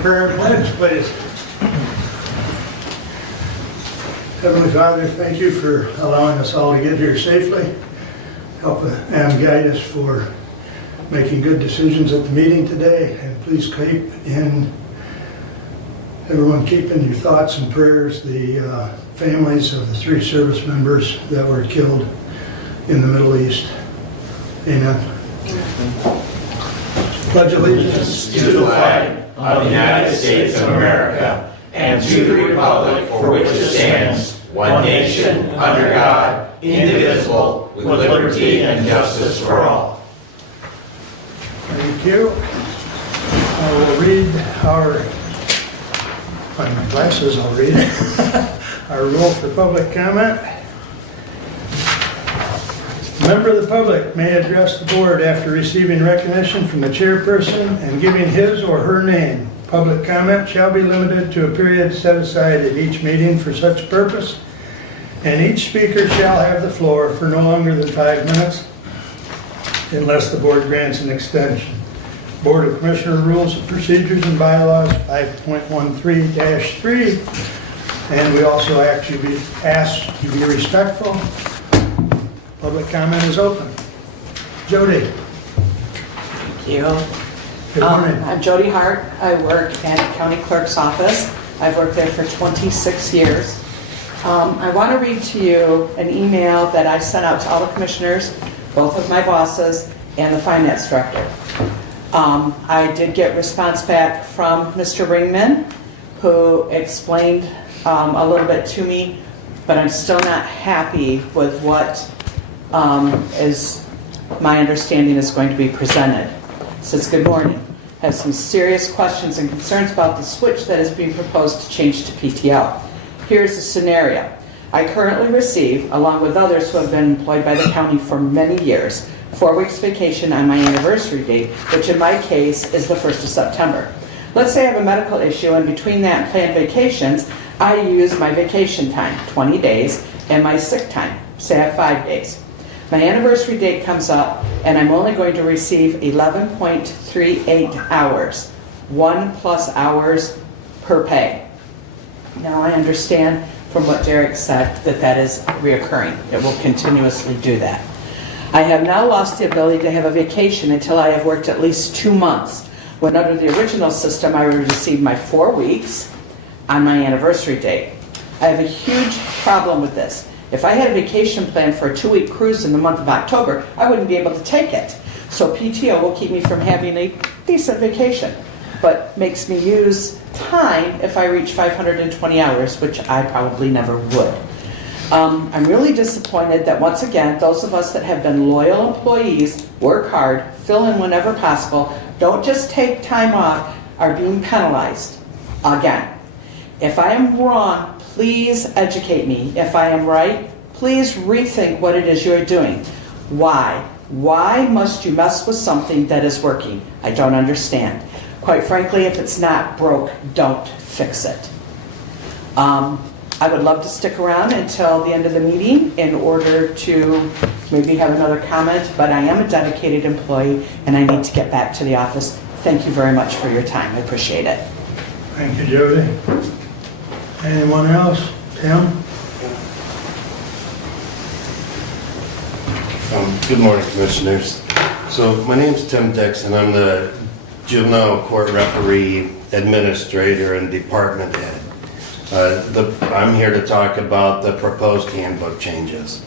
prayer and pledge, please. Heavenly Father, thank you for allowing us all to get here safely. Help and guide us for making good decisions at the meeting today. And please keep everyone keep in your thoughts and prayers the families of the 3 service members that were killed in the Middle East. Amen. Pledge allegiance to the flag of the United States of America and to the republic for which it stands, one nation, under God, indivisible, with liberty and justice for all. Thank you. I will read find my glasses, I'll read our rule for public comment. A member of the public may address the board after receiving recognition from the chairperson and giving his or her name. Public comment shall be limited to a period set aside at each meeting for such purpose, and each speaker shall have the floor for no longer than 5 minutes unless the board grants an extension. Board of Commissioner Rules of Procedures and Bylaws 5.13-3, and we also ask you to be respectful. Public comment is open. Jody. Thank you. Good morning. I'm Jody Hart. I work at the county clerk's office. I've worked there for 26 years. I want to read to you an email that I sent out to all the commissioners, both of my bosses and the finance director. I did get response back from Mr. Ringman, who explained a little bit to me, but I'm still not happy with what is my understanding is going to be presented. Says, good morning. I have some serious questions and concerns about the switch that is being proposed to change to PTO. Here's the scenario. I currently receive, along with others who have been employed by the county for many years, 4 weeks vacation on my anniversary date, which in my case is the 1st of September. Let's say I have a medical issue, and between that and planned vacations, I use my vacation time, 20 days, and my sick time, say I have 5 days. My anniversary date comes up, and I'm only going to receive 11.38 hours, 1+ hours per pay. Now I understand from what Derek said that is reoccurring. It will continuously do that. I have now lost the ability to have a vacation until I have worked at least 2 months, when under the original system I would receive my 4 weeks on my anniversary date. I have a huge problem with this. If I had a vacation planned for a 2-week cruise in the month of October, I wouldn't be able to take it. So PTO will keep me from having a decent vacation, but makes me use time if I reach 520 hours, which I probably never would. I'm really disappointed that once again, those of us that have been loyal employees, work hard, fill in whenever possible, don't just take time off, are being penalized again. If I am wrong, please educate me. If I am right, please rethink what it is you're doing. Why? Why must you mess with something that is working? I don't understand. Quite frankly, if it's not broke, don't fix it. I would love to stick around until the end of the meeting in order to maybe have another comment, but I am a dedicated employee and I need to get back to the office. Thank you very much for your time. I appreciate it. Thank you, Jody. Anyone else? Tim? Good morning, Commissioners. So my name's Tim Dixon. I'm the Juvenile Court Referee Administrator and Department Head. I'm here to talk about the proposed handbook changes.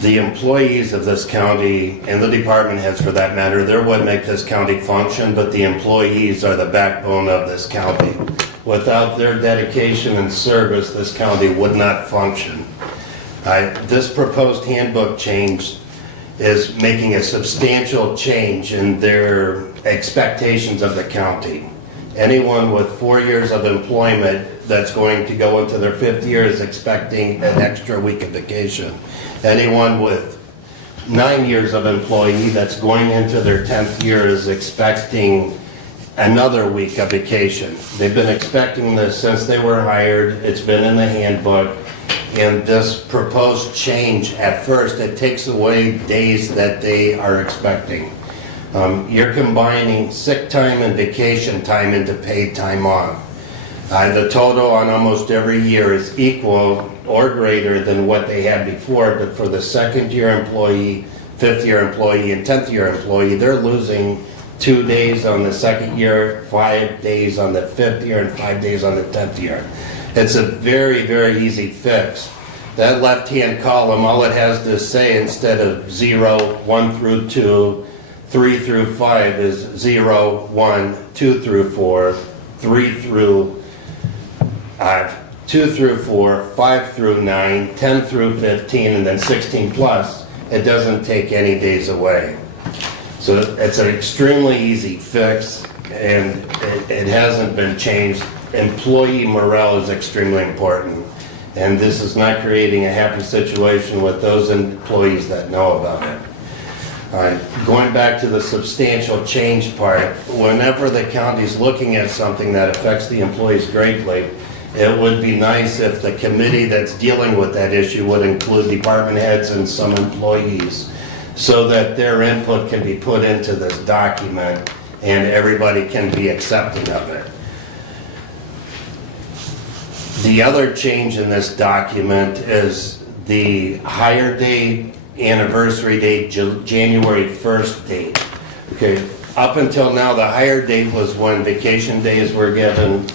The employees of this county, and the department heads for that matter, they're what make this county function, but the employees are the backbone of this county. Without their dedication and service, this county would not function. This proposed handbook change is making a substantial change in their expectations of the county. Anyone with 4 years of employment that's going to go into their 5th year is expecting an extra week of vacation. Anyone with 9 years of employee that's going into their 10th year is expecting another week of vacation. They've been expecting this since they were hired. It's been in the handbook. And this proposed change, at first, it takes away days that they are expecting. You're combining sick time and vacation time into paid time off. The total on almost every year is equal or greater than what they had before, but for the second-year employee, fifth-year employee, and 10th-year employee, they're losing 2 days on the second year, 5 days on the fifth year, and 5 days on the 10th year. It's a very, very easy fix. That left-hand column, all it has to say instead of 0, 1 through 2, 3 through 5 is 0, 1, 2 through 4, 3 through 2 through 4, 5 through 9, 10 through 15, and then 16 plus. It doesn't take any days away. So it's an extremely easy fix, and it hasn't been changed. Employee morale is extremely important, and this is not creating a happy situation with those employees that know about it. Going back to the substantial change part, whenever the county's looking at something that affects the employees greatly, it would be nice if the committee that's dealing with that issue would include department heads and some employees so that their input can be put into this document and everybody can be accepting of it. The other change in this document is the hire date, anniversary date, January 1st date. Okay, up until now, the hire date was when vacation days were given,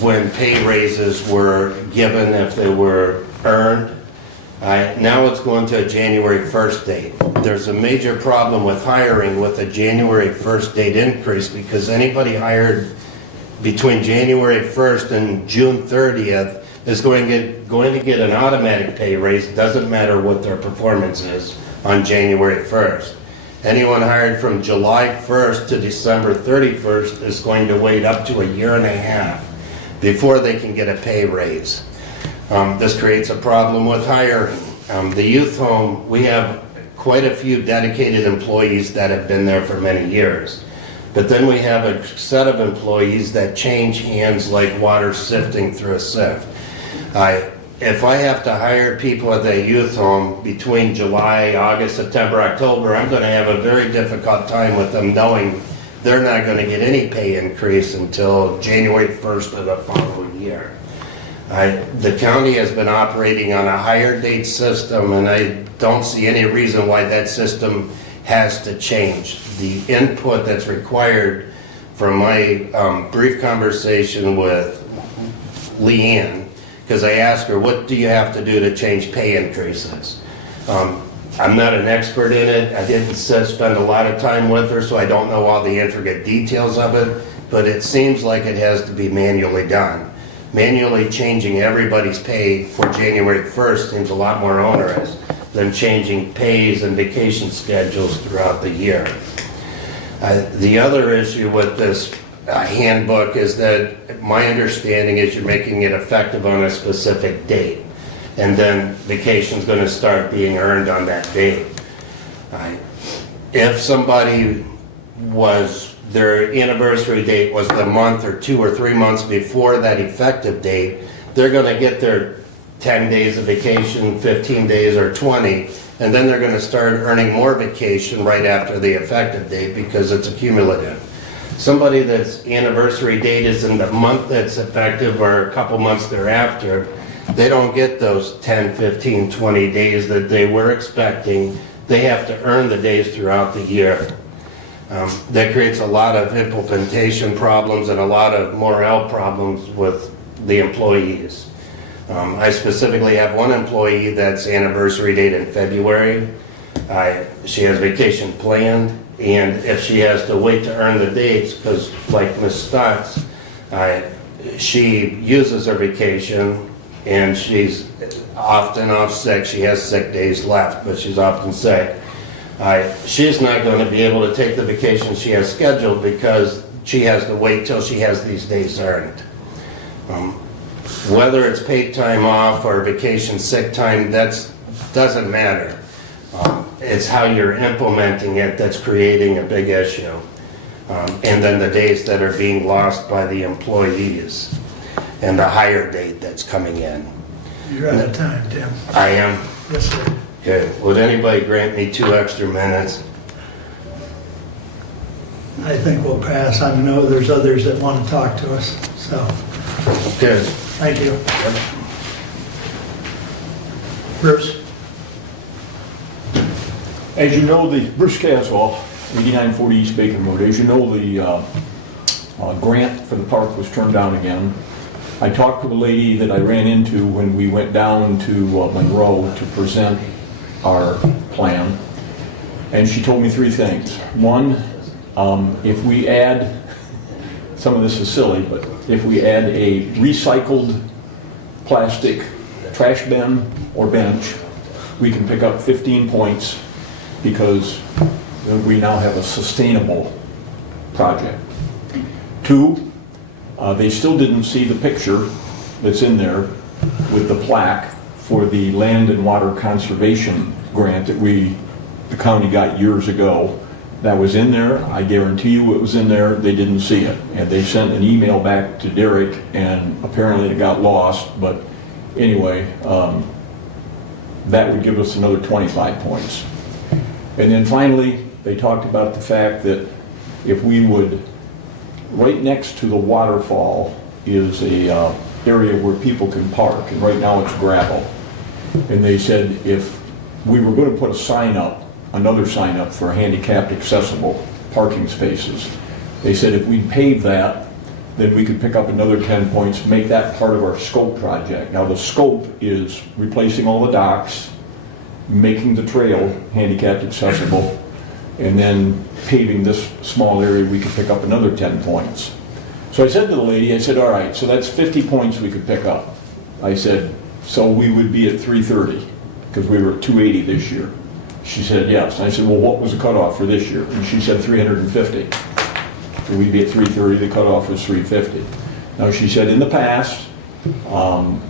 when pay raises were given if they were earned. Now it's going to a January 1st date. There's a major problem with hiring with a January 1st date increase because anybody hired between January 1st and June 30th is going to get an automatic pay raise. It doesn't matter what their performance is on January 1st. Anyone hired from July 1st to December 31st is going to wait up to a year and a half before they can get a pay raise. This creates a problem with hiring. The youth home, we have quite a few dedicated employees that have been there for many years. But then we have a set of employees that change hands like water sifting through a sieve. If I have to hire people at the youth home between July, August, September, October, I'm going to have a very difficult time with them knowing they're not going to get any pay increase until January 1st of the following year. The county has been operating on a hire date system, and I don't see any reason why that system has to change. The input that's required from my brief conversation with Leanne, because I asked her, what do you have to do to change pay increases? I'm not an expert in it. I didn't spend a lot of time with her, so I don't know all the intricate details of it, but it seems like it has to be manually done. Manually changing everybody's pay for January 1st seems a lot more onerous than changing pays and vacation schedules throughout the year. The other issue with this handbook is that my understanding is you're making it effective on a specific date, and then vacation's going to start being earned on that date. If somebody their anniversary date was the month or 2 or 3 months before that effective date, they're going to get their 10 days of vacation, 15 days, or 20, and then they're going to start earning more vacation right after the effective date because it's accumulative. Somebody that's anniversary date is in the month that's effective or a couple months thereafter, they don't get those 10, 15, 20 days that they were expecting. They have to earn the days throughout the year. That creates a lot of implementation problems and a lot of morale problems with the employees. I specifically have one employee that's anniversary date in February. She has vacation planned, and if she has to wait to earn the dates, because like Ms. Stotts, she uses her vacation and she's often off sick. She has sick days left, but she's often sick. She's not going to be able to take the vacation she has scheduled because she has to wait till she has these days earned. Whether it's paid time off or vacation sick time, that doesn't matter. It's how you're implementing it that's creating a big issue. And then the days that are being lost by the employees and the hire date that's coming in. You're out of time, Tim. I am. Yes, sir. Okay, would anybody grant me 2 extra minutes? I think we'll pass. I know there's others that want to talk to us, so, Okay. thank you. Bruce? As you know, the Bruce Caswell, 8940 East Bacon Road, as you know, the grant for the park was turned down again. I talked to the lady that I ran into when we went down to Monroe to present our plan, and she told me three things. One, if we add, some of this is silly, but if we add a recycled plastic trash bin or bench, we can pick up 15 points because we now have a sustainable project. Two, they still didn't see the picture that's in there with the plaque for the land and water conservation grant that the county got years ago. That was in there. I guarantee you it was in there. They didn't see it. And they sent an email back to Derek, and apparently it got lost. But anyway, that would give us another 25 points. And then finally, they talked about the fact that if we would, right next to the waterfall is a area where people can park, and right now it's gravel. And they said if we were going to put a sign up, another sign up for handicapped accessible parking spaces, they said if we pave that, then we could pick up another 10 points, make that part of our scope project. Now the scope is replacing all the docks, making the trail handicapped accessible, and then paving this small area, we could pick up another 10 points. So I said to the lady, I said, all right, so that's 50 points we could pick up. I said, so we would be at 330, because we were at 280 this year. She said, yes. I said, well, what was the cutoff for this year? And she said 350. So we'd be at 330, the cutoff was 350. Now she said in the past,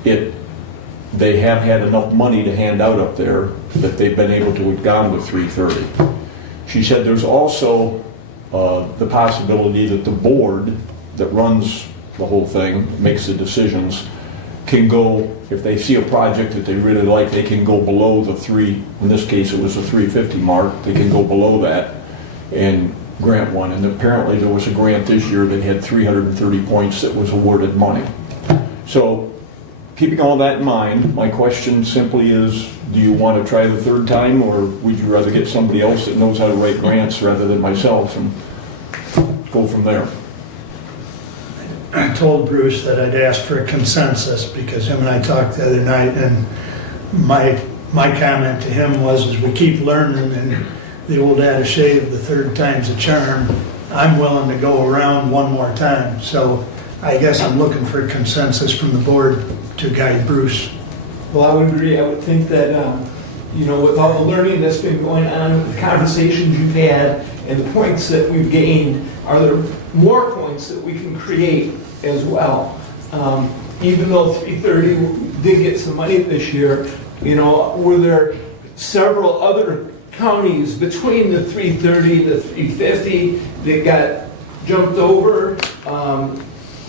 they have had enough money to hand out up there that they've been able to have gone with 330. She said there's also the possibility that the board that runs the whole thing, makes the decisions, can go, if they see a project that they really like, they can go below the in this case it was a 350 mark, they can go below that and grant one. And apparently there was a grant this year that had 330 points that was awarded money. So keeping all that in mind, my question simply is, do you want to try the third time, or would you rather get somebody else that knows how to write grants rather than myself and go from there? I told Bruce that I'd asked for a consensus because him and I talked the other night, and my comment to him was, as we keep learning, and the old adage, the third time's a charm, I'm willing to go around one more time. So I guess I'm looking for a consensus from the board to guide Bruce. Well, I would agree. I would think that, with all the learning that's been going on, the conversations you've had, and the points that we've gained, are there more points that we can create as well? Even though 330 did get some money this year, were there several other counties between the 330 and the 350 that got jumped over?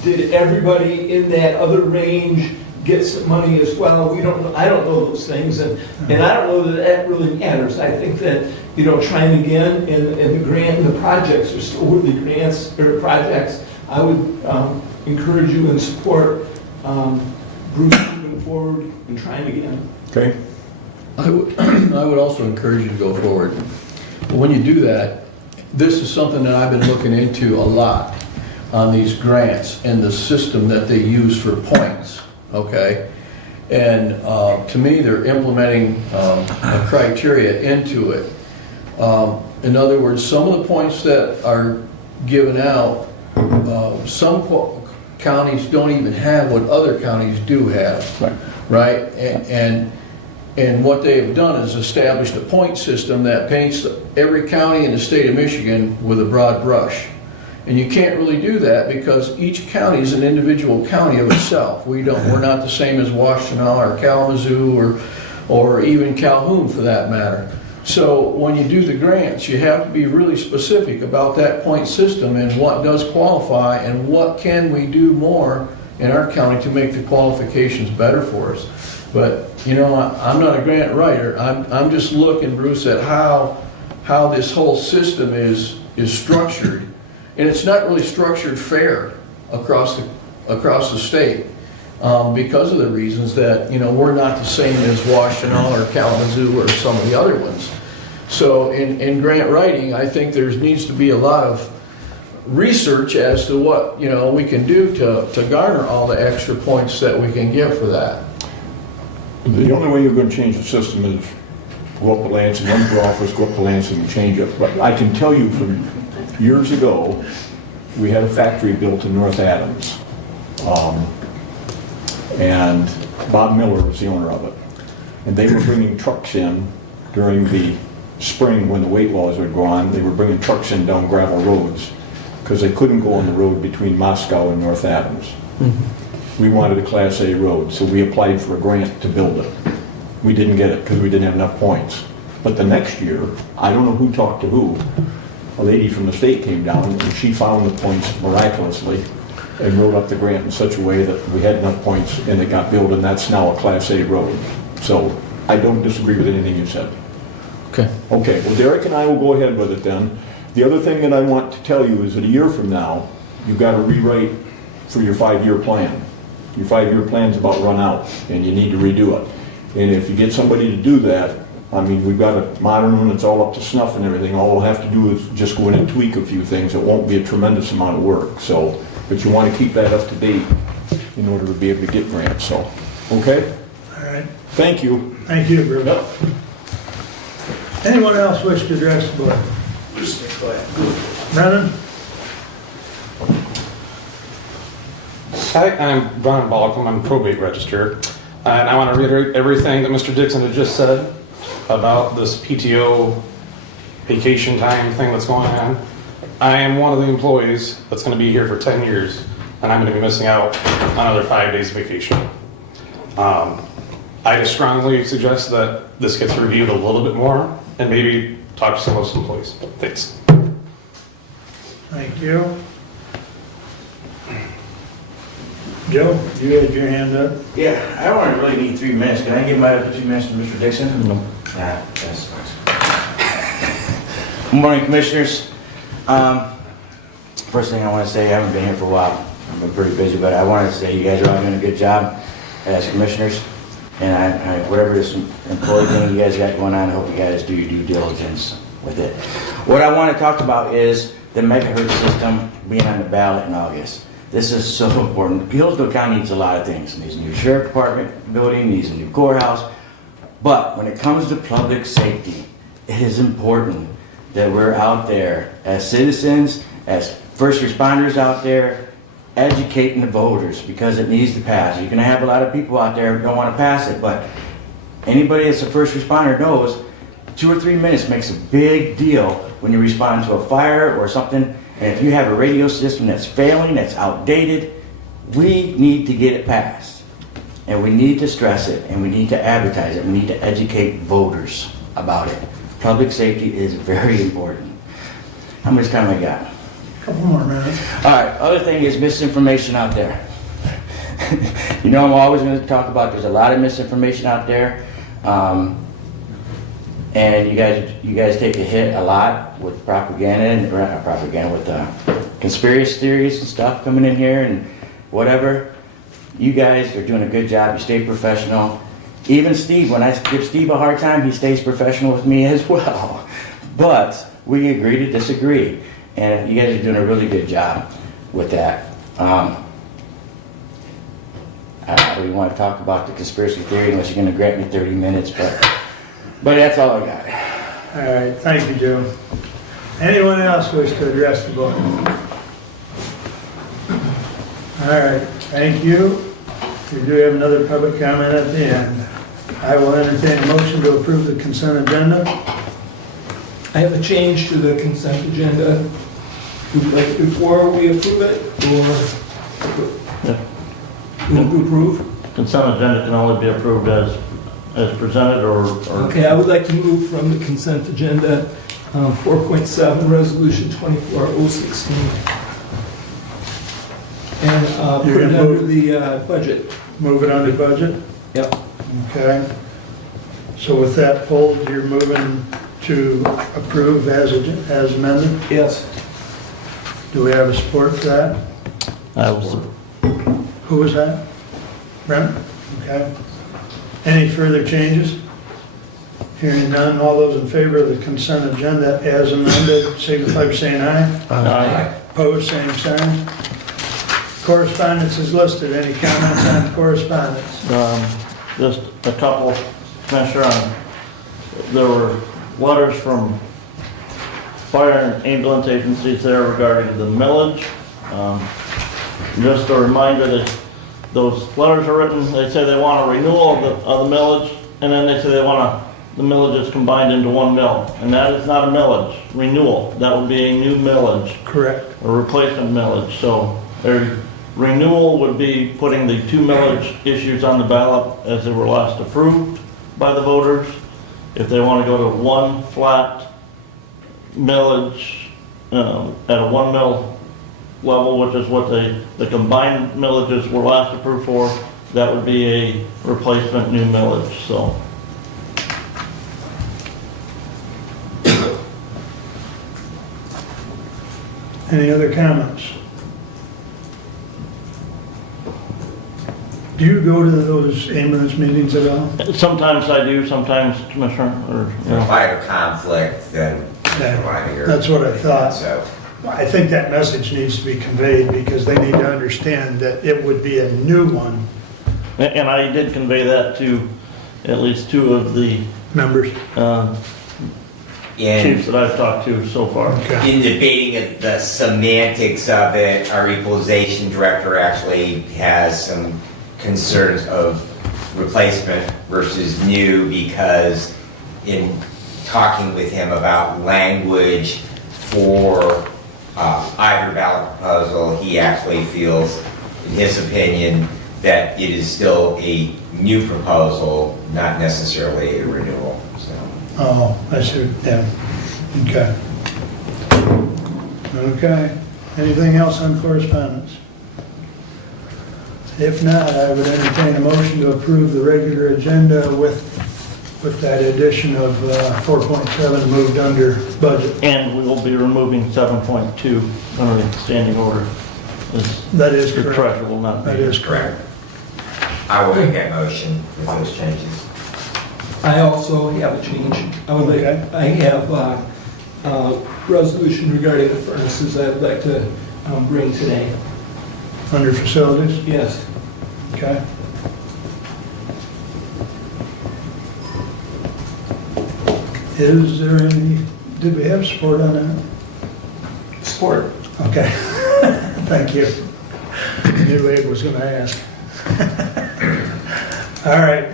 Did everybody in that other range get some money as well? I don't know those things, and I don't know that really matters. I think that, trying again, and the grant and the projects are still worthy grants or projects. I would encourage you and support Bruce moving forward and trying again. Okay. I would also encourage you to go forward. But when you do that, this is something that I've been looking into a lot on these grants and the system that they use for points, okay? And to me, they're implementing a criteria into it. In other words, some of the points that are given out, some counties don't even have what other counties do have, right? And what they have done is established a point system that paints every county in the state of Michigan with a broad brush. And you can't really do that because each county is an individual county of itself. We're not the same as Washtenaw or Kalamazoo or even Calhoun for that matter. So when you do the grants, you have to be really specific about that point system and what does qualify and what can we do more in our county to make the qualifications better for us. But I'm not a grant writer. I'm just looking, Bruce, at how this whole system is structured And it's not really structured fair across the state because of the reasons that, we're not the same as Washtenaw or Kalamazoo or some of the other ones. So in grant writing, I think there needs to be a lot of research as to what, we can do to garner all the extra points that we can get for that. The only way you're going to change the system is go up to Lansing, run for office, go up to Lansing and change it. But I can tell you from years ago, we had a factory built in North Adams. And Bob Miller was the owner of it. And they were bringing trucks in during the spring when the weight laws would go on. They were bringing trucks in down gravel roads because they couldn't go on the road between Moscow and North Adams. Mm-hmm. We wanted a Class A road, so we applied for a grant to build it. We didn't get it because we didn't have enough points. But the next year, I don't know who talked to who, a lady from the state came down and she found the points miraculously and wrote up the grant in such a way that we had enough points and it got built, and that's now a Class A road. So I don't disagree with anything you said. Okay. Okay, well, Derek and I will go ahead with it then. The other thing that I want to tell you is that a year from now, you've got to rewrite for your 5-year plan. Your 5-year plan's about run out and you need to redo it. And if you get somebody to do that, I mean, we've got a modern one that's all up to snuff and everything. All we'll have to do is just go in and tweak a few things. It won't be a tremendous amount of work. So, but you want to keep that up to date in order to be able to get grants. So, okay? All right. Thank you. Thank you, Bruce. Yep. Anyone else wish to address the board? Go ahead. Brennan? Hi, I'm Brian Balcom. I'm a probate registrar. And I want to reiterate everything that Mr. Dixon had just said about this PTO vacation time thing that's going on. I am one of the employees that's going to be here for 10 years, and I'm going to be missing out on another 5 days vacation. I just strongly suggest that this gets reviewed a little bit more and maybe talk to some of those employees. Thanks. Thank you. Joe, you had your hand up. Yeah, I only really need 3 minutes. Can I give my other 2 minutes to Mr. Dixon? No. Yes. Good morning, Commissioners. First thing I want to say, I haven't been here for a while. I've been pretty busy, but I wanted to say you guys are all doing a good job as Commissioners. And I whatever this employee thing you guys got going on, I hope you guys do your due diligence with it. What I want to talk about is the megahertz system being on the ballot in August. This is so important. Hillsdale County needs a lot of things. It needs a new sheriff department building, needs a new courthouse. But when it comes to public safety, it is important that we're out there as citizens, as first responders out there, educating the voters because it needs to pass. You're going to have a lot of people out there who don't want to pass it, but anybody that's a first responder knows 2 or 3 minutes makes a big deal when you respond to a fire or something. And if you have a radio system that's failing, that's outdated, we need to get it passed. And we need to stress it, and we need to advertise it. We need to educate voters about it. Public safety is very important. How much time I got? Couple more minutes. All right, other thing is misinformation out there. You know, I'm always going to talk about there's a lot of misinformation out there. And you guys take a hit a lot with propaganda, or not propaganda, with conspiracy theories and stuff coming in here and whatever. You guys are doing a good job. You stay professional. Even Steve, when I give Steve a hard time, he stays professional with me as well. But we agree to disagree. And you guys are doing a really good job with that. I don't really want to talk about the conspiracy theory unless you're going to grant me 30 minutes, but that's all I got. All right, thank you, Joe. Anyone else wish to address the board? All right, thank you. We do have another public comment at the end. I will entertain a motion to approve the consent agenda. I have a change to the consent agenda. Would you like before we approve it, or move to approve? Consent agenda can only be approved as presented or... Okay, I would like to move from the consent agenda 4.7, resolution 24016. And put it under the budget. Move it under budget? Yep. Okay. So with that pulled, you're moving to approve as amended? Yes. Do we have a support for that? I will Who was that? Brent? Okay. Any further changes? Hearing none, all those in favor of the consent agenda as amended, signify by saying aye. Aye. Opposed, same sign. Correspondence is listed. Any comments on correspondence? Just a couple, Commissioner, there were letters from fire and ambulance agencies there regarding the millage. Just a reminder that those letters are written, they say they want a renewal of the millage, and then they say they want the millages combined into one mill. And that is not a millage renewal. That would be a new millage, Correct. a replacement millage. So a renewal would be putting the two millage issues on the ballot as they were last approved by the voters. If they want to go to one flat millage at a 1 mill level, which is what the combined millages were last approved for, that would be a replacement new millage. So Any other comments? Do you go to those ambulance meetings at all? sometimes I do, sometimes, Commissioner, or, you know. If I have a conflict, then Yeah, I'm here. that's what I thought. So, I think that message needs to be conveyed because they need to understand that it would be a new one, And I did convey that to at least two of the members. chiefs that I've talked to so far. Okay. in debating the semantics of it, our equalization director actually has some concerns of replacement versus new, because in talking with him about language for either ballot proposal, he actually feels, in his opinion, that it is still a new proposal, not necessarily a renewal. So. Oh, I see, yeah, okay. Okay, anything else on correspondence? If not, I would entertain a motion to approve the regular agenda with that addition of 4.7 moved under budget. And we will be removing 7.2 under the standing order. That is The correct. treasurer will not be. That is correct. I will make that motion with those changes. I also have a change. Okay. I have a resolution regarding the furnaces I'd like to bring today. Under facilities, Yes. okay. Is there any, did we have support on that? Support. Okay, thank you. Knew Abe was gonna ask. All right,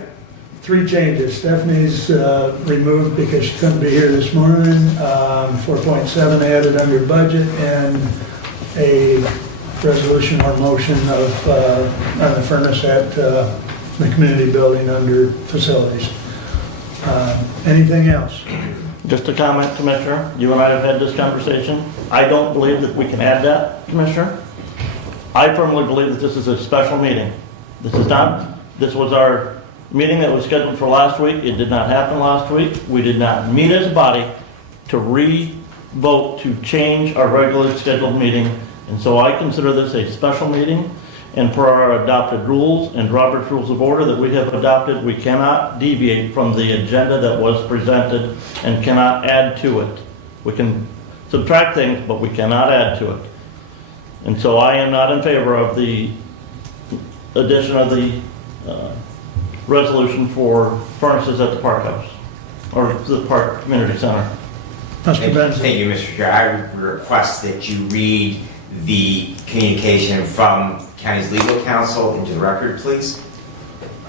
3 changes. Stephanie's removed because she couldn't be here this morning. 4.7 added under budget, and a resolution or motion of, on the furnace at the community building under facilities. Anything else? Just a comment, Commissioner. You and I have had this conversation. I don't believe that we can add that, Commissioner. I firmly believe that this is a special meeting. This was our meeting that was scheduled for last week. It did not happen last week. We did not meet as a body to re-vote to change our regularly scheduled meeting. And so I consider this a special meeting, and per our adopted rules and Robert's Rules of Order that we have adopted, we cannot deviate from the agenda that was presented and cannot add to it. We can subtract things, but we cannot add to it. And so I am not in favor of the addition of the resolution for furnaces at the Park House, or the Park Community Center. Mr. Benson? Thank you, Mr. Chair. I request that you read the communication from county's legal counsel into the record, please.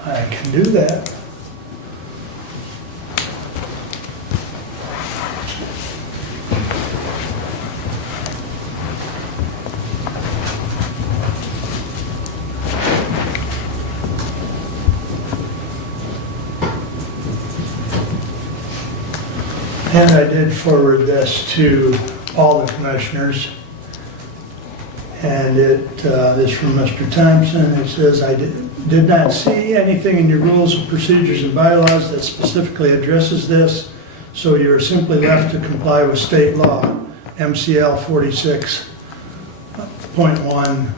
I can do that. And I did forward this to all the commissioners. And this from Mr. Thompson. It says, I did not see anything in your rules of procedures and bylaws that specifically addresses this, so you're simply left to comply with state law, MCL point 1,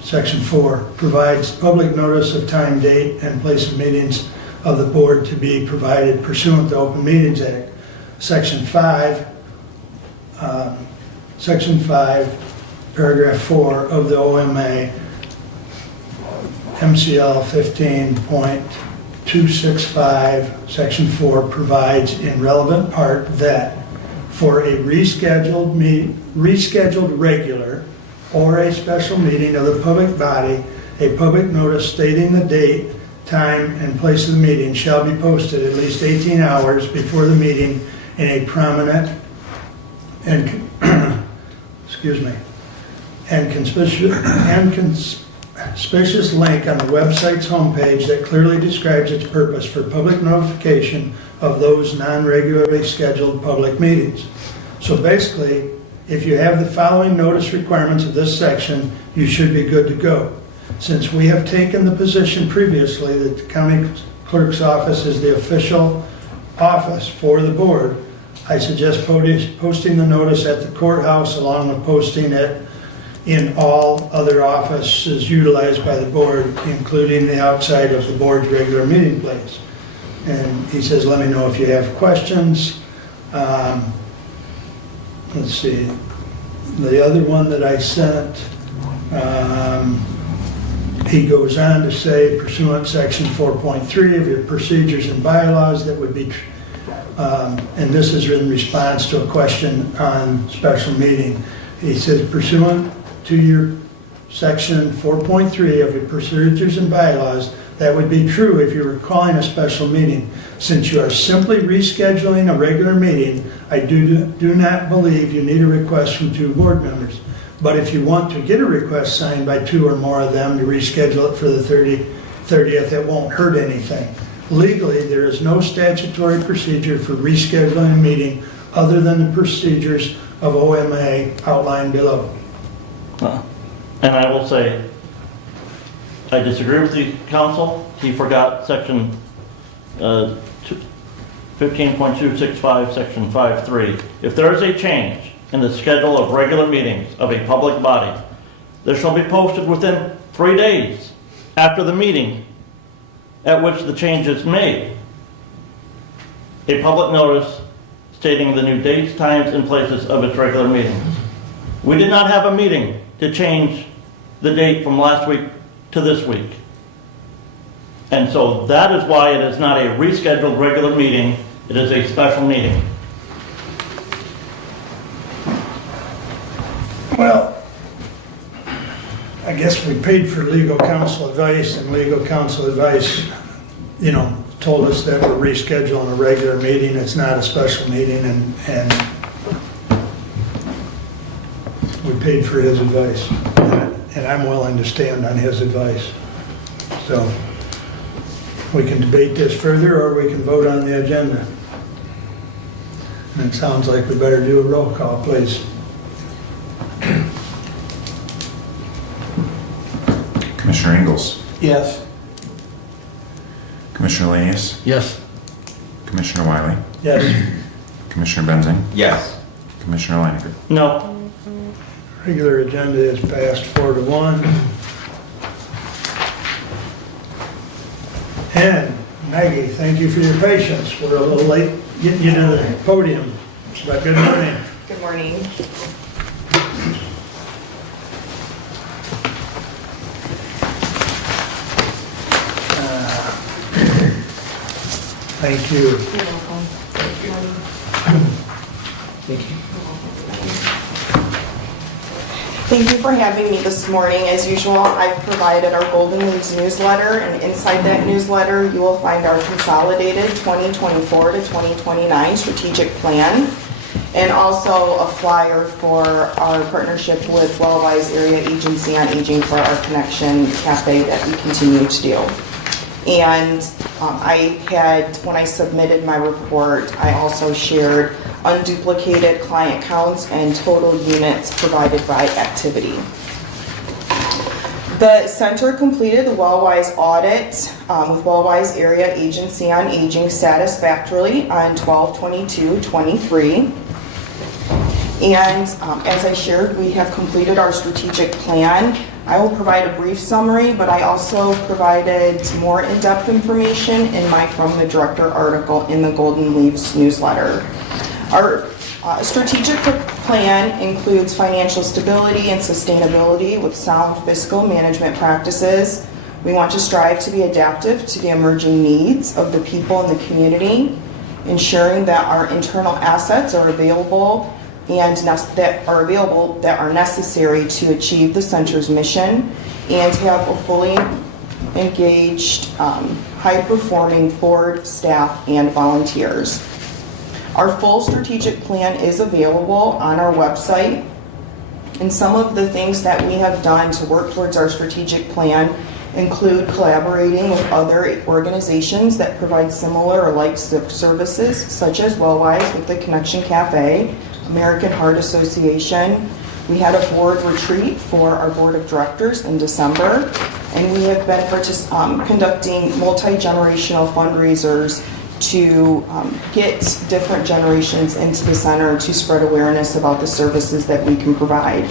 section 4, provides public notice of time, date, and place of meetings of the board to be provided pursuant to Open Meetings Act. Section 5, paragraph 4 of the OMA, MCL 15.265, section 4 provides in relevant part that for a rescheduled regular or a special meeting of the public body, a public notice stating the date, time, and place of the meeting shall be posted at least 18 hours before the meeting in a prominent and conspicuous link on the website's homepage that clearly describes its purpose for public notification of those non-regularly scheduled public meetings. So basically, if you have the following notice requirements of this section, you should be good to go. Since we have taken the position previously that the county clerk's office is the official office for the board, I suggest posting the notice at the courthouse along with posting it in all other offices utilized by the board, including the outside of the board's regular meeting place. And he says, let me know if you have questions. Let's see. The other one that I sent, he goes on to say, pursuant section 4.3 of your procedures and bylaws, that would be, and this is in response to a question on special meeting. He says, pursuant to your section 4.3 of your procedures and bylaws, that would be true if you were calling a special meeting. Since you are simply rescheduling a regular meeting, I do not believe you need a request from 2 board members. But if you want to get a request signed by 2 or more of them to reschedule it for the 30th, it won't hurt anything. Legally, there is no statutory procedure for rescheduling a meeting other than the procedures of OMA outlined below. And I will say, I disagree with the council. He forgot section 15.265, section 5.3. If there is a change in the schedule of regular meetings of a public body, there shall be posted within 3 days after the meeting at which the change is made a public notice stating the new dates, times, and places of its regular meetings. We did not have a meeting to change the date from last week to this week. And so that is why it is not a rescheduled regular meeting, it is a special meeting. Well, I guess we paid for legal counsel advice, and legal counsel advice, told us that we're rescheduling a regular meeting, it's not a special meeting, and we paid for his advice. And I'm willing to stand on his advice. So we can debate this further, or we can vote on the agenda. And it sounds like we better do a roll call, please. Commissioner Ingalls. Yes. Commissioner Lanius. Yes. Commissioner Wiley. Yes. Commissioner Benzing. Yes. Commissioner Leininger. No. Regular agenda is passed 4-1. And Maggie, thank you for your patience. We're a little late getting you to the podium, but good morning. Good morning. Thank you. You're welcome. Thank you for having me this morning. As usual, I've provided our Golden Leaves newsletter, and inside that newsletter, you will find our consolidated 2024 to 2029 strategic plan, and also a flyer for our partnership with Wellwise Area Agency on Aging for our Connection Cafe that we continue to do. And when I submitted my report, I also shared unduplicated client counts and total units provided by activity. The center completed the Wellwise audit with Wellwise Area Agency on Aging satisfactorily on 12/22/23. And as I shared, we have completed our strategic plan. I will provide a brief summary, but I also provided more in-depth information in my From the Director article in the Golden Leaves newsletter. Our strategic plan includes financial stability and sustainability with sound fiscal management practices. We want to strive to be adaptive to the emerging needs of the people in the community, ensuring that our internal assets are available that are necessary to achieve the center's mission, and have a fully engaged, high-performing board, staff, and volunteers. Our full strategic plan is available on our website, and some of the things that we have done to work towards our strategic plan include collaborating with other organizations that provide similar or like services, such as Wellwise with the Connection Cafe, American Heart Association. We had a board retreat for our board of directors in December, and we have been conducting multi-generational fundraisers to get different generations into the center to spread awareness about the services that we can provide,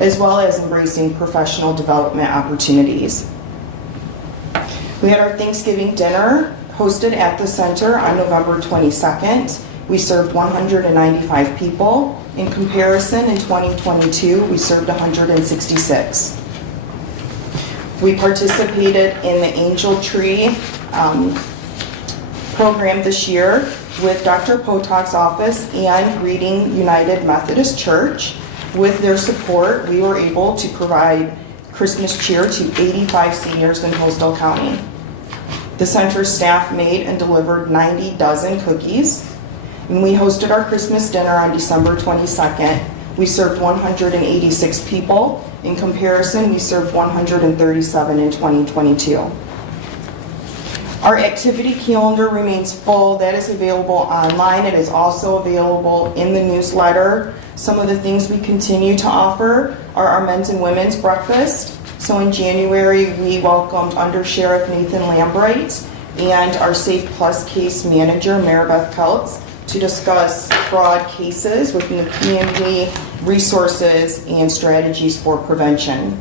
as well as embracing professional development opportunities. We had our Thanksgiving dinner hosted at the center on November 22nd. We served 195 people. In comparison, in 2022, we served 166. We participated in the Angel Tree program this year with Dr. Potok's office and Reading United Methodist Church. With their support, we were able to provide Christmas cheer to 85 seniors in Hillsdale County. The center staff made and delivered 90 dozen cookies. When we hosted our Christmas dinner on December 22nd, we served 186 people. In comparison, we served 137 in 2022. Our activity calendar remains full. That is available online. It is also available in the newsletter. Some of the things we continue to offer are our men's and women's breakfast. So in January, we welcomed Under Sheriff Nathan Lambright and our Safe Plus case manager, Maribeth Keltz, to discuss fraud cases within the community, resources, and strategies for prevention.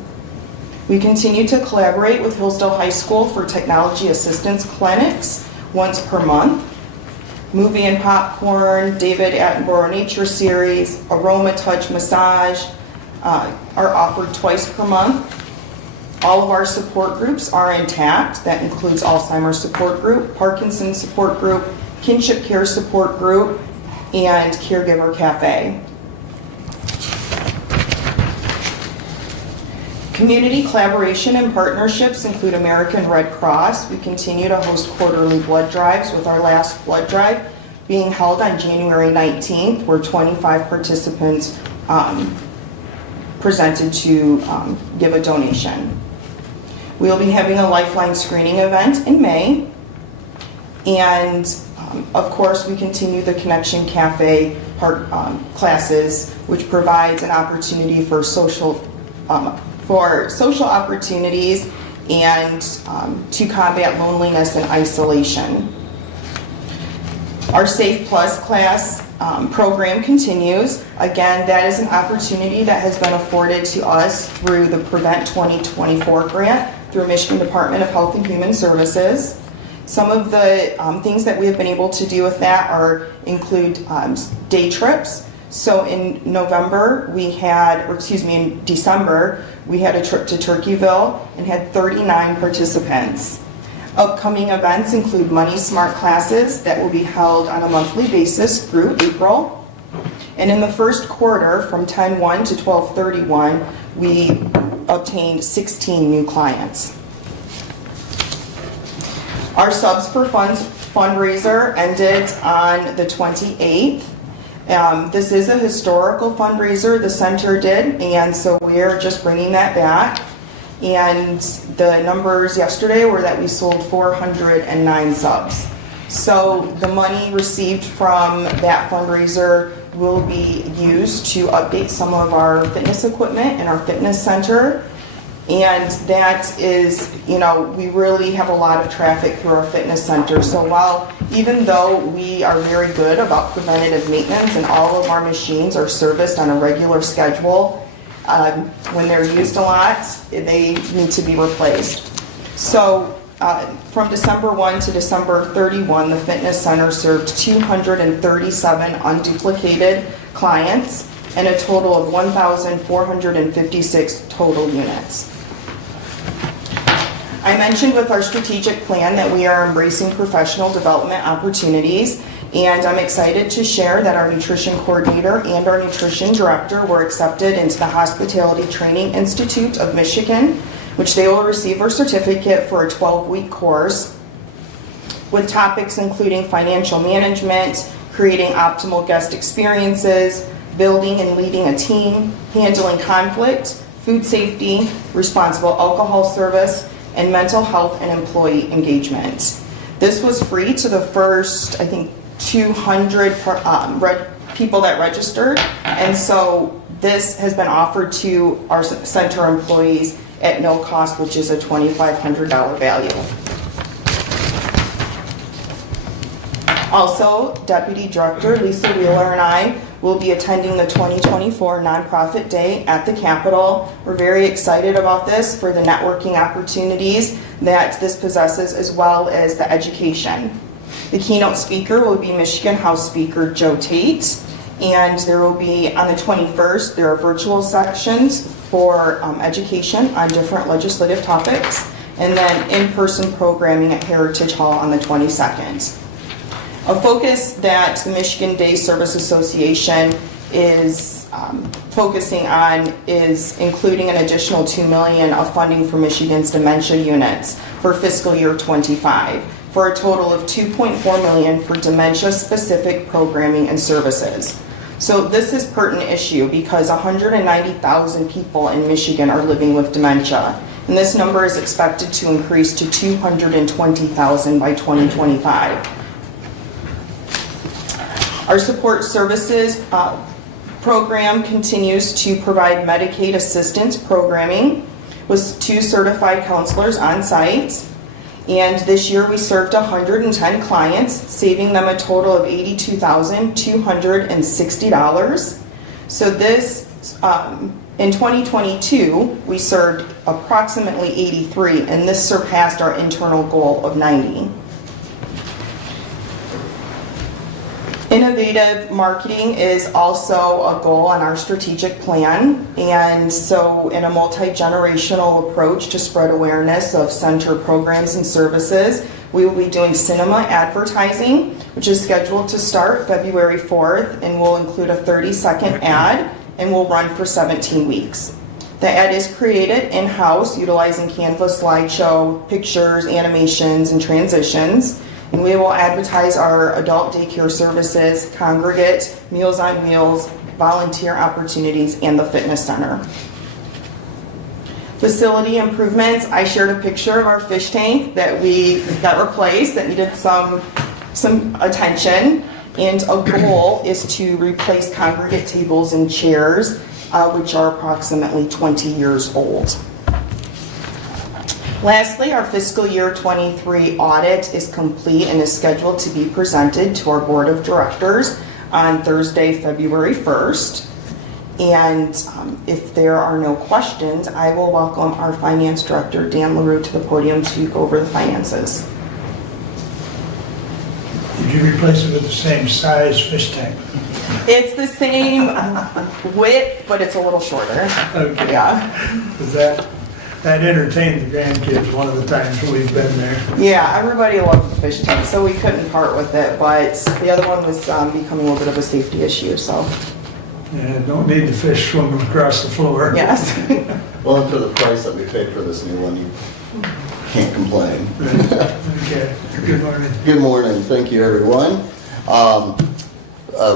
We continue to collaborate with Hillsdale High School for technology assistance clinics once per month. Movie and Popcorn, David Attenborough Nature Series, Aroma Touch Massage are offered twice per month. All of our support groups are intact. That includes Alzheimer's support group, Parkinson's support group, Kinship Care support group, and Caregiver Cafe. Community collaboration and partnerships include American Red Cross. We continue to host quarterly blood drives, with our last blood drive being held on January 19th, where 25 participants presented to give a donation. We'll be having a Lifeline screening event in May. And of course, we continue the Connection Cafe classes, which provides an opportunity for social opportunities and to combat loneliness and isolation. Our Safe Plus class program continues. Again, that is an opportunity that has been afforded to us through the Prevent 2024 grant through Michigan Department of Health and Human Services. Some of the things that we have been able to do with that include day trips. So in December, we had a trip to Turkeyville and had 39 participants. Upcoming events include Money Smart classes that will be held on a monthly basis through April. And in the first quarter, from 10/1 to 12/31, we obtained 16 new clients. Our Subs for Funds fundraiser ended on the 28th. This is a historical fundraiser the center did, and so we're just bringing that back. And the numbers yesterday were that we sold 409 subs. So the money received from that fundraiser will be used to update some of our fitness equipment in our fitness center. And that is, we really have a lot of traffic through our fitness center. So while, even though we are very good about preventative maintenance and all of our machines are serviced on a regular schedule, when they're used a lot, they need to be replaced. So from December 1 to December 31, the fitness center served 237 unduplicated clients and a total of 1,456 total units. I mentioned with our strategic plan that we are embracing professional development opportunities, and I'm excited to share that our nutrition coordinator and our nutrition director were accepted into the Hospitality Training Institute of Michigan, which they will receive a certificate for a 12-week course with topics including financial management, creating optimal guest experiences, building and leading a team, handling conflict, food safety, responsible alcohol service, and mental health and employee engagement. This was free to the first, 200 people that registered, and so this has been offered to our center employees at no cost, which is a $2,500 value. Also, Deputy Director Lisa Wheeler and I will be attending the 2024 Nonprofit Day at the Capitol. We're very excited about this for the networking opportunities that this possesses, as well as the education. The keynote speaker will be Michigan House Speaker Joe Tate, and there will be, on the 21st, there are virtual sections for education on different legislative topics, and then in-person programming at Heritage Hall on the 22nd. A focus that the Michigan Day Service Association is focusing on is including an additional $2 million of funding for Michigan's dementia units for fiscal year 25, for a total of $2.4 million for dementia-specific programming and services. So this is a pertinent issue because 190,000 people in Michigan are living with dementia, and this number is expected to increase to 220,000 by 2025. Our support services program continues to provide Medicaid assistance programming with 2 certified counselors on site. And this year we served 110 clients, saving them a total of $82,260. So this, in 2022, we served approximately 83, and this surpassed our internal goal of 90. Innovative marketing is also a goal on our strategic plan, and so in a multi-generational approach to spread awareness of center programs and services, we will be doing cinema advertising, which is scheduled to start February 4th and will include a 30-second ad and will run for 17 weeks. The ad is created in-house utilizing Canva slideshow, pictures, animations, and transitions. And we will advertise our adult daycare services, congregate, Meals on Wheels, volunteer opportunities, and the fitness center. Facility improvements, I shared a picture of our fish tank that we got replaced that needed some attention. And a goal is to replace congregate tables and chairs, which are approximately 20 years old. Lastly, our fiscal year 23 audit is complete and is scheduled to be presented to our board of directors on Thursday, February 1st. And if there are no questions, I will welcome our finance director, Dan LaRue, to the podium to go over the finances. Did you replace it with the same size fish tank? It's the same width, but it's a little shorter. Okay. Yeah. Is that entertained the grandkids one of the times we've been there. Yeah, everybody loved the fish tank, so we couldn't part with it, but the other one was becoming a little bit of a safety issue, so. Yeah, don't need the fish swimming across the floor. Yes. Well, and for the price that we paid for this new one, you can't complain. Okay, good morning. Good morning, thank you everyone.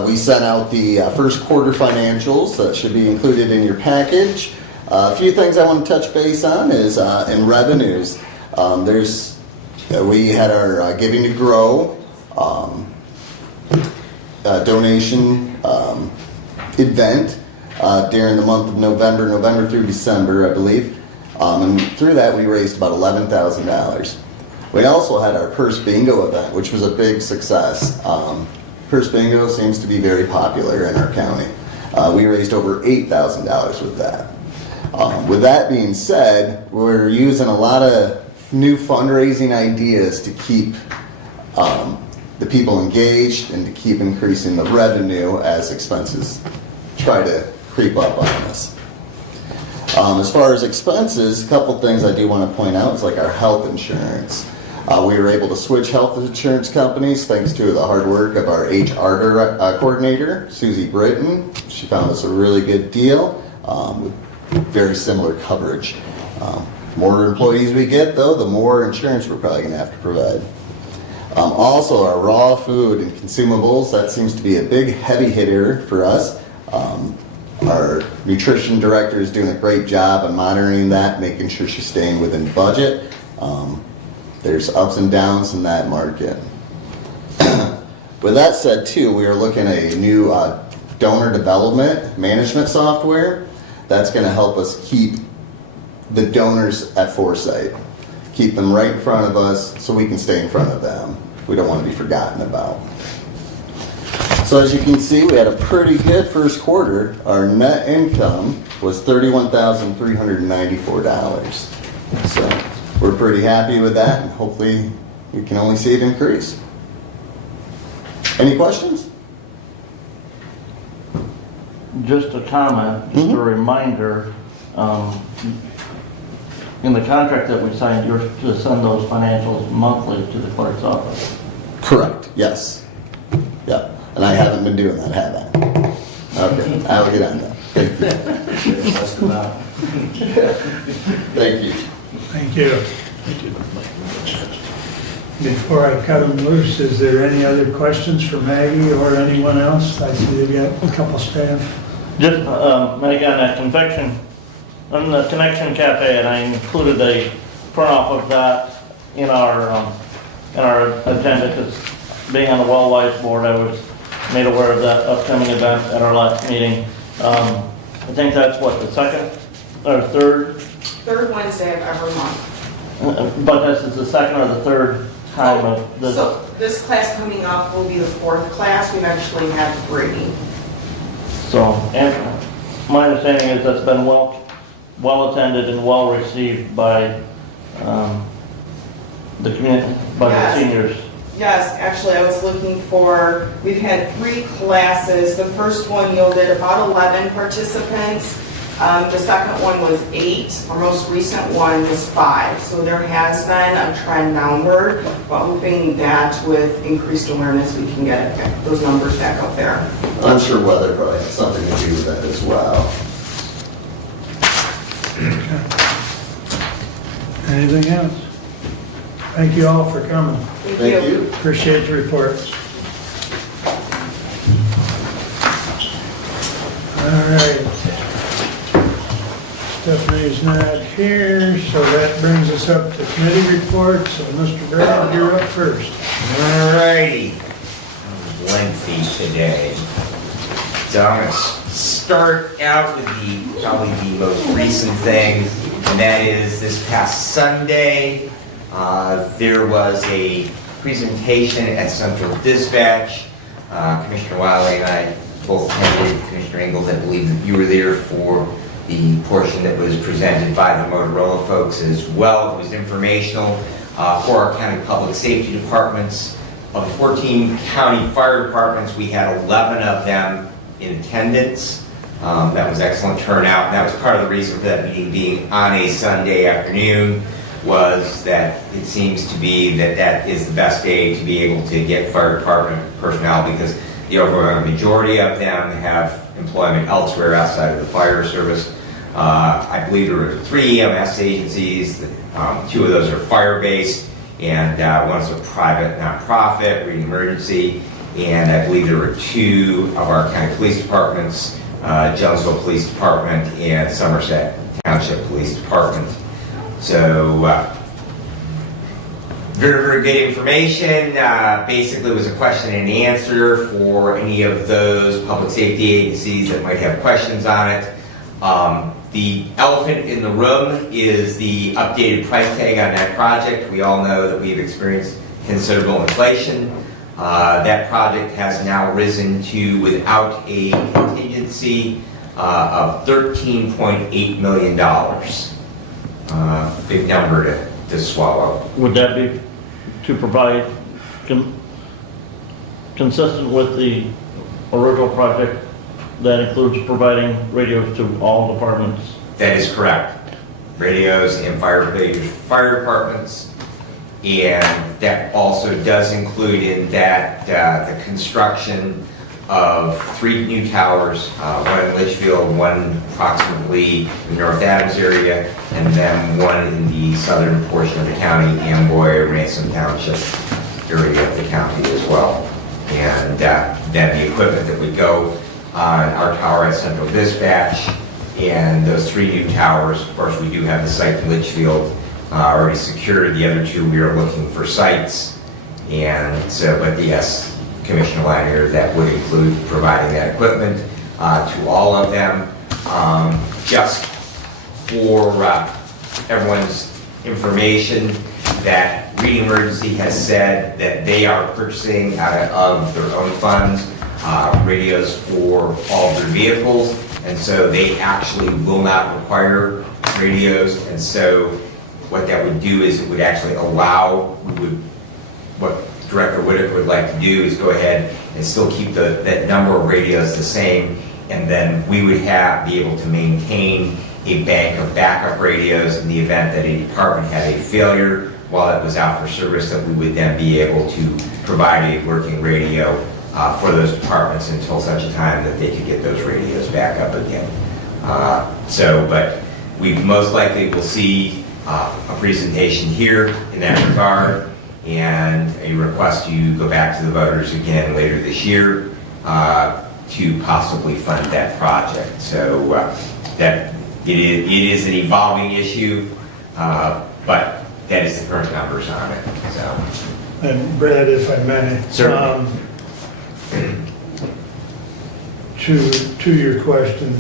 We sent out the first quarter financials that should be included in your package. A few things I want to touch base on is in revenues. We had our Giving to Grow donation event during the month of November through December, I believe. And through that, we raised about $11,000. We also had our Purse Bingo event, which was a big success. Purse Bingo seems to be very popular in our county. We raised over $8,000 with that. With that being said, we're using a lot of new fundraising ideas to keep the people engaged and to keep increasing the revenue as expenses try to creep up on us. As far as expenses, a couple things I do want to point out is like our health insurance. We were able to switch health insurance companies thanks to the hard work of our HR coordinator, Susie Britton. She found us a really good deal with very similar coverage. More employees we get, though, the more insurance we're probably going to have to provide. Also, our raw food and consumables, that seems to be a big heavy hitter for us. Our nutrition director is doing a great job on monitoring that, making sure she's staying within budget. There's ups and downs in that market. With that said, too, we are looking at a new donor development management software that's going to help us keep the donors at foresight, keep them right in front of us so we can stay in front of them. We don't want to be forgotten about. So as you can see, we had a pretty good first quarter. Our net income was $31,394. So we're pretty happy with that, and hopefully we can only see it increase. Any questions? Just a comment, just a reminder, in the contract that we signed, you're to send those financials monthly to the clerk's office. Correct, yes. Yeah, and I haven't been doing that, have I? Okay, I'll get on that. Thank you. Thank you. Before I cut them loose, is there any other questions for Maggie or anyone else? I see they've got a couple staff. Just, Maggie, on that on the Connection Cafe, and I included a print-off of that in our agenda, because being on the Wellwise Board, I was made aware of that upcoming event at our last meeting. I think that's what, the second or third? Third Wednesday of every month. But this is the second or the third time of this? So this class coming up will be the fourth class. We've actually had 3. So, and my understanding is that's been well attended and well received by the community, by the seniors. Yes, actually I was looking for, we've had 3 classes. The first one yielded about 11 participants. The second one was 8. Our most recent one was 5. So there has been a trend downward, but hoping that with increased awareness we can get those numbers back up there. I'm sure weather probably has something to do with that as well. Anything else? Thank you all for coming. Thank you. Appreciate the reports. All right. Stephanie's not here, so that brings us up to committee reports. So Mr. Brown, you're up first. All righty. Lengthy today. So I'm going to start out with probably the most recent thing, and that is this past Sunday, there was a presentation at Central Dispatch. Commissioner Wiley and I both attended. Commissioner Ingalls, I believe that you were there for the portion that was presented by the Motorola folks as well. It was informational for our county public safety departments. Of the 14 county fire departments, we had 11 of them in attendance. That was excellent turnout, and that was part of the reason for that meeting being on a Sunday afternoon, was that it seems to be that is the best day to be able to get fire department personnel, because the overwhelming majority of them have employment elsewhere outside of the fire service. I believe there were 3 EMS agencies. 2 of those are fire-based, and one is a private nonprofit, Reading Emergency, and I believe there were 2 of our county police departments, Jonesville Police Department and Somerset Township Police Department. So, very, very good information. Basically, it was a question and answer for any of those public safety agencies that might have questions on it. The elephant in the room is the updated price tag on that project. We all know that we've experienced considerable inflation. That project has now risen to, without a contingency, of $13.8 million. Big number to swallow. Would that be to provide, consistent with the original project, that includes providing radios to all departments? That is correct. Radios in fire departments. And that also does include in that the construction of 3 new towers, one in Litchfield, one approximately in the North Adams area, and then one in the southern portion of the county, Amboy, Ransom Township area of the county as well. And then the equipment that would go on our tower at Central Dispatch, and those 3 new towers. Of course, we do have the site in Litchfield already secured. The other 2, we are looking for sites. And so, but yes, Commissioner Lanier, that would include providing that equipment to all of them. Just for everyone's information, that Reading Emergency has said that they are purchasing out of their own funds radios for all of their vehicles, and so they actually will not require radios. And so what that would do is it would actually allow, what Director Whitaker would like to do is go ahead and still keep that number of radios the same, and then we would be able to maintain a bank of backup radios in the event that a department had a failure while it was out for service, that we would then be able to provide a working radio for those departments until such a time that they could get those radios back up again. But we most likely will see a presentation here in that regard, and a request to go back to the voters again later this year to possibly fund that project. So that it is an evolving issue, but that is the current numbers on it. So. And Brad, if I may. Certainly. To your question,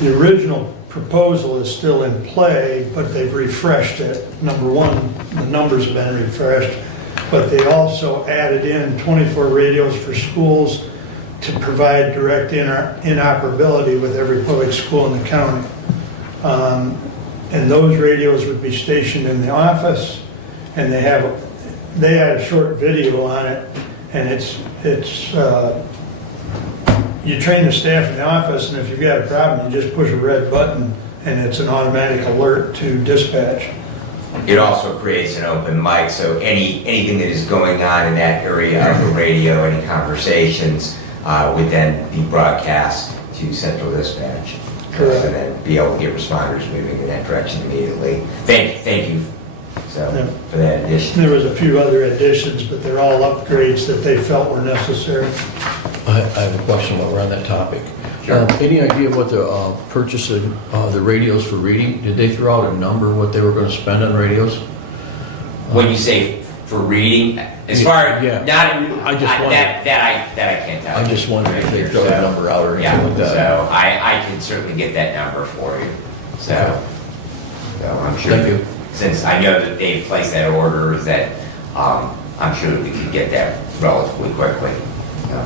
the original proposal is still in play, but they've refreshed it. Number one, the numbers have been refreshed, but they also added in 24 radios for schools to provide direct interoperability with every public school in the county. And those radios would be stationed in the office, and they had a short video on it, and you train the staff in the office, and if you've got a problem, you just push a red button, and it's an automatic alert to dispatch. It also creates an open mic, so anything that is going on in that area of the radio, any conversations, would then be broadcast to Central Dispatch. Correct. And then be able to get responders moving in that direction immediately. Thank you. So, Yeah. for that addition. There was a few other additions, but they're all upgrades that they felt were necessary. I have a question while we're on that topic. Sure. Any idea what the purchase of the radios for reading, did they throw out a number what they were going to spend on radios? When you say for reading, as far as, Yeah. I just wondered. that I can't tell. I just wondered if they throw a number out or anything like that. So I can certainly get that number for you. So I'm sure. Thank you. Since I know that they've placed that order, that I'm sure that we could get that relatively quickly. So.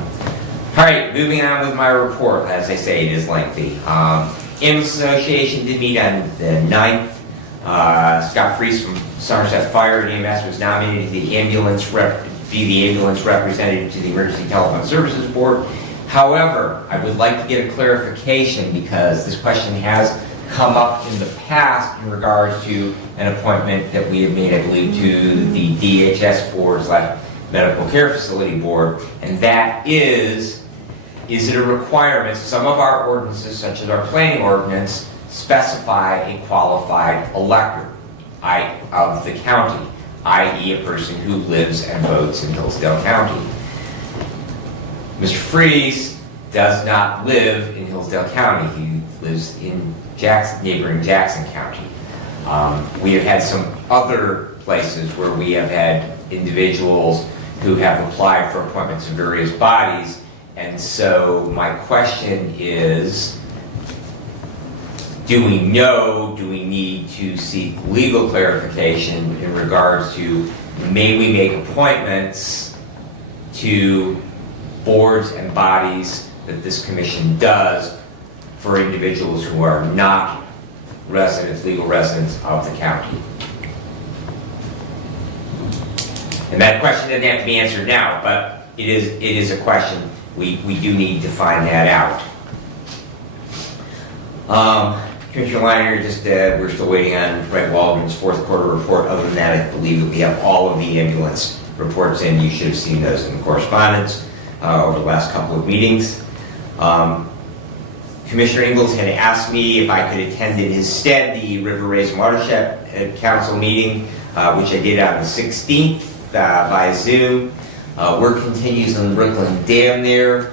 All right, moving on with my report. As I say, it is lengthy. Ambulance Association did meet on the 9th. Scott Freese from Somerset Fire and EMS was nominated to be the ambulance representative to the Emergency Telephone Services Board. However, I would like to get a clarification, because this question has come up in the past in regards to an appointment that we have made, I believe, to the DHS Board / Medical Care Facility Board, and that is it a requirement? Some of our ordinances, such as our planning ordinance, specify a qualified elector of the county, i.e. a person who lives and votes in Hillsdale County. Mr. Freese does not live in Hillsdale County. He lives in neighboring Jackson County. We have had some other places where we have had individuals who have applied for appointments in various bodies, And so my question is, do we need to seek legal clarification in regards to, may we make appointments to boards and bodies that this commission does for individuals who are not residents, legal residents of the county? And that question doesn't have to be answered now, but it is a question. We do need to find that out. Commissioner Liner, we're still waiting on Fred Waldron's fourth quarter report. Other than that, I believe that we have all of the ambulance reports in. You should have seen those in the correspondence over the last couple of meetings. Commissioner Ingalls had asked me if I could attend in his stead the River Raisin Watershed Council meeting, which I did on the 16th via Zoom. Work continues on the Brooklyn Dam there.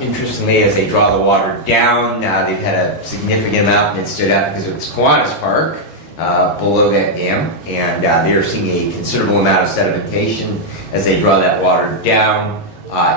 Interestingly, as they draw the water down, they've had a significant amount, and it stood out because it's Kiwanis Park below that dam, and they are seeing a considerable amount of sedimentation as they draw that water down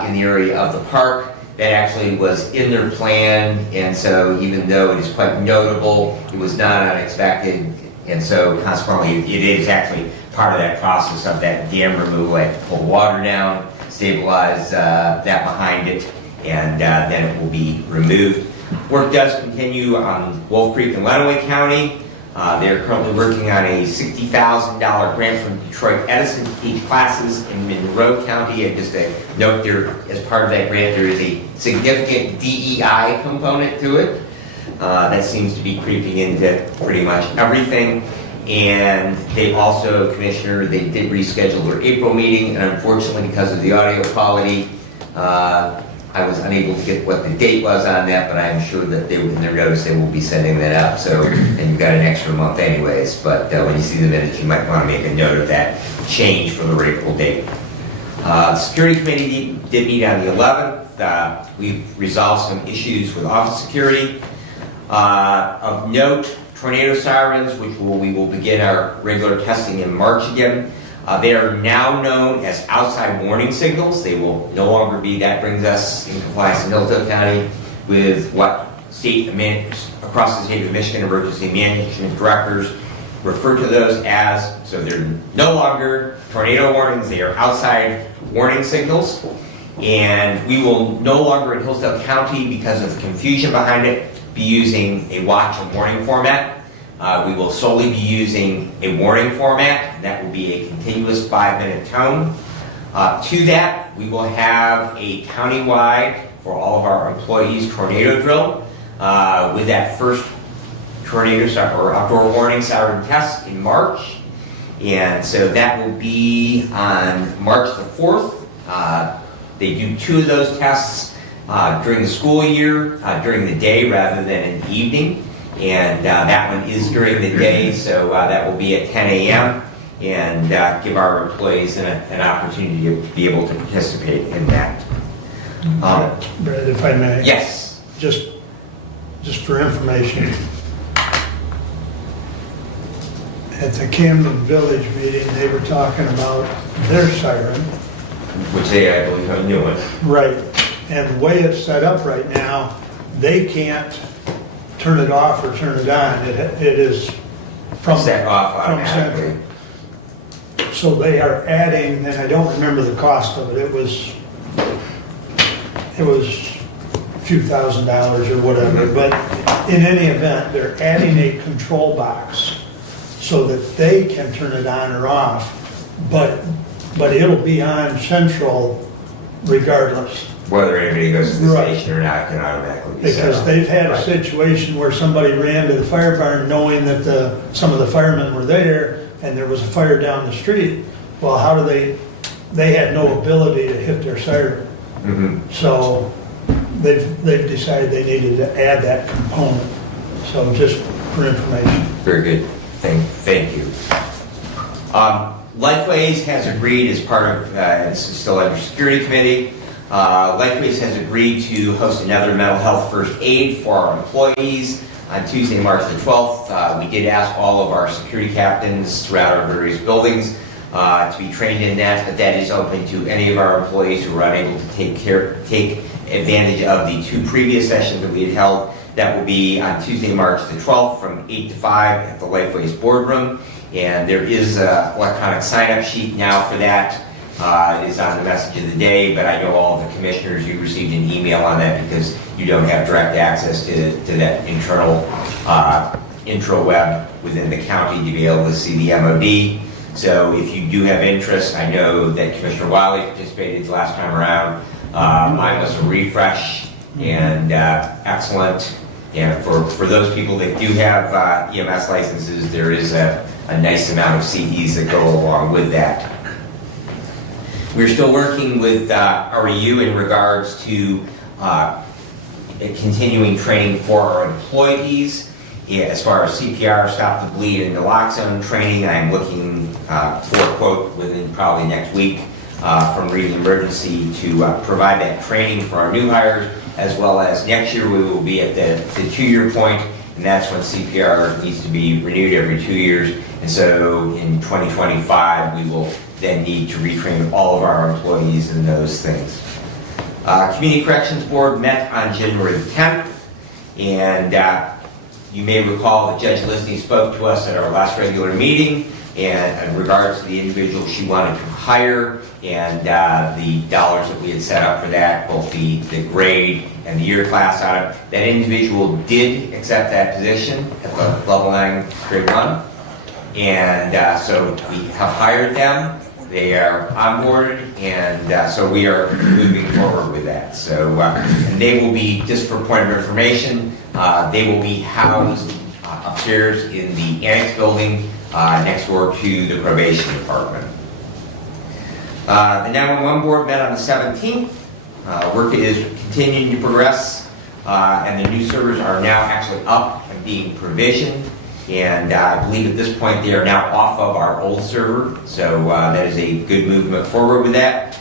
in the area of the park. That actually was in their plan, and so even though it is quite notable, it was not unexpected, and so consequently it is actually part of that process of that dam removal. They have to pull the water down, stabilize that behind it, and then it will be removed. Work does continue on Wolf Creek and Lenawee County. They're currently working on a $60,000 grant from Detroit Edison to teach classes in Monroe County. And just a note there, as part of that grant, there is a significant DEI component to it. That seems to be creeping into pretty much everything. And they also, Commissioner, they did reschedule their April meeting, and unfortunately, because of the audio quality, I was unable to get what the date was on that, but I'm sure that they, in their notice, they will be sending that out. So, and you've got an extra month anyways, but when you see the minutes, you might want to make a note of that change for the April date. The Security Committee did meet on the 11th. We've resolved some issues with office security. Of note, tornado sirens, which we will begin our regular testing in March again. They are now known as outside warning signals. They will no longer be. That brings us in compliance in Hillsdale County with what across the state of Michigan emergency management directors refer to those as. So they're no longer tornado warnings. They are outside warning signals. And we will no longer in Hillsdale County, because of the confusion behind it, be using a watch and warning format. We will solely be using a warning format, and that will be a continuous 5-minute tone. To that, we will have a countywide, for all of our employees, tornado drill with that first tornado or outdoor warning siren test in March. And so that will be on March the 4th. They do 2 of those tests during the school year, during the day rather than in the evening. And that one is during the day, so that will be at 10 a.m. and give our employees an opportunity to be able to participate in that. Brad, if I may. Yes. Just for information. At the Camden Village meeting, they were talking about their siren. Which they, I believe, have a new one. Right. And the way it's set up right now, they can't turn it off or turn it on. It is from set off Central. automatically. So they are adding, and I don't remember the cost of it. It was a few $1,000s or whatever. But in any event, they're adding a control box so that they can turn it on or off. But it'll be on Central regardless. Whether anybody goes to the Right. station or not, it can automatically be set Because off. they've had a Right. situation where somebody ran to the fire barn knowing that some of the firemen were there and there was a fire down the street. Well, how do they had no ability to hit their siren. Mm-hmm. So they've decided they needed to add that component. So just for information. Very good. Thank you. Lifeways has agreed as part of, this is still under Security Committee, Lifeways has agreed to host another mental health first aid for our employees on Tuesday, March the 12th. We did ask all of our security captains throughout our various buildings to be trained in that, but that is open to any of our employees who are unable to take advantage of the 2 previous sessions that we had held. That will be on Tuesday, March the 12th from 8 to 5 at the Lifeways Boardroom. And there is an electronic sign-up sheet now for that. It is on the message of the day, but I know all of the commissioners, you received an email on that because you don't have direct access to that internal intraweb within the county to be able to see the MOD. So if you do have interest, I know that Commissioner Wiley participated last time around. Mine was a refresh and excellent. And for those people that do have EMS licenses, there is a nice amount of CDs that go along with that. We're still working with REU in regards to continuing training for our employees. As far as CPR, stop the bleed, and naloxone training, I'm looking for a quote within probably next week from Reading Emergency to provide that training for our new hires, as well as next year we will be at the 2-year point, and that's when CPR needs to be renewed every 2 years. And so in 2025, we will then need to retrain all of our employees in those things. Community Corrections Board met on January 10th, and you may recall that Judge Lisney spoke to us at our last regular meeting and in regards to the individual she wanted to hire and the dollars that we had set up for that, both the grade and the year class on it. That individual did accept that position at the level 9 grade 1. And so we have hired them. They are onboarded, and so we are moving forward with that. So and they will be, just for point of information, they will be housed upstairs in the annex building next door to the probation department. The 911 board met on the 17th. Work is continuing to progress, and the new servers are now actually up and being provisioned. And I believe at this point they are now off of our old server, so that is a good movement forward with that.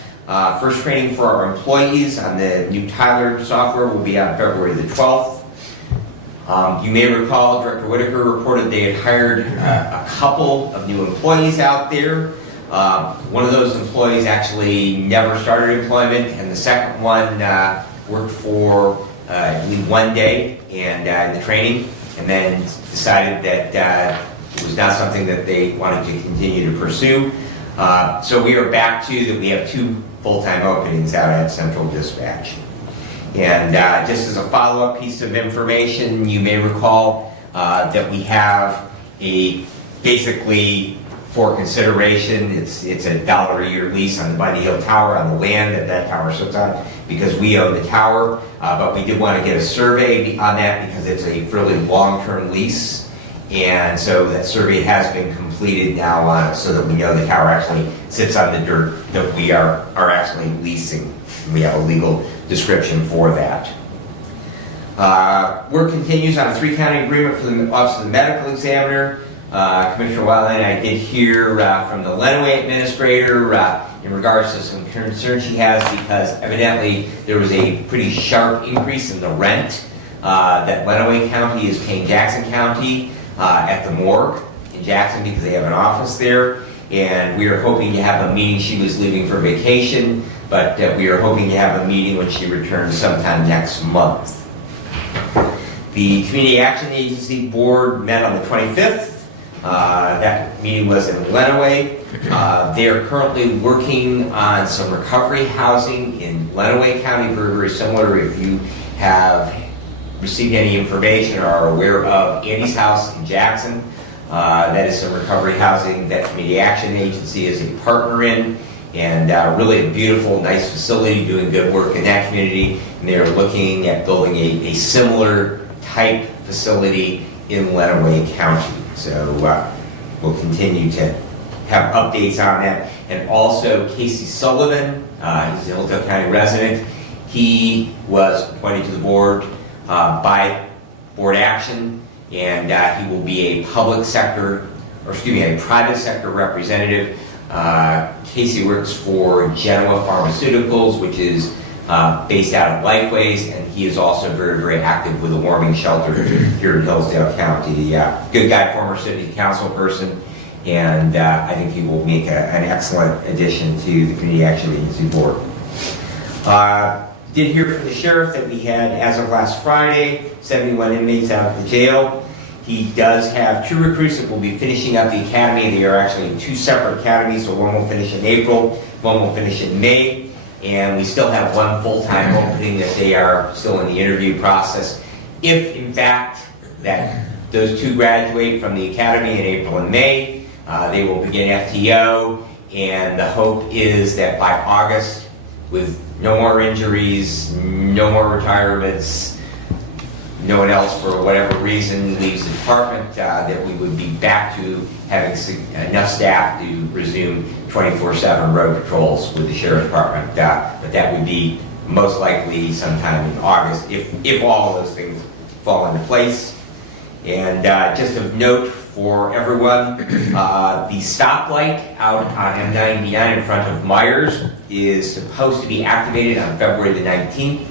First training for our employees on the new Tyler software will be on February the 12th. You may recall Director Whitaker reported they had hired a couple of new employees out there. One of those employees actually never started employment, and the second one worked for I believe 1 day and in the training, and then decided that it was not something that they wanted to continue to pursue. So we are back to that we have 2 full-time openings out at Central Dispatch. And just as a follow-up piece of information, you may recall that we have a basically for consideration, it's a $1 a year lease on the Bunny Hill Tower on the land that tower sits on because we own the tower, but we did want to get a survey on that because it's a fairly long-term lease, and so that survey has been completed now on it so that we know the tower actually sits on the dirt that we are actually leasing. We have a legal description for that. Work continues on a 3-county agreement for the Office of the Medical Examiner. Commissioner Wiley and I did hear from the Lenawee administrator in regards to some concerns she has because evidently there was a pretty sharp increase in the rent that Lenawee County is paying Jackson County at the morgue in Jackson because they have an office there. And we are hoping to have a meeting. She was leaving for vacation, but we are hoping to have a meeting when she returns sometime next month. The Community Action Agency Board met on the 25th. That meeting was in Lenawee. They are currently working on some recovery housing in Lenawee County, very, very similar. If you have received any information or are aware of Andy's House in Jackson, that is some recovery housing that Community Action Agency is a partner in, and really a beautiful, nice facility doing good work in that community. And they are looking at building a similar type facility in Lenawee County. So we'll continue to have updates on that. And also Casey Sullivan, he's a Hillsdale County resident. He was appointed to the board by board action, and he will be a private sector representative. Casey works for Genoa Pharmaceuticals, which is based out of Lifeways, and he is also very, very active with the warming shelter here in Hillsdale County. Good guy, former city council person, and I think he will make an excellent addition to the Community Action Agency Board. Did hear from the sheriff that we had, as of last Friday, 71 inmates out of the jail. He does have 2 recruits that will be finishing up the academy. They are actually in 2 separate academies, so one will finish in April, one will finish in May, and we still have 1 full-time opening that they are still in the interview process. If, in fact, that those 2 graduate from the academy in April and May, they will begin FTO, and the hope is that by August, with no more injuries, no more retirements, no one else for whatever reason leaves the department, that we would be back to having enough staff to resume 24/7 road patrols with the sheriff's department. But that would be most likely sometime in August, if all of those things fall into place. And just of note for everyone, the stoplight out on M99 in front of Myers is supposed to be activated on February the 19th.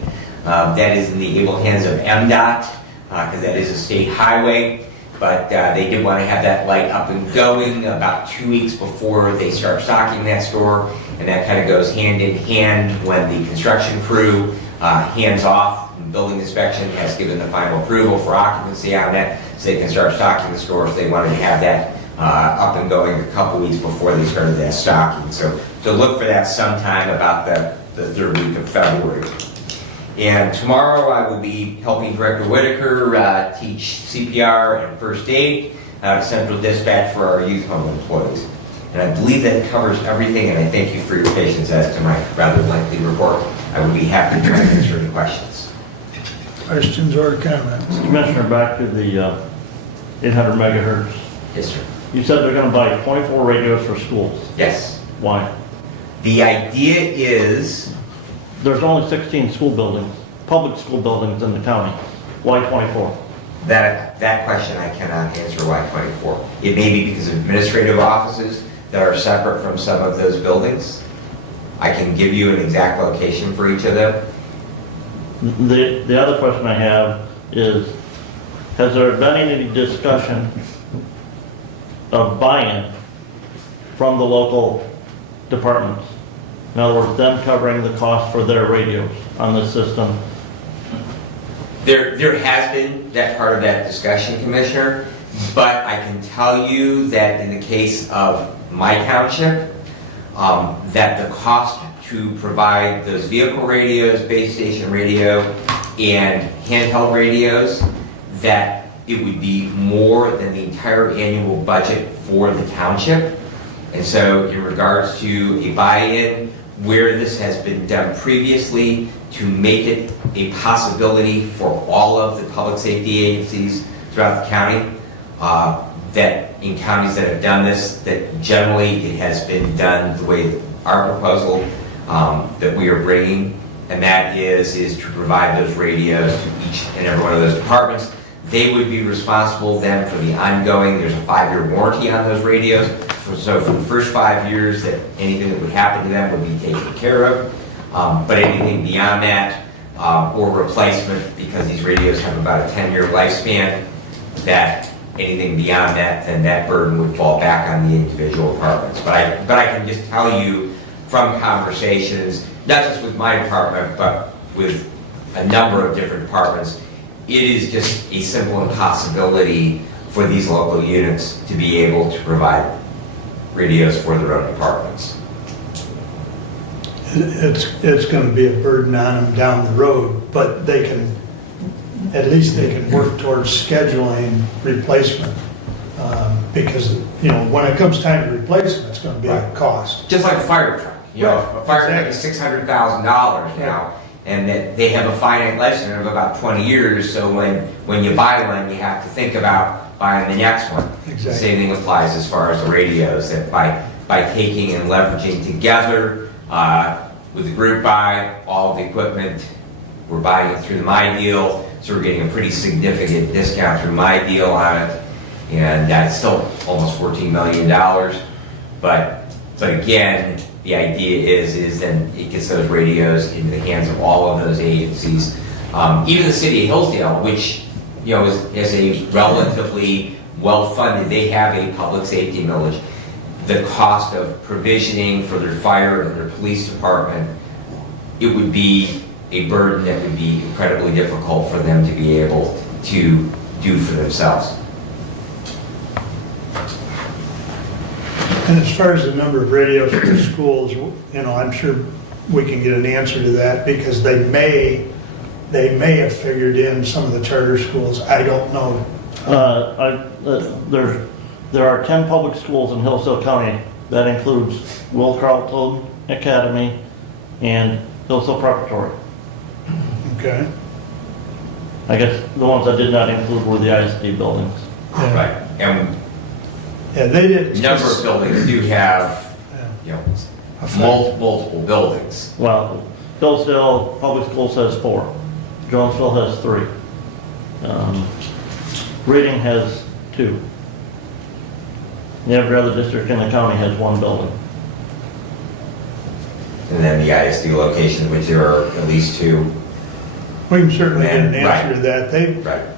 That is in the able hands of MDOT, because that is a state highway. But they did want to have that light up and going about 2 weeks before they start stocking that store. And that kind of goes hand in hand when the construction crew hands off. Building inspection has given the final approval for occupancy on that, so they can start stocking the stores. They wanted to have that up and going a couple weeks before they started that stocking. So look for that sometime about the 3rd week of February. And tomorrow I will be helping Director Whitaker teach CPR and first aid at Central Dispatch for our youth home employees. And I believe that covers everything, and I thank you for your patience as to my rather lengthy report. I would be happy to answer any questions. Questions or comments? Commissioner, back to the 800 megahertz. Yes, sir. You said they're going to buy 24 radios for schools. Yes. Why? The idea is, There's only 16 school buildings, public school buildings in the county. Why 24? that question I cannot answer why 24. It may be because of administrative offices that are separate from some of those buildings. I can give you an exact location for each of them. The other question I have is, has there been any discussion of buy-in from the local departments? In other words, them covering the cost for their radios on this system? There has been that part of that discussion, Commissioner, but I can tell you that in the case of my township, that the cost to provide those vehicle radios, base station radio, and handheld radios, that it would be more than the entire annual budget for the township. And so in regards to a buy-in, where this has been done previously to make it a possibility for all of the public safety agencies throughout the county, that in counties that have done this, that generally it has been done the way our proposal that we are bringing, and that is to provide those radios to each and every one of those departments. They would be responsible then for the ongoing, there's a 5-year warranty on those radios. So for the first 5 years, that anything that would happen to them would be taken care of. But anything beyond that, or replacement, because these radios have about a 10-year lifespan, that anything beyond that, then that burden would fall back on the individual departments. But I can just tell you from conversations, not just with my department, but with a number of different departments, it is just a simple impossibility for these local units to be able to provide radios for their own departments. It's going to be a burden on them down the road, but they can, at least they can work towards scheduling replacement. Because, you know, when it comes time to replace them, it's going to be a cost. Just like a fire truck. You know, Right, a fire truck is $600,000 now, and that they have a finite lifespan of about 20 years, so when you buy one, you have to think about buying the next one. Exactly. The same thing applies as far as the radios, that by taking and leveraging together with the group buy, all of the equipment, we're buying it through the My Deal, so we're getting a pretty significant discount through My Deal on it, and that's still almost $14 million. But again, the idea is then it gets those radios into the hands of all of those agencies. Even the city of Hillsdale, which, you know, is a relatively well-funded, they have a public safety millage. The cost of provisioning for their fire and their police department, it would be a burden that would be incredibly difficult for them to be able to do for themselves. And as far as the number of radios for the schools, I'm sure we can get an answer to that because they may have figured in some of the charter schools. I don't know. There are 10 public schools in Hillsdale County. That includes Will Carlton Academy and Hillsdale Preparatory. Okay. I guess the ones I did not include were the ISD buildings. Yeah. Right. And Yeah, they did. a number of buildings do have, multiple buildings. Well, Hillsdale Public Schools has 4. Jonesville has 3. Reading has 2. Every other district in the county has 1 building. And then the ISD location, which there are at least 2. We can certainly get an Right. answer to that. Right.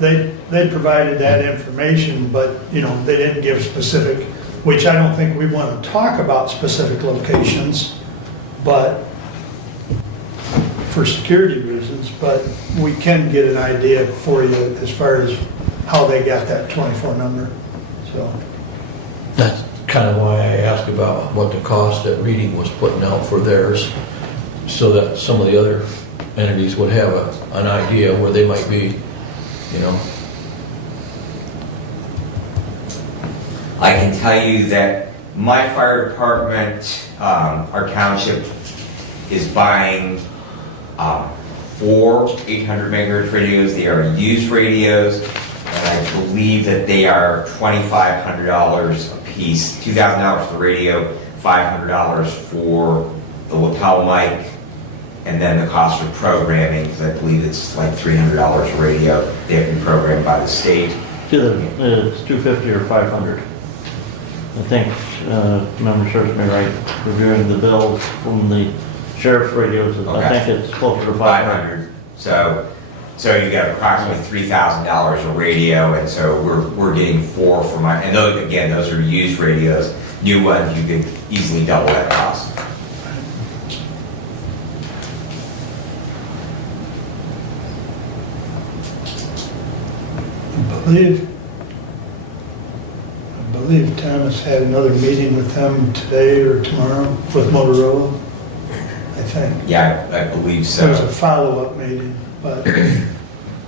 They provided that information, but, they didn't give specific, which I don't think we want to talk about specific locations, but for security reasons, but we can get an idea for you as far as how they got that 24 number, so. That's kind of why I asked about what the cost that Reading was putting out for theirs, so that some of the other entities would have an idea where they might be, I can tell you that my fire department, our township, is buying 4 800 megahertz radios. They are used radios, and I believe that they are $2,500 a piece. $2,000 for the radio, $500 for the lapel mic, and then the cost of programming, because I believe it's like $300 a radio. They have to be programmed by the state. It's $250 or $500. I think, memory serves me right, reviewing the bills from the sheriff's radios, I Okay. think it's closer to $500. 500. So you got approximately $3,000 a radio, and so we're getting 4 for my, and those, again, those are used radios. New ones, you could easily double that cost. I believe Thomas had another meeting with them today or tomorrow with Motorola, I think. Yeah, I believe It was a so. follow-up meeting, but,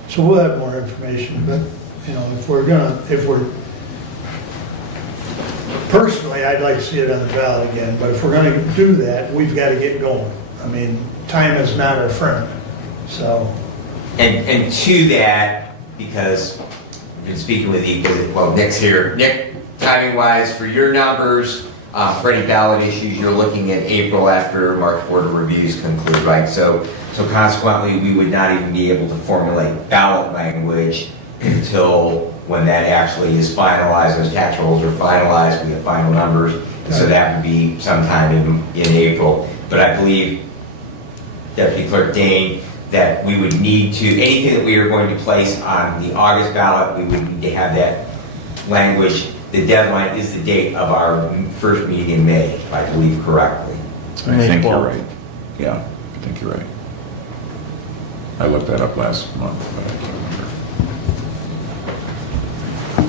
so we'll have more information, but, personally, I'd like to see it on the ballot again, but if we're gonna do that, we've gotta get going. I mean, time is not our friend, so. And to that, because I've been speaking with you, well, Nick's here. Nick, timing-wise, for your numbers, for any ballot issues, you're looking at April after March Board of Reviews conclude, right? So consequently, we would not even be able to formulate ballot language until when that actually is finalized, those tax rolls are finalized, we have final numbers. So that would be sometime in April. But I believe, Deputy Clerk Dane, that we would need to, anything that we are going to place on the August ballot, we would need to have that language. The deadline is the date of our first meeting in May, if I believe correctly. I think you're right. Yeah, I think you're right. I looked that up last month, but I can't remember.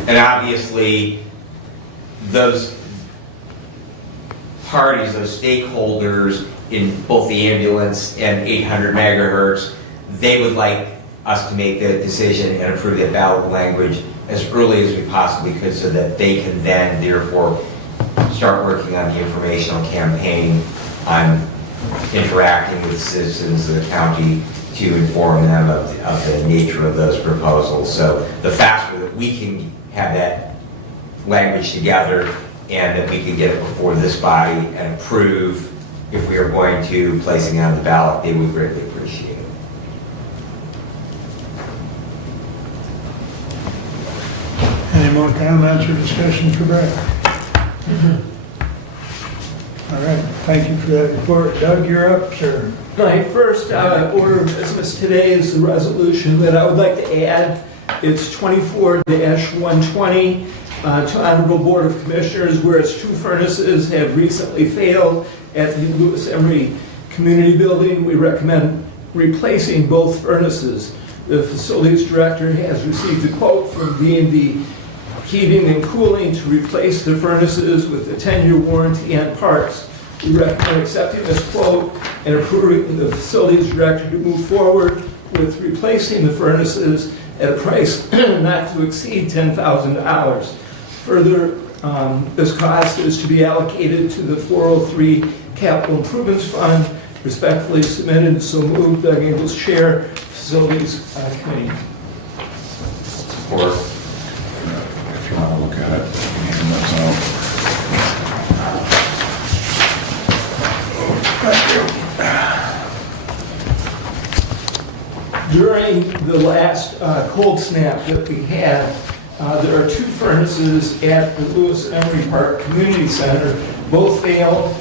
And obviously, those parties, those stakeholders in both the ambulance and 800 megahertz, they would like us to make the decision and approve that ballot language as early as we possibly could so that they can then therefore start working on the informational campaign on interacting with citizens of the county to inform them of the nature of those proposals. So the faster that we can have that language together and that we can get it before this body and approve, if we are going to placing it on the ballot, they would greatly appreciate it. Any more comments or discussion for Brad? All right, thank you for that report. Doug, you're up, sir. My first order of business today is the resolution that I would like to add. It's 24-120, to Honorable Board of Commissioners, whereas 2 furnaces have recently failed at the Lewis Emery Community Building, we recommend replacing both furnaces. The facilities director has received a quote from D&D Heating and Cooling to replace the furnaces with a 10-year warranty and parts. We recommend accepting this quote and approving the facilities director to move forward with replacing the furnaces at a price not to exceed $10,000. Further, this cost is to be allocated to the 403 Capital Improvements Fund. Respectfully submitted, so moved. Doug Ingles, Chair, Facilities Committee. Or If you want to look at it, hand those out. During the last cold snap that we had, there are 2 furnaces at the Lewis Emery Park Community Center. Both failed.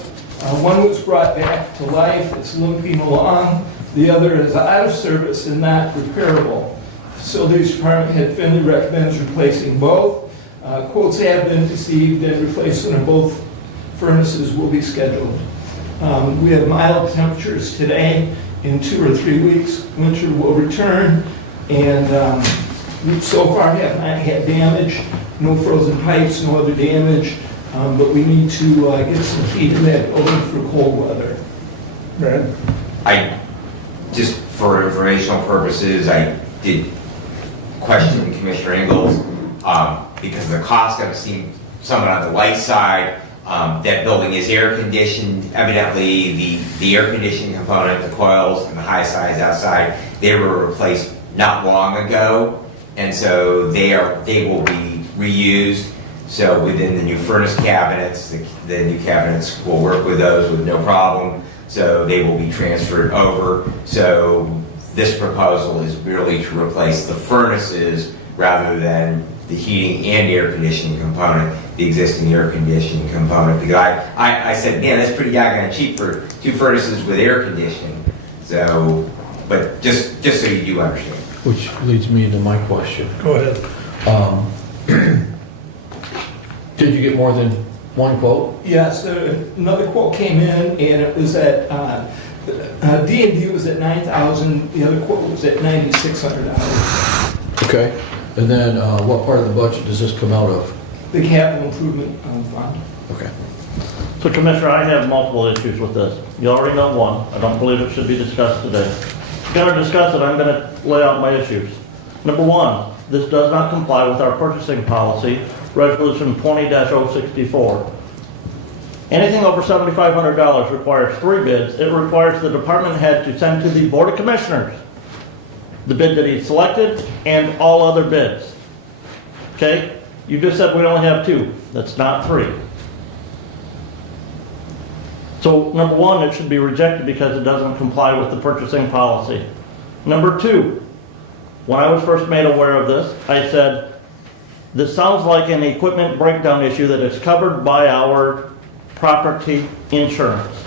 One was brought back to life. It's limping along. The other is out of service and not repairable. Facilities Department Head Finley recommends replacing both. Quotes have been received and replacement of both furnaces will be scheduled. We have mild temperatures today. In 2 or 3 weeks, winter will return, and we so far have not had damage, no frozen pipes, no other damage, but we need to get some heat in that building for cold weather. Brad? just for informational purposes, I did question Commissioner Ingles because the cost of it seemed somewhat on the light side. That building is air conditioned. Evidently, the air conditioning component, the coils and the high sides outside, they were replaced not long ago, and so they will be reused. So within the new furnace cabinets, the new cabinets will work with those with no problem. So they will be transferred over. So this proposal is merely to replace the furnaces rather than the heating and air conditioning component, the existing air conditioning component. Because I said, man, that's pretty doggone cheap for 2 furnaces with air conditioning. So, but just so you do understand. Which leads me into my question. Go ahead. Did you get more than one quote? Yes, another quote came in, and it was at, D&D was at $9,000, the other quote was at $9,600. Okay. And then what part of the budget does this come out of? The capital improvement fund. Okay. So Commissioner, I have multiple issues with this. You already know one. I don't believe it should be discussed today. If you're going to discuss it, I'm going to lay out my issues. Number one, this does not comply with our purchasing policy, Resolution 20-064. Anything over $7,500 requires 3 bids. It requires the department head to send to the Board of Commissioners the bid that he selected and all other bids. Okay? You just said we only have 2. That's not 3. So number one, it should be rejected because it doesn't comply with the purchasing policy. Number 2, when I was first made aware of this, I said, this sounds like an equipment breakdown issue that is covered by our property insurance.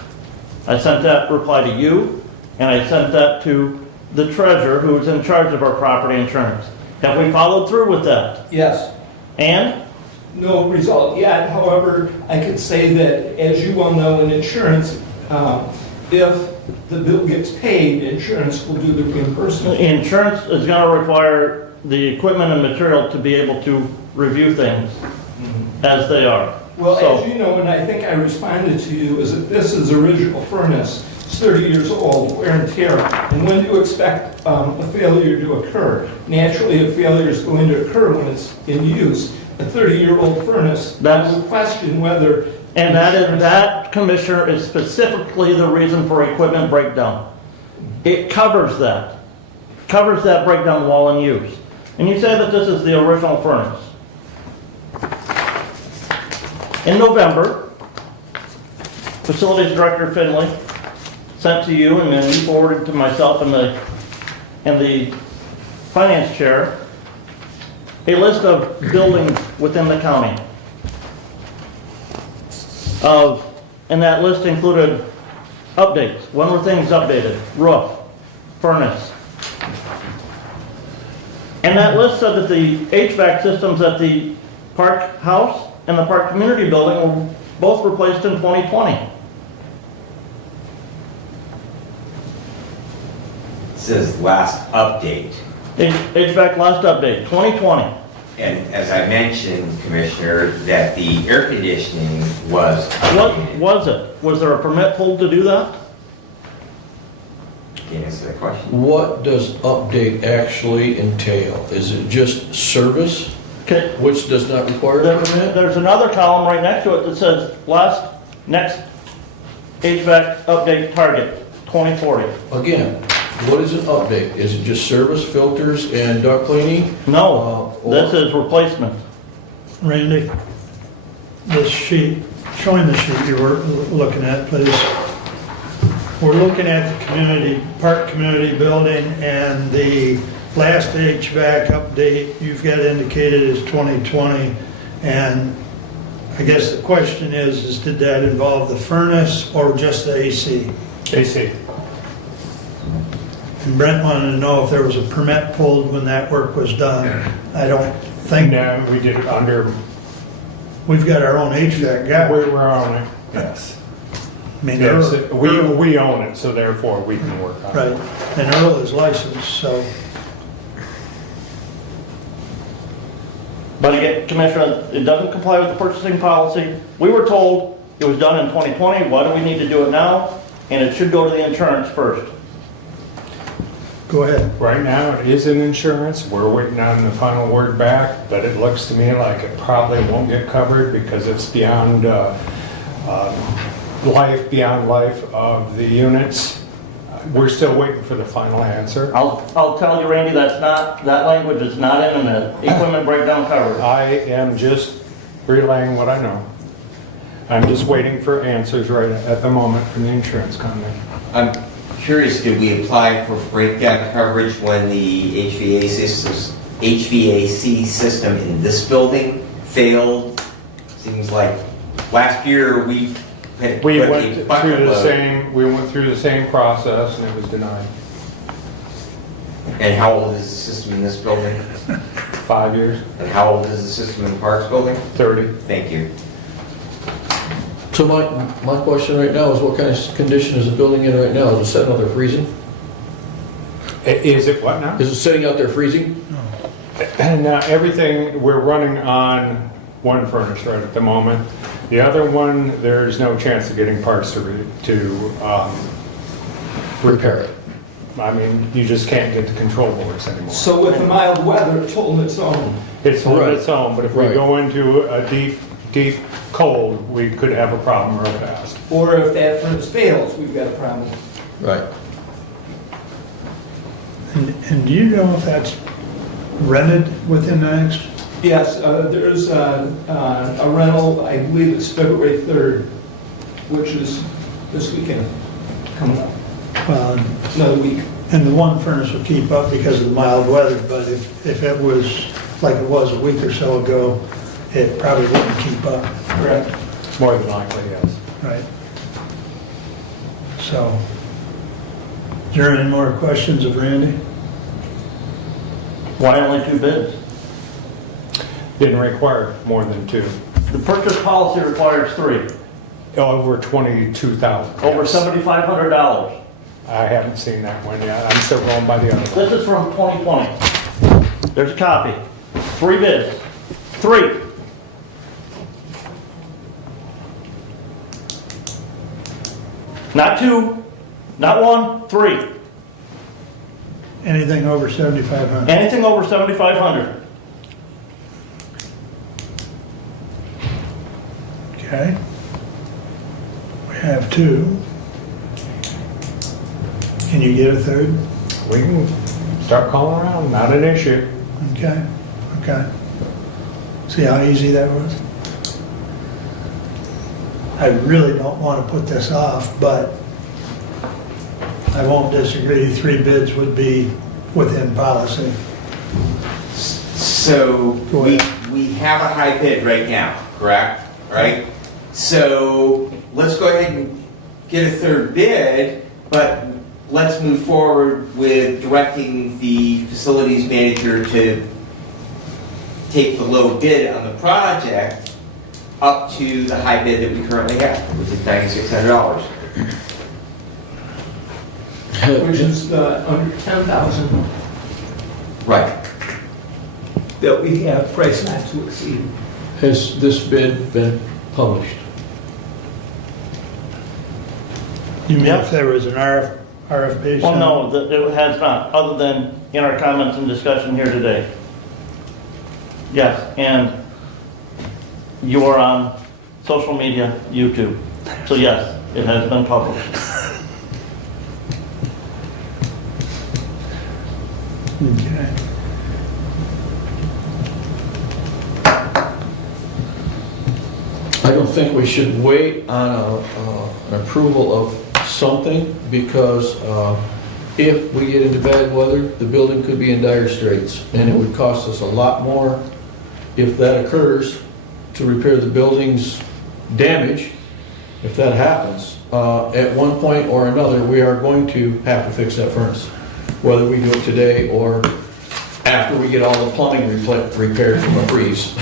I sent that reply to you, and I sent that to the treasurer who is in charge of our property insurance. Have we followed through with that? Yes. And? No result yet. However, I could say that, as you well know, in insurance, if the bill gets paid, insurance will do the reimbursement. Insurance is going to require the equipment and material to be able to review things as they are. Well, So- as you know, and I think I responded to you, is that this is original furnace. It's 30 years old, wear and tear. And when do you expect a failure to occur? Naturally, a failure is going to occur when it's in use. A 30-year-old furnace, that would question whether... And that, Commissioner, is specifically the reason for equipment breakdown. It covers that. Covers that breakdown while in use. And you say that this is the original furnace. In November, Facilities Director Finley sent to you, and then you forwarded to myself and the Finance Chair, a list of buildings within the county. And that list included updates. When were things updated? Roof, furnace. And that list said that the HVAC systems at the Park House and the Park Community Building were both replaced in 2020. It says last update. HVAC last update, 2020. And as I mentioned, Commissioner, that the air conditioning was What updated. was it? Was there a permit pulled to do that? Can you answer that question? What does update actually entail? Is it just service, Okay. which does not require a permit? There's another column right next to it that says next HVAC update target, 2040. Again, what is an update? Is it just service, filters, and duct cleaning? No, Or- this is replacement. Randy, this sheet, showing the sheet you were looking at, please. We're looking at the park community building, and the last HVAC update you've got indicated is 2020. And I guess the question is did that involve the furnace or just the AC? AC. And Brent wanted to know if there was a permit pulled when that work was done. I don't think, No, we did it under, we've got our own HVAC guy. we're on it, yes. I mean, Yes, Earl- we own it, so therefore we can work on it. Right, and Earl is licensed, so, But again, Commissioner, it doesn't comply with the purchasing policy. We were told it was done in 2020. Why do we need to do it now? And it should go to the insurance first. go ahead. Right now, it is in insurance, we're waiting on the final word back, but it looks to me like it probably won't get covered because it's beyond life of the units. We're still waiting for the final answer. I'll tell you, Randy, that language is not in the equipment breakdown cover. I am just relaying what I know. I'm just waiting for answers right at the moment from the insurance company. I'm curious, did we apply for breakdown coverage when the HVAC system in this building failed? Seems like last year we had We put a went bucket load. we went through the same process and it was denied. And how old is the system in this building? 5 years, And how old is the system in the Parks building? 30. Thank you. So my question right now is what kind of condition is the building in right now? Is it sitting out there freezing? Is it what now? Is it sitting out there freezing? And everything, we're running on one furnace right at the moment. The other one, there's no chance of getting parts to repair it. I mean, you just can't get the control boards anymore. So with the mild weather, it's holding its own. It's on Right. its own, but if we Right. go into a deep cold, we could have a problem real fast. Or if that furnace fails, we've got a problem. Right. And do you know if that's rented within the next? Yes, there's a rental, I believe it's February 3rd, which is this weekend coming up, another week. And the one furnace will keep up because of the mild weather, but if it was like it was a week or so ago, it probably wouldn't keep up, Correct. More than likely, yes. right? So, is there any more questions of Randy? Why only 2 bids? Didn't require more than 2. The purchase policy requires 3, Over 22,000. over yes. $7,500. I haven't seen that one yet. I'm still going by the other one. This is from 2020. There's a copy. 3 bids. 3. Not 2, not 1, 3. Anything over 7,500? Anything over 7,500. Okay. We have 2. Can you get a third? We can start calling around, not an issue. Okay, okay. See how easy that was? I really don't want to put this off, but I won't disagree, 3 bids would be within policy. So Go we ahead. have a high bid right now, correct? Right? So let's go ahead and get a third bid, but let's move forward with directing the facilities manager to take the low bid on the project up to the high bid that we currently have, which is $9,600. Which is under 10,000 Right. that we have price not to exceed. Has this bid been published? You mean if there was an RFP? Well, no, it has not, other than in our comments and discussion here today. Yes, and you are on social media, YouTube. So yes, it has been published. Okay. I don't think we should wait on an approval of something, because if we get into bad weather, the building could be in dire straits, and it would cost us a lot more if that occurs to repair the building's damage. If that happens, at one point or another, we are going to have to fix that furnace, whether we do it today or after we get all the plumbing repaired from the freeze.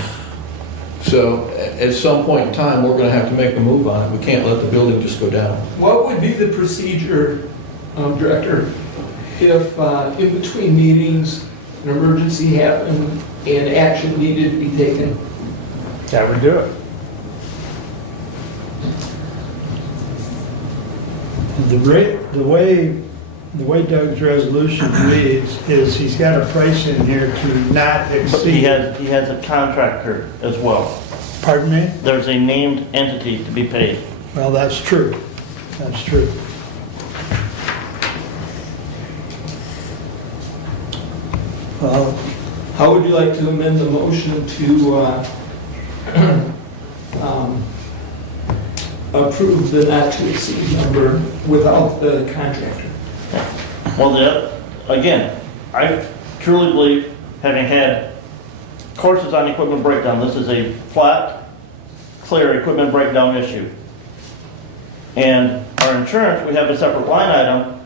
So at some point in time, we're gonna have to make a move on it. We can't let the building just go down. What would be the procedure, Director, if in between meetings, an emergency happened and action needed to be taken? That would do it. The way Doug's resolution reads is he's got a price in here to not But exceed. he has a contractor as well. Pardon me? There's a named entity to be paid. Well, that's true. That's true. Well, How would you like to amend the motion to approve the not to exceed number without the contractor? Well, again, I truly believe, having had courses on equipment breakdown, this is a flat, clear equipment breakdown issue. And our insurance, we have a separate line item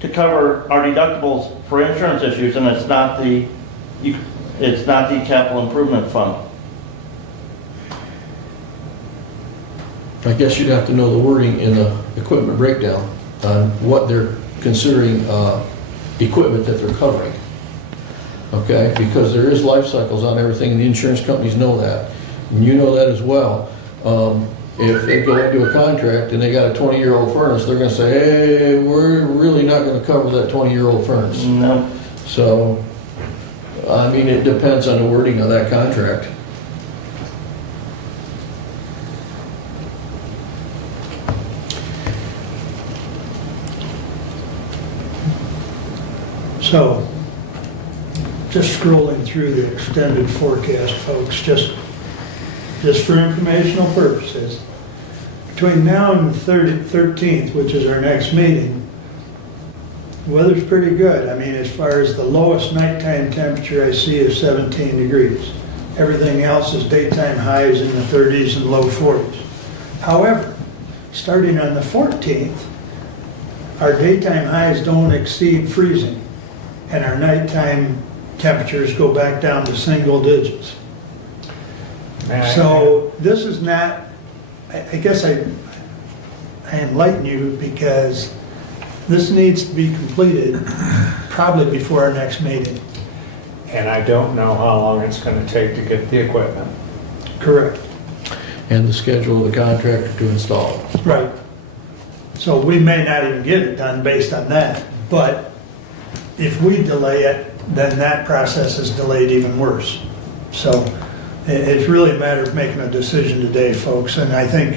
to cover our deductibles for insurance issues, and it's not the capital improvement fund. I guess you'd have to know the wording in the equipment breakdown on what they're considering equipment that they're covering. Okay, because there is life cycles on everything, and the insurance companies know that. And you know that as well. If they go into a contract and they got a 20-year-old furnace, they're gonna say, hey, we're really not gonna cover that 20-year-old furnace. No. So, I mean, it depends on the wording of that contract. so, just scrolling through the extended forecast, folks, just for informational purposes. Between now and the 13th, which is our next meeting, the weather's pretty good. I mean, as far as the lowest nighttime temperature I see is 17 degrees. Everything else is daytime highs in the 30s and low 40s. However, starting on the 14th, our daytime highs don't exceed freezing, and our nighttime temperatures go back down to single digits. So this is not, I guess I enlighten you because this needs to be completed probably before our next meeting. And I don't know how long it's going to take to get the equipment. Correct. And the schedule of the contractor to install it. Right. So we may not even get it done based on that, but if we delay it, then that process is delayed even worse. So it's really a matter of making a decision today, folks, and I think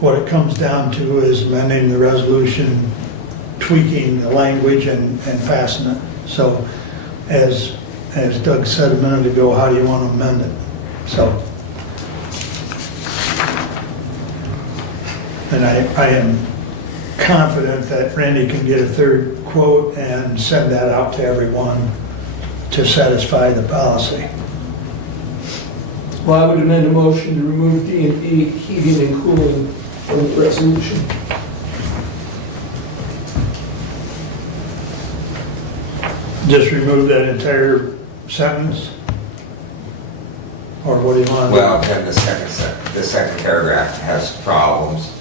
what it comes down to is amending the resolution, tweaking the language, and fasten it. So as Doug said a minute ago, how do you want to amend it? So, and I am confident that Randy can get a third quote and send that out to everyone to satisfy the policy. Well, I would amend a motion to remove D&D heating and cooling from the resolution. Just remove that entire sentence. Or what do you want? Well, then the second paragraph has problems.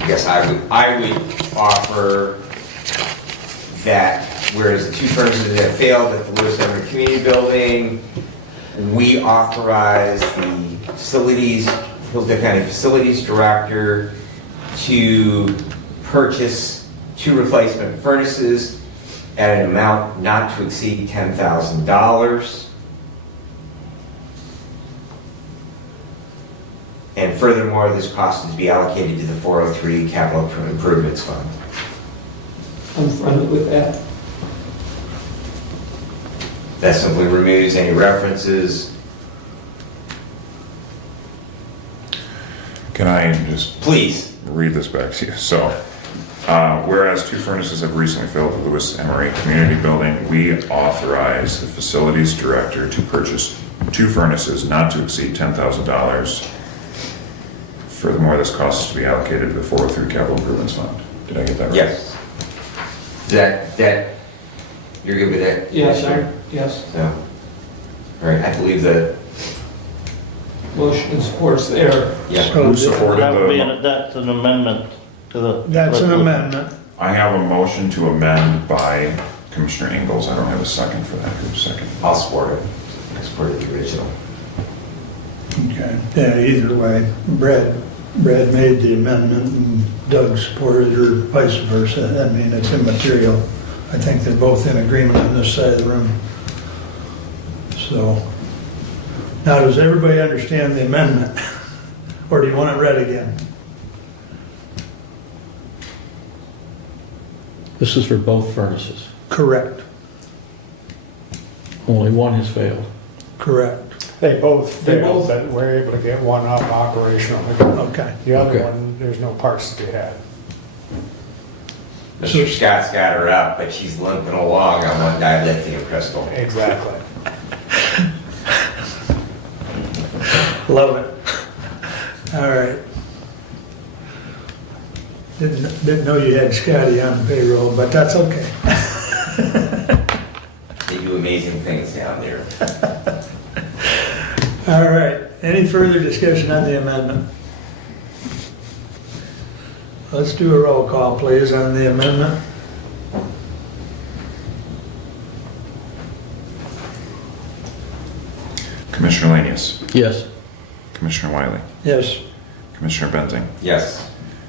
I guess I would offer that whereas the two furnaces that failed at the Lewis Emery Community Building, we authorize the facilities, Hillsdale County Facilities Director to purchase 2 replacement furnaces at an amount not to exceed $10,000. And furthermore, this cost is to be allocated to the 403 Capital Improvements Fund. I'm friendly with that. That simply removes any references. Can I just Please. read this back to you? So, whereas 2 furnaces have recently failed at the Lewis Emery Community Building, we authorize the facilities director to purchase 2 furnaces not to exceed $10,000. Furthermore, this cost is to be allocated to the 403 Capital Improvements Fund. Did I get that right? Yes. That, you're good with that? Yes, sir. Yes. So, all right, I believe that, Motion and support's there. yeah. Who supported That would be, the, that's an amendment to the. That's an amendment. I have a motion to amend by Commissioner Ingalls. I don't have a second for that. Who's second? I'll support it. I supported the original. Okay, yeah, either way, Brad made the amendment and Doug supported it, or vice versa. I mean, it's immaterial. I think they're both in agreement on this side of the room. So, now does everybody understand the amendment? Or do you want it read again? This is for both furnaces. Correct, Only one has failed. correct. They both They failed, both- but we're able to get one up operational. Okay. The other Okay. one, there's no parts to be had. Mr. Scott's got her up, but she's limping along on one dilithium crystal. Exactly. Love it. All right. Didn't know you had Scotty on the payroll, but that's okay. They do amazing things down there. All right, any further discussion on the amendment? Let's do a roll call, please, on the amendment. Commissioner Lanius, Yes. Commissioner Wiley, Yes. Commissioner Benzing, Yes.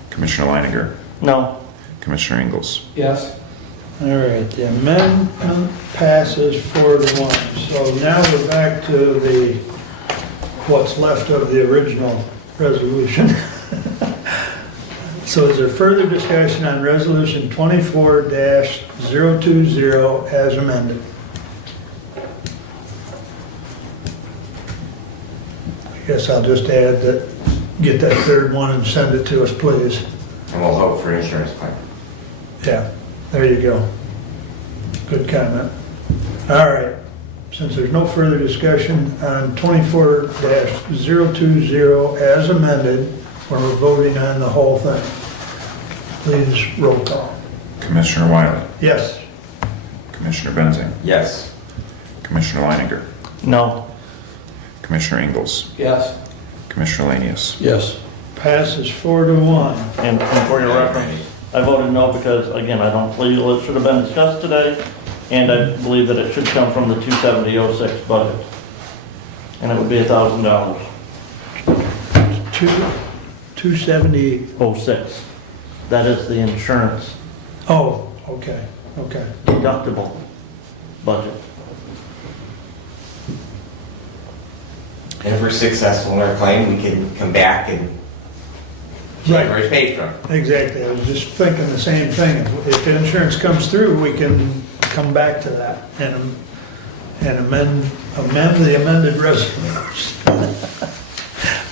Commissioner Leininger, No, Commissioner Ingalls. Yes. All right, the amendment passes 4-1. So now we're back to the, what's left of the original resolution. So is there further discussion on resolution 24-020 as amended? I guess I'll just add that, get that third one and send it to us, please. And we'll hope for insurance claim. Yeah, there you go. Good comment. All right, since there's no further discussion on 24-020 as amended, where we're voting on the whole thing, please roll call. Commissioner Wiley, Yes. Commissioner Benzing, Yes. Commissioner Leininger, no, Commissioner Ingalls, Yes. Commissioner Lanius. Yes. Passes 4-1. and for your reference, I voted no because, again, I don't believe it should have been discussed today, and I believe that it should come from the 27006 budget. And it would be $1,000. 270, 06. That is the insurance oh, okay, okay. deductible budget. And if we're successful in our claim, we can come back and January's paid from. Exactly, I was just thinking the same thing. If the insurance comes through, we can come back to that and amend the amended resolution.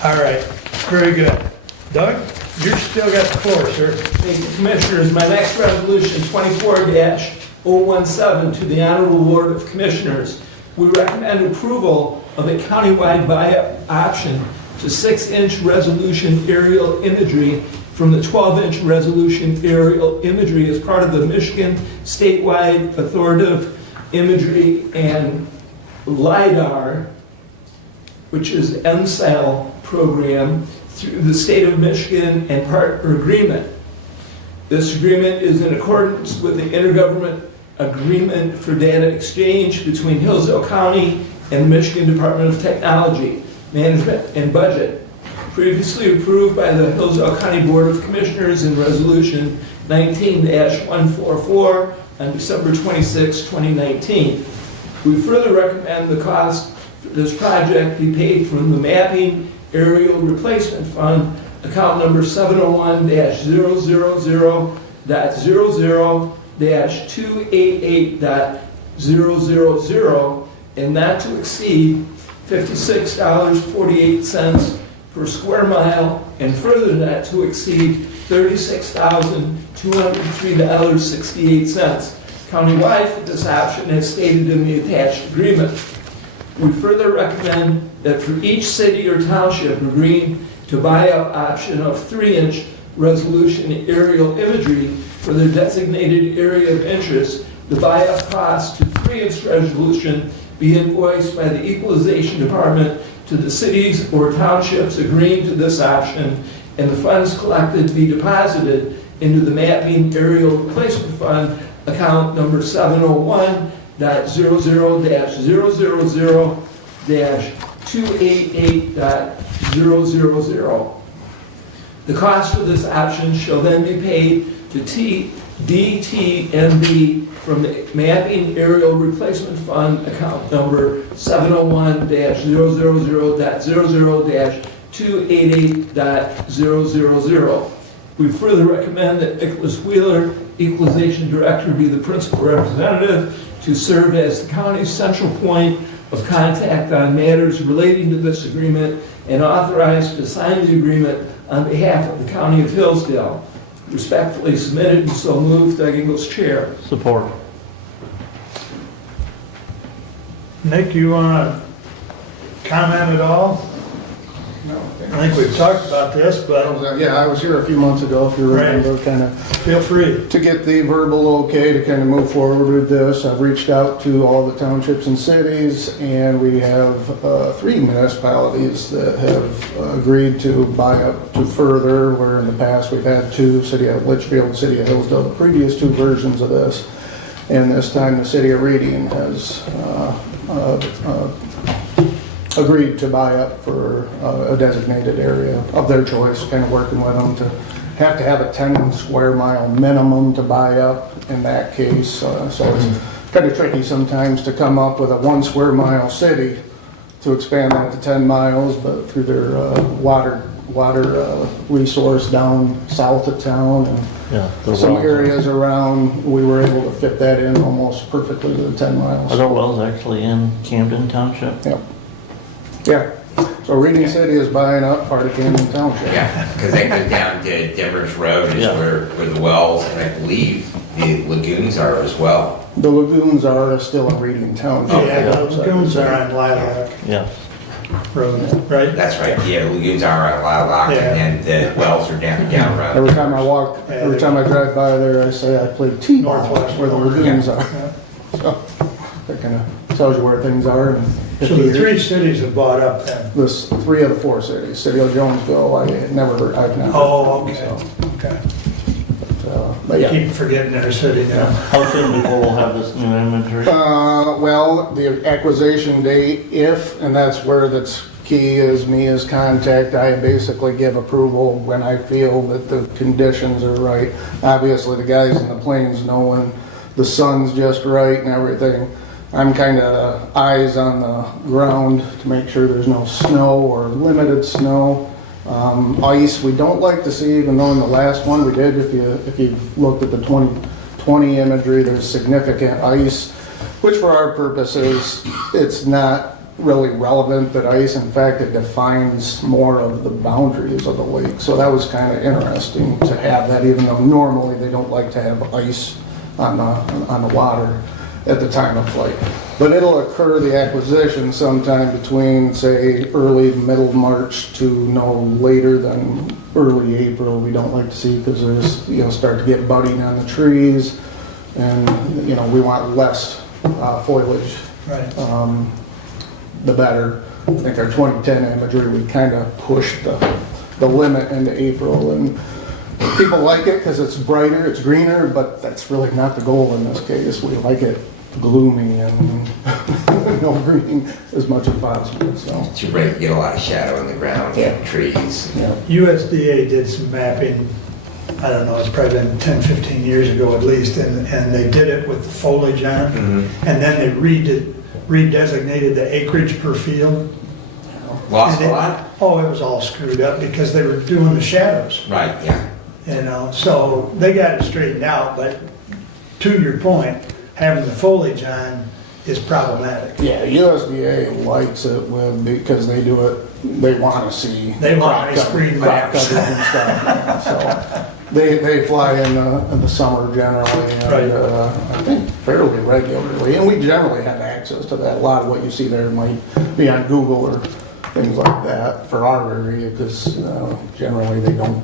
All right, very good. Doug, you still got the floor, sir. Thank you, Commissioners. My next resolution, 24-017, to the Honorable Board of Commissioners. We recommend approval of a countywide buy option to 6-inch resolution aerial imagery from the 12-inch resolution aerial imagery as part of the Michigan statewide authoritative imagery and LiDAR, which is MSAL program, through the state of Michigan and partner agreement. This agreement is in accordance with the intergovernment agreement for data exchange between Hillsdale County and the Michigan Department of Technology, Management and Budget, previously approved by the Hillsdale County Board of Commissioners in Resolution 19-144 on December 26, 2019. We further recommend the cost for this project be paid from the Mapping Aerial Replacement Fund, account number 701-000-288.000, and not to exceed $56.48 per square mile, and further not to exceed $36,203.68 countywide for this option as stated in the attached agreement. We further recommend that for each city or township agreeing to buy up option of 3-inch resolution aerial imagery for their designated area of interest, the buy-up cost to 3-inch resolution be invoiced by the Equalization Department to the cities or townships agreeing to this option, and the funds collected be deposited into the Mapping Aerial Replacement Fund, account number 701-000-288.000. The cost of this option shall then be paid to DTNB from the Mapping Aerial Replacement Fund, account number 701-000-288.000. We further recommend that Nicholas Wheeler, Equalization Director, be the principal representative to serve as the county's central point of contact on matters relating to this agreement, and authorized to sign the agreement on behalf of the County of Hillsdale. Respectfully submitted and so moved, Doug Ingles, Chair. Support. Nick, you want to comment at all? No. I think we've talked about this, but Yeah, I was here a few months ago, if you remember, kind of feel free. to get the verbal okay to kind of move forward with this. I've reached out to all the townships and cities, and we have 3 municipalities that have agreed to buy up to further, where in the past we've had 2, City of Litchfield, City of Hillsdale, the previous 2 versions of this. And this time the City of Reading has agreed to buy up for a designated area of their choice, kind of working with them to have a 10 square mile minimum to buy up in that case. So it's kind of tricky sometimes to come up with a 1 square mile city to expand that to 10 miles, but through their water resource down south of town and some areas around, we were able to fit that in almost perfectly to the 10 miles. Are there wells actually in Camden Township? Yep. Yeah. So Reading City is buying up part of Camden Township. Yeah, because that goes down to Denver's Road is Yeah. where the wells, and I believe the lagoons are as well. The lagoons are still in Reading Township. Yeah, the lagoons are on Lilac Yes. Road, right? That's right, yeah, the lagoons are on Lilac, Yeah. and the wells are down around. Every time I walk, every time I drive by there, I say I play T-ball Northwest where the corner. lagoons Yeah. are. So that kind of tells you where things are. And So the 3 cities have bought up then? This 3 of the 4 cities. City of Jonesville, I've never heard Oh, okay, so, okay. but yeah. Keep forgetting their city now. How soon before we'll have this new inventory? Well, the acquisition date, and that's where that's key is me as contact. I basically give approval when I feel that the conditions are right. Obviously, the guys in the plains know when the sun's just right and everything. I'm kind of eyes on the ground to make sure there's no snow or limited snow. Ice, we don't like to see, even though in the last one we did, if you looked at the 2020 imagery, there's significant ice, which for our purposes, it's not really relevant that ice. In fact, it defines more of the boundaries of the lake. So that was kind of interesting to have that, even though normally they don't like to have ice on the water at the time of flight. But it'll occur, the acquisition, sometime between, say, early, middle March to no later than early April, we don't like to see because there's, start to get budding on the trees. And, we want less foliage. Right. The better. I think our 2010 imagery, we kind of pushed the limit into April, and people like it because it's brighter, it's greener, but that's really not the goal in this case. We like it gloomy and no green as much as possible, so. Too bright to get a lot of shadow on the ground, Yeah. trees. Yeah. USDA did some mapping, I don't know, it's probably been 10, 15 years ago at least, and they did it with the foliage on, and then they redesignated the acreage per field. Lost And a lot? Oh, it was all screwed up because they were doing the shadows, Right, yeah. so they got it straightened out, but to your point, having the foliage on is problematic. Yeah, USDA likes it because they do it, they want to see. They want crop nice cover- green crop maps. coverage and stuff. So they fly in the summer generally, and Right. I think fairly regularly. And we generally have access to that. A lot of what you see there might be on Google or things like that for our area, because generally they don't.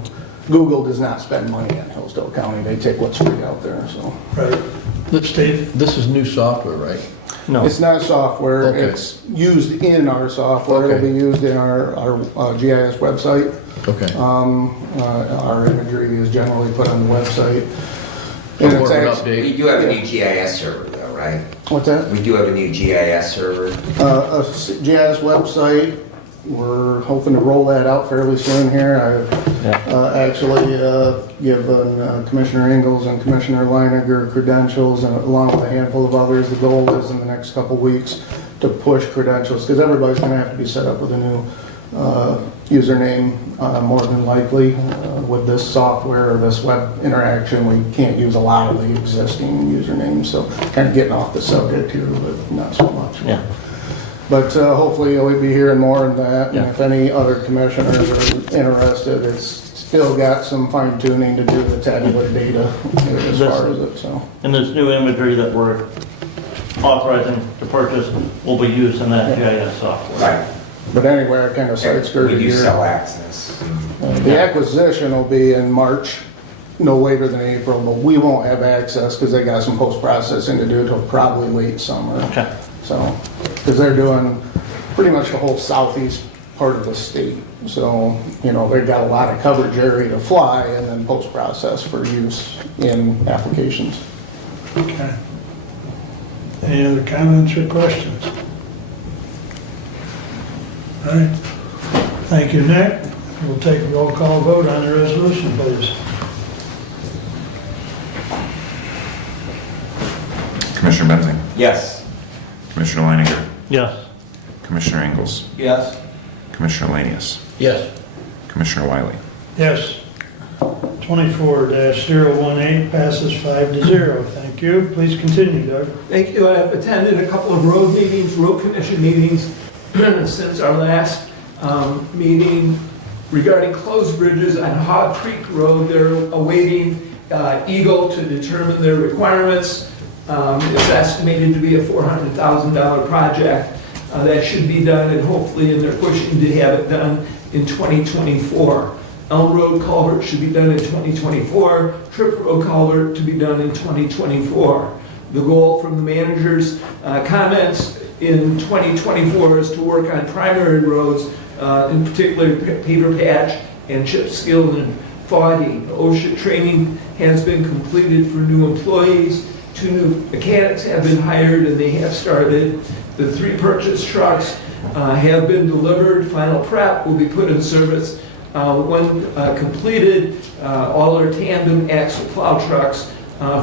Google does not spend money in Hillsdale County. They take what's free out there. So Right. Steve? This is new software, right? No. it's not software. Okay. It's used in our software. It'll Okay. be used in our GIS website. Okay. Our imagery is generally put on the website. For And more it's of an actually, We do have a new GIS server though, right? what's that? We do have a new GIS server. A GIS website. We're hoping to roll that out fairly soon here. I've actually given Commissioner Ingalls and Commissioner Leininger credentials, and along with a handful of others. The goal is in the next couple weeks to push credentials, because everybody's going to have to be set up with a new username more than likely. With this software or this web interaction, we can't use a lot of the existing usernames, so kind of getting off the subject here, but not so much. Yeah. But hopefully we'll be hearing more on that, and Yeah. if any other commissioners are interested, it's still got some fine tuning to do the tabular data as far as it, so. And this new imagery that we're authorizing to purchase will be used in that GIS software. Right. But anyway, I kind of side We skirted do here. sell access. The acquisition will be in March, no later than April, but we won't have access because they got some post-processing to do till probably late summer. Okay. So, because they're doing pretty much the whole southeast part of the state. So, they've got a lot of coverage area to fly and then post-process for use in applications. Okay. Any other comments or questions? All right. Thank you, Nick. We'll take a roll call vote on the resolution, please. Commissioner Benzing, Yes. Commissioner Leininger, Yes. Commissioner Ingalls, Yes. Commissioner Lanius, Yes. Commissioner Wiley. Yes. 24-018 passes 5-0. Thank you. Please continue, Doug. Thank you. I've attended a couple of road meetings, road commission meetings since our last meeting regarding closed bridges on Hog Creek Road. They're awaiting Eagle to determine their requirements. It's estimated to be a $400,000 project. That should be done, and hopefully, and they're pushing to have it done in 2024. Elm Road culvert should be done in 2024. Trip Road culvert to be done in 2024. The goal from the manager's comments in 2024 is to work on primary roads, in particular Peter Patch and Chip Skill and Foddy. OSHA training has been completed for new employees. 2 new mechanics have been hired and they have started. The 3 purchased trucks have been delivered. Final prep will be put in service when completed. All our tandem axle plow trucks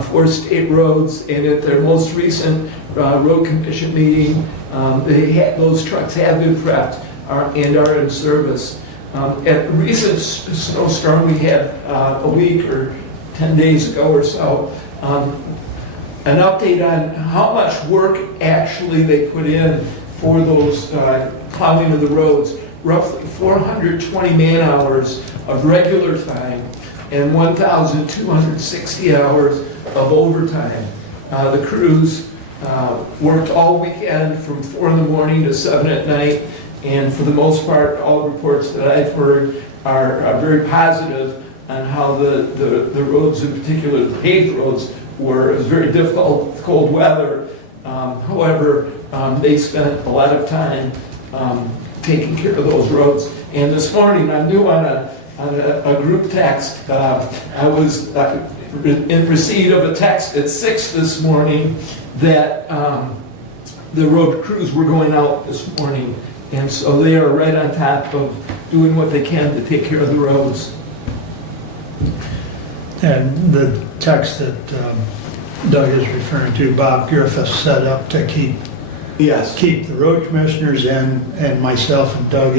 for state roads, and at their most recent road commission meeting, those trucks have been prepped and are in service. At the recent snowstorm we had a week or 10 days ago or so, an update on how much work actually they put in for those plowing of the roads. Roughly 420 man-hours of regular time and 1,260 hours of overtime. The crews worked all weekend from 4 in the morning to 7 at night, and for the most part, all reports that I've heard, are very positive on how the roads, in particular the paved roads, it was very difficult with cold weather. However, they spent a lot of time taking care of those roads. And this morning, I'm new on a group text. I was in receipt of a text at 6 this morning that the road crews were going out this morning. And so they are right on top of doing what they can to take care of the roads. And the text that Doug is referring to, Bob Griffiths set up to keep the road commissioners and myself and Doug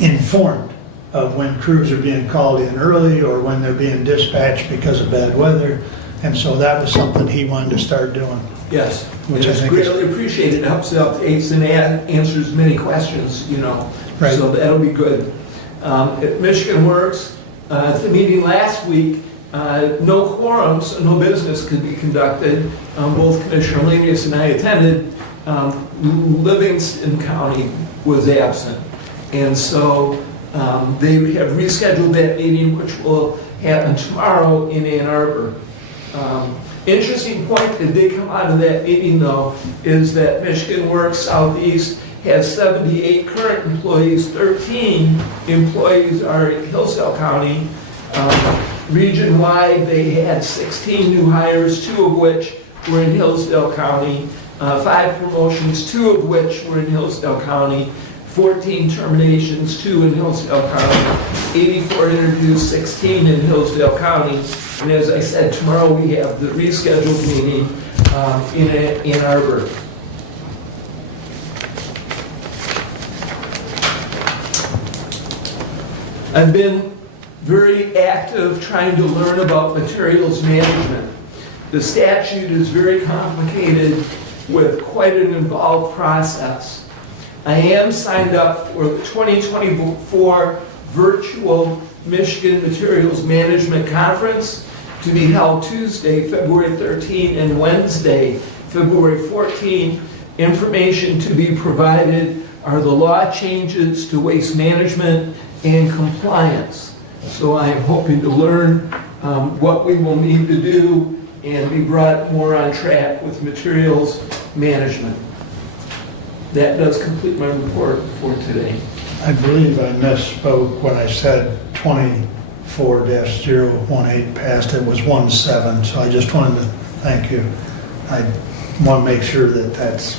informed of when crews are being called in early or when they're being dispatched because of bad weather. And so that was something he wanted to start doing. Yes, Which it's I think is- greatly appreciated. It helps out and answers many questions, Right. So that'll be good. At Michigan Works, at the meeting last week, no quorums, so no business could be conducted. Both Commissioner Lenius and I attended. Livingston County was absent. And so they have rescheduled that meeting, which will happen tomorrow in Ann Arbor. Interesting point that did come out of that meeting, though, is that Michigan Works Southeast has 78 current employees, 13 employees are in Hillsdale County. Region-wide, they had 16 new hires, 2 of which were in Hillsdale County, 5 promotions, 2 of which were in Hillsdale County, 14 terminations, 2 in Hillsdale County, 84 interviews, 16 in Hillsdale County. And as I said, tomorrow we have the rescheduled meeting in Ann Arbor. I've been very active trying to learn about materials management. The statute is very complicated with quite an involved process. I am signed up for the 2024 virtual Michigan Materials Management Conference to be held Tuesday, February 13, and Wednesday, February 14. Information to be provided are the law changes to waste management and compliance. So I am hoping to learn what we will need to do and be brought more on track with materials management. That does complete my report for today. I believe I misspoke when I said 24-018 passed. It was 17, so I just wanted to thank you. I want to make sure that that's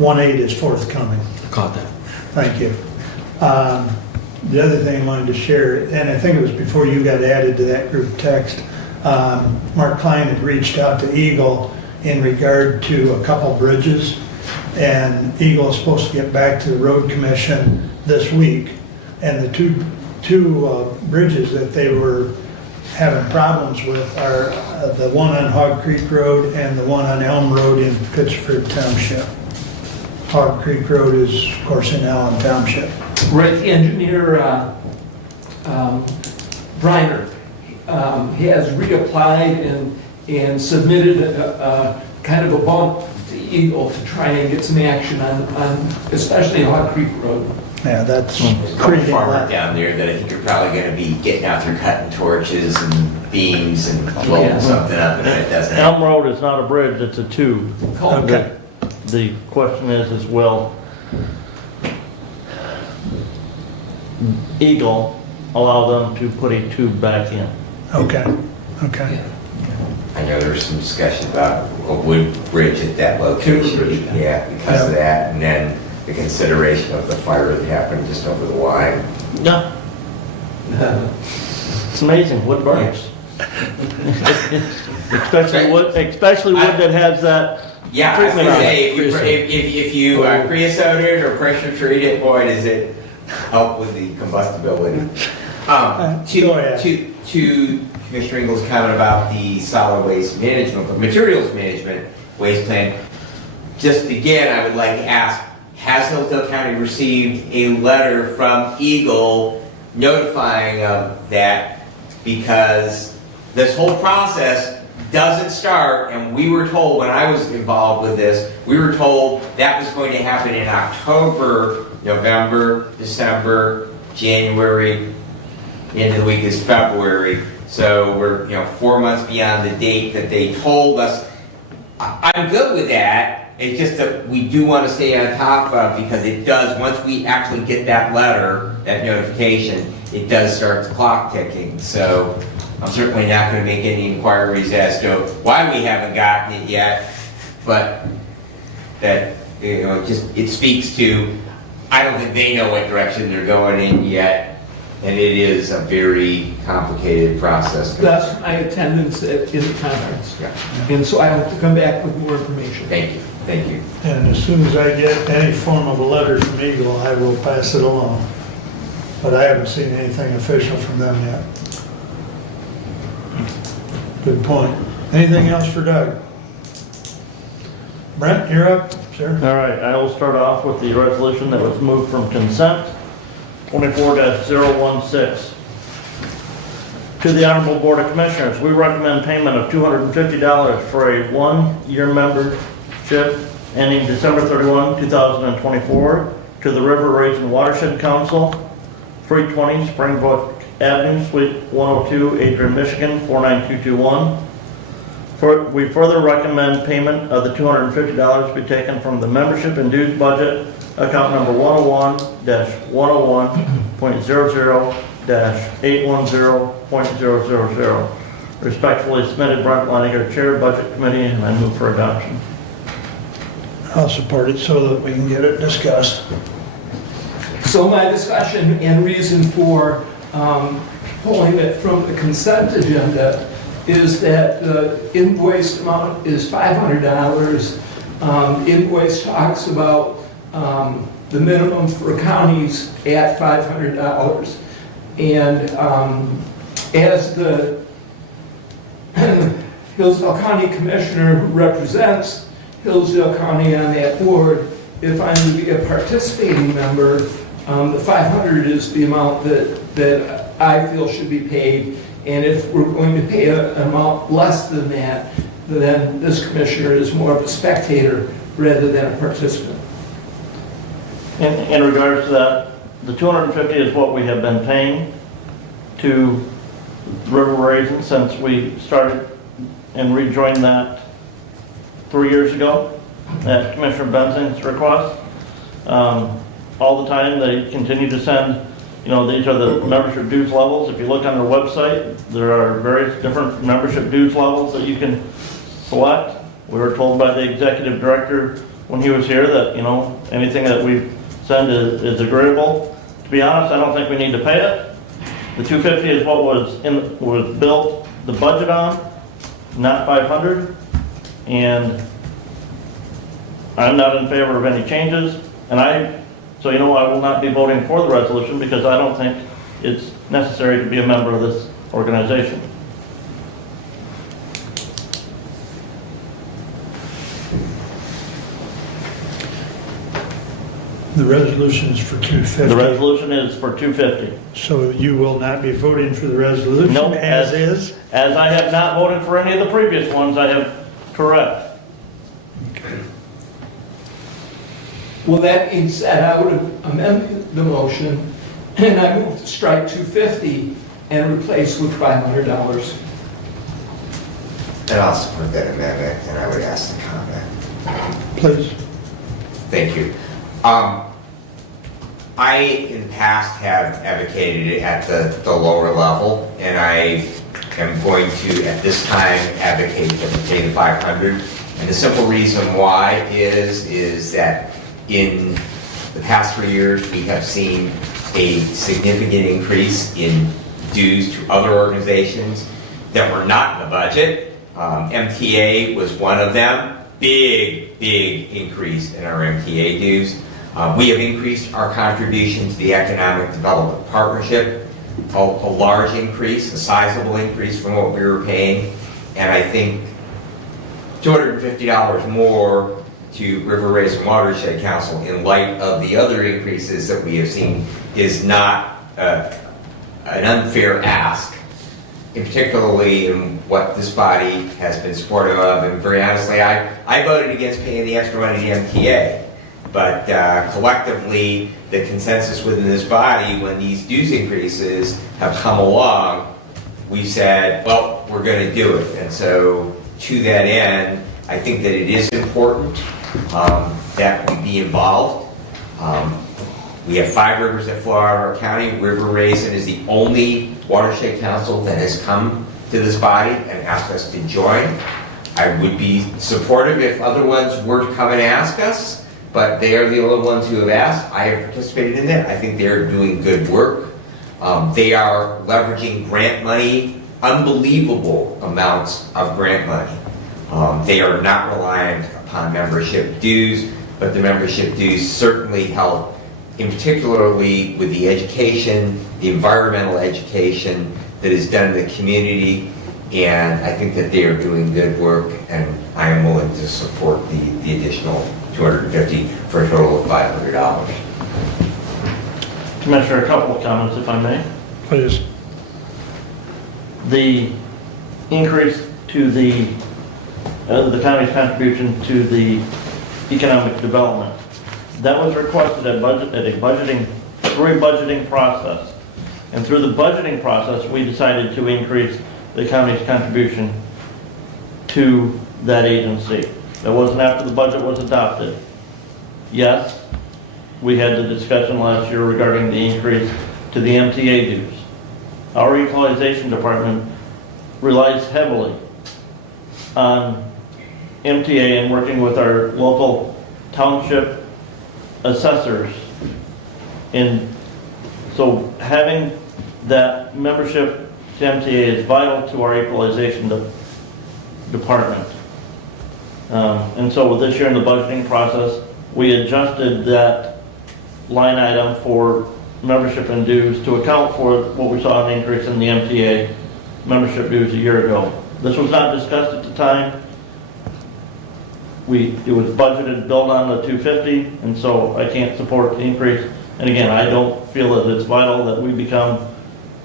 18 is forthcoming. Caught that. Thank you. The other thing I wanted to share, and I think it was before you got added to that group text, Mark Klein had reached out to Eagle in regard to a couple bridges, and Eagle is supposed to get back to the road commission this week, and the two bridges that they were having problems with are the one on Hog Creek Road and the one on Elm Road in Pittsford Township. Hog Creek Road is, of course, in Allen Township. Right, the engineer, Briner, has reapplied and submitted a kind of a bump to Eagle to try and get some action on especially Hog Creek Road. Yeah, that's There's a couple farmers down there that I think are probably going to be getting out there cutting torches and beams and blowing something up, and it doesn't. Elm Road is not a bridge, it's a tube. Okay. The question is, will Eagle allow them to put a tube back in? Okay, okay. I know there was some discussion about a wood bridge at that location. Yeah, because of that, and then the consideration of the fire that happened just over the line. Yeah. It's amazing, wood burns. Especially wood that has that Yeah, I was treatment gonna on say, it. if you creosote it or pressure treat it, boy, does it help with the combustibility. Go ahead. To Commissioner Ingles' comment about the solid waste management, but materials management waste plan, just again, I would like to ask, has Hillsdale County received a letter from Eagle notifying of that? Because this whole process doesn't start, and we were told, when I was involved with this, we were told that was going to happen in October November, December, January, the end of the week is February. So we're 4 months beyond the date that they told us. I'm good with that. It's just that we do want to stay on top of, because it does, once we actually get that letter, that notification, it does start the clock ticking. So I'm certainly not going to make any inquiries as to why we haven't gotten it yet, but that, it speaks to, I don't think they know what direction they're going in yet. And it is a very complicated process. That's my attendance in the conference. And so I hope to come back with more information. Thank you. Thank you. And as soon as I get any form of a letter from Eagle, I will pass it along. But I haven't seen anything official from them yet. Good point. Anything else for Doug? Brent, you're up, sir. All right, I will start off with the resolution that was moved from consent, 24-016. To the Honorable Board of Commissioners, we recommend payment of $250 for a one-year membership ending December 31, 2024 to the River Raisin Watershed Council, 320 Springbrook Avenue, Suite 102, Adrian, Michigan, 49221. We further recommend payment of the $250 be taken from the membership and dues budget, account number 101-101.00-810.000. Respectfully submitted, Brent Leininger, Chair, Budget Committee, and I move for adoption. I'll support it so that we can get it discussed. So my discussion and reason for pulling it from the consent agenda is that the invoice amount is $500. Invoice talks about the minimum for counties at $500. And as the Hillsdale County Commissioner who represents Hillsdale County on that board, if I'm to be a participating member, the $500 is the amount that I feel should be paid. And if we're going to pay an amount less than that, then this commissioner is more of a spectator rather than a participant. In regards to that, the $250 is what we have been paying to River Raisin since we started and rejoined that 3 years ago at Commissioner Bensing's request. All the time they continue to send, these are the membership dues levels. If you look on their website, there are various different membership dues levels that you can select. We were told by the executive director when he was here that, anything that we send is agreeable. To be honest, I don't think we need to pay it. The $250 is what was built the budget on, not $500. And I'm not in favor of any changes. So I will not be voting for the resolution because I don't think it's necessary to be a member of this organization. The resolution is for $250. The resolution is for $250. So you will not be voting for the resolution No, as is? As I have not voted for any of the previous ones, I have correct. Well, that being said, I would amend the motion and I move to strike $250 and replace with $500. And I'll support that amendment, and I would ask the comment. Please. Thank you. I, in the past, have advocated it at the lower level, and I am going to, at this time, advocate that we pay the $500. And the simple reason why is that in the past 3 years, we have seen a significant increase in dues to other organizations that were not in the budget. MTA was one of them. Big increase in our MTA dues. We have increased our contribution to the Economic Development Partnership, a large increase, a sizable increase from what we were paying, and I think $250 more to River Raisin Watershed Council in light of the other increases that we have seen is not an unfair ask, and particularly in what this body has been supportive of. And very honestly, I voted against paying the extra money to the MTA. But collectively, the consensus within this body, when these dues increases have come along, we've said, well, we're going to do it. And so to that end, I think that it is important that we be involved. We have 5 rivers that flow out of our county. River Raisin is the only watershed council that has come to this body and asked us to join. I would be supportive if other ones were to come and ask us, but they are the only ones who have asked. I have participated in that. I think they're doing good work. They are leveraging grant money, unbelievable amounts of grant money. They are not reliant upon membership dues, but the membership dues certainly help, in particularly with the education, the environmental education that is done in the community, and I think that they are doing good work, and I am willing to support the additional $250 for a total of $500. Commissioner, a couple of comments, if I may. Please. The increase to the county's contribution to the economic development, that was requested through a budgeting process. And through the budgeting process, we decided to increase the county's contribution to that agency. That wasn't after the budget was adopted. Yes, we had the discussion last year regarding the increase to the MTA dues. Our equalization department relies heavily on MTA and working with our local township assessors. And so having that membership to MTA is vital to our equalization department. And so this year in the budgeting process, we adjusted that line item for membership and dues to account for what we saw an increase in the MTA membership dues a year ago. This was not discussed at the time. It was budgeted, built on the 250, and so I can't support the increase. And again, I don't feel that it's vital that we become,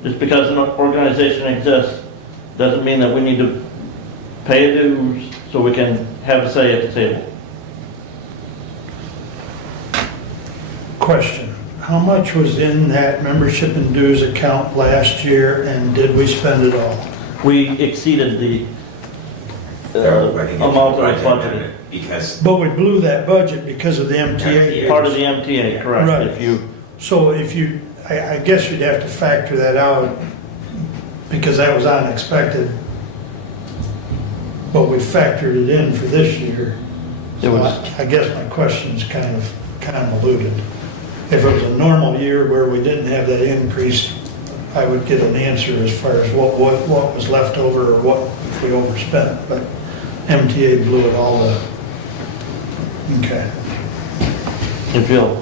just because an organization exists, doesn't mean that we need to pay dues so we can have a say at the table. Question. How much was in that membership and dues account last year, and did we spend it all? We exceeded the Everybody gets amount a that was budget budgeted. amendment because But we blew that budget because of the MTA. Part of the MTA, correct. Right. If you, I guess you'd have to factor that out because that was unexpected. But we factored it in for this year. It was- I guess my question's kind of convoluted. If it was a normal year where we didn't have that increase, I would get an answer as far as what was left over or what if we overspent. But MTA blew it all up. Okay. if you'll.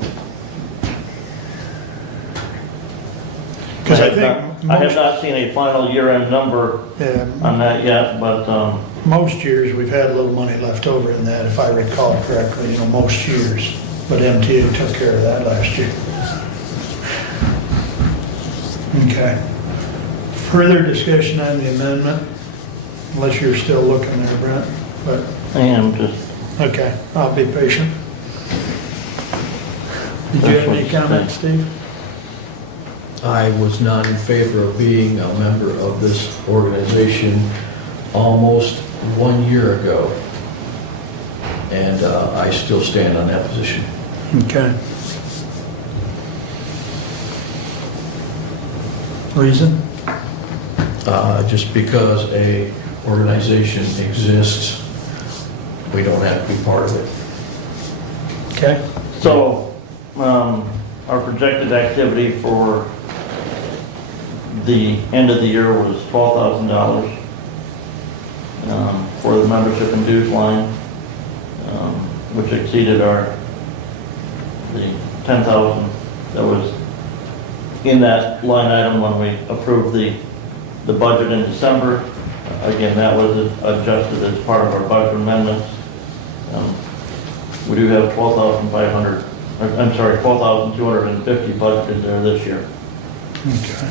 Because I I think have not seen a final year-end number on that yet, but most years we've had a little money left over in that, if I recall correctly, most years. But MTA took care of that last year. Okay. Further discussion on the amendment, unless you're still looking there, Brent, but, I am just. okay, I'll be patient. Did you have any comments, Steve? I was not in favor of being a member of this organization almost 1 year ago, and I still stand on that position. Okay. Reason? Just because a organization exists, we don't have to be part of it. Okay. So, our projected activity for the end of the year was $12,000 for the membership and dues line, which exceeded the 10,000 that was in that line item when we approved the budget in December. Again, that was adjusted as part of our budget amendments. We do have 12,250 budgeted there this year. Okay.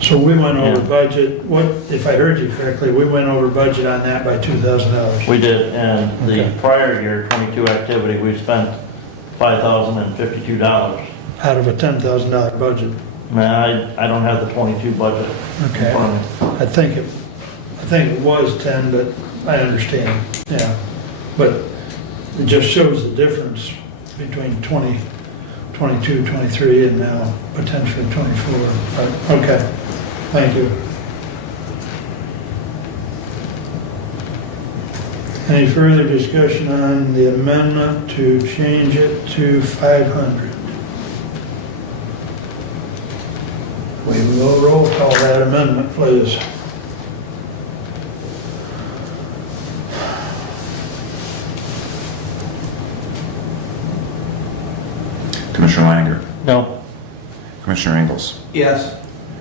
So we went over Yeah. budget, what, if I heard you correctly, we went over budget on that by $2,000. We did, and the Okay. prior year, 22 activity, we spent $5,052. Out of a $10,000 budget. Man, I don't have the 22 budget in Okay. front of me. I think it was 10, but I understand, yeah. But it just shows the difference between 22, 23, and now potentially 24. But, okay, thank you. Any further discussion on the amendment to change it to 500? We will roll call that amendment, please. Commissioner Langer, No. Commissioner Ingles, Yes.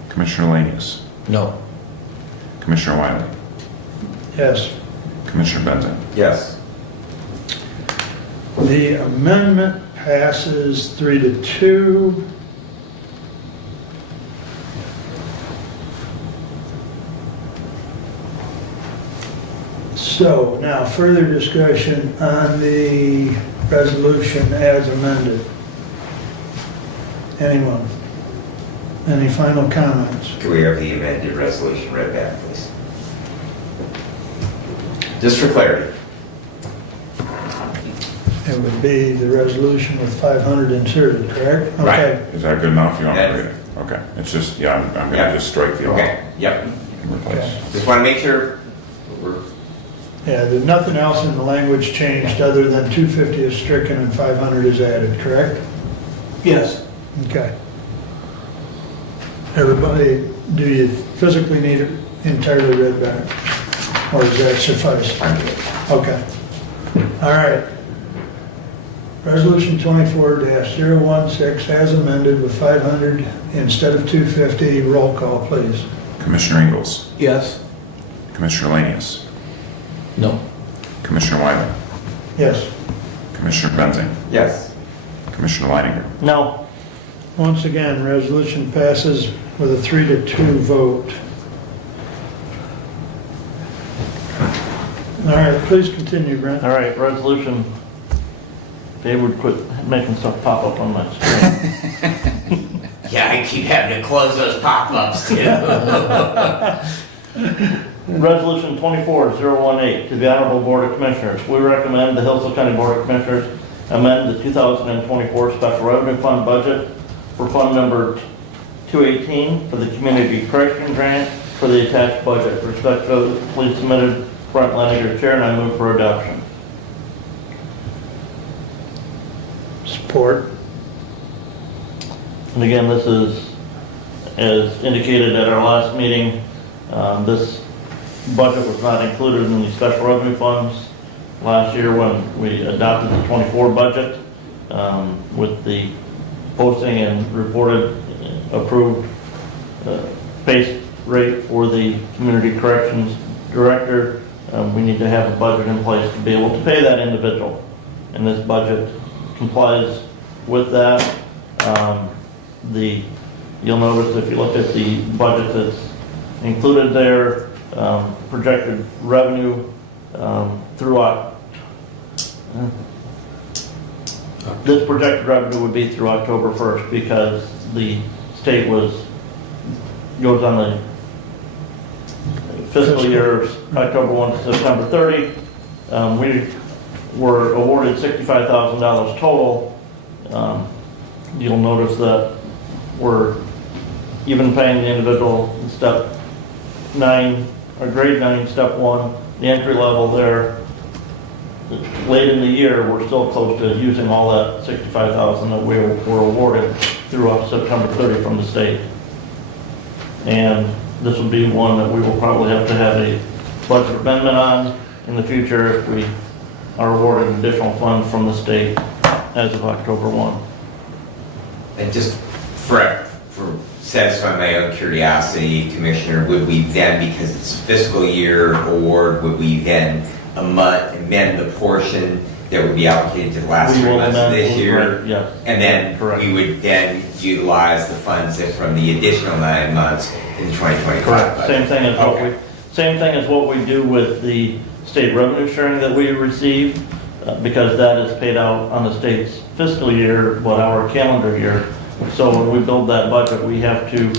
Commissioner Lanius, No. Commissioner Wiley, Yes. Commissioner Benton. Yes. The amendment passes 3-2. So now further discussion on the resolution as amended. Anyone? Any final comments? Can we have the amended resolution read back, please? Just for clarity. It would be the resolution with 500 inserted, correct? Right. Okay. Is that good enough? You want me to Yeah. read it? Okay, it's just, yeah, I'm Yeah. gonna just strike the amount Okay, yep. and replace. Just want to make sure we're, Yeah, there's nothing else in the language changed other than 250 is stricken and 500 is added, correct? Yes. Okay. Everybody, do you physically need it entirely read back? Or does that suffice? Okay. All right. Resolution 24-016 as amended with 500 instead of 250. Roll call, please. Commissioner Ingles, Yes. Commissioner Lanius, No. Commissioner Wiley, Yes. Commissioner Benton, yes. Commissioner Leininger. No. Once again, resolution passes with a 3-2 vote. All right, please continue, Brent. All right, resolution. Dave would quit making stuff pop up on my screen. Yeah, I keep having to close those pop-ups too. Resolution 24-018 to the Honorable Board of Commissioners. We recommend the Hillsdale County Board of Commissioners amend the 2024 Special Revenue Fund budget for Fund Number 218 for the Community Correction Grant for the attached budget. Respectfully submitted, Brent Leininger, Chair, and I move for adoption. Support. And again, this is, as indicated at our last meeting, this budget was not included in the special revenue funds last year when we adopted the 24 budget with the posting and reported approved base rate for the community corrections director. We need to have a budget in place to be able to pay that individual. And this budget complies with that. You'll notice if you look at the budget that's included there, projected revenue throughout. This projected revenue would be through October 1st because the state goes on the fiscal year October 1 to September 30. We were awarded $65,000 total. You'll notice that we're even paying the individual in step 9, or grade 9, step 1, the entry level there. Late in the year, we're still close to using all that $65,000 that we were awarded throughout September 30 from the state. And this would be one that we will probably have to have a budget amendment on in the future if we are awarded additional funds from the state as of October 1. And just for satisfying my own curiosity, Commissioner, would we then, because it's fiscal year award, would we then amend the portion that would be allocated to the last We 3 will months of amend- this year. yes. And then Correct. we would then utilize the funds that from the additional 9 months in the 2025 budget. Same thing as what Okay. same thing as what we do with the state revenue sharing that we receive, because that is paid out on the state's fiscal year, but our calendar year. So when we build that budget, we have to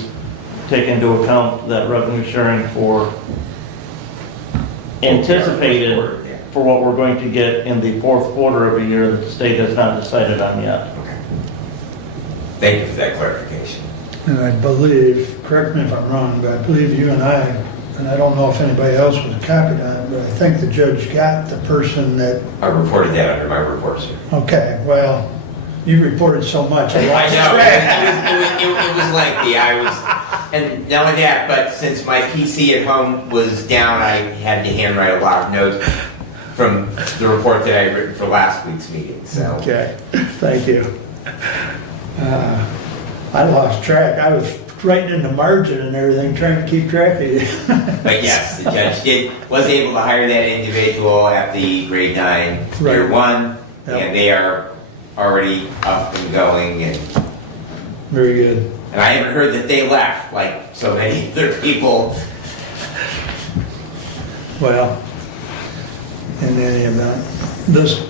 take into account that revenue sharing for anticipated for what we're going to get in the fourth quarter of a year that the state has not decided on yet. Okay. Thank you for that clarification. And I believe, correct me if I'm wrong, but I believe you and I don't know if anybody else was copied on it, but I think the judge got the person that, I reported that under my report, sir. okay, well, you reported so much. I know, it was lengthy, and not only that, but since my PC at home was down, I had to handwrite a lot of notes from the report that I had written for last week's meeting, so. Okay, thank you. I lost track. I was writing in the margin and everything, trying to keep track of you. But yes, the judge was able to hire that individual at the grade 9, year Right. 1, Yep. and they are already up and going, and Very good. I haven't heard that they left, like so many other people. Well, in any event, this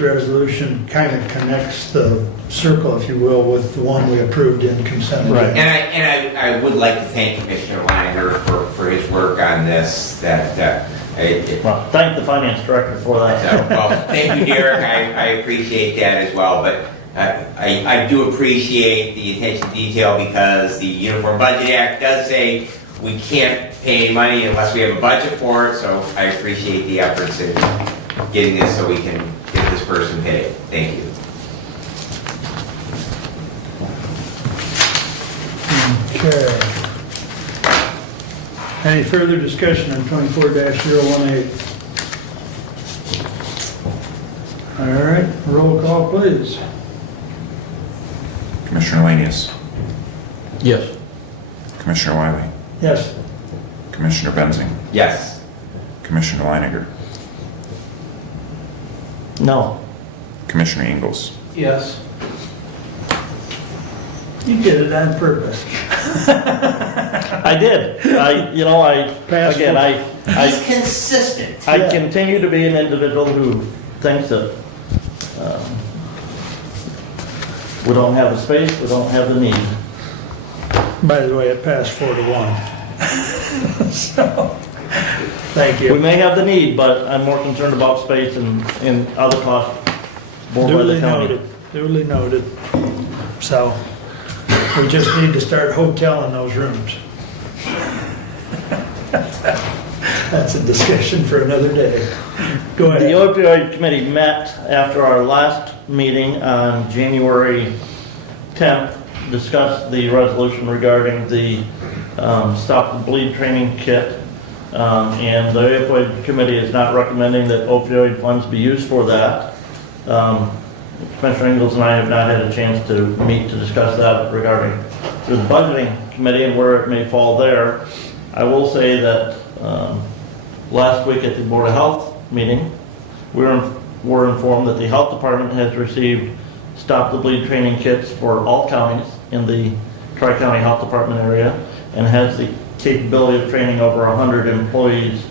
resolution kind of connects the circle, if you will, with the one we approved in consent agenda. And I would like to thank Commissioner Langer for his work on this, Well, thank the finance director for that. well, thank you, Derek, I appreciate that as well, but I do appreciate the attention to detail because the Uniform Budget Act does say we can't pay any money unless we have a budget for it, so I appreciate the efforts in getting this so we can get this person paid. Thank you. Okay. Any further discussion on 24-018? All right, roll call, please. Commissioner Lanius, Yes. Commissioner Wiley, Yes. Commissioner Benzing, Yes. Commissioner Leiniger, No. Commissioner Ingles. Yes. You did it on purpose. I did. Pass Again, He's consistent. I continue to be an individual who thinks that we don't have the space, we don't have the need. By the way, it passed 4-1. So, thank We you. may have the need, but I'm more concerned about space and other costs borne by the Duly county. noted, duly noted. So, we just need to start hoteling those rooms. That's a discussion for another day. Go The ahead. opioid committee met after our last meeting on January 10th, discussed the resolution regarding the Stop the Bleed training kit. And the opioid committee is not recommending that opioid funds be used for that. Commissioner Ingles and I have not had a chance to meet to discuss that regarding the budgeting committee and where it may fall there. I will say that last week at the Board of Health meeting, we were informed that the health department has received Stop the Bleed training kits for all counties in the Tri-County Health Department area and has the capability of training over 100 employees,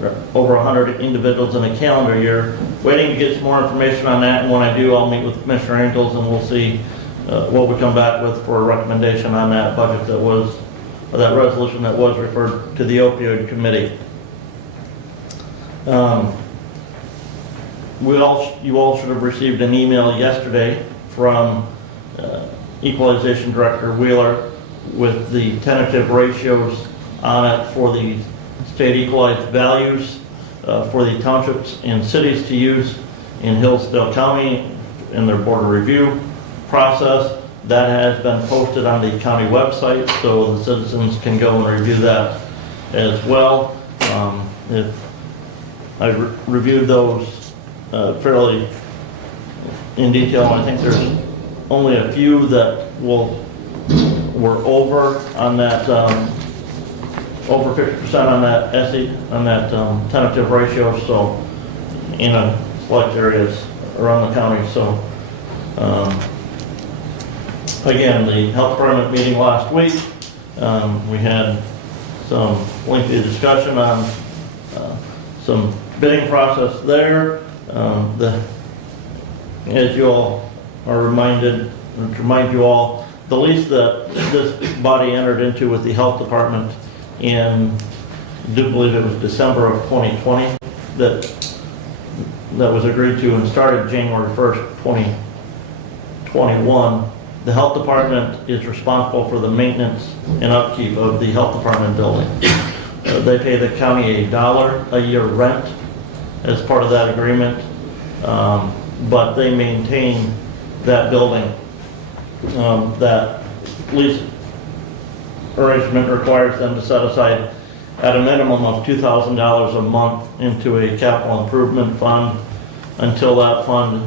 or over 100 individuals in a calendar year. Waiting to get some more information on that, and when I do, I'll meet with Commissioner Ingles and we'll see what we come back with for a recommendation on that budget that was, or that resolution that was referred to the opioid committee. You all should have received an email yesterday from Equalization Director Wheeler with the tentative ratios on it for the state equalized values for the townships and cities to use in Hillsdale County in their border review process. That has been posted on the county website, so the citizens can go and review that as well. I reviewed those fairly in detail. I think there's only a few that were over on that, over 50% on that tentative ratio. So in a select areas around the county. So, again, the health department meeting last week, we had some lengthy discussion on some bidding process there. As you all are reminded, to remind you all, the lease that this body entered into with the health department in, I do believe it was December of 2020, that was agreed to and started January 1st, 2021. The health department is responsible for the maintenance and upkeep of the health department building. They pay the county $1 a year rent as part of that agreement, but they maintain that building. That lease arrangement requires them to set aside at a minimum of $2,000 a month into a capital improvement fund until that fund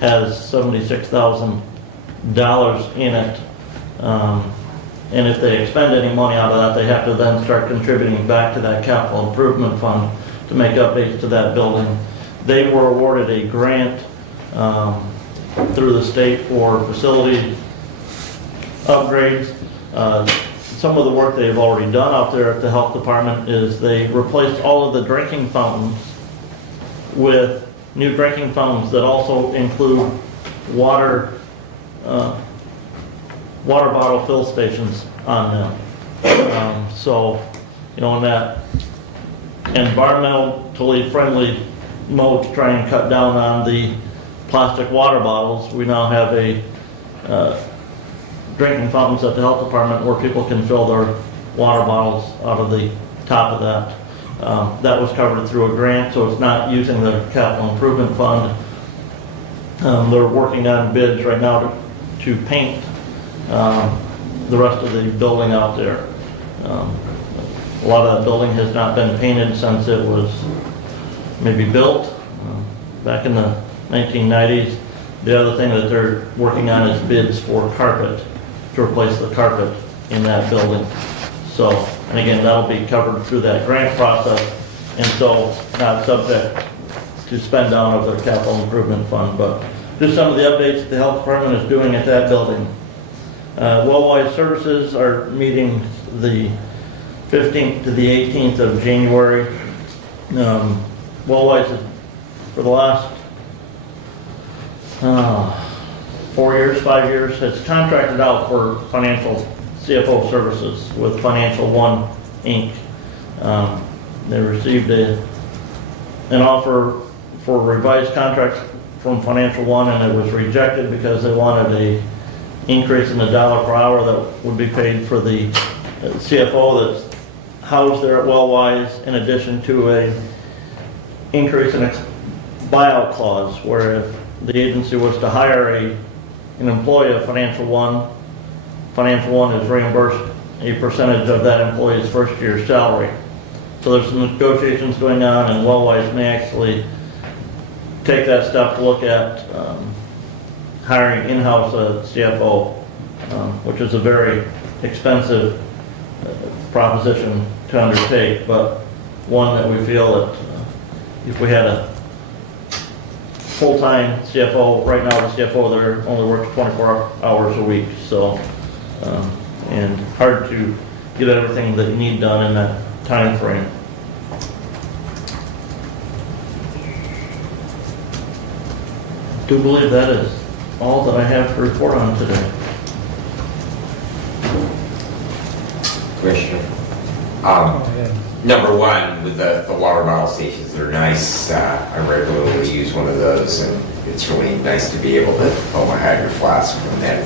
has $76,000 in it. And if they expend any money out of that, they have to then start contributing back to that capital improvement fund to make updates to that building. They were awarded a grant through the state for facility upgrades. Some of the work they've already done out there at the health department is they replaced all of the drinking fountains with new drinking fountains that also include water bottle fill stations on them. So, in that environmentally friendly mode to try and cut down on the plastic water bottles, we now have a drinking fountains at the health department where people can fill their water bottles out of the top of that. That was covered through a grant, so it's not using the capital improvement fund. They're working on bids right now to paint the rest of the building out there. A lot of that building has not been painted since it was maybe built back in the 1990s. The other thing that they're working on is bids for carpet, to replace the carpet in that building. So, and again, that'll be covered through that grant process, and so not subject to spend down of their capital improvement fund. But just some of the updates the health department is doing at that building. Wellwise Services are meeting the 15th to the 18th of January. Wellwise is, for the last 5 years, has contracted out for financial CFO services with Financial One, Inc. They received an offer for a revised contract from Financial One, and it was rejected because they wanted a increase in the $1 per hour that would be paid for the CFO that's housed there at Wellwise, in addition to a increase in a buyout clause, where if the agency was to hire an employee of Financial One is reimbursed a percentage of that employee's first year's salary. So there's some negotiations going on, and Wellwise may actually take that step to look at hiring in-house a CFO, which is a very expensive proposition to undertake, but one that we feel that if we had a full-time CFO, right now the CFO there only works 24 hours a week, so, and hard to get everything that you need done in that time frame. I do believe that is all that I have to report on today. Commissioner. Number one, with the water bottle stations, they're nice. I regularly use one of those, and it's really nice to be able to fill my hydro flask from that.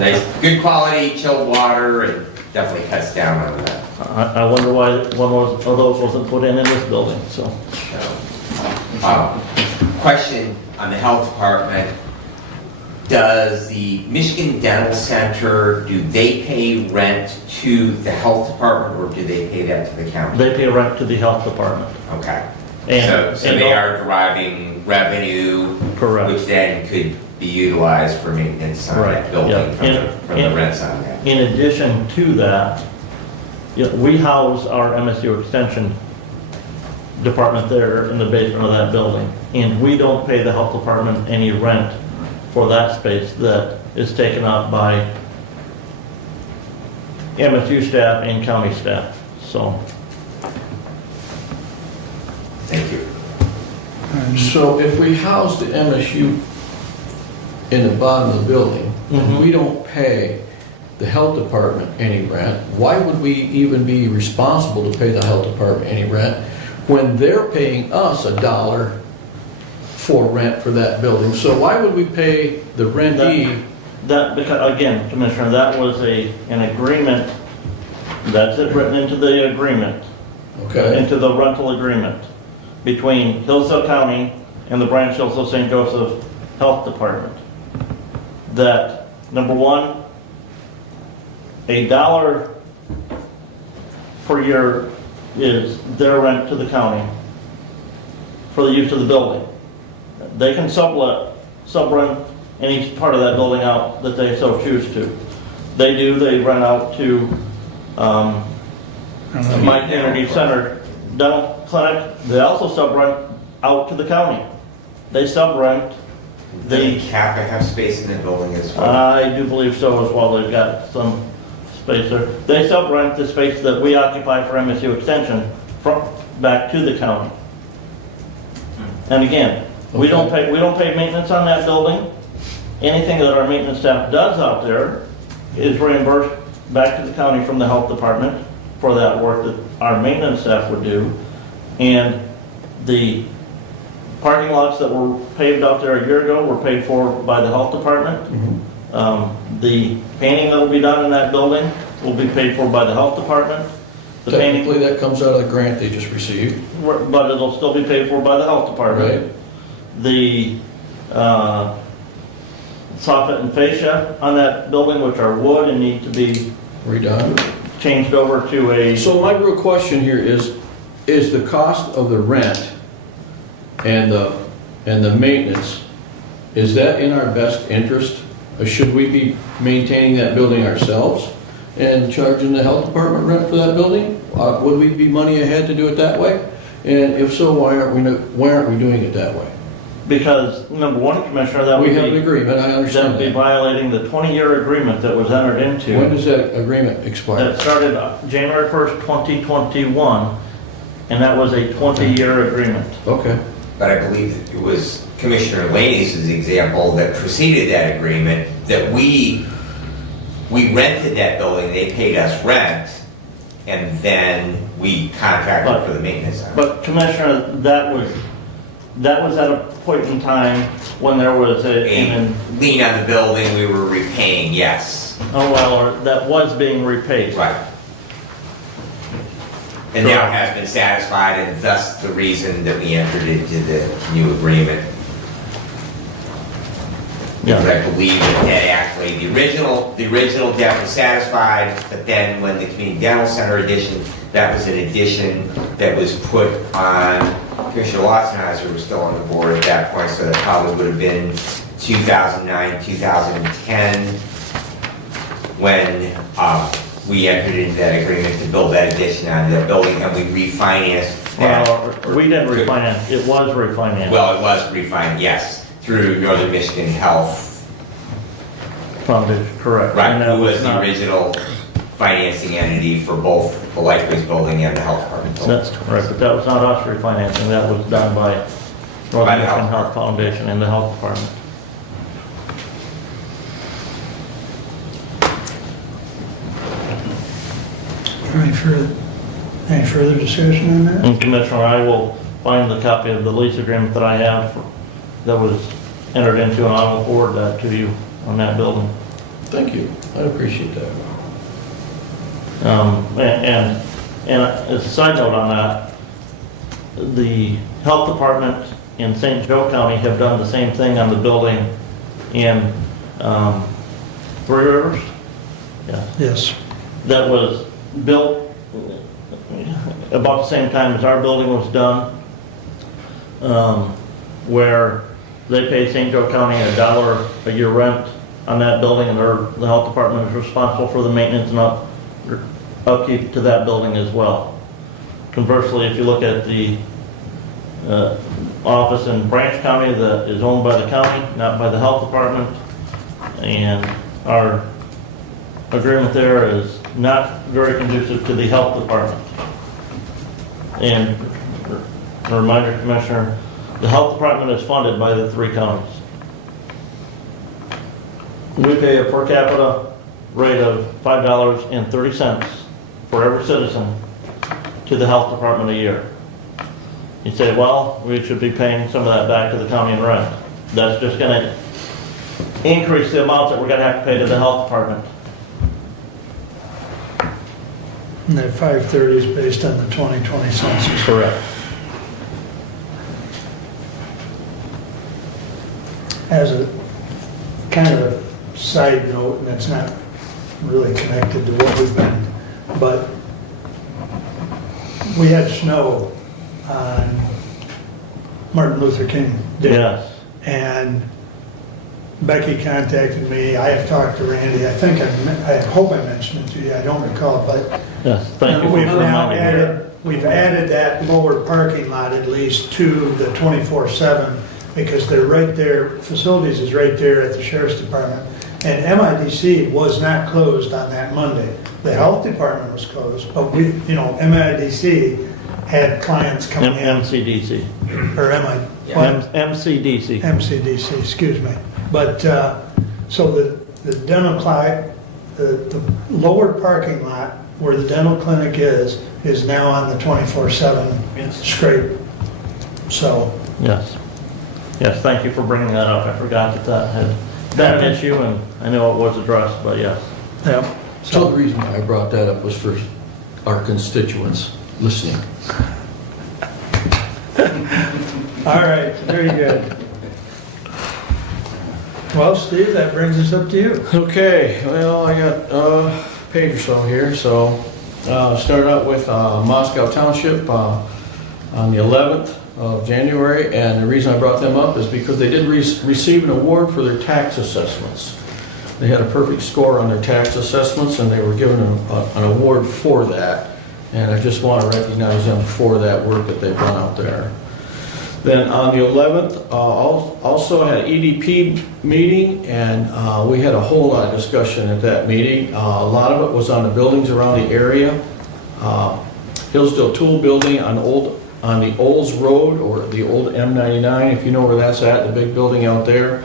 Nice, good quality chilled water, and definitely cuts down on that. I wonder why one of those wasn't put in this building, so. Question on the health department. Does the Michigan Dental Center, do they pay rent to the health department, or do they pay that to the county? They pay rent to the health department. Okay. And, so they are deriving revenue, correct, which then could be utilized for maintenance on right, that building, yeah, from the rents on that. In addition to that, we house our MSU Extension department there in the basement of that building. And we don't pay the health department any rent for that space that is taken up by MSU staff and county staff, so. Thank you. So if we house the MSU in the bottom of the building, and we don't pay the health department any rent, why would we even be responsible to pay the health department any rent when they're paying us $1 for rent for that building? So why would we pay the rentee? That, because, again, Commissioner, that was an agreement, that's it written into the agreement, Okay, into the rental agreement between Hillsdale County and the Branch Hillsdale St. Joseph Health Department. That, number one, $1 per year is their rent to the county for the use of the building. They can subrent any part of that building out that they so choose to. They rent out to Mike Community Center Dental Clinic. They also subrent out to the county. They subrent They cap to have space in the building as well. I do believe so as well. They've got some space there. They subrent the space that we occupy for MSU Extension from back to the county. And again, we don't pay maintenance on that building. Anything that our maintenance staff does out there is reimbursed back to the county from the health department for that work that our maintenance staff would do. And the parking lots that were paved out there a year ago were paid for by the health department. The painting that will be done in that building will be paid for by the health department. The painting, technically that comes out of the grant they just received. but it'll still be paid for by the health department. Right. The soffit and fascia on that building, which are wood and need to be Redone. changed over to a, So my real question here is the cost of the rent and the maintenance, is that in our best interest? Or should we be maintaining that building ourselves and charging the health department rent for that building? Would we be money ahead to do it that way? And if so, why aren't we doing it that way? because number one, Commissioner, that would We have an be, agreement, I that understand would be that. violating the 20-year agreement that was entered into. When does that agreement expire? That started January 1st, 2021, and that was a 20-year agreement. Okay. But I believe it was Commissioner Laney's example that preceded that agreement, that we rented that building, they paid us rent, and then we contracted for the maintenance. But Commissioner, that was at a point in time when there was A lien on the building we were repaying, yes. or that was being repaid. Right. And now it has been satisfied, and thus the reason that we entered into the new agreement. Because I believe that actually, the original debt was satisfied, but then when the Community Dental Center addition, that was an addition that was put on, Commissioner Watson was still on the board at that point, so that probably would have been 2009, 2010, when we entered into that agreement to build that addition onto that building, and we refinanced that. Well, we didn't refinance, it was refinanced. Well, it was refinanced, yes, through Northern Michigan Health. Foundation, correct. Right, And that who was the not- original financing entity for both the Life-Based building and the health department building. That's correct, but that was not us refinancing, that was done by By Northern the Michigan health Health Foundation and the health department. Any further discussion on that? And Commissioner, I will find the copy of the lease agreement that I have that was entered into, and I will forward that to you on that building. Thank you, I appreciate that. And as a side note on that, the health department in St. Joe County have done the same thing on the building in Three Rivers. Yeah. Yes. That was built about the same time as our building was done, where they pay St. Joe County $1 a year rent on that building, and the health department is responsible for the maintenance and upkeep to that building as well. Conversely, if you look at the office in Branch County that is owned by the county, not by the health department. And our agreement there is not very conducive to the health department. And a reminder, Commissioner, the health department is funded by the 3 counties. We pay a per capita rate of $5.30 for every citizen to the health department a year. You say, well, we should be paying some of that back to the county in rent. That's just going to increase the amount that we're going to have to pay to the health department. And that 530 is based on the 2020 census. Correct. As a kind of a side note, and it's not really connected to what we've been, but we had snow on Martin Luther King Day. Yes. And Becky contacted me. I have talked to Randy. I think I hope I mentioned it to you. I don't recall, but Yes, thank you for we've now reminding me. we've added that lower parking lot at least to the 24/7 because they're right there. Facilities is right there at the Sheriff's Department. And MIDC was not closed on that Monday. The Health Department was closed, but MIDC had clients coming in. MCDC. Or MCDC. MCDC, excuse me. But, so the dental clinic, the lower parking lot where the dental clinic is now on the 24/7 scrape. So. Yes. Yes, thank you for bringing that up. I forgot that had been an issue, and I know it was addressed, but yes. Yeah. So the reason why I brought that up was for our constituents listening. All right, very good. Well, Steve, that brings us up to you. Okay, well, I got a page or so here, so start out with Moscow Township on the 11th of January, and the reason I brought them up is because they did receive an award for their tax assessments. They had a perfect score on their tax assessments, and they were given an award for that, and I just want to recognize them for that work that they've done out there. Then on the 11th, also had an EDP meeting, and we had a whole lot of discussion at that meeting. A lot of it was on the buildings around the area. Hillsdale Tool Building on the Olds Road, or the old M99, if you know where that's at, the big building out there.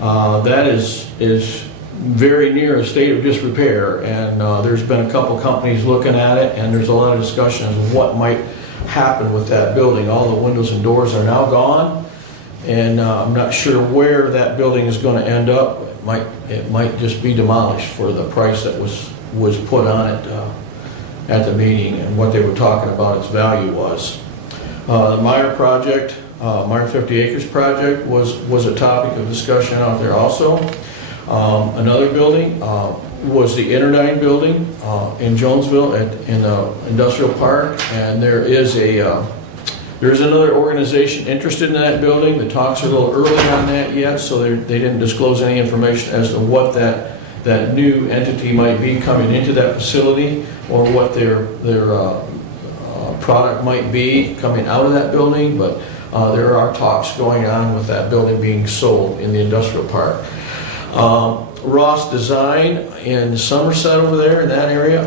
That is very near a state of disrepair, and there's been a couple companies looking at it, and there's a lot of discussion of what might happen with that building. All the windows and doors are now gone, and I'm not sure where that building is going to end up. It might just be demolished for the price that was put on it at the meeting, and what they were talking about its value was. The Meyer project, Meyer 50 Acres project was a topic of discussion out there also. Another building was the Interdyne building in Jonesville in the industrial park, and there's another organization interested in that building. The talks are a little early on that yet, so they didn't disclose any information as to what that new entity might be coming into that facility, or what their product might be coming out of that building, but there are talks going on with that building being sold in the industrial park. Ross Design in Somerset over there in that area,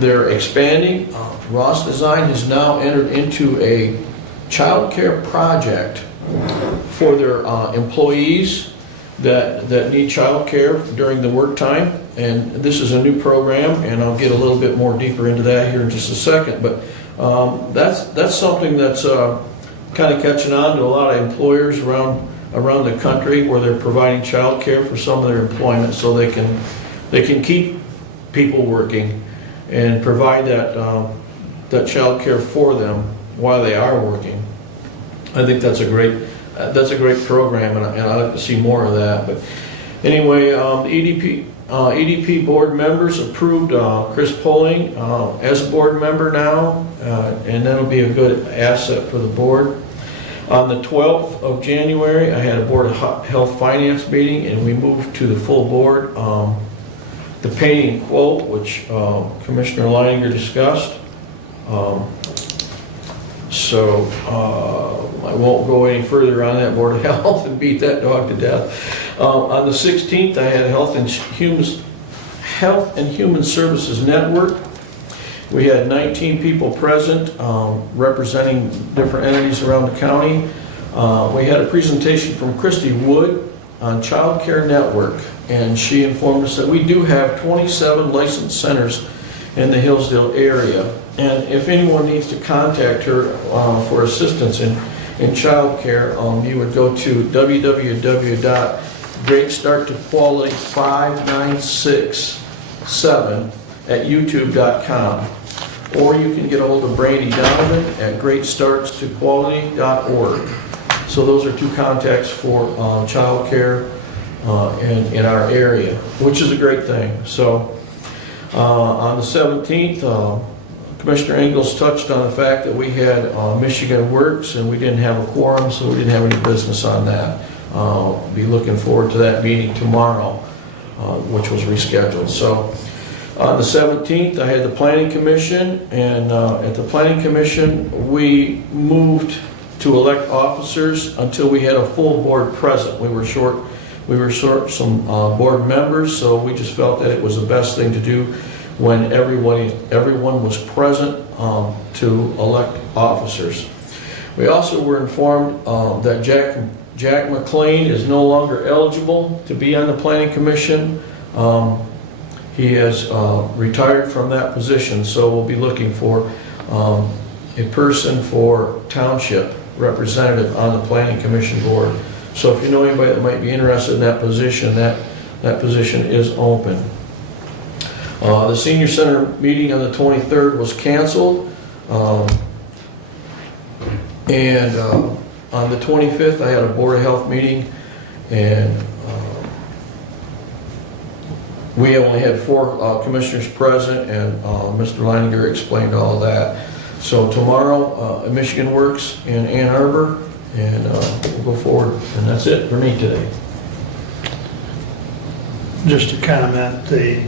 they're expanding. Ross Design has now entered into a child care project for their employees that need child care during the work time. And this is a new program, and I'll get a little bit more deeper into that here in just a second. But that's something that's kind of catching on to a lot of employers around the country, where they're providing child care for some of their employment, so they can keep people working and provide that child care for them while they are working. I think that's a great program, and I'd like to see more of that. But anyway, the EDP board members approved Chris Poling as a board member now, and that'll be a good asset for the board. On the 12th of January, I had a Board of Health Finance meeting, and we moved to the full board. The painting quote, which Commissioner Leininger discussed, So I won't go any further on that Board of Health and beat that dog to death. On the 16th, I had Health and Human Services Network. We had 19 people present representing different entities around the county. We had a presentation from Christy Wood on Child Care Network, and she informed us that we do have 27 licensed centers in the Hillsdale area. And if anyone needs to contact her for assistance in child care, you would go to www.greatstarttoquality5967@youtube.com. Or you can get a hold of Brandy Donovan at greatstartstoquality.org. So those are two contacts for child care in our area, which is a great thing. So on the 17th, Commissioner Engels touched on the fact that we had Michigan Works and we didn't have a quorum, so we didn't have any business on that. Be looking forward to that meeting tomorrow, which was rescheduled. So on the 17th, I had the Planning Commission, and at the Planning Commission, we moved to elect officers until we had a full board present. We were short some board members, so we just felt that it was the best thing to do when everyone was present to elect officers. We also were informed that Jack McLean is no longer eligible to be on the Planning Commission. He has retired from that position, so we'll be looking for a person for township representative on the Planning Commission board. So if you know anybody that might be interested in that position, that position is open. The Senior Center meeting on the 23rd was canceled. And on the 25th, I had a Board of Health meeting, and we only had 4 commissioners present, and Mr. Leininger explained all of that. So tomorrow, Michigan Works in Ann Arbor, and we'll go forward. And that's it for me today. Just to comment, the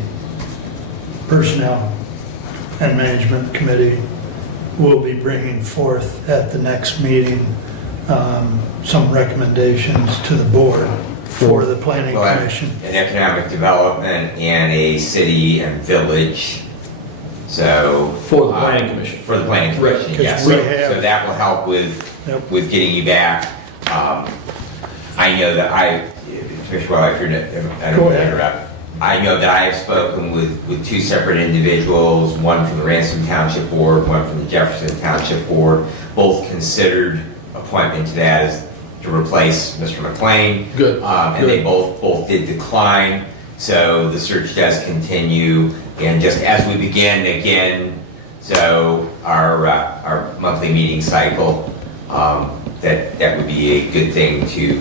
Personnel and Management Committee will be bringing forth at the next meeting some recommendations to the board for the Planning Commission. An economic development and a city and village. So For the Planning Commission. For the Planning Commission, Right, yes. we So have- that will help with Yep. getting you back. I know that Commissioner Well, if you're, I don't Go want to ahead. interrupt. I know that I have spoken with 2 separate individuals, one from the Ransom Township Board, one from the Jefferson Township Board. Both considered appointment to that as to replace Mr. McLean. Good. And Good. they both did decline. So the search does continue. And just as we begin again, so our monthly meeting cycle, that would be a good thing to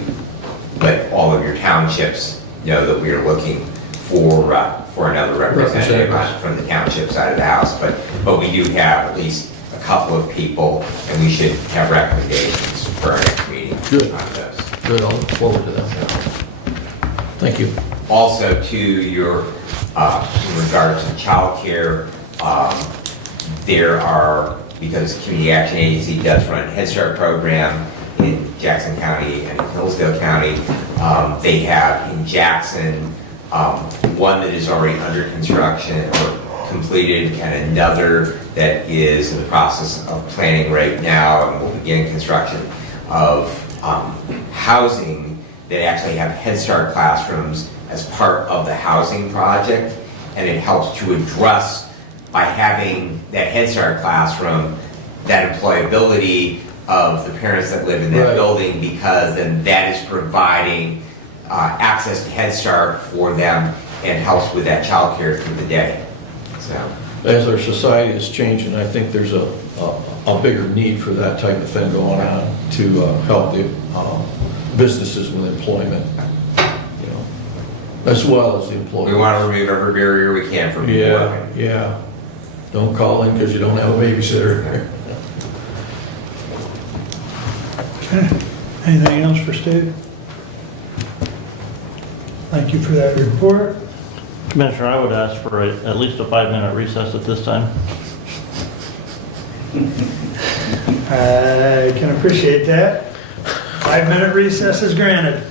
let all of your townships know that we are looking for another representative from the township side of the house. But we do have at least a couple of people, and we should have recommendations for our next meeting. Good. On those. Good, I'll look forward to that. Thank you. Also, to your, in regards to childcare, there are, because the Community Action Agency does run a Head Start program in Jackson County and in Hillsdale County, they have in Jackson one that is already under construction or completed, and another that is in the process of planning right now and will begin construction of housing that actually have Head Start classrooms as part of the housing project, and it helps to address, by having that Head Start classroom, that employability of the parents that live in that Right. building, because then that is providing access to Head Start for them and helps with that child care through the day. So, As our society is changing, I think there's a bigger need for that type of thing going on to help the businesses with employment, you know, as well as the employees. we want to remove every barrier we can from people Yeah, working. yeah. Don't call in because you don't have a babysitter. Okay. Anything else for Steve? Thank you for that report. Commissioner, I would ask for at least a 5-minute recess at this time. I can appreciate that. 5-minute recess is granted.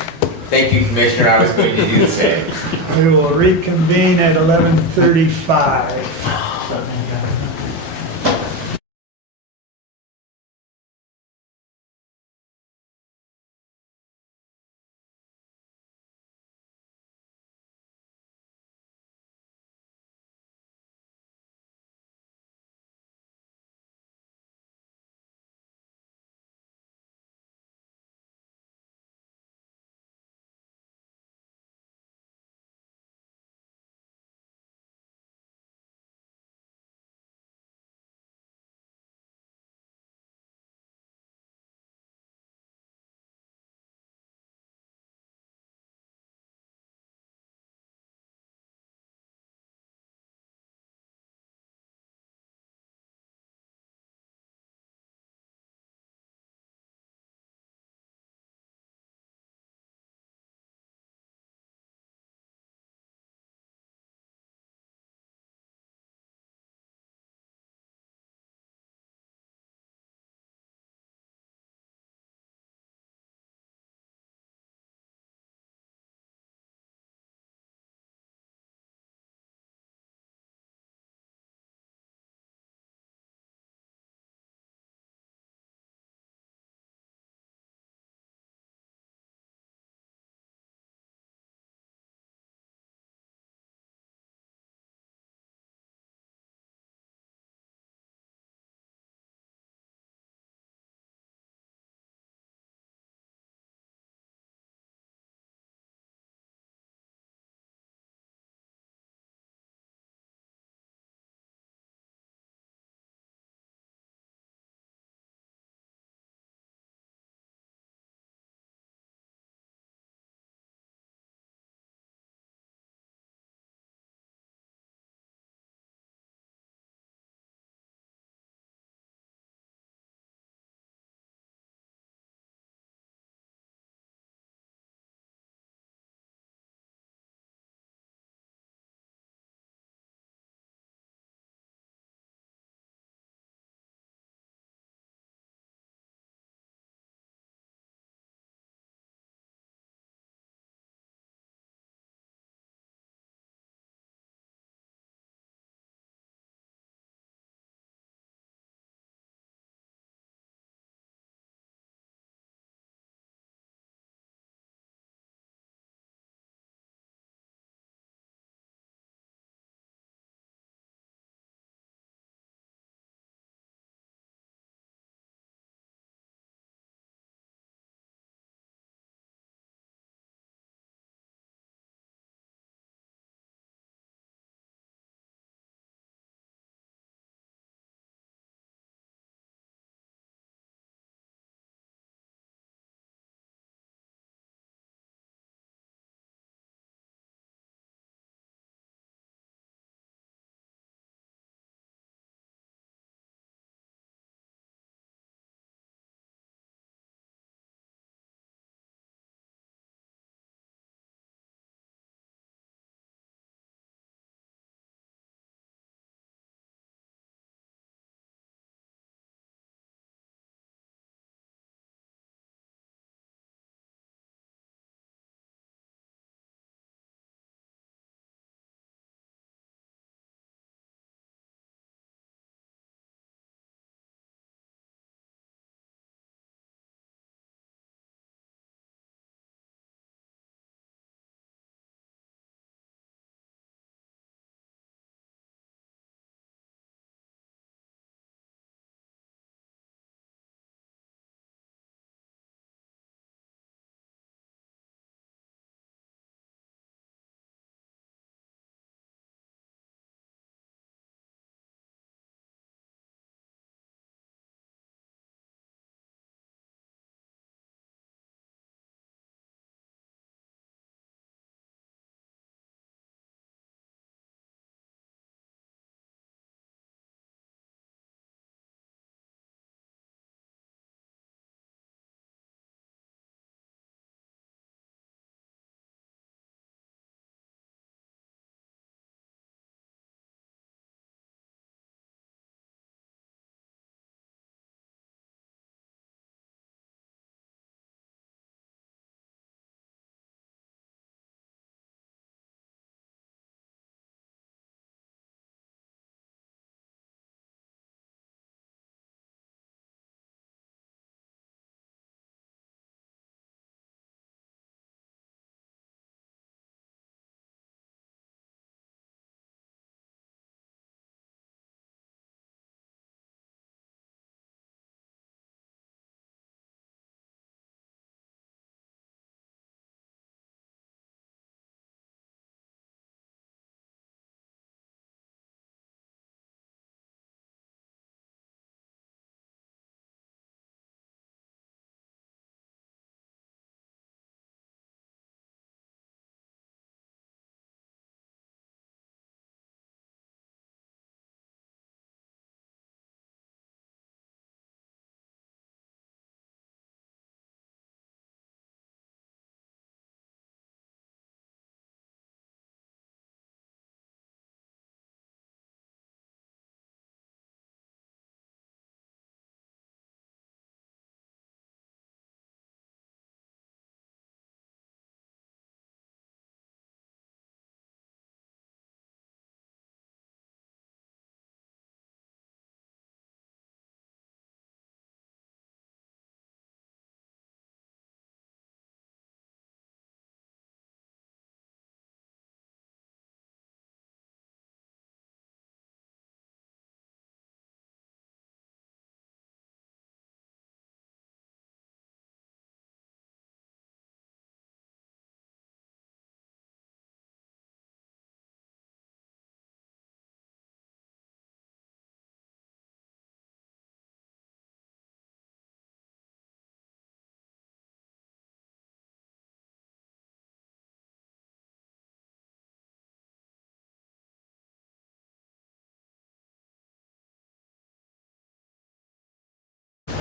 Thank you, Commissioner. I was going to do the same. We will reconvene at 11:35.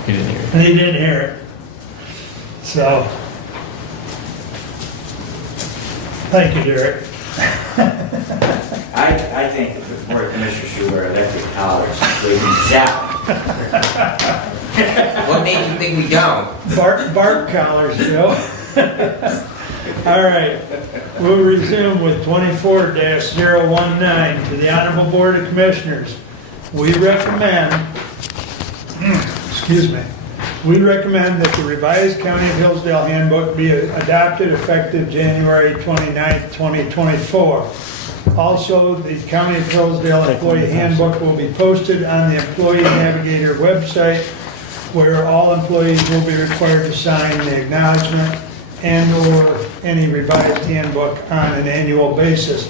He didn't hear it. And he didn't hear it. So, thank you, Derek. I think the Board of Commissioners should wear electric collars so we can zap. What made you think we don't? Bark collars, Joe. All right, we'll resume with 24-019 to the Honorable Board of Commissioners. We recommend, we recommend that the revised County of Hillsdale handbook be adopted effective January 29th, 2024. Also, the County of Hillsdale Employee Handbook will be posted on the Employee Navigator website, where all employees will be required to sign the acknowledgement and/or any revised handbook on an annual basis.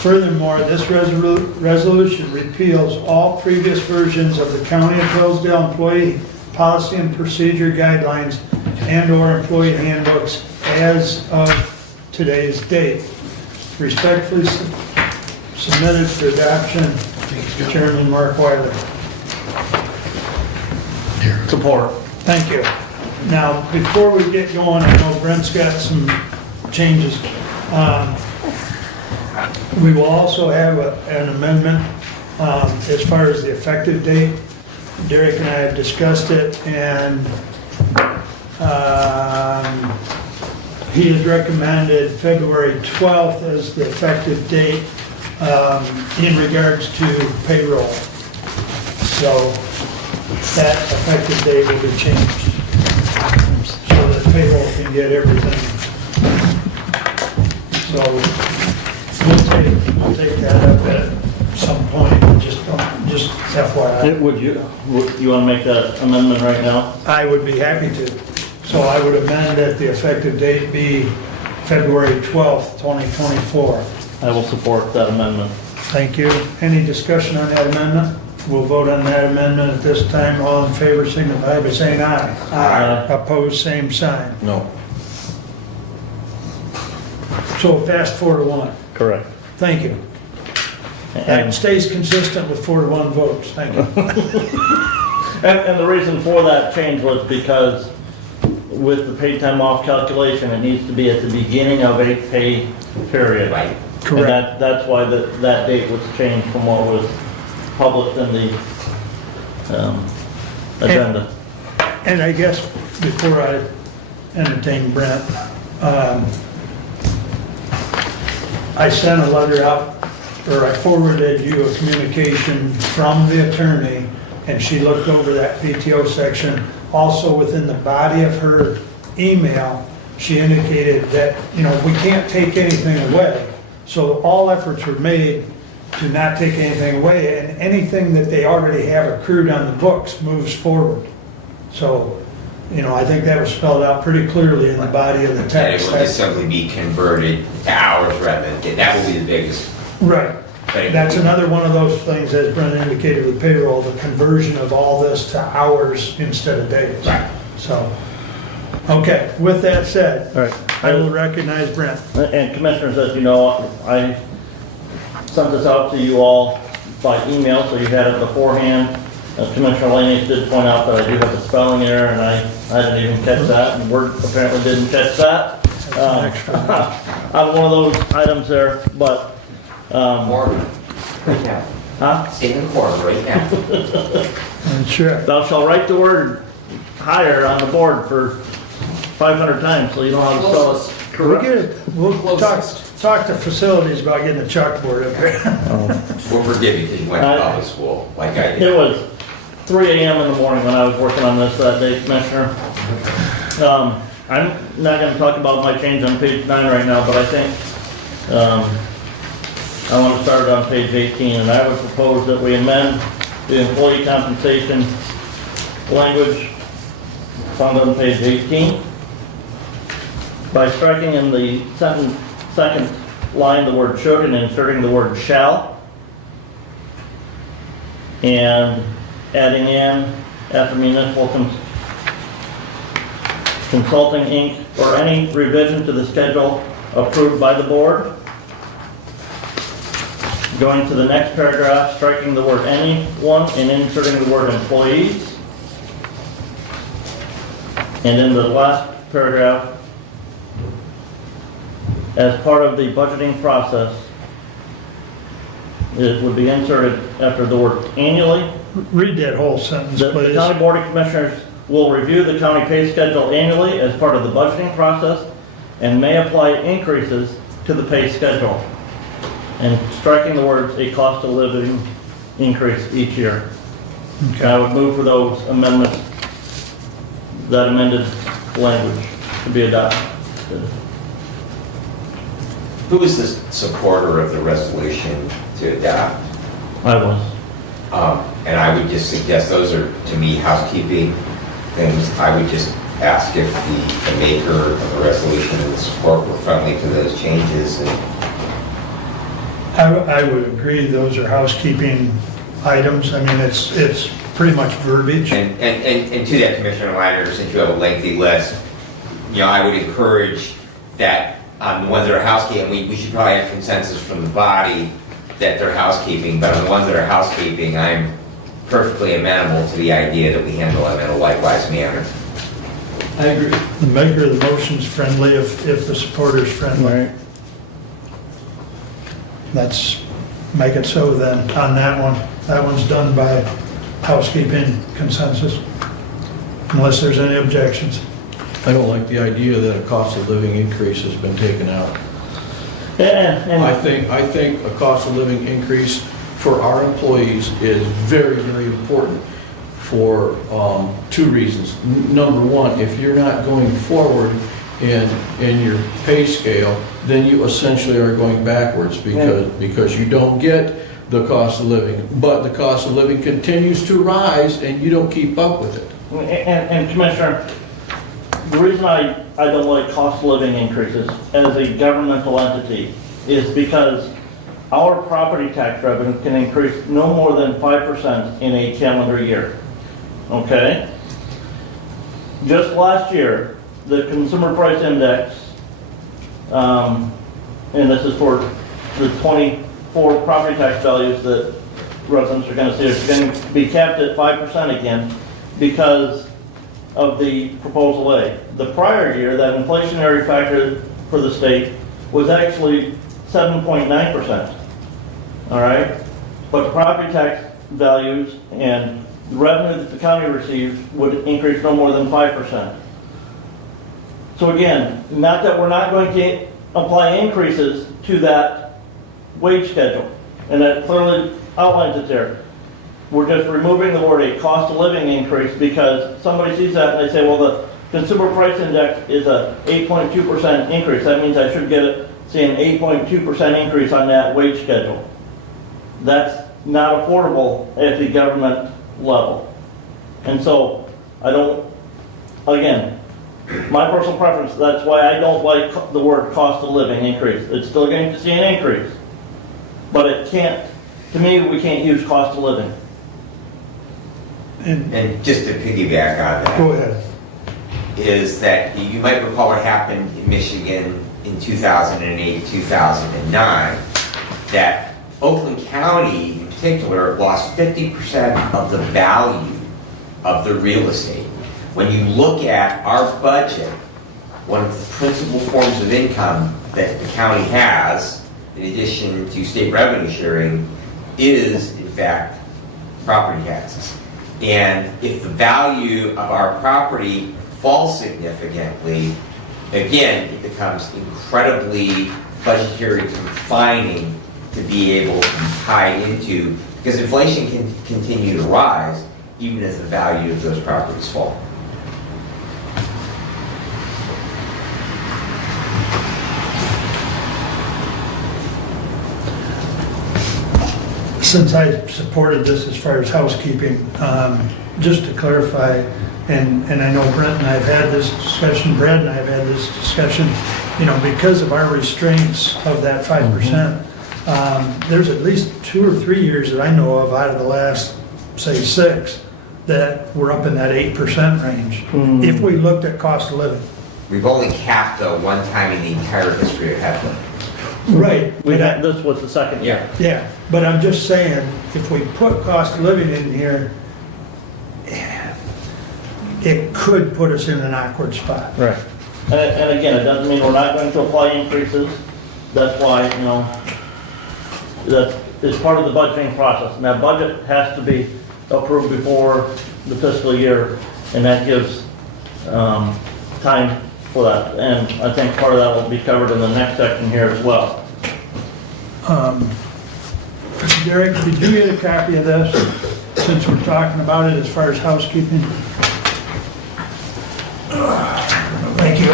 Furthermore, this resolution repeals all previous versions of the County of Hillsdale Employee Policy and Procedure Guidelines and/or employee handbooks as of today's date. Respectfully submitted for adoption, Chairman Mark Wiley. Support. Thank you. Now, before we get going, I know Brent's got some changes. We will also have an amendment as far as the effective date. Derek and I have discussed it, and he has recommended February 12th as the effective date in regards to payroll. So that effective date will be changed so that payroll can get everything. So we'll take that up at some point, just FYI. Would you want to make that amendment right now? I would be happy to. So I would amend that the effective date be February 12th, 2024. I will support that amendment. Thank you. Any discussion on that amendment? We'll vote on that amendment at this time. All in favor signify by saying aye. Aye. Opposed, same sign. No. So it passed 4-1. Correct. Thank you. That stays consistent with 4-1 votes. Thank you. And the reason for that change was because with the paid time off calculation, it needs to be at the beginning of a pay period. Right. Correct. And that's why that date was changed from what was published in the agenda. And I guess before I entertain Brent, I sent a letter out, or I forwarded you a communication from the attorney, and she looked over that PTO section. Also within the body of her email, she indicated that, we can't take anything away. So all efforts were made to not take anything away, and anything that they already have accrued on the books moves forward. So, I think that was spelled out pretty clearly in the body of the And it text. will just simply be converted to hours rather than, that will be the biggest. Right. But it will That's be- another one of those things, as Brent indicated with payroll, the conversion of all this to hours instead of days. Right. So, okay, with that said, All right. I will recognize Brent. And Commissioners, as you know, I sent this out to you all by email, so you had it beforehand. Commissioner Laney did point out that I do have a spelling error, and I didn't even catch that, and Word apparently didn't catch that. On one of those items there, but, Forward, right now. huh? Statement forward right now. Sure. Thou shalt write the word higher on the board for 500 times, so you know how to spell it correct. We'll talk to facilities about getting a chalkboard up there. We'll forgive you because you went to public school, like I It did. was 3 a.m. in the morning when I was working on this that day, Commissioner. I'm not going to talk about my change on page 9 right now, but I think I want to start on page 18, and I would propose that we amend the employee compensation language found on page 18 by striking in the second line the word should and inserting the word shall, and adding in after municipal consulting Inc. or any revision to the schedule approved by the board. Going to the next paragraph, striking the word anyone and inserting the word employees. And in the last paragraph, as part of the budgeting process, it would be inserted after the word annually. Read that whole sentence, The please. county board of commissioners will review the county pay schedule annually as part of the budgeting process and may apply increases to the pay schedule. And striking the words, a cost of living increase each year. Okay. I would move for those amendments, that amended language to be adopted. Who is the supporter of the resolution to adopt? I was. And I would just suggest those are, to me, housekeeping things. I would just ask if the maker of the resolution and the support were friendly to those changes. And I would agree, those are housekeeping items. I mean, it's pretty much verbiage. And to that, Commissioner Leiter, since you have a lengthy list, I would encourage that on the ones that are housekeeping, we should probably have consensus from the body that they're housekeeping, but on the ones that are housekeeping, I'm perfectly amenable to the idea that we handle them in a likewise manner. I agree. The maker of the motion's friendly if the supporter's friendly. Right. Let's make it so then on that one. That one's done by housekeeping consensus, unless there's any objections. I don't like the idea that a cost of living increase has been taken out. And I think a cost of living increase for our employees is very, very important for two reasons. Number one, if you're not going forward in your pay scale, then you essentially are going backwards because you don't get the cost of living. But the cost of living continues to rise and you don't keep up with it. And Commissioner, the reason I don't like cost of living increases as a governmental entity is because our property tax revenue can increase no more than 5% in a calendar year. Okay? Just last year, the consumer price index, and this is for the 24 property tax values that residents are going to see, it's going to be capped at 5% again because of the Proposal A. The prior year, that inflationary factor for the state was actually 7.9%. All right? But the property tax values and the revenue that the county receives would increase no more than 5%. So again, not that we're not going to apply increases to that wage schedule, and that clearly outlines it there. We're just removing the word a cost of living increase because somebody sees that and they say, well, the consumer price index is a 8.2% increase. That means I should get, say, an 8.2% increase on that wage schedule. That's not affordable at the government level. And so I don't, again, my personal preference, that's why I don't like the word cost of living increase. It's still going to see an increase, but it can't, to me, we can't use cost of living. And just to piggyback on that. Go ahead. Is that you might recall what happened in Michigan in 2008, 2009, that Oakland County in particular lost 50% of the value of the real estate. When you look at our budget, one of the principal forms of income that the county has, in addition to state revenue sharing, is in fact property taxes. And if the value of our property falls significantly, again, it becomes incredibly budgetary confining to be able to be tied into, because inflation can continue to rise even as the value of those properties fall. Since I supported this as far as housekeeping, just to clarify, and I know Brent and I have had this discussion, Brad and I have had this discussion, because of our restraints of that 5%, there's at least 2 or 3 years that I know of out of the last, say, 6, that we're up in that 8% range. If we looked at cost of living. We've only capped though one time in the entire history of Heflin. Right. This was the second year. Yeah, but I'm just saying, if we put cost of living in here, it could put us in an awkward spot. Right. And again, it doesn't mean we're not going to apply increases. That's why, you know, that is part of the budgeting process. And that budget has to be approved before the fiscal year, and that gives time for that. And I think part of that will be covered in the next section here as well. Derek, did you get a copy of this, since we're talking about it as far as housekeeping? Thank you.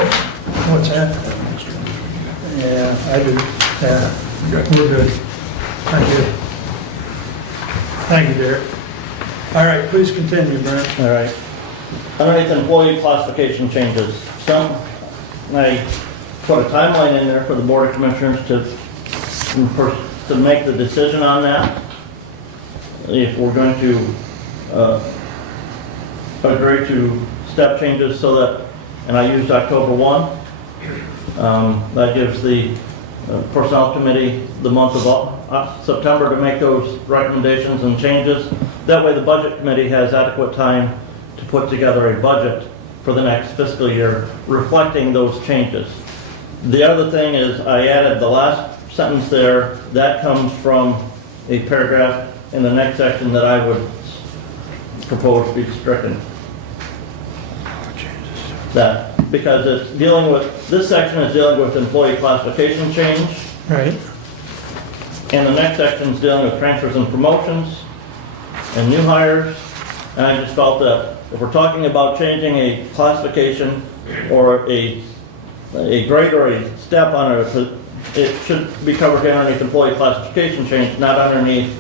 What's that? Yeah, I do. Yeah, we're good. Thank you. Thank you, Derek. All right, please continue, Brent. All right. Underneath employee classification changes, I put a timeline in there for the Board of Commissioners to make the decision on that. If we're going to agree to step changes so that, and I used October 1, that gives the Personnel Committee the month of September to make those recommendations and changes. That way the Budget Committee has adequate time to put together a budget for the next fiscal year reflecting those changes. The other thing is I added the last sentence there. That comes from a paragraph in the next section that I would propose to be stricken. That, because it's dealing with, this section is dealing with employee classification change. Right. And the next section is dealing with transfers and promotions and new hires. And I just felt that if we're talking about changing a classification or a grade or a step on it should be covered underneath employee classification change, not underneath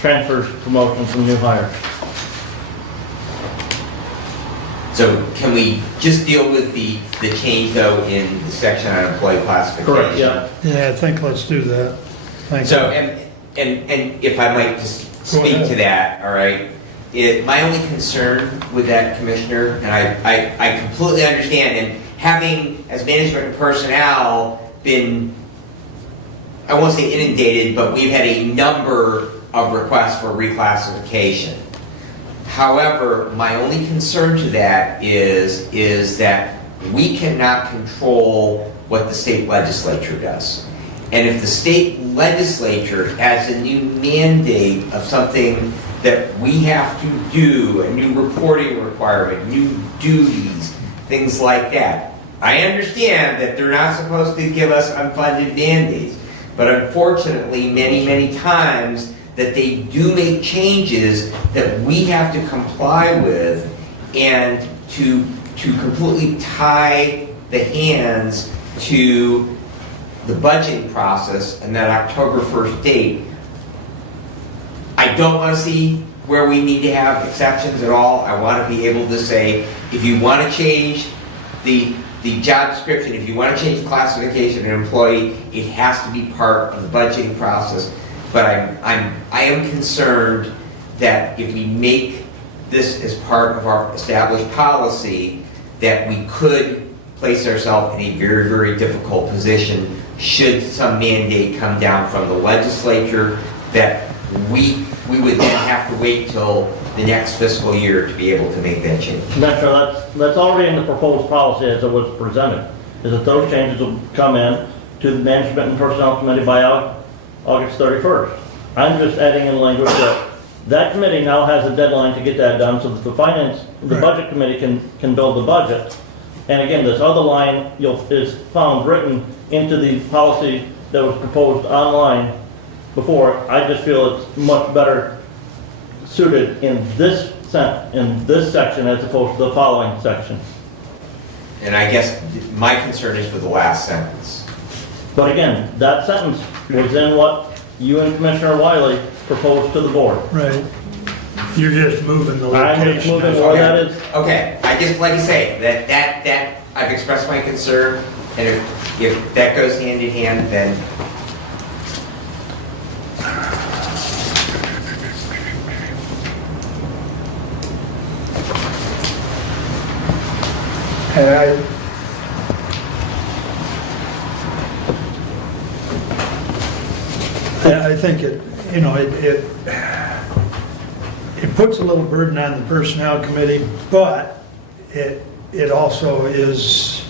transfers, promotions, and new hires. So can we just deal with the change though in the section on employee classification? Correct, yeah. Yeah, I think let's do that. Thank you. So, and if I might just speak to that, all right? My only concern with that, Commissioner, and I completely understand, and having, as management and personnel, been, I won't say inundated, but we've had a number of requests for reclassification. However, my only concern to that is that we cannot control what the state legislature does. And if the state legislature has a new mandate of something that we have to do, a new reporting requirement, new duties, things like that, I understand that they're not supposed to give us unfunded mandates, but unfortunately, many, many times that they do make changes that we have to comply with, and to completely tie the hands to the budgeting process and that October 1st date. I don't want to see where we need to have exceptions at all. I want to be able to say, if you want to change the job description, if you want to change the classification of an employee, it has to be part of the budgeting process. But I am concerned that if we make this as part of our established policy, that we could place ourselves in a very, very difficult position should some mandate come down from the legislature, that we would then have to wait till the next fiscal year to be able to make that change. That's already in the proposed policy as it was presented, is that those changes will come in to the Management and Personnel Committee by August 31st. I'm just adding in language that committee now has a deadline to get that done so that the Budget Committee can build the budget. And again, this other line is found written into the policy that was proposed online before. I just feel it's much better suited in this section as opposed to the following section. And I guess my concern is for the last sentence. But again, that sentence was in what you and Commissioner Wiley proposed to the board. Right. You're just moving the location. I'm just moving where that is. Okay, I just like to say that I've expressed my concern, and if that goes hand in hand, then and I think it puts a little burden on the Personnel Committee, but it also is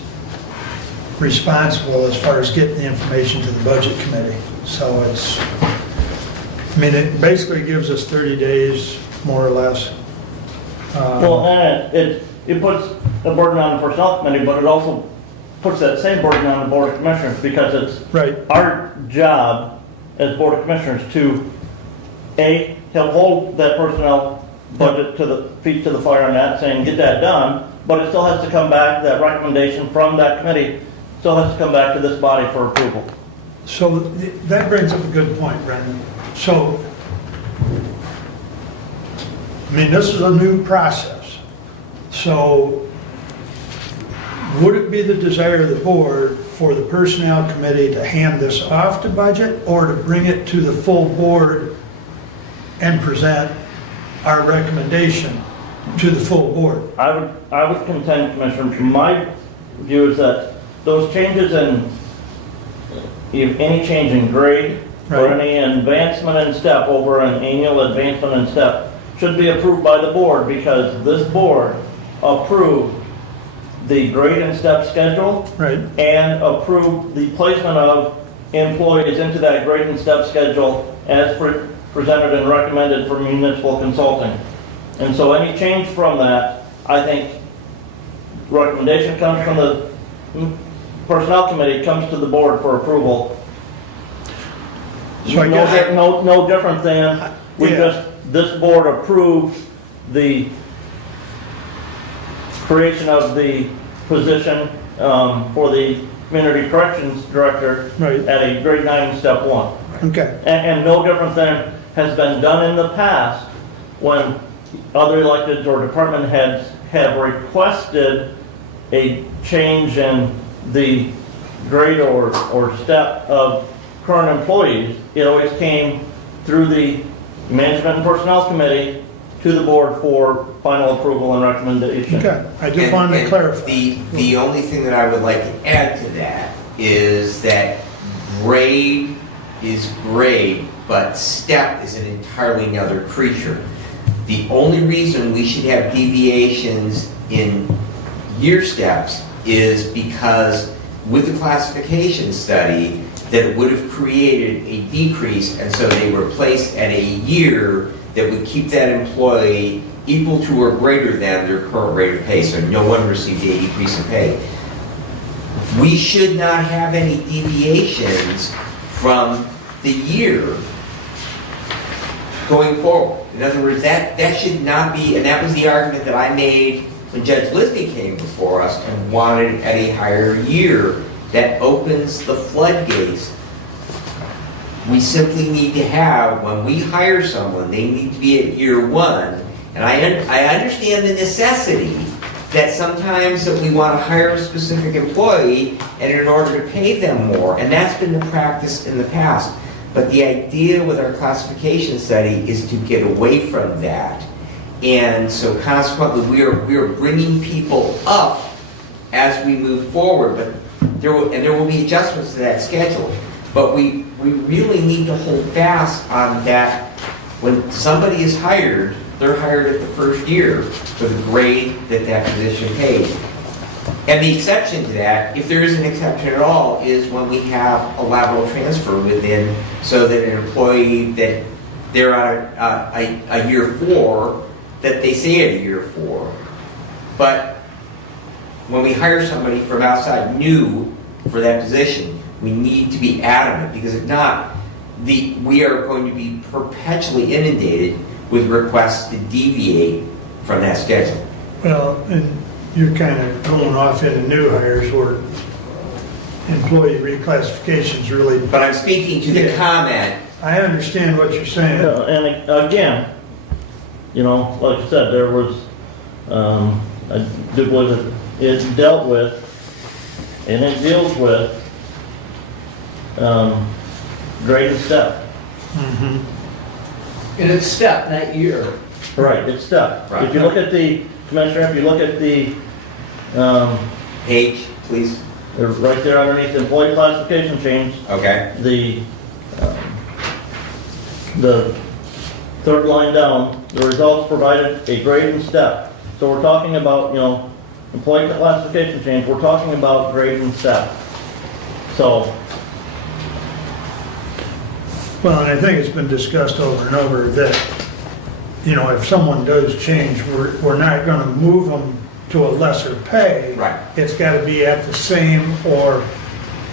responsible as far as getting the information to the budget committee. So it's, I mean, it basically gives us 30 days, more or less. Well, and it puts a burden on the personnel committee, but it also puts that same burden on the board of commissioners, because it's Right. our job as board of commissioners to, A, help hold that personnel budget to the feet to the fire on that, saying get that done, but it still has to come back, that recommendation from that committee still has to come back to this body for approval. So that brings up a good point, Brendan. So, I mean, this is a new process. So, would it be the desire of the board for the personnel committee to hand this off to budget, or to bring it to the full board and present our recommendation to the full board? I would contend, Commissioner, my view is that those changes in, if any change in grade or Right. any advancement in step over an annual advancement in step should be approved by the board, because this board approved the grade and step schedule Right. and approved the placement of employees into that grade and step schedule as presented and recommended for municipal consulting. And so any change from that, I think, recommendation comes from the personnel committee, comes to the board for approval. So I guess, No different than, Yeah. this board approved the creation of the position for the community corrections director Right. at a grade 9 step 1. okay, And no different than has been done in the past when other electeds or department heads have requested a change in the grade or step of current employees. It always came through the management and personnel committee to the board for final approval and recommendation. okay. I just wanted to clarify. The only thing that I would like to add to that is that grade is grade, but step is an entirely another creature. The only reason we should have deviations in year steps is because with the classification study, that it would have created a decrease, and so they were placed at a year that would keep that employee equal to or greater than their current rate of pay, so no one received a decrease in pay. We should not have any deviations from the year going forward. In other words, that should not be, and that was the argument that I made when Judge Lisby came before us and wanted at a higher year. That opens the floodgates. We simply need to have, when we hire someone, they need to be at year 1. And I understand the necessity that sometimes that we want to hire a specific employee and in order to pay them more, and that's been the practice in the past. But the idea with our classification study is to get away from that. And so consequently, we are bringing people up as we move forward, but there will be adjustments to that schedule. But we really need to hold fast on that. When somebody is hired, they're hired at the first year for the grade that position paid. And the exception to that, if there is an exception at all, is when we have a lateral transfer within, so that an employee that they're on a year 4, that they stay at a year 4. But when we hire somebody from outside new for that position, we need to be adamant, because if not, we are going to be perpetually inundated with requests to deviate from that schedule. Well, and you're kind of going off into new hires where employee reclassifications really. But I'm speaking to the comment. I understand what you're saying. Yeah, and again, like I said, there was, I do believe that it dealt with, and it deals with, grade and step. Mhm. And it's step, not year. Right, it's step. Right. If you look at the, Commissioner, if you look at the, Page, please. right there underneath the employee classification change, Okay. the third line down, the results provided a grade and step. So we're talking about, employee classification change, we're talking about grade and step. So, Well, and I think it's been discussed over and over that, you know, if someone does change, we're not gonna move them to a lesser pay. Right. It's gotta be at the same or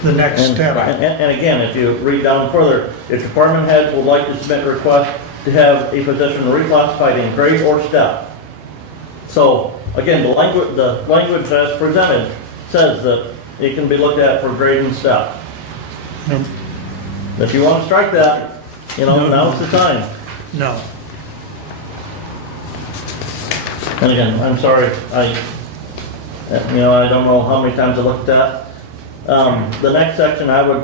the next and, step. and again, if you read down further, if department heads would like to submit a request to have a position reclassified in grade or step. So, again, the language that's presented says that it can be looked at for grade and step. No. If you want to strike that, you know, No. now's the time. No. And again, I'm sorry, I don't know how many times I looked at that. The next section, I would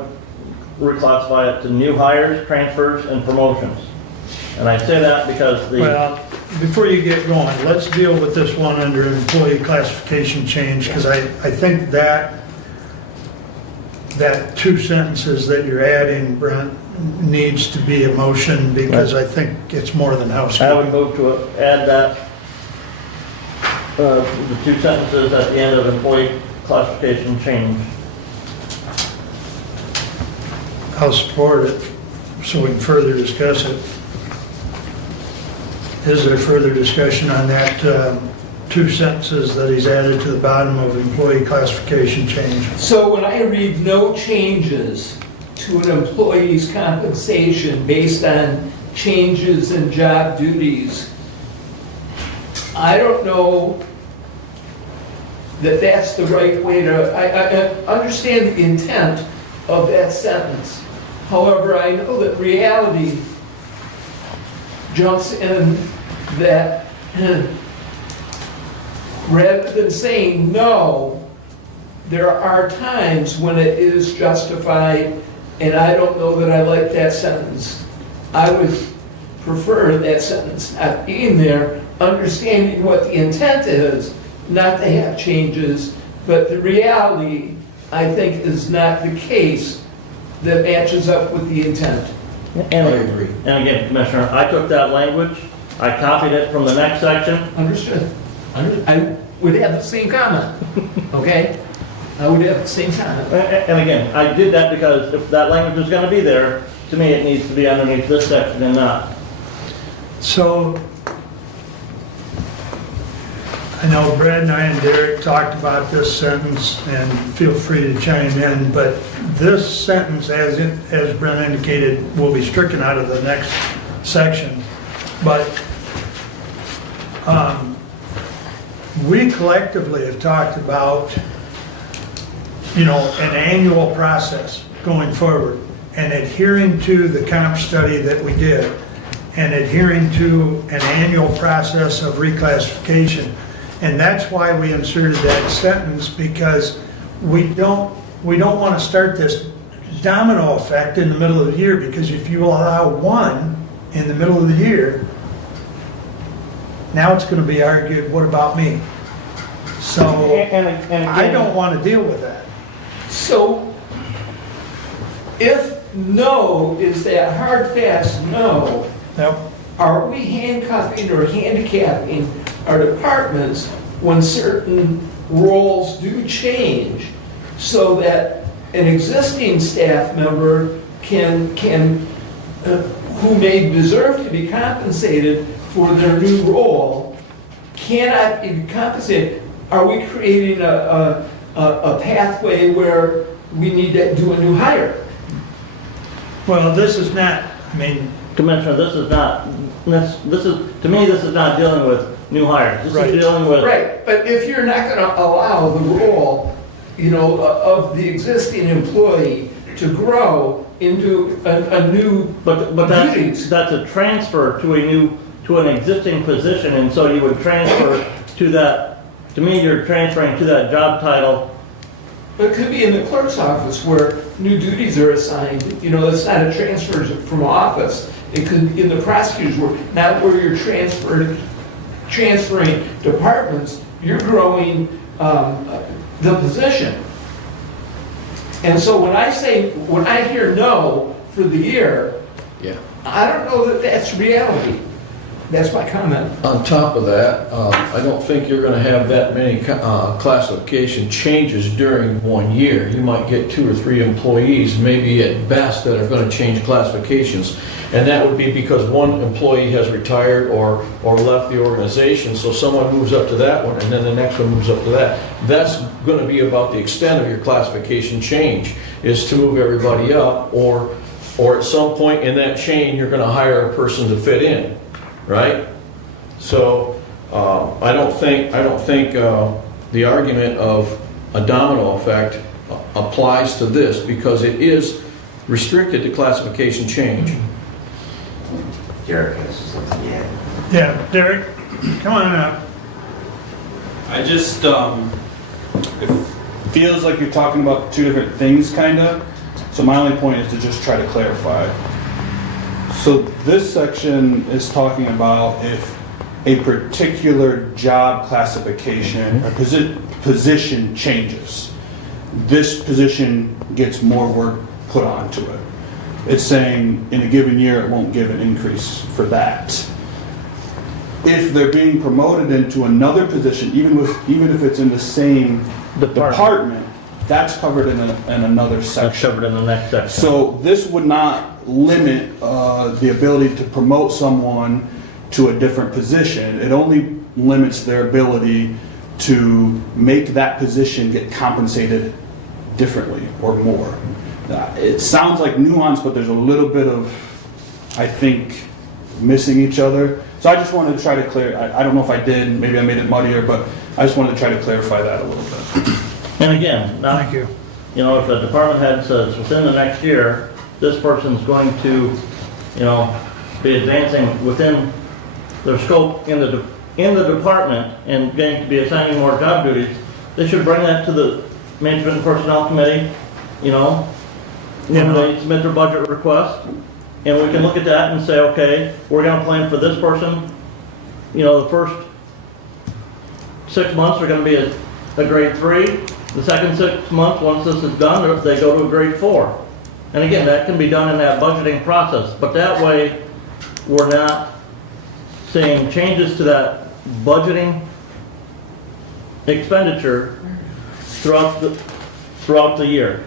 reclassify it to new hires, transfers, and promotions. And I say that because Well, before you get going, let's deal with this one under employee classification change, because I think that two sentences that you're adding, Brent, needs to be a motion, because I think it's more than I would housekeeping. move to add that, the two sentences at the end of employee classification change. I'll support it, so we can further discuss it. Is there further discussion on that two sentences that he's added to the bottom of employee classification change? So when I read no changes to an employee's compensation based on changes in job duties, I don't know that that's the right way to, I understand the intent of that sentence. However, I know that reality jumps in that rather than saying no, there are times when it is justified, and I don't know that I like that sentence. I would prefer that sentence not being there, understanding what the intent is, not to have changes, but the reality, I think, is not the case that matches up with the intent. And, and again, Commissioner, I took that language, I copied it from the next section. Understood. I would have the same comment, okay? I would have the same comment. And again, I did that because if that language is going to be there, to me, it needs to be underneath this section and not. So, I know Brad and I and Derek talked about this sentence, and feel free to chime in, but this sentence, as Brent indicated, will be stricken out of the next section. But we collectively have talked about, you know, an annual process going forward, and adhering to the comp study that we did, and adhering to an annual process of reclassification. And that's why we inserted that sentence, because we don't want to start this domino effect in the middle of the year, because if you allow one in the middle of the year, now it's going to be argued, what about me? So And again, I don't want to deal with that. So, if no is that hard, fast no, Yep. are we handcuffing or handicapping our departments when certain roles do change so that an existing staff member who may deserve to be compensated for their new role cannot be compensated? Are we creating a pathway where we need to do a new hire? Well, this is not, I mean, Commissioner, this is, to me, this is not dealing with new hires. This Right. is dealing with. Right, but if you're not going to allow the role, of the existing employee to grow into a new But duties. that's a transfer to an existing position, and so you would transfer to that, to me, you're transferring to that job title. But it could be in the clerk's office where new duties are assigned. That's not a transfer from office. It could be in the prosecutor's work, not where you're transferring departments. You're growing the position. And so when I hear no for the year, Yeah. I don't know that that's reality. That's my comment. On top of that, I don't think you're gonna have that many classification changes during 1 year. You might get 2 or 3 employees, maybe at best, that are gonna change classifications. And that would be because one employee has retired or left the organization, so someone moves up to that one, and then the next one moves up to that. That's gonna be about the extent of your classification change, is to move everybody up, or at some point in that chain, you're gonna hire a person to fit in. Right? So, I don't think the argument of a domino effect applies to this, because it is restricted to classification change. Derek has something to add. Yeah, Derek, come on up. I just, it feels like you're talking about two different things, kinda. So my only point is to just try to clarify. So this section is talking about if a particular job classification or position changes. This position gets more work put onto it. It's saying in a given year it won't give an increase for that. If they're being promoted into another position, even if it's in the same department, that's covered in another section. That's covered in the next section. So this would not limit the ability to promote someone to a different position. It only limits their ability to make that position get compensated differently or more. It sounds like nuance, but there's a little bit of, I think, missing each other. So I just wanted to try to clear, I don't know if I did, maybe I made it muddier, but I just wanted to try to clarify that a little bit. And again, now, Thank you. you know, if a department head says within the next year, this person's going to, you know, be advancing within their scope in the department and going to be assigning more job duties, they should bring that to the Management and Personnel Committee, you know, when they submit their budget request, and we can look at that and say, okay, we're gonna plan for this person, you know, the first 6 months are gonna be a grade 3, the second 6 months, once this is done, they go to a grade 4. And again, that can be done in that budgeting process, but that way, we're not seeing changes to that budgeting expenditure throughout the year.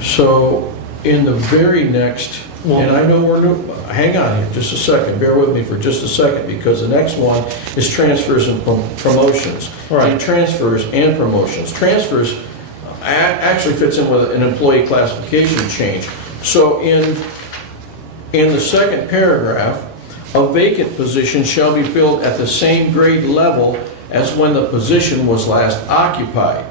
So, in the very next, and I know we're new, hang on here just a second, bear with me for just a second, because the next one is transfers and promotions. Right. And transfers and promotions. Transfers actually fits in with an employee classification change. So in the second paragraph, a vacant position shall be filled at the same grade level as when the position was last occupied.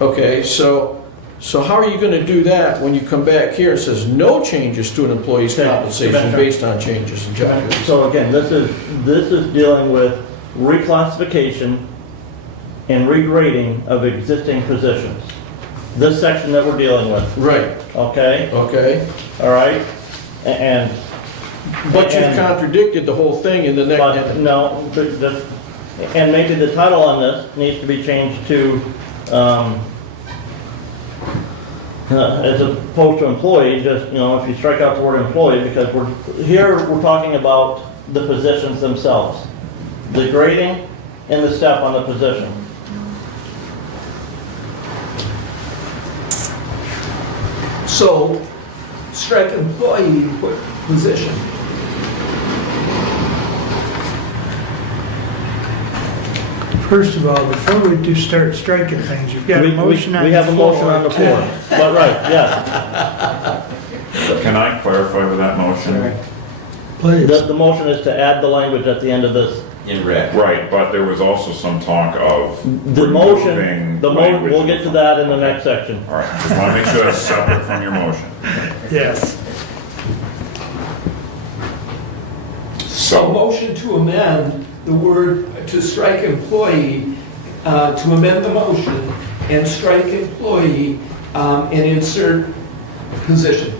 Okay, so how are you going to do that when you come back here and says no changes to an employee's compensation based on changes in job duties? So again, this is dealing with reclassification and regrading of existing positions. This section that we're dealing with. Right. Okay? Okay. All right? And But you've contradicted the whole thing in the next. But no, and maybe the title on this needs to be changed to, as opposed to employee, just, you know, if you strike out the word employee, because we're talking about the positions themselves. The grading and the step on the position. So, strike employee, put position. First of all, before we do start striking things, you've got a motion on the floor. We have a motion on the floor. But right, yes. Can I clarify with that motion? Please. The motion is to add the language at the end of this. In red. Right, but there was also some talk of The motion, removing we'll language. get to that in the next section. All right, just want to make sure that's separate from your motion. Yes. A So, motion to amend the word, to strike employee, to amend the motion and strike employee and insert position.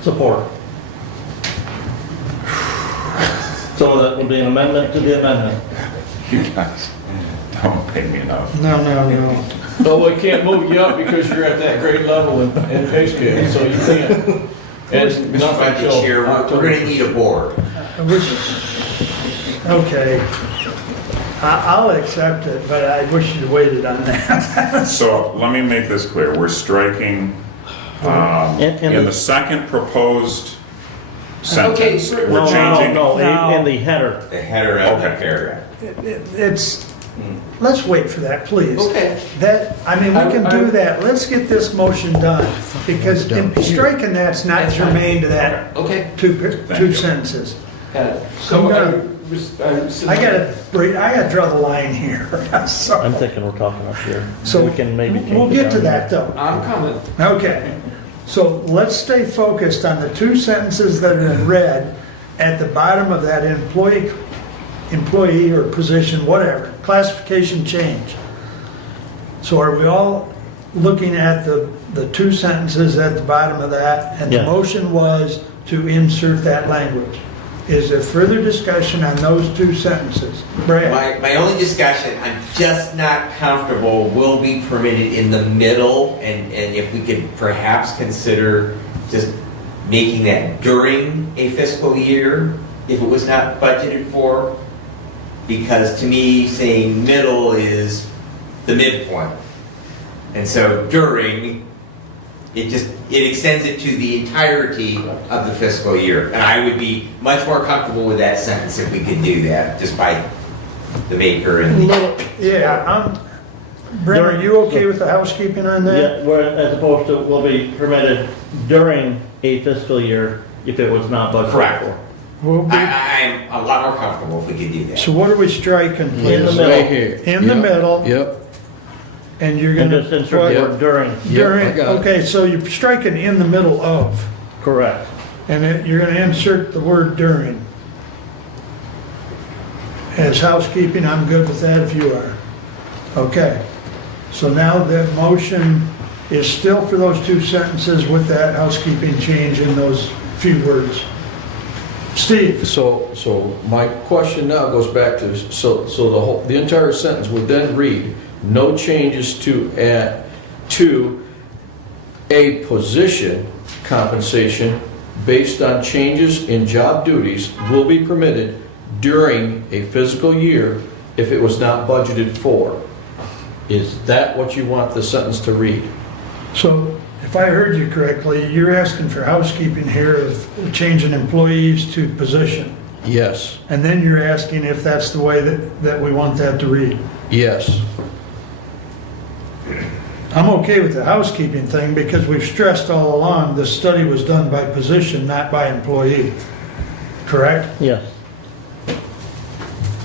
Support. So that would be an amendment to the amendment. you guys don't pay me enough. No. No, we can't move you up because you're at that grade level in pay scale, so you can't. And Mr. nothing Budget till Chair, we're October. gonna need a board. I wish, okay. I'll accept it, but I wish you'd waited on that. So let me make this clear. We're striking, in the second proposed sentence, we're No, changing. no, No. in the header. The header of the Okay. paragraph. It's, let's wait for that, please. Okay. That, I mean, we can do that. Let's get this motion done. Because striking that's not germane to that Okay. Thank two you. sentences. So I gotta draw the line here. So- I'm thinking we're talking up here. So We can maybe change we'll it get to down that here. though. I'm coming. Okay. So let's stay focused on the two sentences that are in red at the bottom of that employee or position, whatever, classification change. So are we all looking at the two sentences at the bottom of that? And the Yeah. motion was to insert that language. Is there further discussion on those two sentences? Brad? My only discussion, I'm just not comfortable, will be permitted in the middle, and if we could perhaps consider just making that during a fiscal year, if it was not budgeted for, because to me, saying middle is the midpoint. And so during, it extends it to the entirety of the fiscal year. And I would be much more comfortable with that sentence if we could do that, just by the maker and the... Yeah, Brent, are you okay with the housekeeping on that? Yeah, where, as opposed to will be permitted during a fiscal year if it was not budgeted Correct. for. We'll be- I'm a lot more comfortable if we could do that. So what are we striking, In the please? middle. Right here. In the Yep, middle. Yep. And you're And gonna. just insert the word during. During, Yep, I got it. okay, so you're striking in the middle of, Correct. and then you're gonna insert the word during. As housekeeping, I'm good with that if you are. Okay, so now the motion is still for those two sentences with that housekeeping change in those few words. Steve? So my question now goes back to, so the entire sentence would then read, no changes to a position compensation based on changes in job duties will be permitted during a fiscal year if it was not budgeted for. Is that what you want the sentence to read? So if I heard you correctly, you're asking for housekeeping here of changing employees to position. Yes, And then you're asking if that's the way that we want that to read. yes. I'm okay with the housekeeping thing because we've stressed all along, the study was done by position, not by employee. Correct? Yes.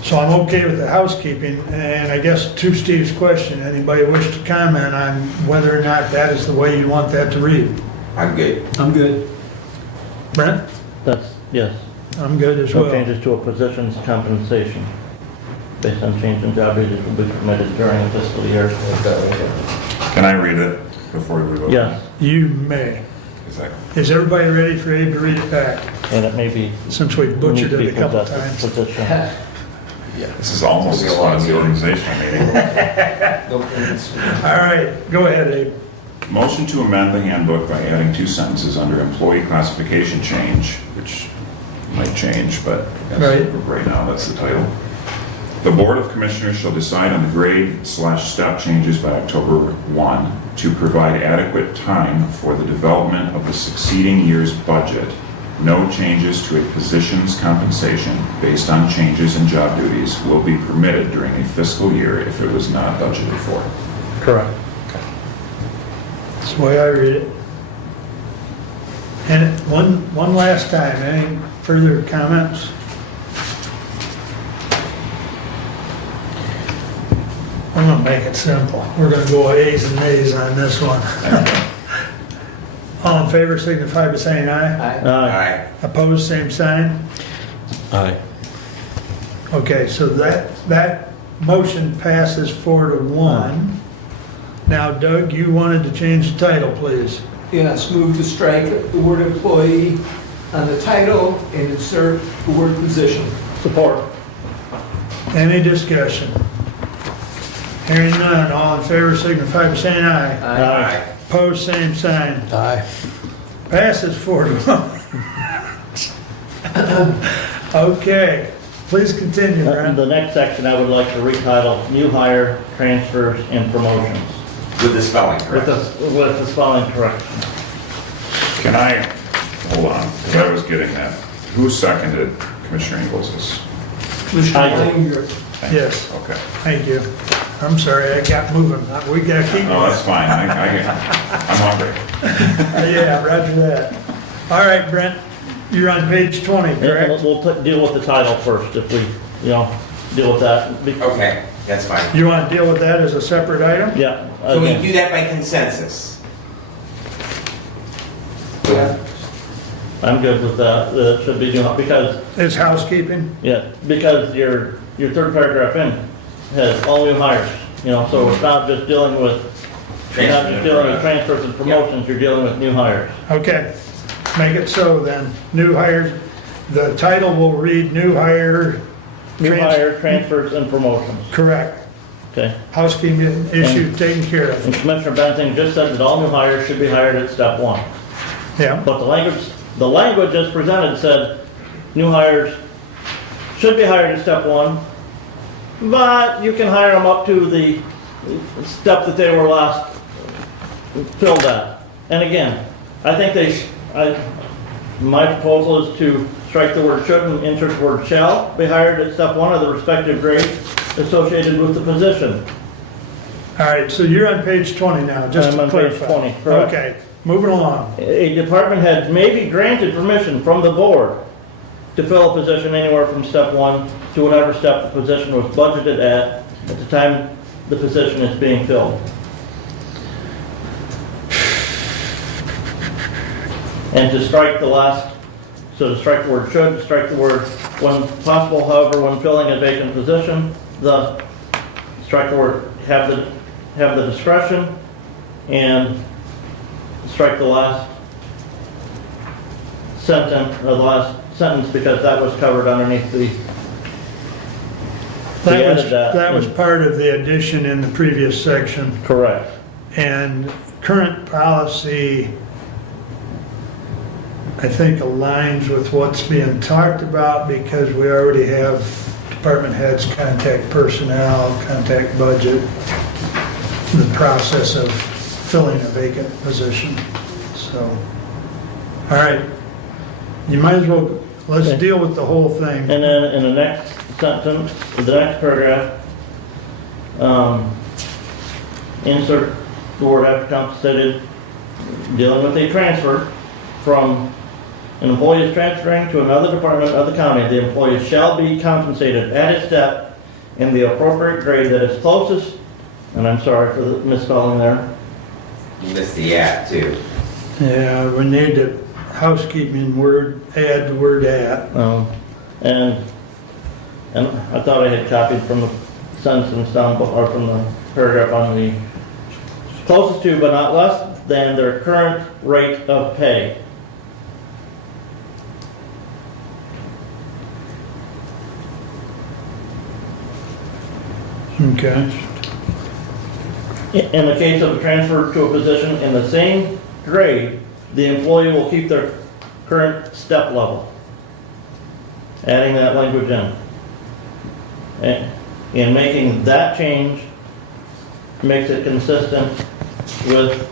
So I'm okay with the housekeeping, and I guess to Steve's question, anybody wish to comment on whether or not that is the way you want that to read? I'm good. I'm good. Brent? That's, yes. I'm good as No well. changes to a position's compensation based on change in job duties will be permitted during a fiscal year. Can I read it before we vote? Yes, You may. Is that- Is everybody ready for Abe to read it back, and it may be. since we butchered need to it a be couple possessed times? position. This is almost as fun as the organizational meeting. All right, go ahead, Abe. Motion to amend the handbook by adding two sentences under employee classification change, which might change, but Right. right now that's the title. The Board of Commissioners shall decide on the grade/step changes by October 1 to provide adequate time for the development of the succeeding year's budget. No changes to a position's compensation based on changes in job duties will be permitted during a fiscal year if it was not budgeted for. Correct. That's the way I read it. And one last time, any further comments? I'm gonna make it simple. We're gonna go A's and A's on this one. All in favor signify by saying aye. Aye. Opposed, same sign. Aye. Okay, so that motion passes 4-1. Now Doug, you wanted to change the title, please. Yes, move to strike the word employee on the title and insert the word position. Support. Any discussion? Hearing none, all in favor signify by saying aye. Aye. Opposed, same sign. Aye. Passes 4-1. Okay, please continue, Brent. The next section I would like to retitle New Hire, Transfers, and Promotions. With the spelling With correct. the spelling correction. Can I, hold on, because I was getting that. Who seconded Commissioner Ingles'? Commissioner I do. Langer. Thank you. Yes. Okay. Thank you. I'm sorry, I got moving. We gotta keep No, going. that's fine. I'm hungry. Yeah, roger that. All right, Brent, you're on page 20, And correct? we'll deal with the title first if we, deal with that. Okay, that's fine. You want to deal with that as a separate item? Yeah. Can we okay. do that by consensus? I'm good with that. That should be, because, It's housekeeping? because your third paragraph in has all new hires, so it's not just dealing with, you're not just dealing with transfers and promotions, you're dealing with new hires. Okay, make it so then. New hires, the title will read new hire. New hire, transfers, and promotions. Correct. Okay. Housekeeping issue taken care And of. Commissioner Benting just said that all new hires should be hired at step one. Yeah, But the language as presented said, new hires should be hired at step one, but you can hire them up to the step that they were last filled at. And again, I think my proposal is to strike the word should and insert the word shall be hired at step one of the respective grades associated with the position. all right, so you're on page 20 now, just I'm to on page clarify. 20, correct. Okay, moving along. A department head may be granted permission from the board to fill a position anywhere from step one to whatever step the position was budgeted at the time the position is being filled. And to strike the last, so to strike the word should, strike the word when possible, however, when filling a vacant position, strike the word have the discretion, and strike the last sentence, because that was covered underneath the. That was part of the addition in the previous section. Correct. And current policy, I think, aligns with what's being talked about because we already have department heads contact personnel, contact budget, the process of filling a vacant position. So, all right, you might as well, let's Okay. deal with the whole thing. And then in the next sentence, the next paragraph, insert the word after compensated, dealing with a transfer from an employee is transferring to another department of the county. The employee shall be compensated at its step in the appropriate grade that is closest, and I'm sorry for the misspelling there. You missed the at too. Yeah, we need to housekeeping word, add the word at. And I thought I had copied from the sentence down, or from the paragraph on the closest to but not less than their current rate of pay. Okay. In the case of a transfer to a position in the same grade, the employee will keep their current step level. Adding that language in. And making that change makes it consistent with,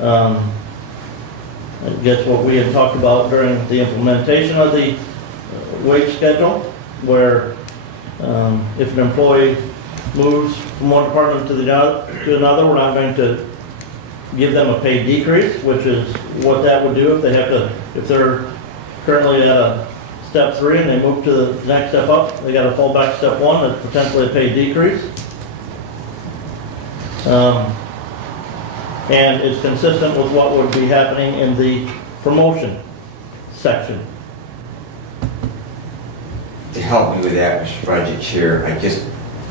I guess, what we had talked about during the implementation of the wage schedule, where if an employee moves from one department to another, we're not going to give them a pay decrease, which is what that would do if they're currently at a step 3 and they move to the next step up, they got to fall back to step 1, that's potentially a pay decrease. And it's consistent with what would be happening in the promotion section. To help me with that, Mr. Budget Chair,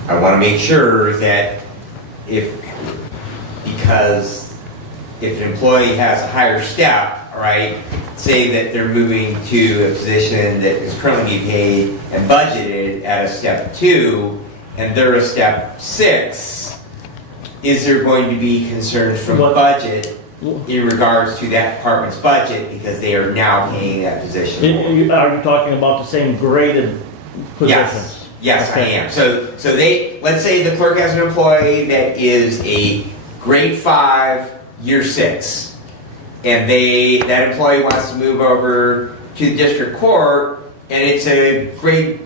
I want to make sure that because if an employee has a higher step, right, say that they're moving to a position that is currently being paid and budgeted at a step 2, and they're a step 6, is there going to be concern from budget in regards to that department's budget because they are now paying that position? Are you talking about the same graded positions? Yes, I Okay. am. So they, let's say the clerk has an employee that is a grade 5, year 6, and that employee wants to move over to the district court, and it's a grade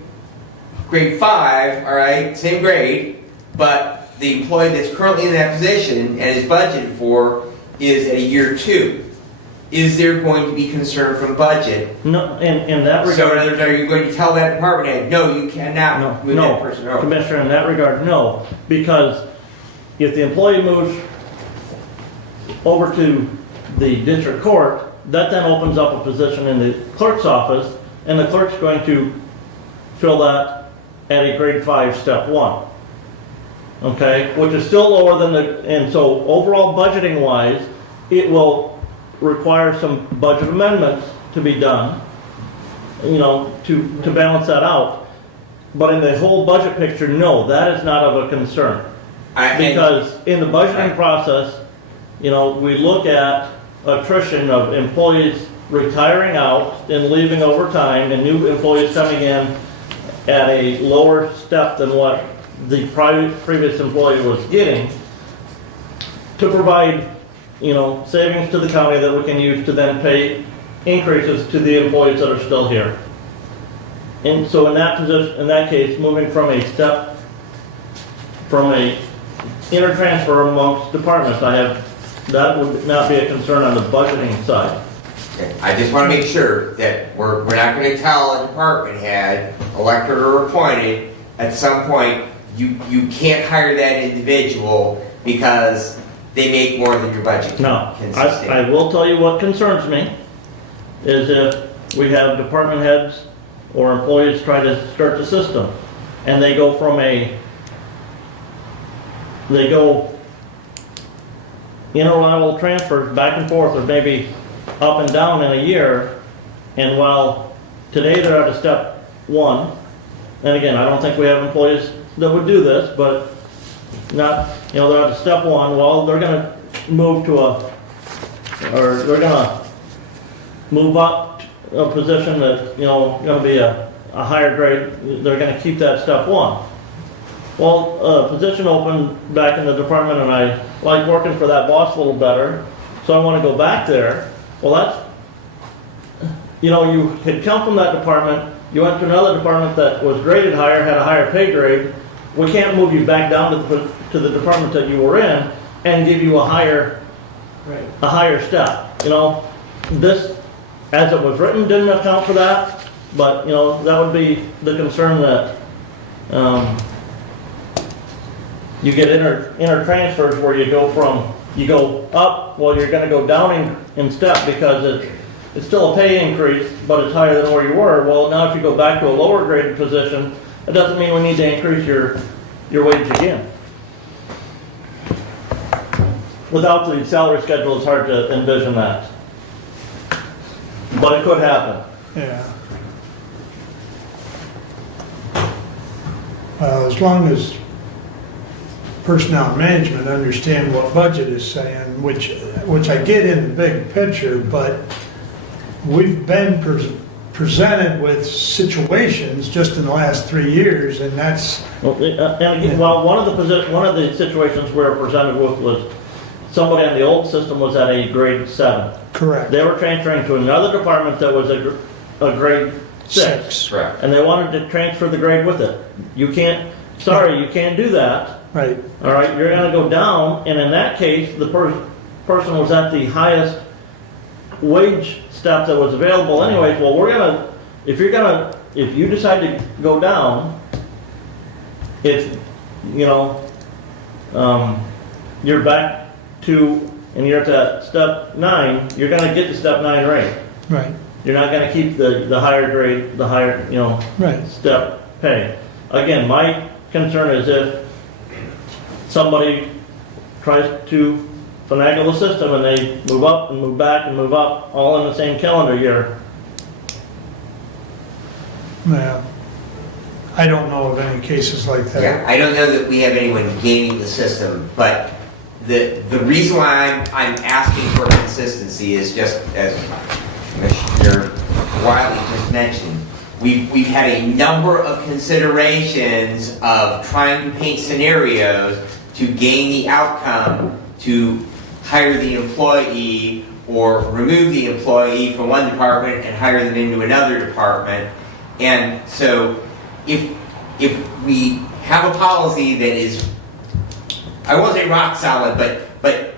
5, all right, same grade, but the employee that's currently in that position and is budgeted for is at a year 2. Is there going to be concern from budget? No, in that regard. So in other words, are you going to tell that department head, no, you cannot move that person over? Commissioner, in that regard, no, because if the employee moves over to the district court, that then opens up a position in the clerk's office, and the clerk's going to fill that at a grade 5, step 1. Okay, which is still lower than and so overall budgeting wise, it will require some budget amendments to be done, to balance that out. But in the whole budget picture, no, that is not of a concern. Because in the budgeting process, we look at attrition of employees retiring out and leaving over time and new employees coming in at a lower step than what the previous employee was getting to provide, savings to the county that we can use to then pay increases to the employees that are still here. And so in that case, moving from a intertransfer amongst departments, that would not be a concern on the budgeting side. Okay. I just want to make sure that we're not going to tell a department head, elected or appointed, at some point, you can't hire that individual because they make more than your budget No, can sustain. I will tell you what concerns me is if we have department heads or employees try to start the system and they go interlateral transfers back and forth or maybe up and down in a year, and while today they're at a step 1, and again, I don't think we have employees that would do this, but they're at a step 1, well, they're going to move they're going to move up a position that's, going to be a higher grade, they're going to keep that step 1. Well, a position opened back in the department and I like working for that boss a little better, so I want to go back there. Well, that's, you had come from that department, you went to another department that was graded higher, had a higher pay grade. We can't move you back down to the department that you were in and give you a higher step. This, as it was written, didn't account for that, but, that would be the concern that you get inter transfers where you go up, well, you're going to go down in step because it's still a pay increase, but it's higher than where you were. Well, now if you go back to a lower graded position, it doesn't mean we need to increase your wage again. Without the salary schedule, it's hard to envision that. But it could happen. Yeah. Well, as long as personnel management understand what budget is saying, which I get in the big picture, but we've been presented with situations just in the last 3 years, and that's... Well, one of the situations we were presented with was somebody on the old system was at a grade 7. Correct. They were transferring to another department that was a grade 6. Correct. And they wanted to transfer the grade with it. You can't do that. Right. All right, you're going to go down, and in that case, the person was at the highest wage step that was available anyways. Well, if you decide to go down, you're back to, and you're at that step 9, you're going to get the step 9 rate. Right. You're not going to keep the higher grade, the higher, Right. step pay. Again, my concern is if somebody tries to finagle the system and they move up and move back and move up all in the same calendar year. Well, I don't know of any cases like that. Yeah, I don't know that we have anyone gaming the system, but the reason why I'm asking for consistency is just as Commissioner Wiley just mentioned. We've had a number of considerations of trying to paint scenarios to gain the outcome to hire the employee or remove the employee from one department and hire them into another department. And so if we have a policy that is, I won't say rock solid, but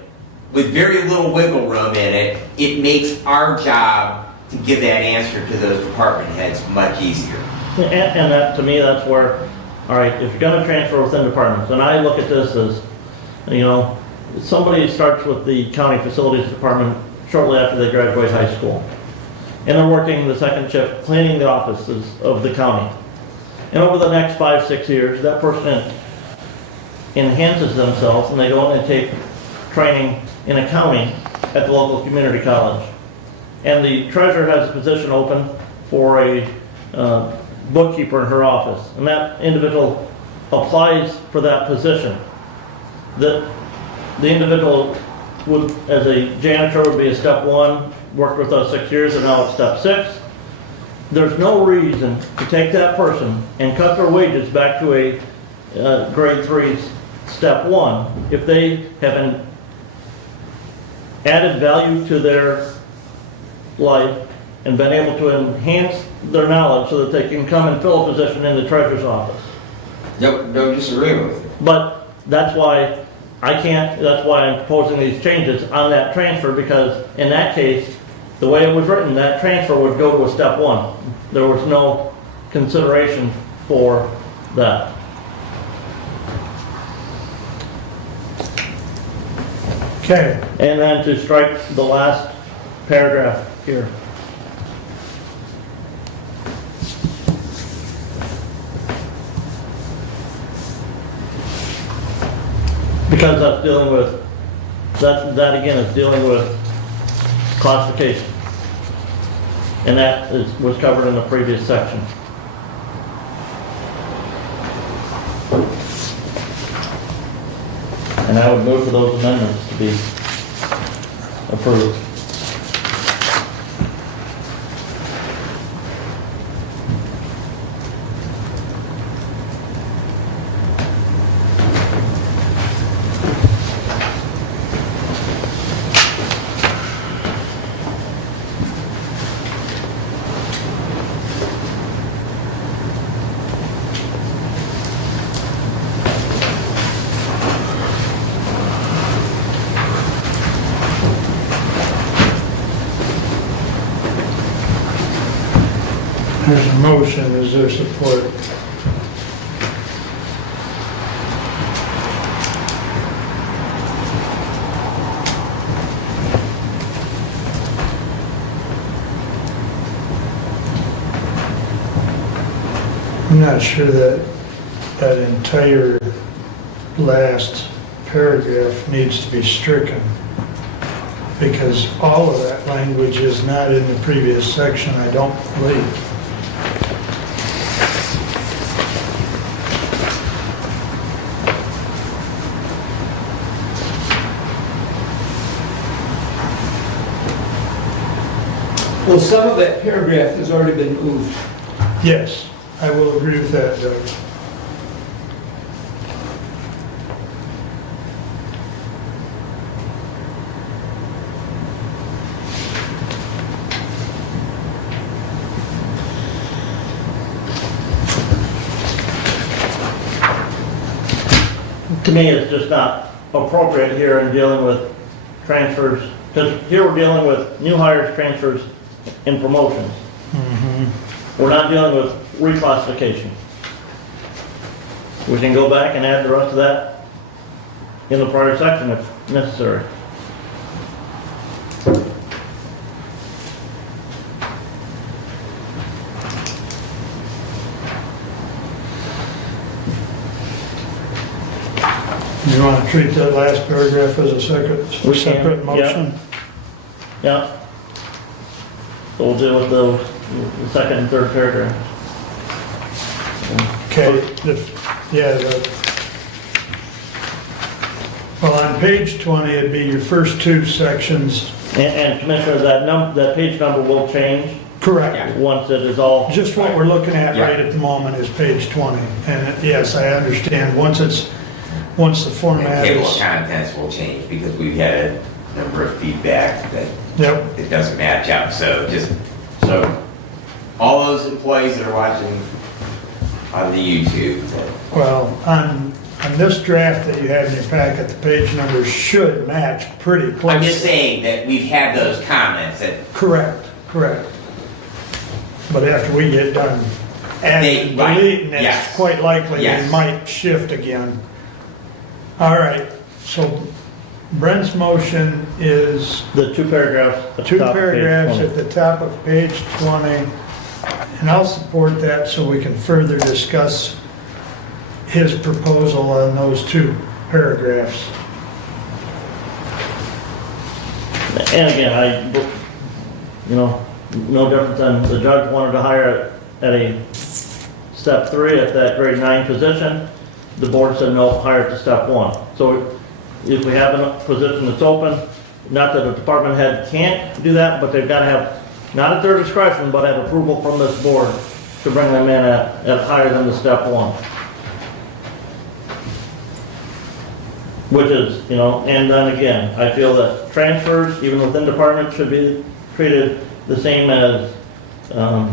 with very little wiggle room in it, it makes our job to give that answer to those department heads much easier. And that, to me, that's where, all right, if you're gonna transfer within departments, and I look at this as, you know, somebody starts with the county facilities department shortly after they graduate high school. And they're working the second shift, cleaning the offices of the county. And over the next 5-6 years, that person enhances themselves and they go in and take training in accounting at the local community college. And the treasurer has a position open for a bookkeeper in her office. And that individual applies for that position. The individual would, as a janitor, would be a step 1, worked with us 6 years, and now it's step 6. There's no reason to take that person and cut their wages back to a grade 3 step 1 if they have an added value to their life and been able to enhance their knowledge so that they can come and fill a position in the treasurer's office. Don't disagree with you. But that's why that's why I'm proposing these changes on that transfer, because in that case, the way it was written, that transfer would go to a step 1. There was no consideration for that. Okay, And then to strike the last paragraph here. Because that's dealing with, that again is dealing with classification. And that was covered in the previous section. And I would move for those amendments to be approved. there's a motion, is there support? I'm not sure that that entire last paragraph needs to be stricken, because all of that language is not in the previous section, I don't believe. Well, some of that paragraph has already been moved. Yes, I will agree with that, Doug. To me, it's just not appropriate here in dealing with transfers, because here we're dealing with new hires, transfers, and promotions. We're not dealing with reclassification. We can go back and add the rest of that in the prior section if necessary. You want to treat that last paragraph as a We can, separate yeah. motion? Yeah. So we'll deal with the second and third paragraph. Okay, yeah, Well, on page 20, it'd be your first two sections. And Commissioner, that page number will change Correct. once it is all. Just what we're looking at right at the moment is page 20. And yes, I understand, once the The format table of is, contents will change because we've had a number of feedback that yep, it doesn't match up. So all those employees that are watching on the YouTube, well, on this draft that you have in your packet, the page numbers should match pretty closely. I'm just saying that we've had those comments that Correct. But after we get done adding, Right, deleting, yes. it's quite likely Yes. they might shift again. All right, so Brent's motion is The two paragraphs. at the two top of page paragraphs 20. at the top of page 20, and I'll support that so we can further discuss his proposal on those two paragraphs. And again, no different than the judge wanted to hire at a step 3 at that grade 9 position. The board said no, hire at the step 1. So if we have a position that's open, not that a department head can't do that, but they've got to have, not at their discretion, but have approval from this board to bring them in at higher than the step 1. Which is, and then again, I feel that transfers, even within departments, should be treated the same as a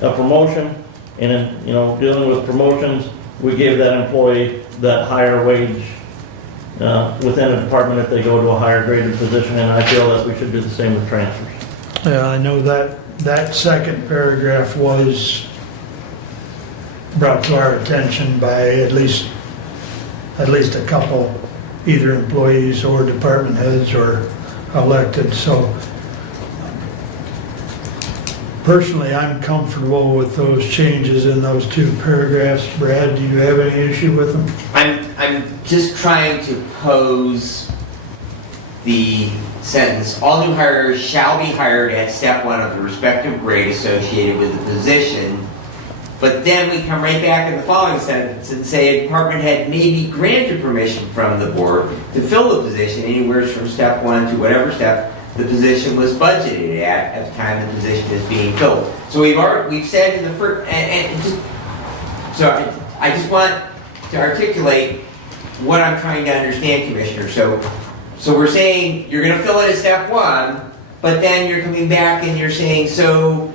promotion. And then, dealing with promotions, we gave that employee that higher wage within a department if they go to a higher graded position, and I feel that we should do the same with transfers. Yeah, I know that second paragraph was brought to our attention by at least a couple, either employees or department heads or elected, so personally, I'm comfortable with those changes in those two paragraphs. Brad, do you have any issue with them? I'm just trying to pose the sentence, all new hires shall be hired at step 1 of the respective grade associated with the position. But then we come right back in the following sentence and say a department head may be granted permission from the board to fill the position anywhere from step 1 to whatever step the position was budgeted at the time the position is being filled. So we've said in the first, so I just want to articulate what I'm trying to understand, Commissioner. So we're saying you're going to fill it at step 1, but then you're coming back and you're saying, so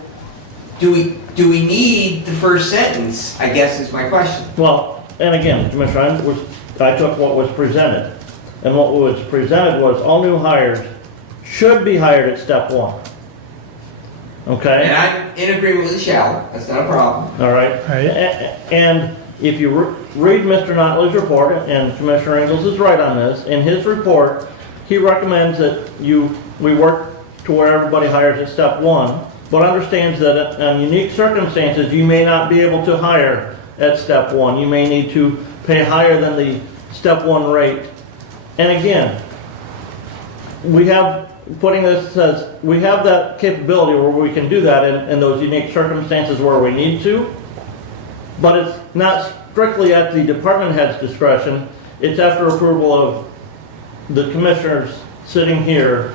do we need the first sentence, I guess is my question. Well, and again, Commissioner, I took what was presented. And what was presented was all new hires should be hired at step 1. Okay? And I'm in agreement with the shall, that's not a problem. All right? And if you read Mr. Notley's report, and Commissioner Ingles is right on this, in his report, he recommends that we work to where everybody hires at step 1, but understands that in unique circumstances, you may not be able to hire at step 1. You may need to pay higher than the step 1 rate. And again, we have, putting this says, we have that capability where we can do that in those unique circumstances where we need to, but it's not strictly at the department head's discretion. It's after approval of the commissioners sitting here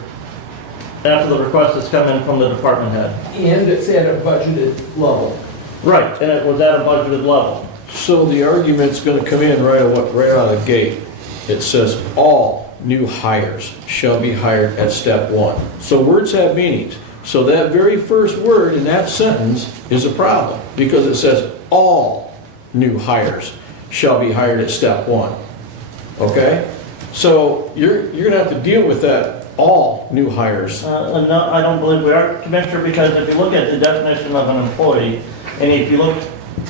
after the request has come in from the department head. And it's at a budgeted level. Right, and it was at a budgeted level. So the argument's gonna come in right out of the gate. It says all new hires shall be hired at step 1. So words have meanings. So that very first word in that sentence is a problem because it says all new hires shall be hired at step 1. Okay? So you're gonna have to deal with that, all new hires. No, I don't believe we are, Commissioner, because if you look at the definition of an employee, and if you look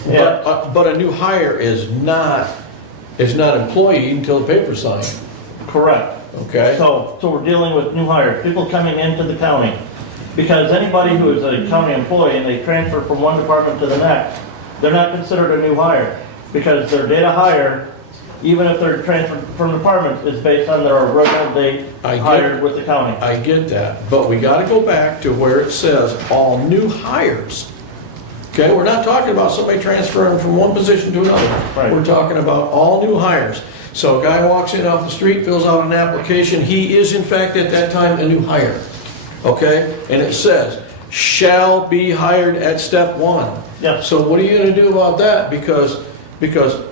at... But a new hire is not employee until the paper's signed. Correct. Okay? So we're dealing with new hires, people coming into the county. Because anybody who is a county employee and they transfer from one department to the next, they're not considered a new hire. Because their date of hire, even if they're transferred from departments, is based on their original date hired with the county. I get that, but we gotta go back to where it says all new hires. Okay, we're not talking about somebody transferring from one position to another. Right. We're talking about all new hires. So a guy walks in off the street, fills out an application, he is in fact at that time a new hire, okay? And it says, shall be hired at step one. Yeah. So what are you gonna do about that? Because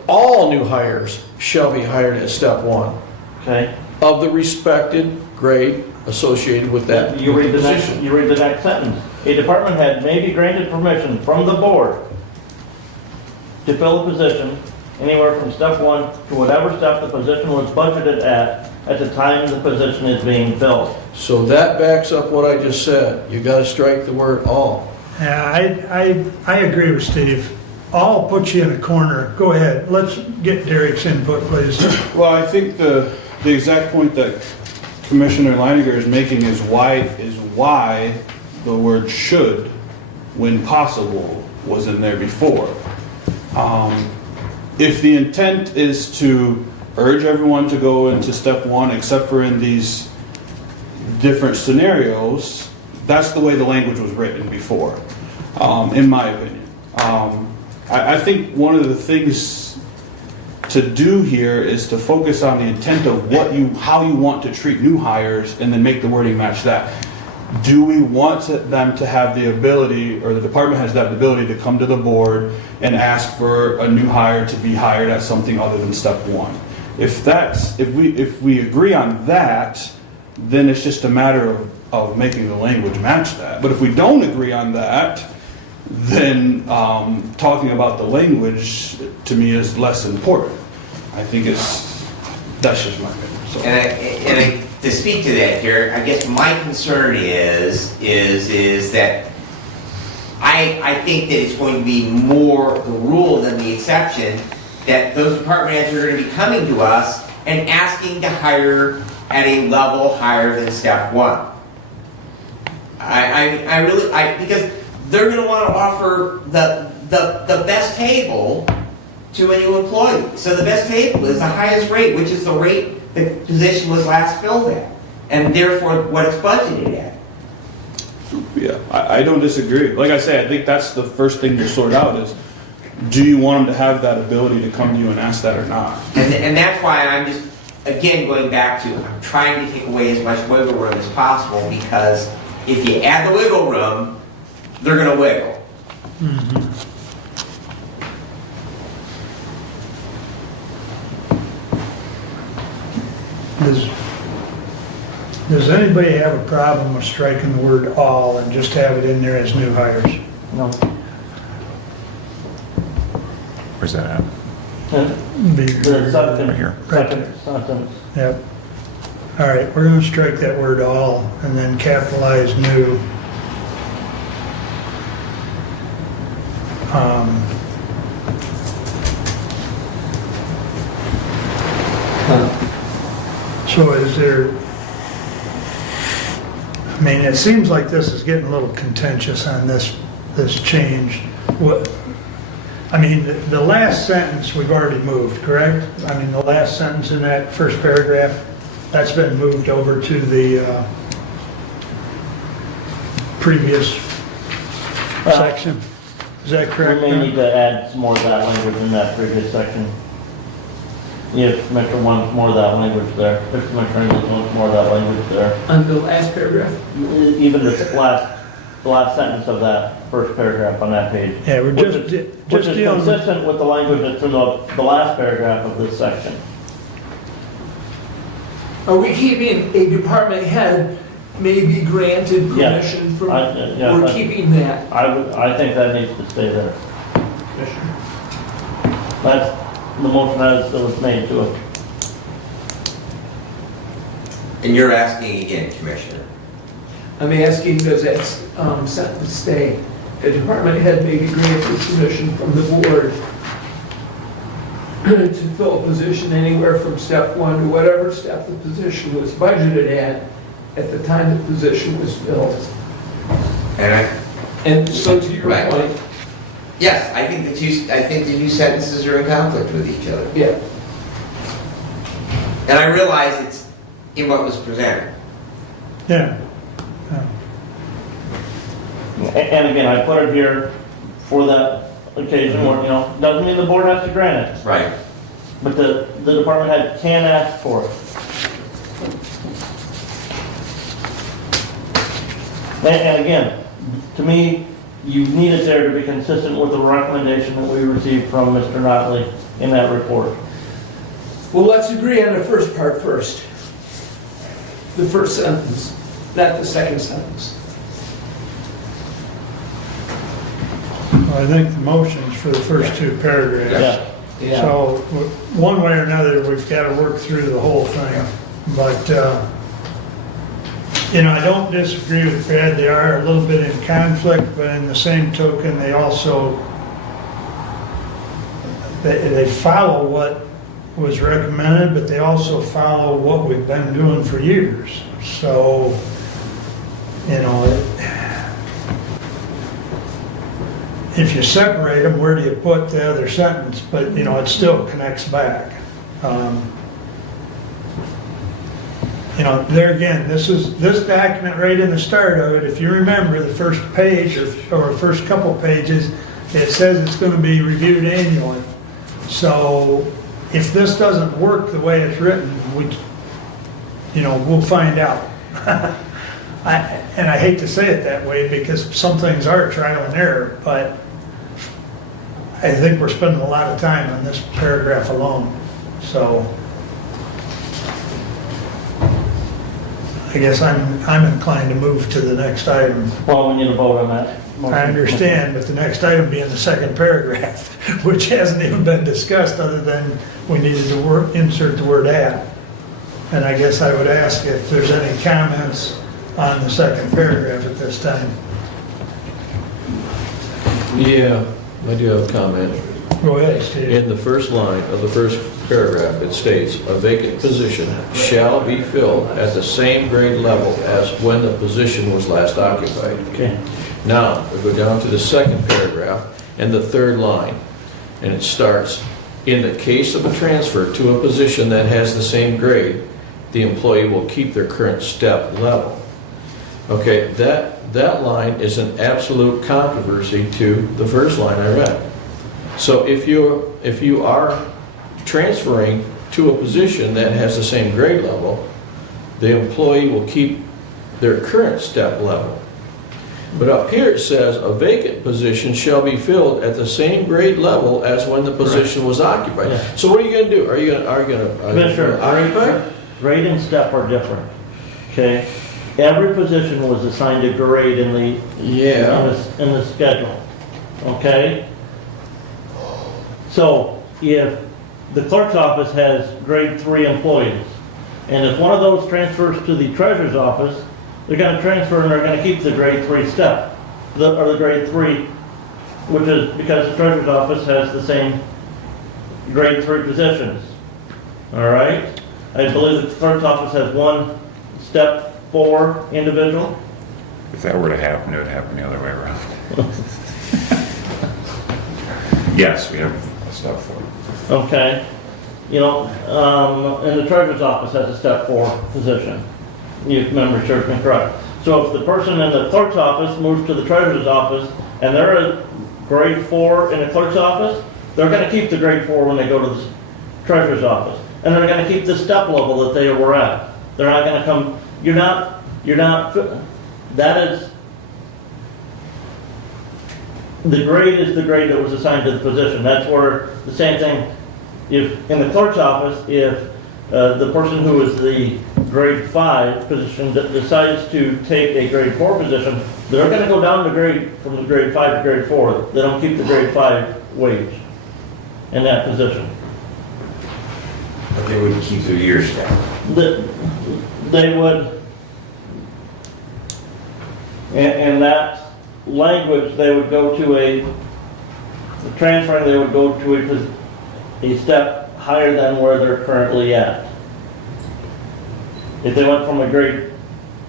all new hires shall be hired at step one Okay. of the respected grade associated with that You read the next, position. you read the next sentence. A department head may be granted permission from the board to fill a position anywhere from step one to whatever step the position was budgeted at the time the position is being filled. So that backs up what I just said. You gotta strike the word all. Yeah, I agree with Steve. I'll put you in a corner. Go ahead. Let's get Derek's input, please. Well, I think the exact point that Commissioner Leininger is making is why the word should, when possible, was in there before. If the intent is to urge everyone to go into step one, except for in these different scenarios, that's the way the language was written before, in my opinion. I think one of the things to do here is to focus on the intent of how you want to treat new hires and then make the wording match that. Do we want them to have the ability, or the department has that ability to come to the board and ask for a new hire to be hired at something other than step one? If we agree on that, then it's just a matter of making the language match that. But if we don't agree on that, then talking about the language to me is less important. I think that's just my opinion. So. And to speak to that here, I guess my concern is that I think that it's going to be more the rule than the exception, that those department heads are going to be coming to us and asking to hire at a level higher than step one. Because they're going to want to offer the best table to a new employee. So the best table is the highest rate, which is the rate the position was last filled at, and therefore what it's budgeted at. Yeah, I don't disagree. Like I say, I think that's the first thing to sort out is, do you want them to have that ability to come to you and ask that or not? And that's why I'm just, again, going back to, I'm trying to take away as much wiggle room as possible, because if you add the wiggle room, they're going to wiggle. Mm-hmm. Does anybody have a problem with striking the word all and just have it in there as new hires? No. Where's that at? Be The second, Right here. second sentence. Yep. All right, we're going to strike that word all and then capitalize new. So is there, I mean, it seems like this is getting a little contentious on this change. What, I mean, the last sentence we've already moved, correct? I mean, the last sentence in that first paragraph, that's been moved over to the previous section. Is that correct? We may need to add some more of that language in that previous section. If Commissioner wants more of that language there, if Commissioner English wants more of that language there. On the last paragraph? Even the last sentence of that first paragraph on that page. Yeah, we're Which just is dealing with, consistent with the language that's in the last paragraph of this section. Are we keeping a department head may be granted permission from, we're keeping that? I think that needs to stay there. That's the motion as it was made to it. And you're asking again, Commissioner. I'm asking, does that sentence stay? A department head may be granted permission from the board to fill a position anywhere from step one to whatever step the position was budgeted at the time the position was filled. And so to your Right. point, Yes, I think the two sentences are in conflict with each other. yeah, And I realize it's in what was presented. yeah. And again, I put it here for that occasion where, doesn't mean the board has to grant it. Right. But the department head can ask for it. And again, to me, you need it there to be consistent with the recommendation that we received from Mr. Notley in that report. Well, let's agree on the first part first. The first sentence, not the second sentence. I think the motion's for the first two paragraphs. Yeah. So, one way or another, we've got to work through the whole thing. But, you know, I don't disagree with Brad. They are a little bit in conflict, but in the same token, they also, they follow what was recommended, but they also follow what we've been doing for years. So, you know, if you separate them, where do you put the other sentence? But, you know, it still connects back. You know, there again, this document right in the start of it, if you remember the first page or first couple pages, it says it's going to be reviewed annually. So if this doesn't work the way it's written, we'll find out. And I hate to say it that way because some things are trial and error, but I think we're spending a lot of time on this paragraph alone. So I guess I'm inclined to move to the next item. Well, we need to vote on that. I understand, but the next item being the second paragraph, which hasn't even been discussed other than we needed to insert the word "at." And I guess I would ask if there's any comments on the second paragraph at this time. Yeah, I do have a comment. Go ahead, Steve. In the first line of the first paragraph, it states, "A vacant position shall be filled at the same grade level as when the position was last occupied." Okay. Now, we go down to the second paragraph and the third line, and it starts, "In the case of a transfer to a position that has the same grade, the employee will keep their current step level." Okay, that line is an absolute controversy to the first line I read. So if you are transferring to a position that has the same grade level, the employee will keep their current step level. But up here it says, "A vacant position shall be filled at the same grade level as when the position was occupied." Yeah. So what are you going to do? Are you going to Commissioner, occupy? grade and step are different, okay? Every position was assigned a grade in the schedule, okay? So if the clerk's office has grade 3 employees, and if one of those transfers to the treasurer's office, they're going to transfer and they're going to keep the grade 3 step, or the grade 3, which is because the treasurer's office has the same grade 3 positions. All right? I believe the clerk's office has one step 4 individual. If that were to happen, it would happen the other way around. Yes, we have a step 4. Okay. You know, and the treasurer's office has a step 4 position. You remember, serves me correct. So if the person in the clerk's office moves to the treasurer's office and they're a grade 4 in the clerk's office, they're going to keep the grade 4 when they go to the treasurer's office. And they're going to keep the step level that they were at. They're not going to come, that is, the grade is the grade that was assigned to the position. That's where the same thing, if in the clerk's office, if the person who is the grade 5 position decides to take a grade 4 position, they're going to go down the grade from the grade 5 to grade 4. They don't keep the grade 5 wage in that position. But they would keep their year step. They would, in that language, they would go to transferring, they would go to a step higher than where they're currently at. If they went from a grade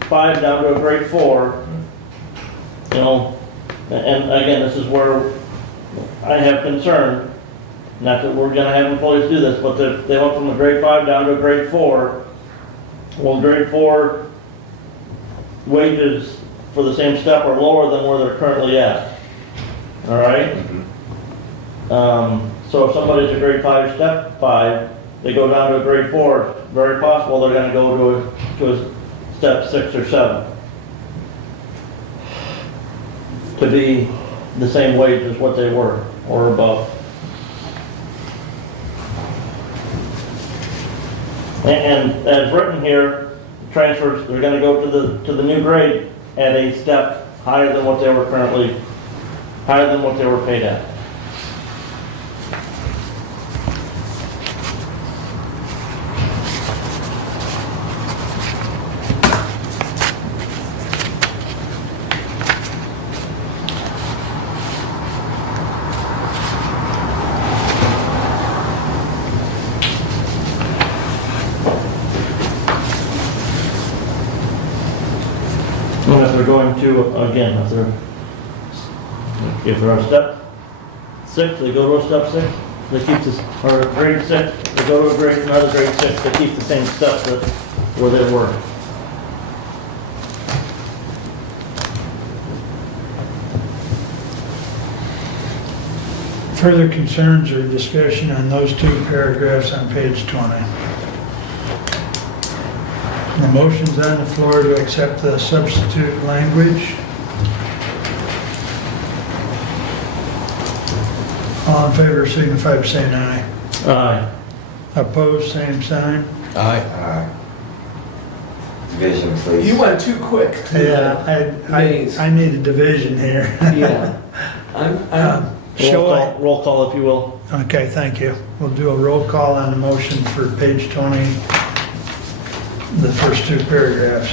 5 down to a grade 4, you know, and again, this is where I have concern, not that we're going to have employees do this, but if they went from a grade 5 down to a grade 4, well, grade 4 wages for the same step are lower than where they're currently at. All right? So if somebody's a grade 5, step 5, they go down to a grade 4, it's very possible they're gonna go to a step 6 or 7. To be the same wage as what they were, or above. And as written here, transfers, they're gonna go to the new grade at a step higher than what they were paid at. And if they're going to, again, if they're on step 6, they go to a step 6, they keep this, or grade 6, they go to another grade 6, they keep the same steps that where they were. Further concerns or discussion on those 2 paragraphs on page 20? The motion's on the floor to accept the substitute language. All in favor signify by saying aye. Aye. Opposed, same sign. Aye. Division, please. You went too quick. Yeah, I need a division here. Yeah. I'm Roll call if you will. Okay, thank you. We'll do a roll call on the motion for page 20, the first 2 paragraphs.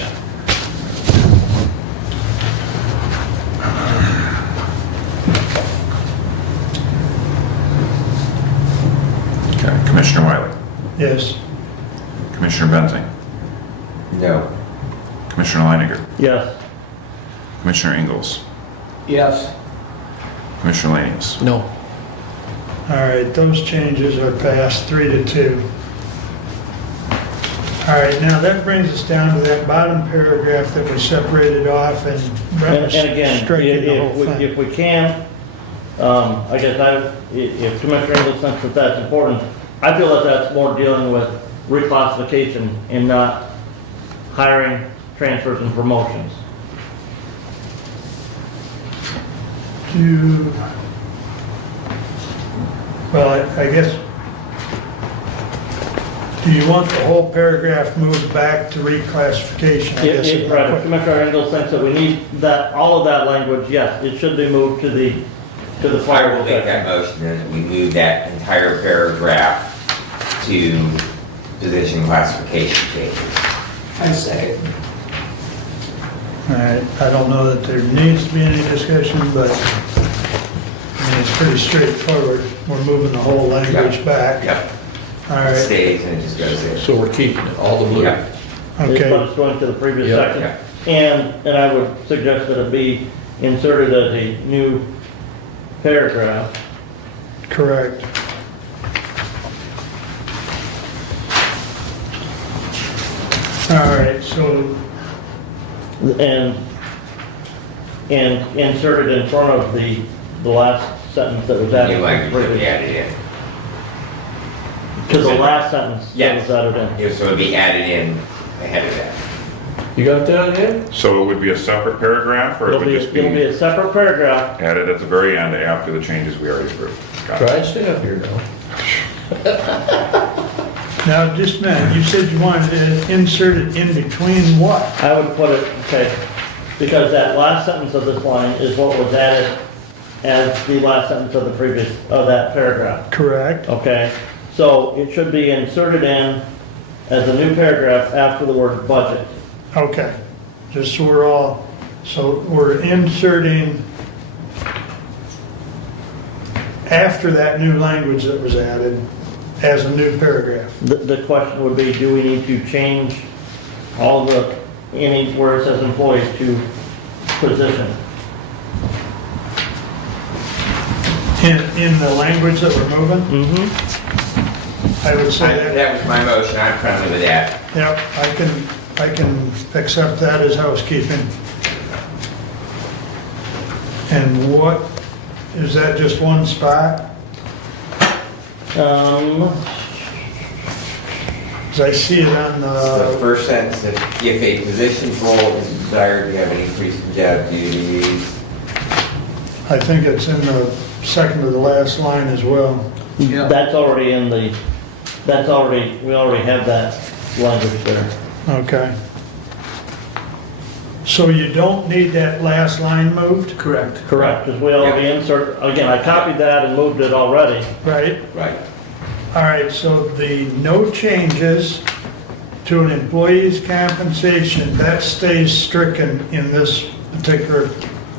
Okay, Commissioner Wiley, Yes. Commissioner Benzing, No. Commissioner Leininger, Yes. Commissioner Ingalls, Yes. Commissioner Lanius. No. All right, those changes are passed 3-2. All right, now that brings us down to that bottom paragraph that we separated off and And again, striking the whole thing. if we can, I guess if Commissioner English thinks that that's important, I feel that that's more dealing with reclassification and not hiring, transfers, and promotions. Well, I guess, do you want the whole paragraph moved back to reclassification? I guess is my Right, if question. Commissioner English thinks that we need that, all of that language, yes, it should be moved to the I fire will make that motion that we move that entire paragraph to position classification changes. I say. All right, I don't know that there needs to be any discussion, but I mean, it's pretty straightforward. We're moving the whole language back. Yep. All It right, stays and it just goes there. So we're keeping it, all the blue. Yep. okay. But it's going to the previous Yeah. section. And I would suggest that it be inserted as a new paragraph. Correct. All right, so, And inserted in front of the last sentence that was added. New language should be added in. To the last sentence that Yes. was added in. Yeah, so it'll be added in ahead of that. You got that, Ed? So it would be a separate paragraph, or it It'll would just be be a separate paragraph. added at the very end after the changes we already approved? Got it. Try and stay up here now. now just a minute, you said you wanted to insert it in between what? I would put it, okay, because that last sentence of this line is what was added as the last sentence of the previous, of that paragraph. Correct. Okay, so it should be inserted in as a new paragraph after the word budget. Okay, just so we're inserting after that new language that was added as a new paragraph. The question would be, do we need to change all any where it says employees to position? In the language that we're moving, Mm-hmm. I would say that, That was my motion, I'm friendly with that. yep, I can accept that as housekeeping. And what, is that just one spot? As I see it on The the, first sentence, if a position's role is desired to have an increase in job duties. I think it's in the second to the last line as well. That's already in the, we already have that language there. Okay. So you don't need that last line moved, Correct. Correct, because we already insert, again, I copied that and moved it already. right? Right. All right, so the no changes to an employee's compensation, that stays stricken in this particular,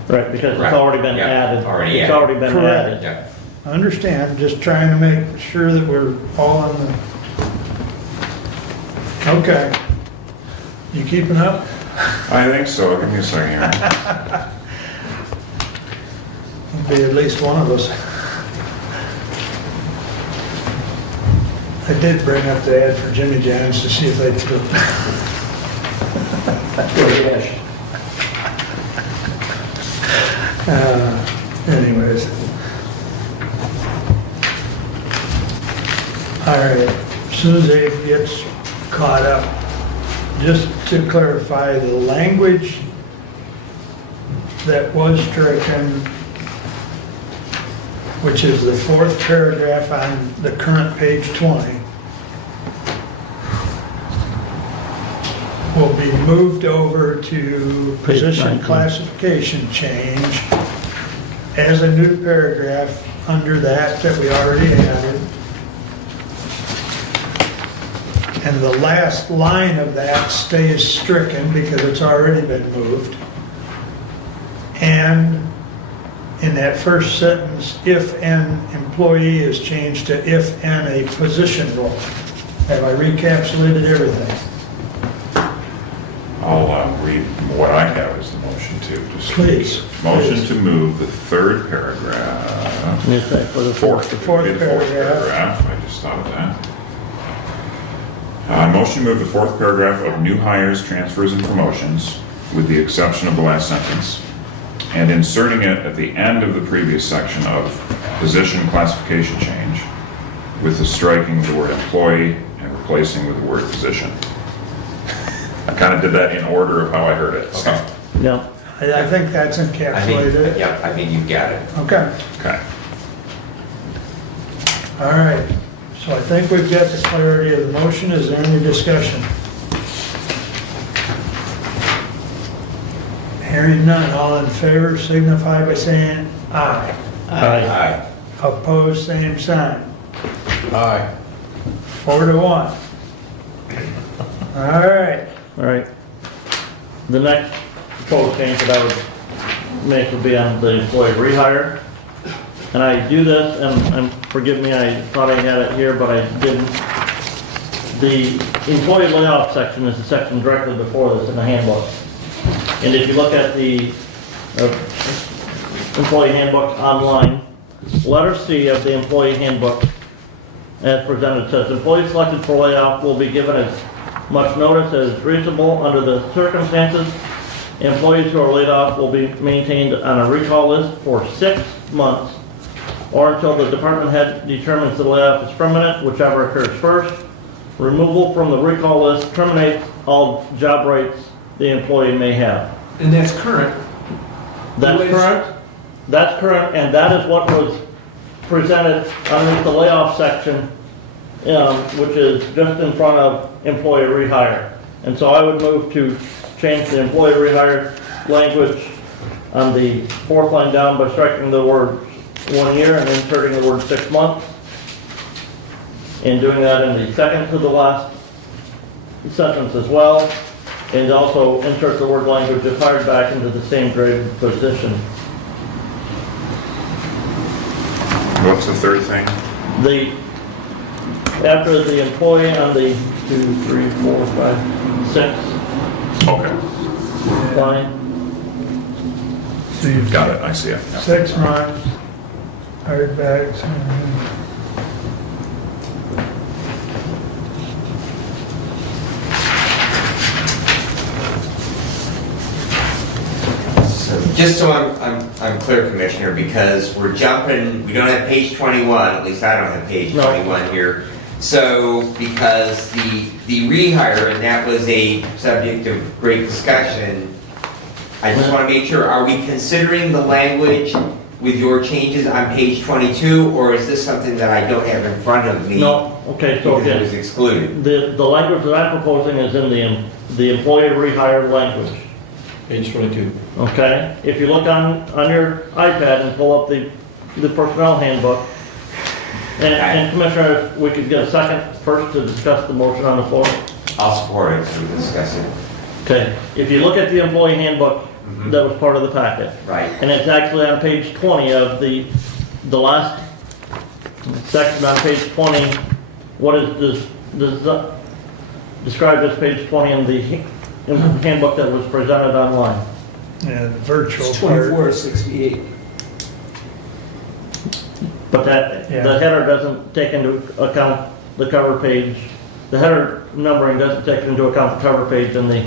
Right, because it's Right. already been Yeah, added. already It's added. already been Correct. added. Yeah. I understand, just trying to make sure that we're all on the, okay. You keeping up? I think so, give me a second here. There'll be at least one of us. I did bring up the ad for Jimmy John's to see if they took. Anyways. All right, as soon as Abe gets caught up, just to clarify, the language that was stricken, which is the fourth paragraph on the current page 20, will be moved over to position 19. classification change as a new paragraph under that we already added. And the last line of that stays stricken because it's already been moved. And in that first sentence, if an employee is changed to if and a position role. Have I recapitulated everything? I'll read what I have as the motion to. Just Please, Motion please. to move the third paragraph. You say for the Fourth. The fourth It would be the fourth paragraph. paragraph. I just thought of that. Motion to move the fourth paragraph of new hires, transfers, and promotions, with the exception of the last sentence, and inserting it at the end of the previous section of position classification change, with the striking the word employee and replacing with the word position. I kind of did that in order of how I heard it. So. Okay. Yeah. I think that's I think, encapsulated. yeah, I think you've got it. Okay, Okay. all right. So I think we've got the clarity of the motion. Is there any discussion? Hearing none, all in favor signify by saying aye. Aye. Opposed, same sign. Aye. 4-1. All right. All right. The next proposed change that I would make would be on the employee rehire. And I do this, and forgive me, I thought I had it here, but I didn't. The employee layoff section is the section directly before this in the handbook. And if you look at the employee handbook online, letter C of the employee handbook, as presented, says, employees selected for layoff will be given as much notice as reasonable under the circumstances. Employees who are laid off will be maintained on a recall list for 6 months or until the department head determines the layoff is permanent, whichever occurs first. Removal from the recall list terminates all job rights the employee may have. And that's current. That's current, and that is what was presented underneath the layoff section, which is just in front of employee rehire. And so I would move to change the employee rehire language on the fourth line down by striking the word 1 year and inserting the word 6 months. And doing that in the second to the last sentence as well. And also insert the word language if hired back into the same graded position. What's the third thing? After the employee on the 2, 3, 4, 5, 6 Okay. line, So you've Got it, I see it. Yeah. 6 months, hired back. Just so I'm clear, Commissioner, because we're jumping, we don't have page 21, at least I don't have page 21 here. So, because the rehire, and that was a subject of great discussion, I just want to make sure, are we considering the language with your changes on page 22, or is this something that I don't have in front of me? No, okay, so Because it again, was excluded. the language that I'm proposing is in the employee rehire language. Page 22. Okay, if you look on your iPad and pull up the personnel handbook, and Commissioner, if we could get a second first to discuss the motion on the floor. I'll support it, so we can discuss it. Okay, if you look at the employee handbook that was part of the packet, Right. and it's actually on page 20 of the last section on page 20, what is this, described as page 20 in the handbook that was presented online. Yeah, the virtual It's part. 2468. But that, Yeah. the header doesn't take into account the cover page. The header numbering doesn't take into account the cover page and the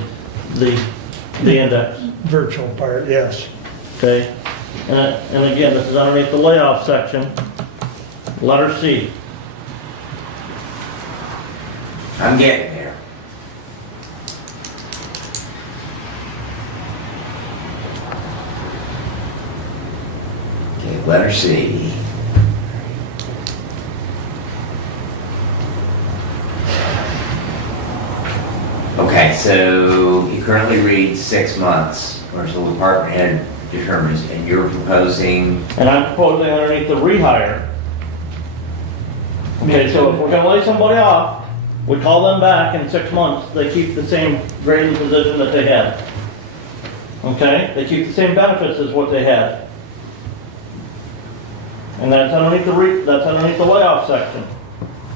index, Virtual part, yes. okay? And again, this is underneath the layoff section, letter C. I'm getting there. Okay, letter C. Okay, so you currently read 6 months, or so the department head determines, and you're proposing, And I'm proposing underneath the rehire. Okay, so if we're gonna lay somebody off, we call them back in 6 months, they keep the same grading position that they had. Okay, they keep the same benefits as what they had. And that's underneath that's underneath the layoff section.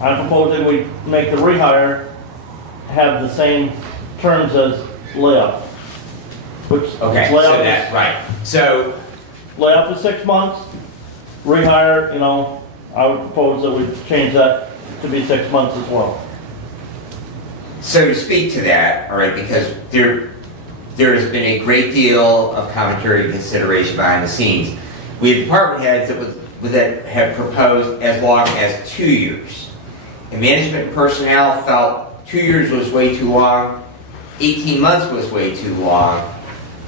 I'm proposing we make the rehire have the same terms as layoff. Which okay, so layoff is- that's right. So, Layoff is 6 months, rehire, you know, I would propose that we change that to be 6 months as well. so to speak to that, all right, because there has been a great deal of commentary and consideration behind the scenes. We had department heads that had proposed as long as 2 years. And management personnel felt 2 years was way too long, 18 months was way too long,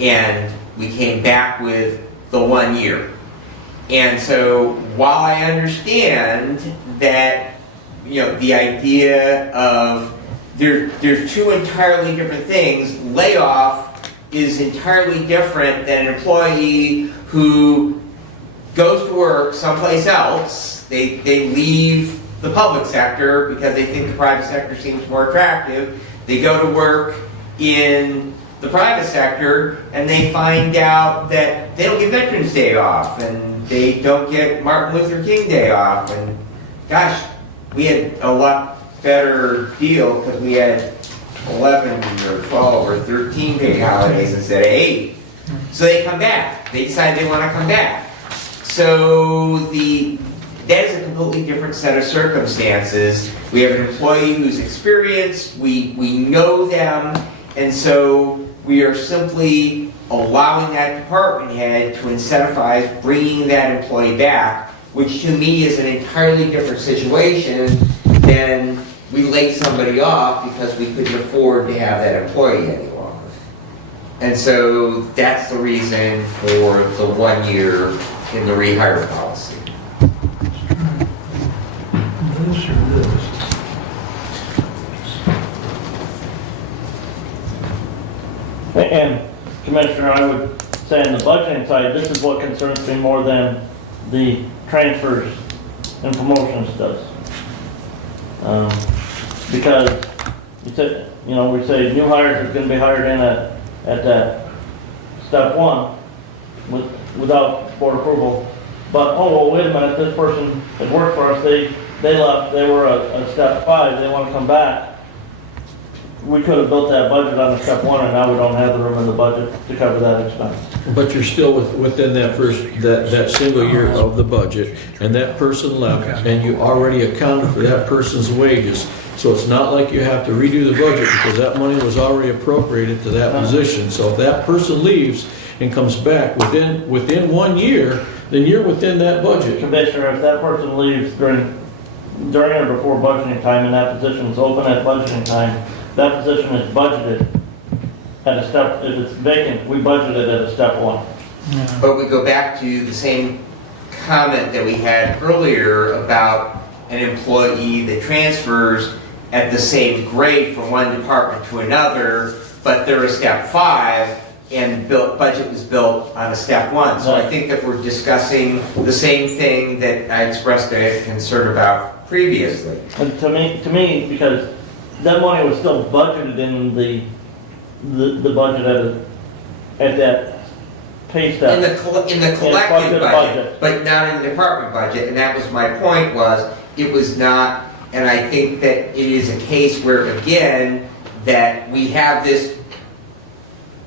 and we came back with the 1 year. And so while I understand that, you know, the idea of there's two entirely different things, layoff is entirely different than an employee who goes to work someplace else. They leave the public sector because they think the private sector seems more attractive. They go to work in the private sector and they find out that they don't get Veterans Day off and they don't get Martin Luther King Day off. And gosh, we had a lot better deal because we had 11 or 12 or 13 paid holidays instead of 8. So they come back. They decide they want to come back. So that is a completely different set of circumstances. We have an employee who's experienced, we know them, and so we are simply allowing that department head to incentivize bringing that employee back, which to me is an entirely different situation than we laid somebody off because we couldn't afford to have that employee any longer. And so that's the reason for the 1 year in the rehire policy. This or this? And Commissioner, I would say on the budgeting side, this is what concerns me more than the transfers and promotions does. Because we say new hires are going to be hired in at that step 1 without board approval. But, oh, well, wait a minute, this person had worked for us, they left, they were a step 5, they want to come back. We could have built that budget on a step 1 and now we don't have the room in the budget to cover that expense. But you're still within that single year of the budget, and that person left, and you already accounted for that person's wages. So it's not like you have to redo the budget because that money was already appropriated to that position. So if that person leaves and comes back within 1 year, then you're within that budget. Commissioner, if that person leaves during or before budgeting time and that position is open at budgeting time, that position is budgeted at a step, if it's vacant, we budget it at a step 1. But we go back to the same comment that we had earlier about an employee that transfers at the same grade from one department to another, but they're a step 5 and budget was built on a step 1. So I think that we're discussing the same thing that I expressed a concern about previously. And to me, because that money was still budgeted in the budget at that pay step. In the collective budget, but not in the department budget, and that was my point, was it was not, and I think that it is a case where, again, that we have this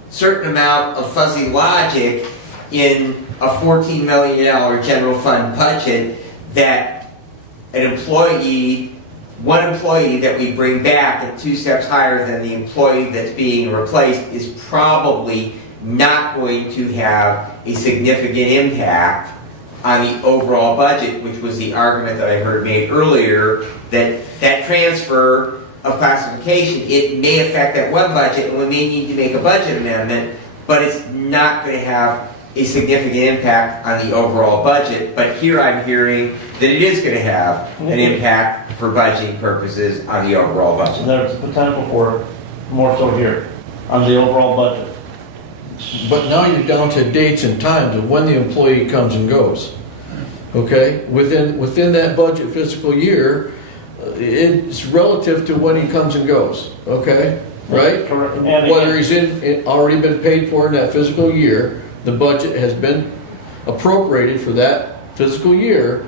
certain amount of fuzzy logic in a $14 million general fund budget that an employee, one employee that we bring back at 2 steps higher than the employee that's being replaced is probably not going to have a significant impact on the overall budget, which was the argument that I heard made earlier, that transfer of classification, it may affect that one budget and we may need to make a budget amendment, but it's not going to have a significant impact on the overall budget. But here I'm hearing that it is going to have an impact for budgeting purposes on the overall budget. There's potential for more so here on the overall budget. But now you're down to dates and times of when the employee comes and goes. Okay? Within that budget fiscal year, it's relative to when he comes and goes. Okay? Right? Correct. Whether he's already been paid for in that fiscal year, the budget has been appropriated for that fiscal year.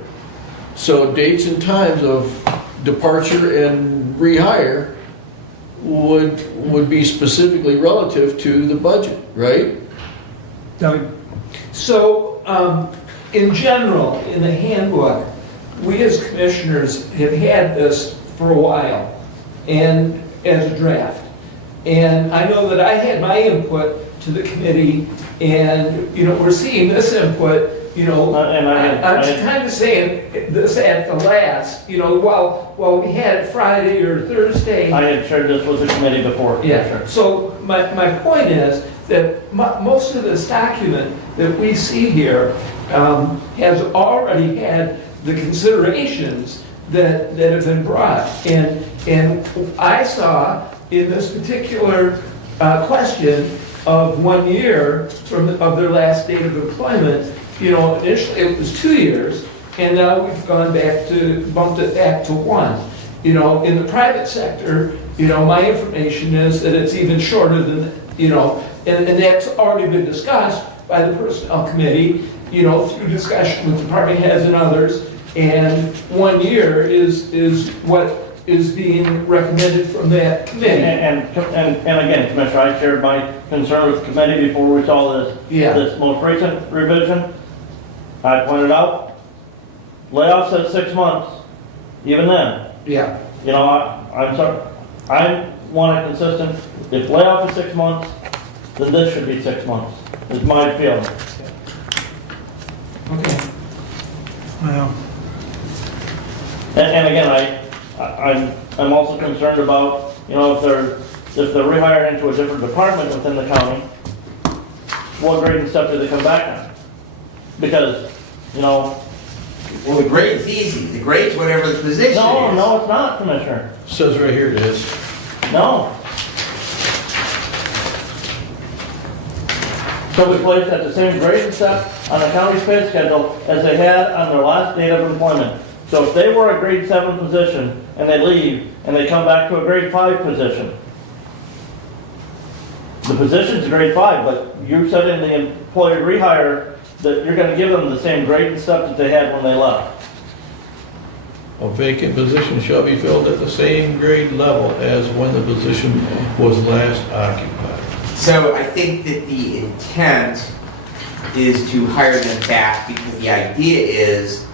So dates and times of departure and rehire would be specifically relative to the budget, right? Doug? So, in general, in the handbook, we as commissioners have had this for a while, and as a draft. And I know that I had my input to the committee, and, we're seeing this input, I'm kind of saying this at the last, while we had it Friday or Thursday. I had shared this with the committee before. Yeah, Sure. so my point is that most of this document that we see here has already had the considerations that have been brought. And I saw in this particular question of 1 year of their last date of employment, initially it was 2 years, and now we've bumped it back to 1. In the private sector, my information is that it's even shorter than, and that's already been discussed by the personnel committee, through discussion with department heads and others, and 1 year is what is being recommended from that committee. And again, Commissioner, I shared my concern with the committee before we saw this most recent revision. I pointed out, layoff says 6 months, even then. Yeah. I'm sorry, I want it consistent. If layoff is 6 months, then this should be 6 months, is my feeling. Okay. Well. And again, I'm also concerned about, if they're rehired into a different department within the county, what grade and stuff do they come back on? Because, Well, the grade's easy. The grade's whatever the position is. No, it's not, Commissioner. Says right here it is. No. So we placed at the same grade and stuff on the county's pay schedule as they had on their last date of employment. So if they were a grade 7 position and they leave and they come back to a grade 5 position, the position's a grade 5, but you said in the employee rehire that you're going to give them the same grade and stuff that they had when they left. A vacant position shall be filled at the same grade level as when the position was last occupied. So I think that the intent is to hire them back because the idea is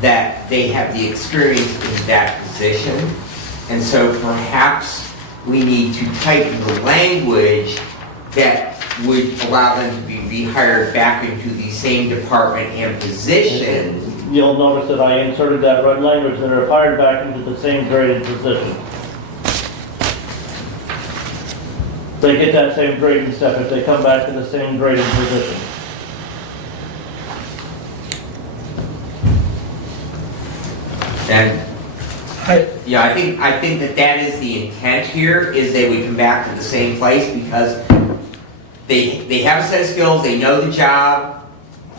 that they have the experience in that position. And so perhaps we need to tighten the language that would allow them to be rehired back into the same department and position. You'll notice that I inserted that red language that are hired back into the same graded position. They get that same grading step if they come back to the same graded position. And yeah, I think that is the intent here, is they would come back to the same place because they have a set of skills, they know the job,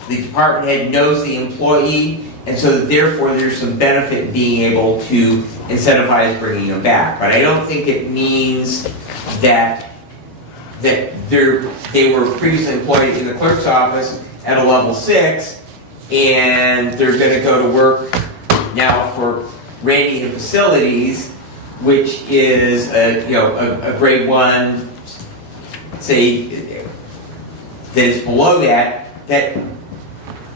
the department head knows the employee, and so therefore there's some benefit in being able to incentivize bringing them back. But I don't think it means that they were previously employed in the clerk's office at a level 6, and they're going to go to work now for Randy in facilities, which is a grade 1, say that is below that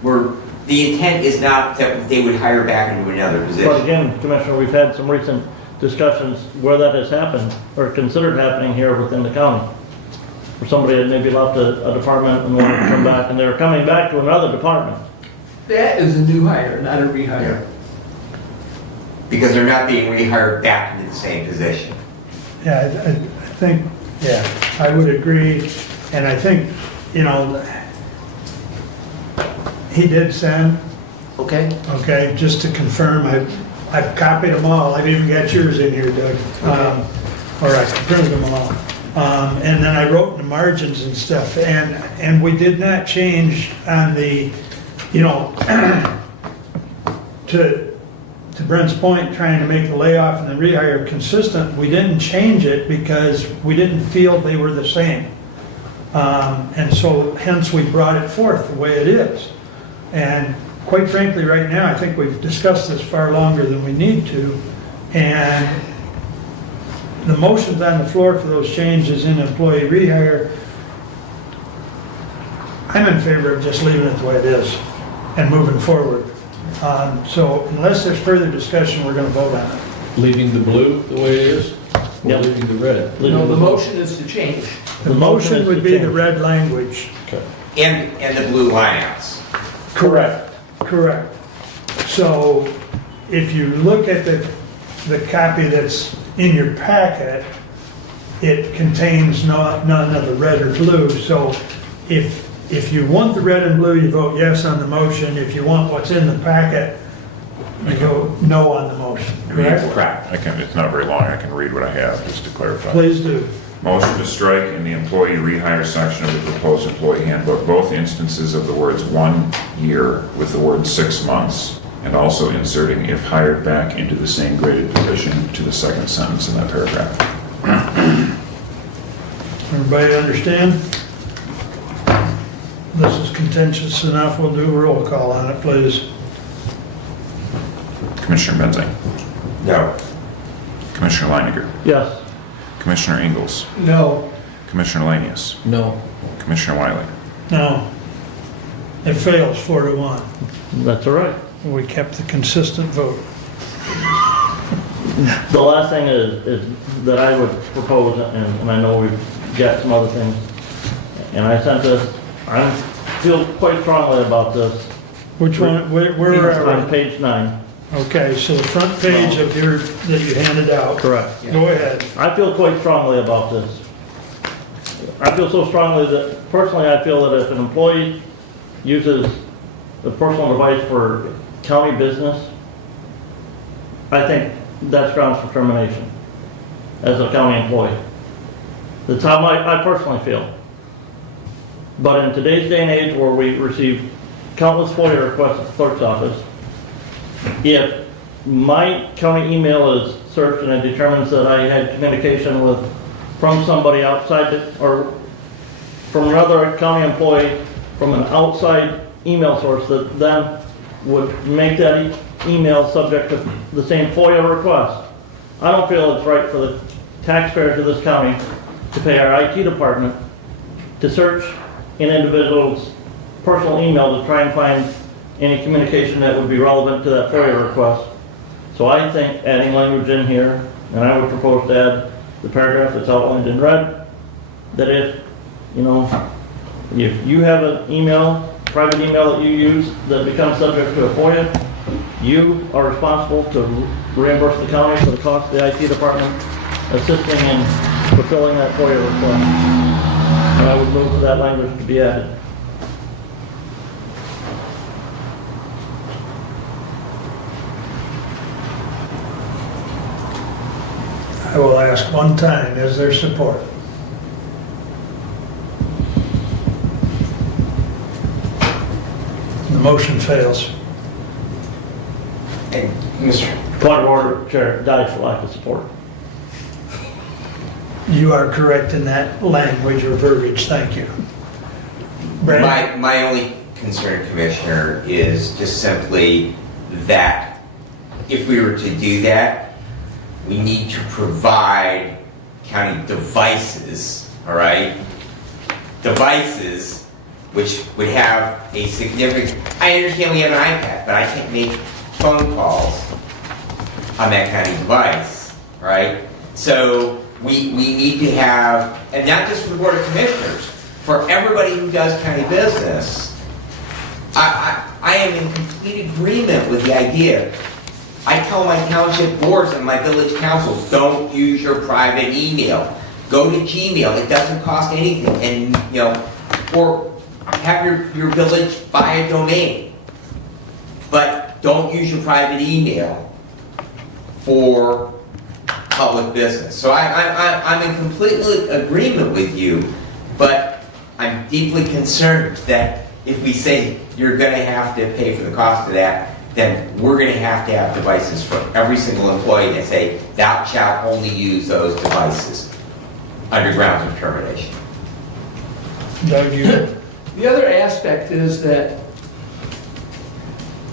were the intent is not that they would hire back into another position. Well, again, Commissioner, we've had some recent discussions where that has happened or considered happening here within the county. For somebody that maybe left a department and wanted to come back, and they're coming back to another department. That is a new hire, not a rehire. Because they're not being rehired back into the same position. Yeah, I think, yeah, I would agree, and I think, he did send. Okay. Okay, just to confirm, I've copied them all, I've even got yours in here, Doug, or I printed them all. And then I wrote in the margins and stuff, and we did not change on the, to Brent's point, trying to make the layoff and the rehire consistent, we didn't change it because we didn't feel they were the same. And so hence we brought it forth the way it is. And quite frankly, right now, I think we've discussed this far longer than we need to. And the motions on the floor for those changes in employee rehire, I'm in favor of just leaving it the way it is and moving forward. So unless there's further discussion, we're going to vote on it. Leaving the blue the way it is, or Yep. leaving the red? No, the motion is to change. The motion would be the red language. Okay. And the blue lineouts. Correct. Correct. So if you look at the copy that's in your packet, it contains none of the red or blue. So if you want the red and blue, you vote yes on the motion. If you want what's in the packet, you go no on the motion. Correct? Correct. It's not very long, I can read what I have, just to clarify. Please do. Motion to strike in the employee rehire section of the proposed employee handbook both instances of the words 1 year with the word 6 months, and also inserting if hired back into the same graded position to the second sentence in that paragraph. Everybody understand? This is contentious enough. We'll do a roll call on it, please. Commissioner Benzing, No. Commissioner Leininger, Yes. Commissioner Ingalls, No. Commissioner Lanius, No. Commissioner Wiley. No. It fails 4-1. That's all right. We kept the consistent vote. The last thing is that I would propose, and I know we've got some other things, and I sent this, I feel quite strongly about this. Which one, where It's on are we? page 9. Okay, so the front page of your, that you handed out. Correct. Go ahead. I feel quite strongly about this. I feel so strongly that, personally, I feel that if an employee uses the personal device for county business, I think that's grounds for termination as a county employee. That's how I personally feel. But in today's day and age where we receive countless FOIA requests at the clerk's office, if my county email is searched and it determines that I had communication from somebody outside or from another county employee from an outside email source that then would make that email subject to the same FOIA request, I don't feel it's right for the taxpayers of this county to pay our IT department to search an individual's personal email to try and find any communication that would be relevant to that FOIA request. So I think adding language in here, and I would propose to add the paragraph that's outlined in red, that if, If you have an email, private email that you use that becomes subject to a FOIA, you are responsible to reimburse the county for the cost of the IT department assisting in fulfilling that FOIA request. And I would move for that language to be added. I will ask one time, is there support? The motion fails. And Mr. Point of order, Chair, dies for lack of support. You are correct in that language or verbiage, thank you. Brad? My only concern, Commissioner, is just simply that if we were to do that, we need to provide county devices, all right? Devices which would have a significant, I understand we have an iPad, but I can't make phone calls on that kind of device, right? So we need to have, and not just for the Board of Commissioners, for everybody who does county business. I am in complete agreement with the idea. I tell my township boards and my village councils, don't use your private email. Go to Gmail, it doesn't cost anything, and or have your village buy a domain. But don't use your private email for public business. So I'm in complete agreement with you, but I'm deeply concerned that if we say you're going to have to pay for the cost of that, then we're going to have devices for every single employee that say, thou shalt only use those devices under grounds of termination. Doug, you? The other aspect is that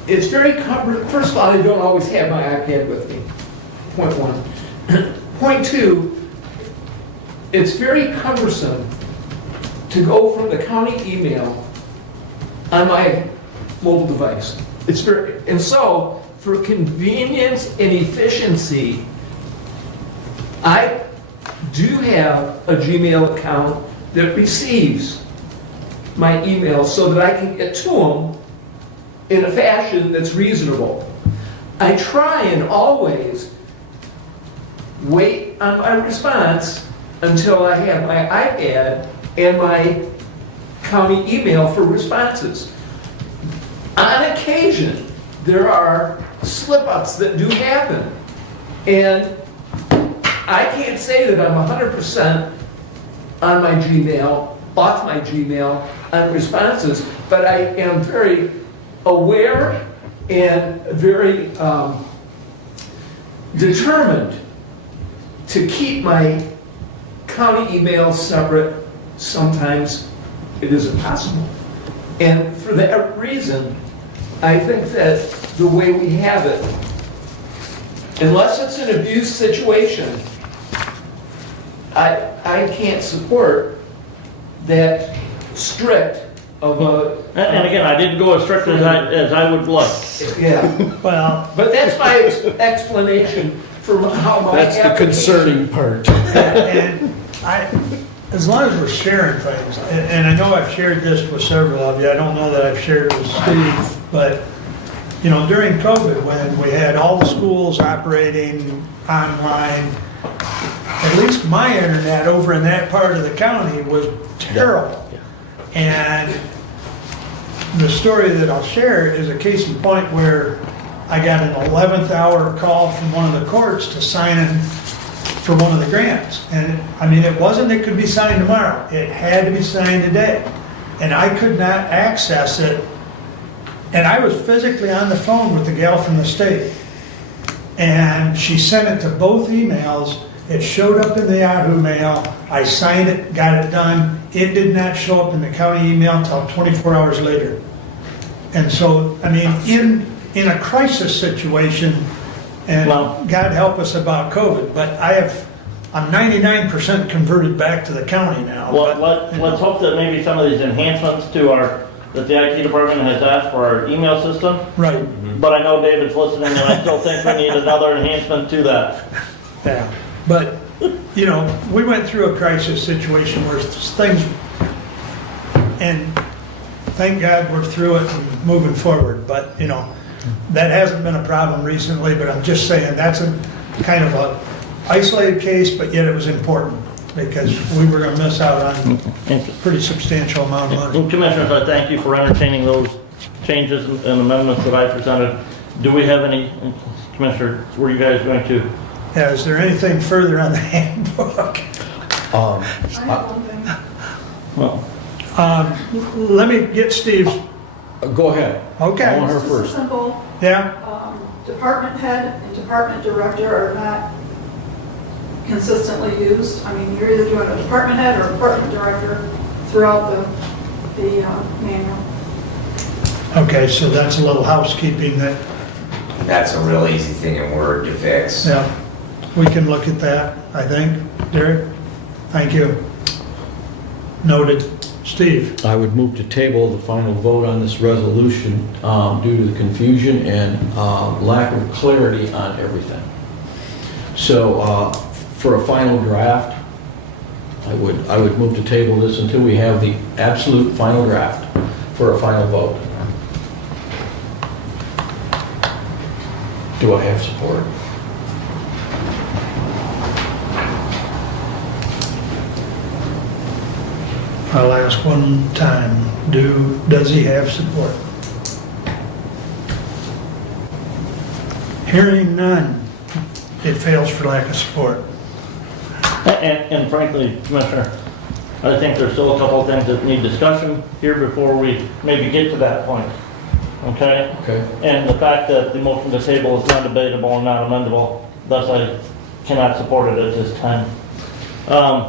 it's very first of all, I don't always have my iPad with me, point one. Point two, it's very cumbersome to go from the county email on my mobile device. It's very, and so for convenience and efficiency, I do have a Gmail account that receives my email so that I can get to them in a fashion that's reasonable. I try and always wait on my response until I have my iPad and my county email for responses. On occasion, there are slip-ups that do happen. And I can't say that I'm 100% on my Gmail, off my Gmail, on responses, but I am very aware and very determined to keep my county emails separate. Sometimes it is impossible. And for that reason, I think that the way we have it, unless it's an abuse situation, I can't support that strict of a... And again, I didn't go as strict as I would like. Yeah. Well, but that's my explanation for how my... That's the concerning part. And as long as we're sharing things, and I know I've shared this with several of you, I don't know that I've shared it with Steve, but, during COVID, when we had all the schools operating online, at least my internet over in that part of the county was terrible. And the story that I'll share is a case in point where I got an 11th hour call from one of the courts to sign in for one of the grants. And it wasn't it could be signed tomorrow. It had to be signed today. And I could not access it. And I was physically on the phone with the gal from the state. And she sent it to both emails. It showed up in the Yahoo mail. I signed it, got it done. It did not show up in the county email until 24 hours later. And so, in a crisis situation, and God help us about COVID, but I'm 99% converted back to the county now. Well, let's hope that maybe some of these enhancements that the IT department has asked for our email system. Right. But I know David's listening, and I still think we need another enhancement to that. Yeah. But, we went through a crisis situation where things, and thank God we're through it and moving forward, but, you know, that hasn't been a problem recently, but I'm just saying, that's a kind of a isolated case, but yet it was important, because we were gonna miss out on a pretty substantial amount of money. Well, Commissioners, I thank you for entertaining those changes and amendments that I presented. Do we have any, Commissioner, were you guys going to? Yeah, is there anything further on the handbook? Um, Well, Let me get Steve's, Go ahead. Okay. I want her This is first. simple. yeah? Department head and department director are not consistently used. I mean, you're either doing a department head or a department director throughout the manual. Okay, so that's a little housekeeping that, That's a real easy thing in Word to fix. yeah, we can look at that, I think. Derek? Thank you. Noted. Steve? I would move to table the final vote on this resolution due to the confusion and lack of clarity on everything. So for a final draft, I would move to table this until we have the absolute final draft for a final vote. Do I have support? I'll ask one time, does he have support? Hearing none, it fails for lack of support. and frankly, Commissioner, I think there's still a couple of things that need discussion here before we maybe get to that point. Okay? Okay. And the fact that the motion to table is not debatable and not amendable, thus I cannot support it at this time.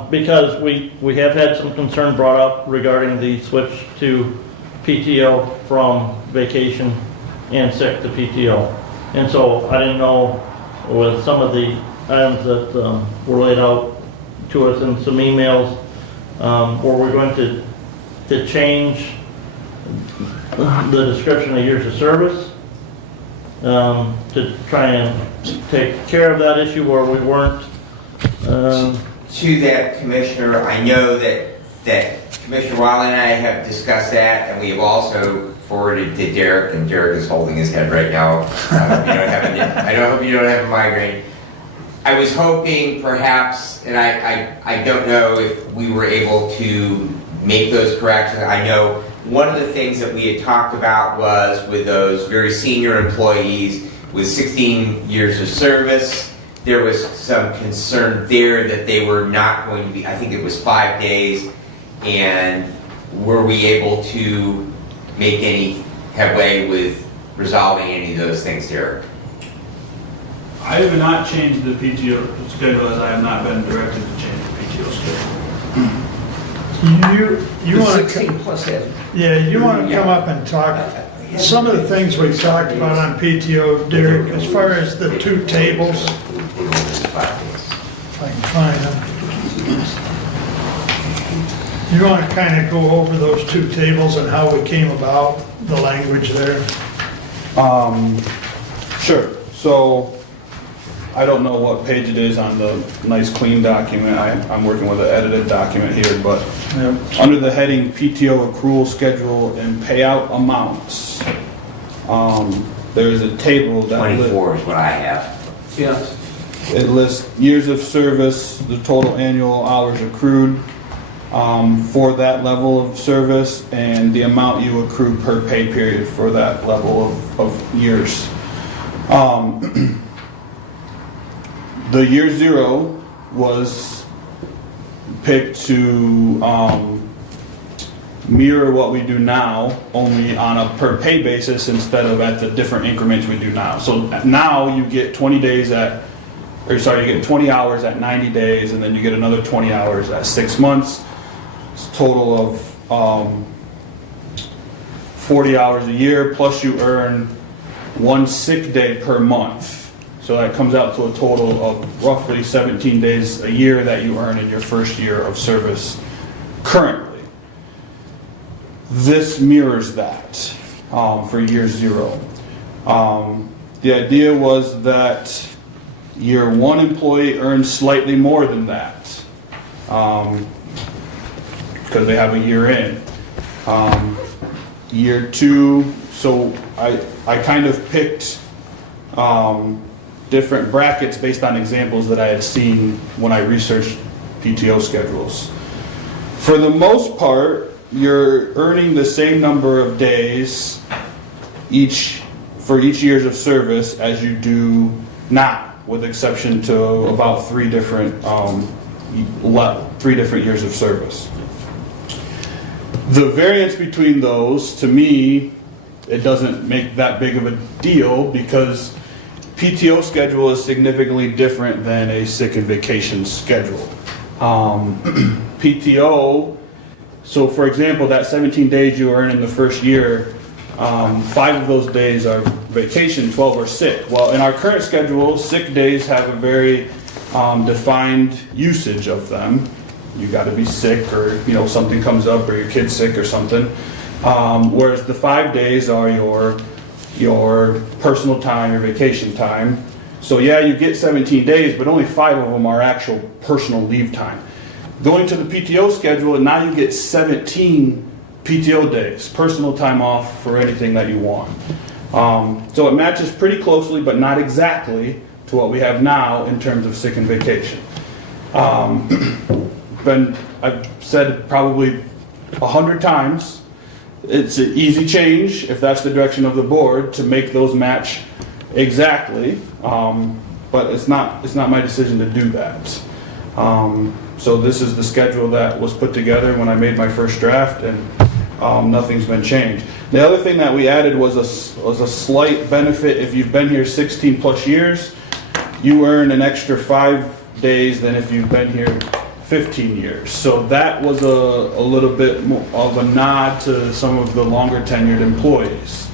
Because we have had some concern brought up regarding the switch to PTO from vacation and sick to PTO. And so I didn't know with some of the items that were laid out to us in some emails, where we're going to change the description of years of service to try and take care of that issue where we weren't. To that, Commissioner, I know that Commissioner Wiley and I have discussed that, and we have also forwarded to Derek, and Derek is holding his head right now. I hope you don't have a migraine. I was hoping perhaps, and I don't know if we were able to make those corrections. I know one of the things that we had talked about was with those very senior employees with 16 years of service, there was some concern there that they were not going to be, I think it was 5 days, and were we able to make any headway with resolving any of those things, Derek? I have not changed the PTO schedule as I have not been directed to change the PTO schedule. You want to, 16 plus head. yeah, you want to come up and talk, some of the things we've talked about on PTO, Derek, as far as the two tables, if I can find them. You want to kind of go over those two tables and how we came about the language there? Sure. So I don't know what page it is on the nice clean document. I'm working with an edited document here, but under the heading PTO accrual schedule and payout amounts, there's a table that 24 is what I have. Yes. It lists years of service, the total annual hours accrued for that level of service, and the amount you accrue per pay period for that level of years. The year zero was picked to mirror what we do now, only on a per pay basis instead of at the different increments we do now. So now you get 20 days at, or sorry, you get 20 hours at 90 days, and then you get another 20 hours at 6 months. It's a total of 40 hours a year, plus you earn 1 sick day per month. So that comes out to a total of roughly 17 days a year that you earn in your first year of service currently. This mirrors that for year zero. The idea was that year one employee earns slightly more than that because they have a year in. Year 2, so I kind of picked different brackets based on examples that I had seen when I researched PTO schedules. For the most part, you're earning the same number of days for each years of service as you do now, with exception to about three different years of service. The variance between those, to me, it doesn't make that big of a deal because PTO schedule is significantly different than a sick and vacation schedule. PTO, so for example, that 17 days you earn in the first year, 5 of those days are vacation, 12 are sick. Well, in our current schedule, sick days have a very defined usage of them. You got to be sick, or something comes up, or your kid's sick or something. Whereas the 5 days are your personal time, your vacation time. So yeah, you get 17 days, but only 5 of them are actual personal leave time. Going to the PTO schedule, and now you get 17 PTO days, personal time off for anything that you want. So it matches pretty closely, but not exactly, to what we have now in terms of sick and vacation. I've said probably 100 times, it's an easy change, if that's the direction of the board, to make those match exactly, but it's not my decision to do that. So this is the schedule that was put together when I made my first draft, and nothing's been changed. The other thing that we added was a slight benefit. If you've been here 16 plus years, you earn an extra 5 days than if you've been here 15 years. So that was a little bit more of a nod to some of the longer tenured employees.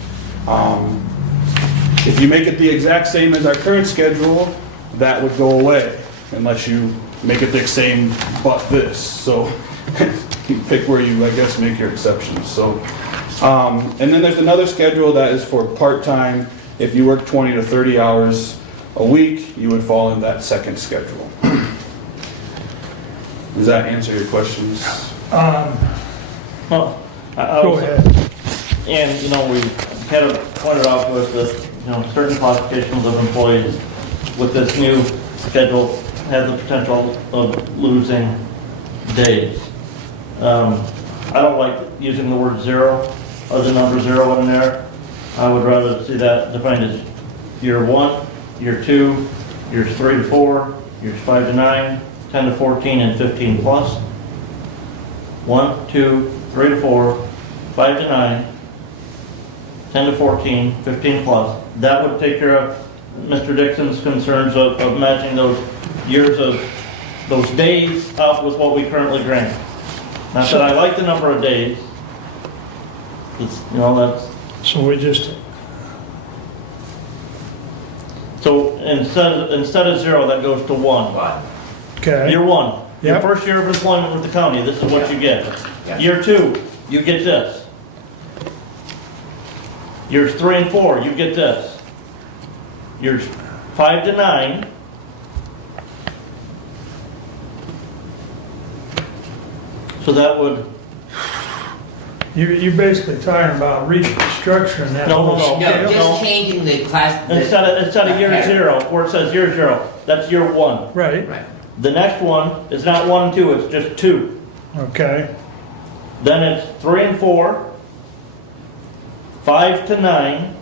If you make it the exact same as our current schedule, that would go away, unless you make it the same but this. So you pick where you, I guess, make your exceptions. So, and then there's another schedule that is for part-time. If you work 20 to 30 hours a week, you would fall in that second schedule. Does that answer your questions? Well, Go ahead. And, we kind of pointed out to us that, certain classifications of employees with this new schedule have the potential of losing days. I don't like using the word zero, or the number 0 in there. I would rather see that defined as year 1, year 2, years 3 to 4, years 5 to 9, 10 to 14, and 15 plus. 1, 2, 3 to 4, 5 to 9, 10 to 14, 15 plus. That would take care of Mr. Dixon's concerns of matching those years of those days up with what we currently grant. Not that I like the number of days. That's. So we just, So instead of 0, that goes to 1. okay. Year 1, your Yep. first year of employment with the county, this is what you get. Yeah. Year 2, you get this. Years 3 and 4, you get this. Years 5 to 9. So that would, You're basically talking about restructuring that No, whole no, No, scale. just changing the class. instead of year 0, where it says year 0, that's year 1. Right, Right. The next one is not 1 and 2, it's just 2. okay, Then it's 3 and 4, 5 to 9,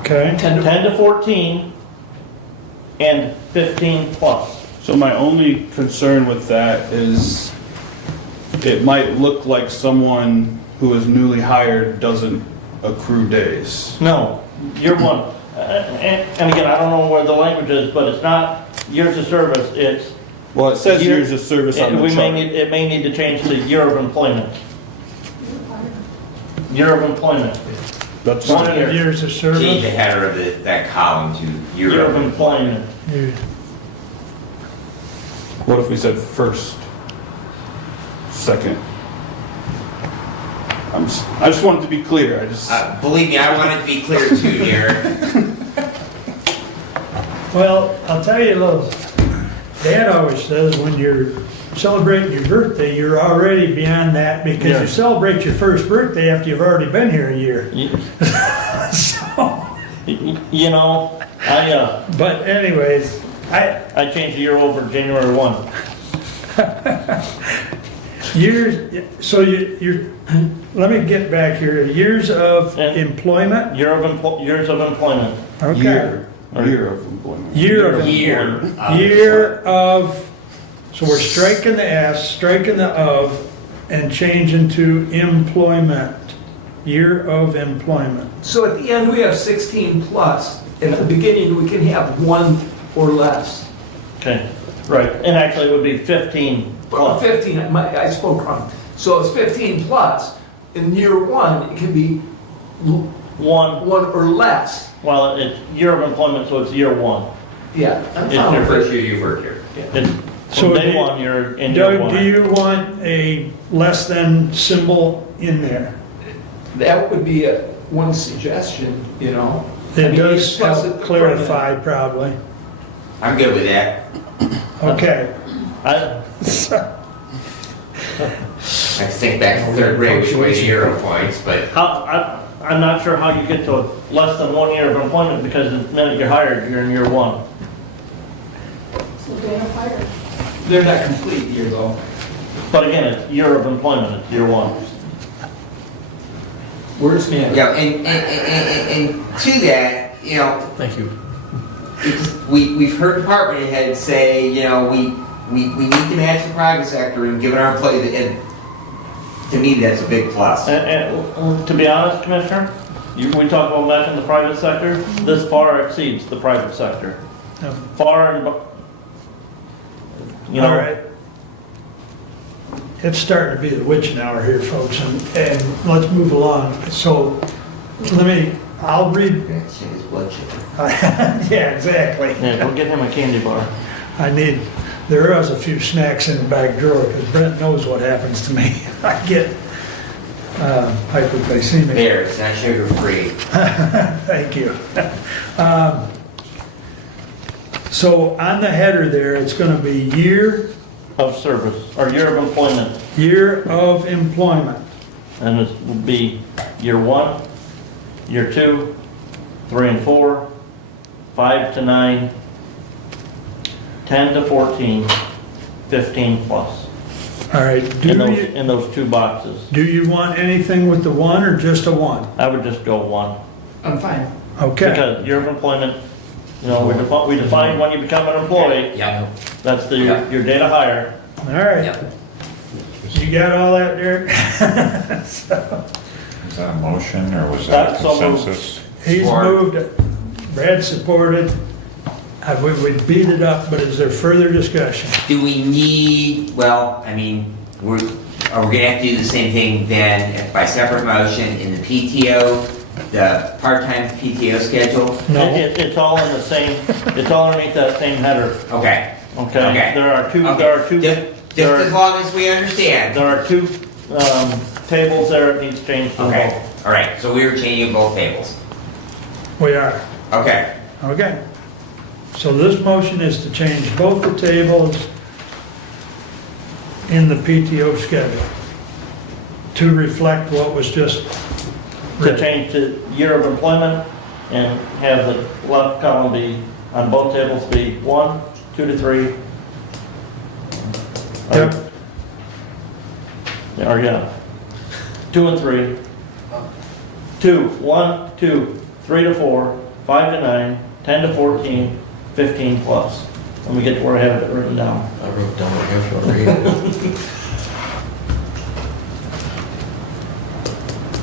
okay. 10 to 14, and 15 plus. So my only concern with that is it might look like someone who is newly hired doesn't accrue days. No, year 1. And again, I don't know where the language is, but it's not years of service, it's. Well, it says year- years of service on the chart. It may need to change to year of employment. Year of employment. That's One fine. year. Years of Change service. the header of that column to Year of employment. You- What if we said first, second? I just want it to be clear. Believe me, I want it to be clear too, Derek. Well, I'll tell you a little, Dad always says when you're celebrating your birthday, you're already beyond that because Yeah. you celebrate your first birthday after you've already been here a year. So, You know, but anyways, I changed the year over January 1. years, so you're, let me get back here. Years of And- employment? Years of employment. Okay. Year of employment. Year of Year of, so we're striking the S, striking the of, and changing to employment. Year of employment. So at the end, we have 16 plus. At the beginning, we can have 1 or less. Okay, right. And actually, it would be 15 Well, plus. 15, I spoke wrong. So it's 15 plus. In year 1, it can be One, 1 or less. well, it's year of employment, so it's year 1. Yeah. It's your First year you've worked here. It's So from do day you- 1, you're in year Doug, 1. do you want a less than symbol in there? That would be one suggestion, you know. I It mean, does plus help it- clarify probably. I'm good with that. Okay. I, I think back to third grade, we went Euro points, but I'm not sure how you get to less than 1 year of employment because the minute you're hired, you're in year 1. So they have hired. They're not complete year though. But again, it's year of employment, it's year 1. Where's man? yeah, and to that, you know, Thank you. we've heard department heads say, you know, we need to match the private sector and give our employees, and to me, that's a big plus. And to be honest, Commissioner, we talk about matching the private sector, this far exceeds the private sector. Yeah. Far and, you All know, right. It's starting to be the witching hour here, folks, and let's move along. So I'll read. That shit is blood sugar. Yeah, exactly. yeah, go get him a candy bar. There is a few snacks in the back drawer because Brent knows what happens to me. I get hypoglycemic. There, it's not sugar free. Thank you. So on the header there, it's going to be year Of service, or year of employment, of employment. and it would be year 1, year 2, 3 and 4, 5 to 9, 10 to 14, 15 plus. All right. In those 2 boxes. Do you want anything with the 1 or just a 1? I would just go 1. I'm fine. Okay. Because year of employment, you know, we define when you become an employee, Yep. that's your date of hire. All right. Yep. You got all that, Derek? So, Is that a motion or was that a That's so moved. consensus? he's Support. moved it. Brad supported. We would beat it up, but is there further discussion? Do we need, well, I mean, are we gonna have to do the same thing then by separate motion in the PTO, the part-time PTO schedule? No. It's all in the same, it's all underneath that same header, Okay. okay? Okay. There are two, Just as long as we understand. there are 2 tables there, it needs changed to Okay, both. all right, so we were changing both tables. We are. Okay, Okay. So this motion is to change both the tables in the PTO schedule to reflect what was just To read. change to year of employment and have the left column be, on both tables be 1, 2 to 3. Yep. Or yeah, 2 and 3. 2, 1, 2, 3 to 4, 5 to 9, 10 to 14, 15 plus. Let me get to where I have it written down. I wrote down what I have to read.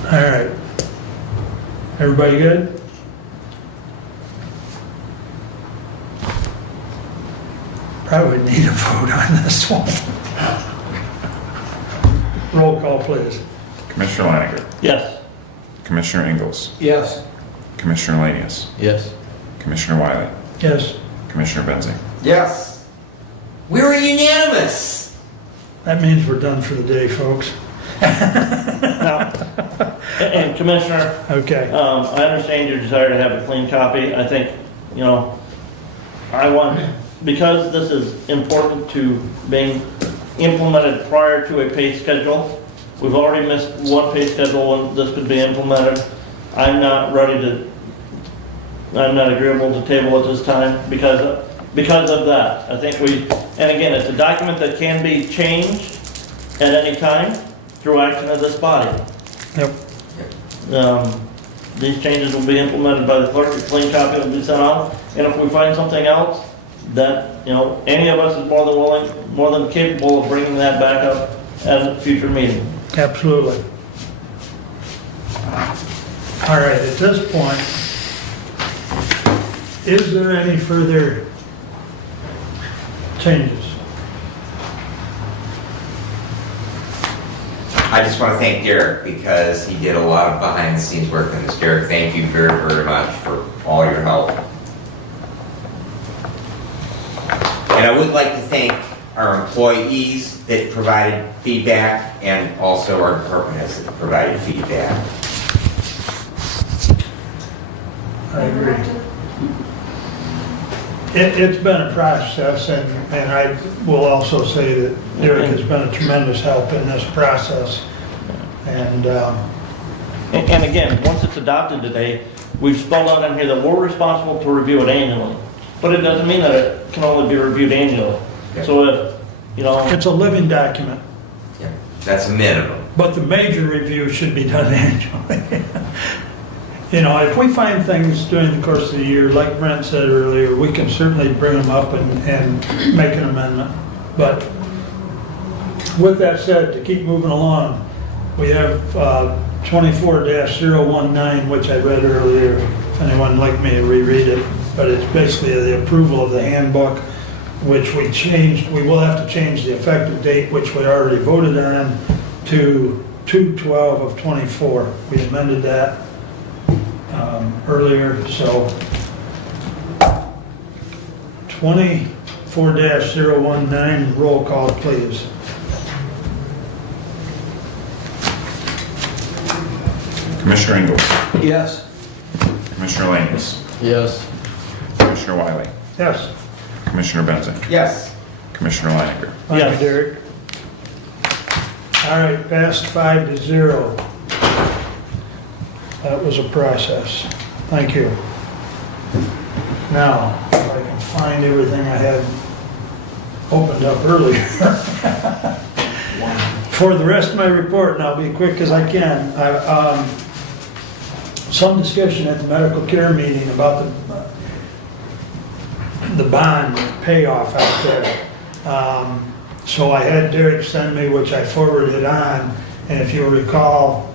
All right. Everybody good? Probably need a vote on this one. Roll call, please. Commissioner Leininger, Yes. Commissioner Ingalls, Yes. Commissioner Lanius, Yes. Commissioner Wiley, Yes, Commissioner Benzing. yes. We were unanimous. that means we're done for the day, folks. Now, and Commissioner, Okay. I understand your desire to have a clean copy. I think, you know, I want, because this is important to being implemented prior to a pay schedule. We've already missed one pay schedule when this could be implemented. I'm not agreeable to table at this time because of that. I think and again, it's a document that can be changed at any time through action of this body. Yep. These changes will be implemented by the clerk, a clean copy will be sent out, and if we find something else, that, any of us is more than capable of bringing that back up at a future meeting. Absolutely. All right, at this point, is there any further changes? I just want to thank Derek because he did a lot of behind the scenes work on this. Derek, thank you very, very much for all your help. And I would like to thank our employees that provided feedback and also our department heads that provided feedback. I agree. It's been a process, and I will also say that Derek has been a tremendous help in this process. And again, once it's adopted today, we've spelled out in here that we're responsible to review it annually. But it doesn't mean that it can only be reviewed annually. Yeah. So if, it's a living document. Yeah, that's a minimum. But the major review should be done annually. If we find things during the course of the year, like Brent said earlier, we can certainly bring them up and make an amendment. But with that said, to keep moving along, we have 24-019, which I read earlier. If anyone would like me to reread it, but it's basically the approval of the handbook, which we changed. We will have to change the effective date, which we already voted on, to 2/12/24. We amended that earlier, so 24-019, roll call, please. Commissioner Ingalls. Yes. Commissioner Langus. Yes. Commissioner Wiley. Yes. Commissioner Benson. Yes. Commissioner Leininger. Thank Yes. you, Derek. All right, passed 5-0. That was a process. Thank you. Now, if I can find everything I had opened up earlier. For the rest of my report, and I'll be quick as I can, some discussion at the medical care meeting about the bond payoff out there. So I had Derek send me, which I forwarded on, and if you'll recall,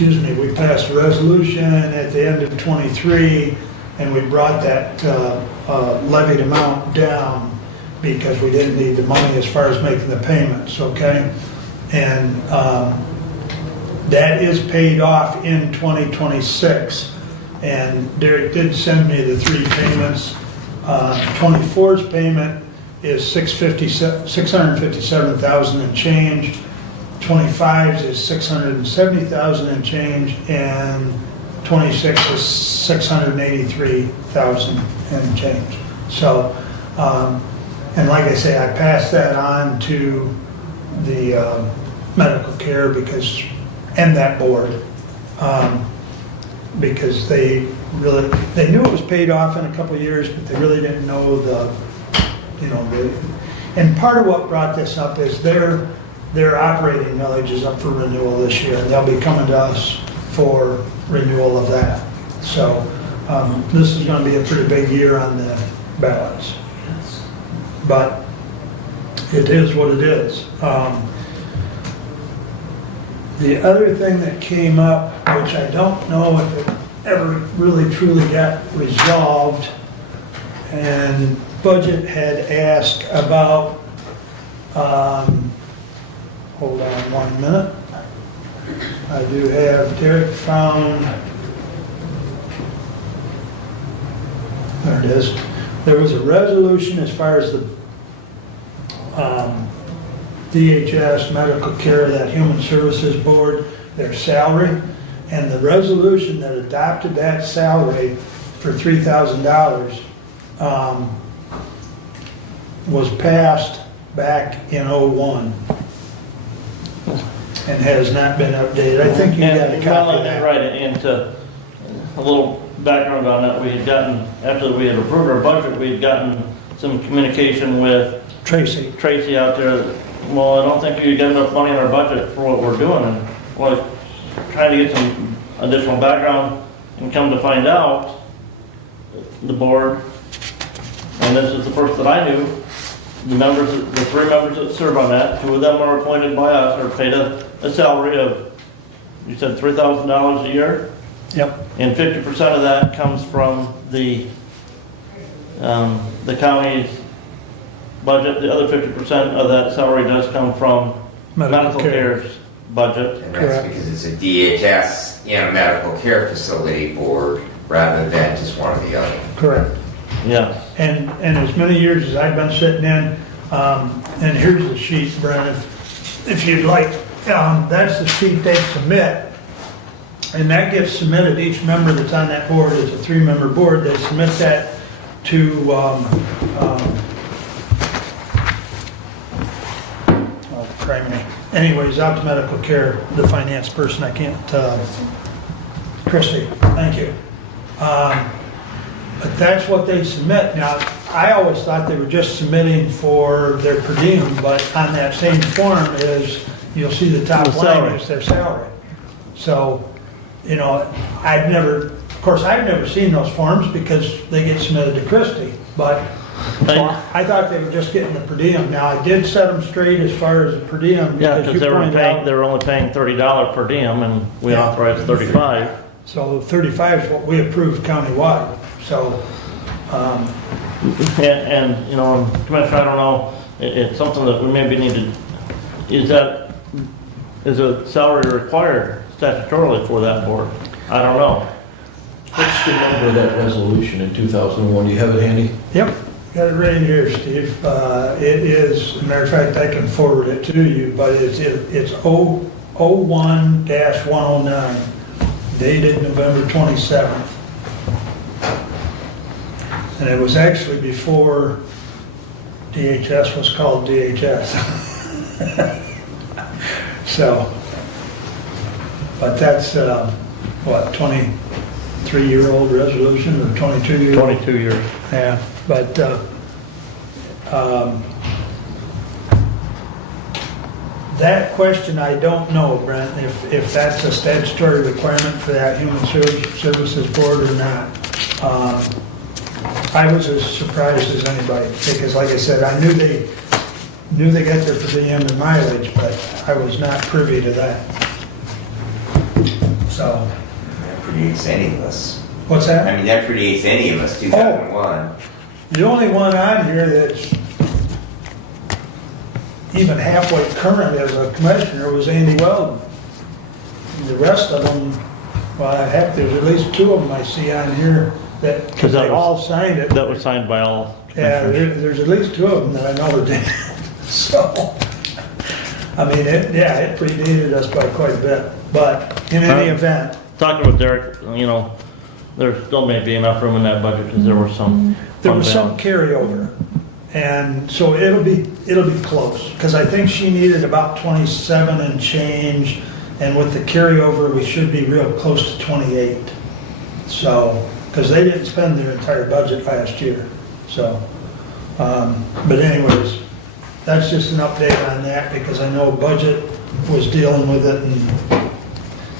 we passed a resolution at the end of '23, and we brought that levied amount down because we didn't need the money as far as making the payments, okay? And that is paid off in 2026. And Derek did send me the 3 payments. 24's payment is $657,000 and change. 25's is $670,000 and change, and 26 is $683,000 and change. So, and like I say, I passed that on to the medical care and that board, because they knew it was paid off in a couple of years, but they really didn't know and part of what brought this up is their operating millage is up for renewal this year, and they'll be coming to us for renewal of that. So this is going to be a pretty big year on the balance. But it is what it is. The other thing that came up, which I don't know if it ever really truly got resolved, and Budget had asked about, hold on 1 minute. I do have Derek found, there it is. There was a resolution as far as the DHS, medical care, that Human Services Board, their salary, and the resolution that adopted that salary for $3,000 was passed back in '01 and has not been updated. I think you got a copy of that. Right, and to, a little background on that, we had gotten, after we had approved our budget, we had gotten some communication with Tracy out there. Well, I don't think we got enough money in our budget for what we're doing, and well, trying to get some additional background, and come to find out, the board, and this is the first that I knew, the three members that serve on that, 2 of them are appointed by us, or paid a salary of, you said $3,000 a year? Yep. And 50% of that comes from the county's budget. The other 50% of that salary does come from medical care's budget. And that's because it's a DHS and a medical care facility board rather than just one or the other. Correct. Yeah. And as many years as I've been sitting in, and here's the sheet, Brent, if you'd like, that's the sheet they submit. And that gets submitted, each member that's on that board is a 3-member board. They submit that to, criminy. Anyways, out to medical care, the finance person, I can't, Christie, thank you. But that's what they submit. Now, I always thought they were just submitting for their per diem, but on that same form is, you'll see the top line is their salary. So, you know, I've never seen those forms because they get submitted to Christie, but so I thought they were just getting the per diem. Now, I did set them straight as far as the per diem. Yeah, because they were only paying $30 per diem, and we authorized 35. So 35 is what we approved countywide. So, and you know, Commissioner, I don't know, it's something that we maybe need to, is a salary required statutorily for that board? I don't know. What's the number of that resolution in 2001? Do you have it handy? Yep, got it right here, Steve. It is, as a matter of fact, I can forward it to you, but it's 01-109, dated November 27th. And it was actually before DHS was called DHS. So, but that's, what, 23-year-old resolution or 22-year-old? 22 years. Yeah, but that question, I don't know, Brent, if that's a statutory requirement for that Human Services Board or not. I was as surprised as anybody, because like I said, I knew they got their per diem and mileage, but I was not privy to that. So. That predates any of us. What's that? I mean, that predates any of us, 2001. The only one on here that's even halfway current as a commissioner was Andy Weldon. The rest of them, well, heck, there's at least 2 of them I see on here that, because they all signed it. That was signed by all Yeah, commissioners. there's at least 2 of them that I know that did. So, I mean, it predated us by quite a bit. But in any event. Talking with Derek, you know, there still may be enough room in that budget because there were some. There was some carryover, and so it'll be close, because I think she needed about 27 and change, and with the carryover, we should be real close to 28. So, because they didn't spend their entire budget last year, so, but anyways, that's just an update on that, because I know budget was dealing with it,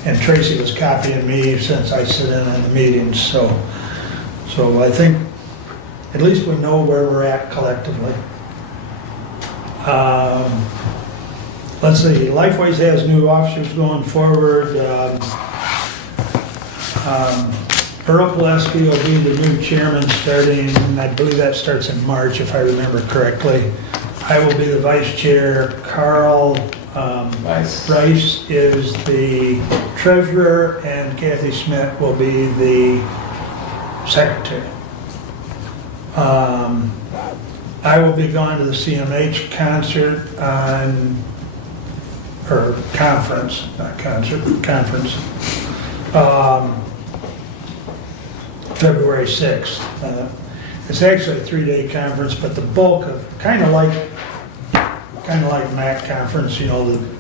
and Tracy was copying me since I sit in on the meetings, so I think at least we know where we're at collectively. Let's see, Lifeways has new officers going forward. Earl Pileski will be the new chairman starting, I believe that starts in March, if I remember correctly. I will be the vice chair. Carl Bryce is the treasurer, and Kathy Smith will be the secretary. I will be going to the CMH concert conference, not concert, but conference, February 6th. It's actually a 3-day conference, but the bulk of, kind of like kind of like MAC conference, the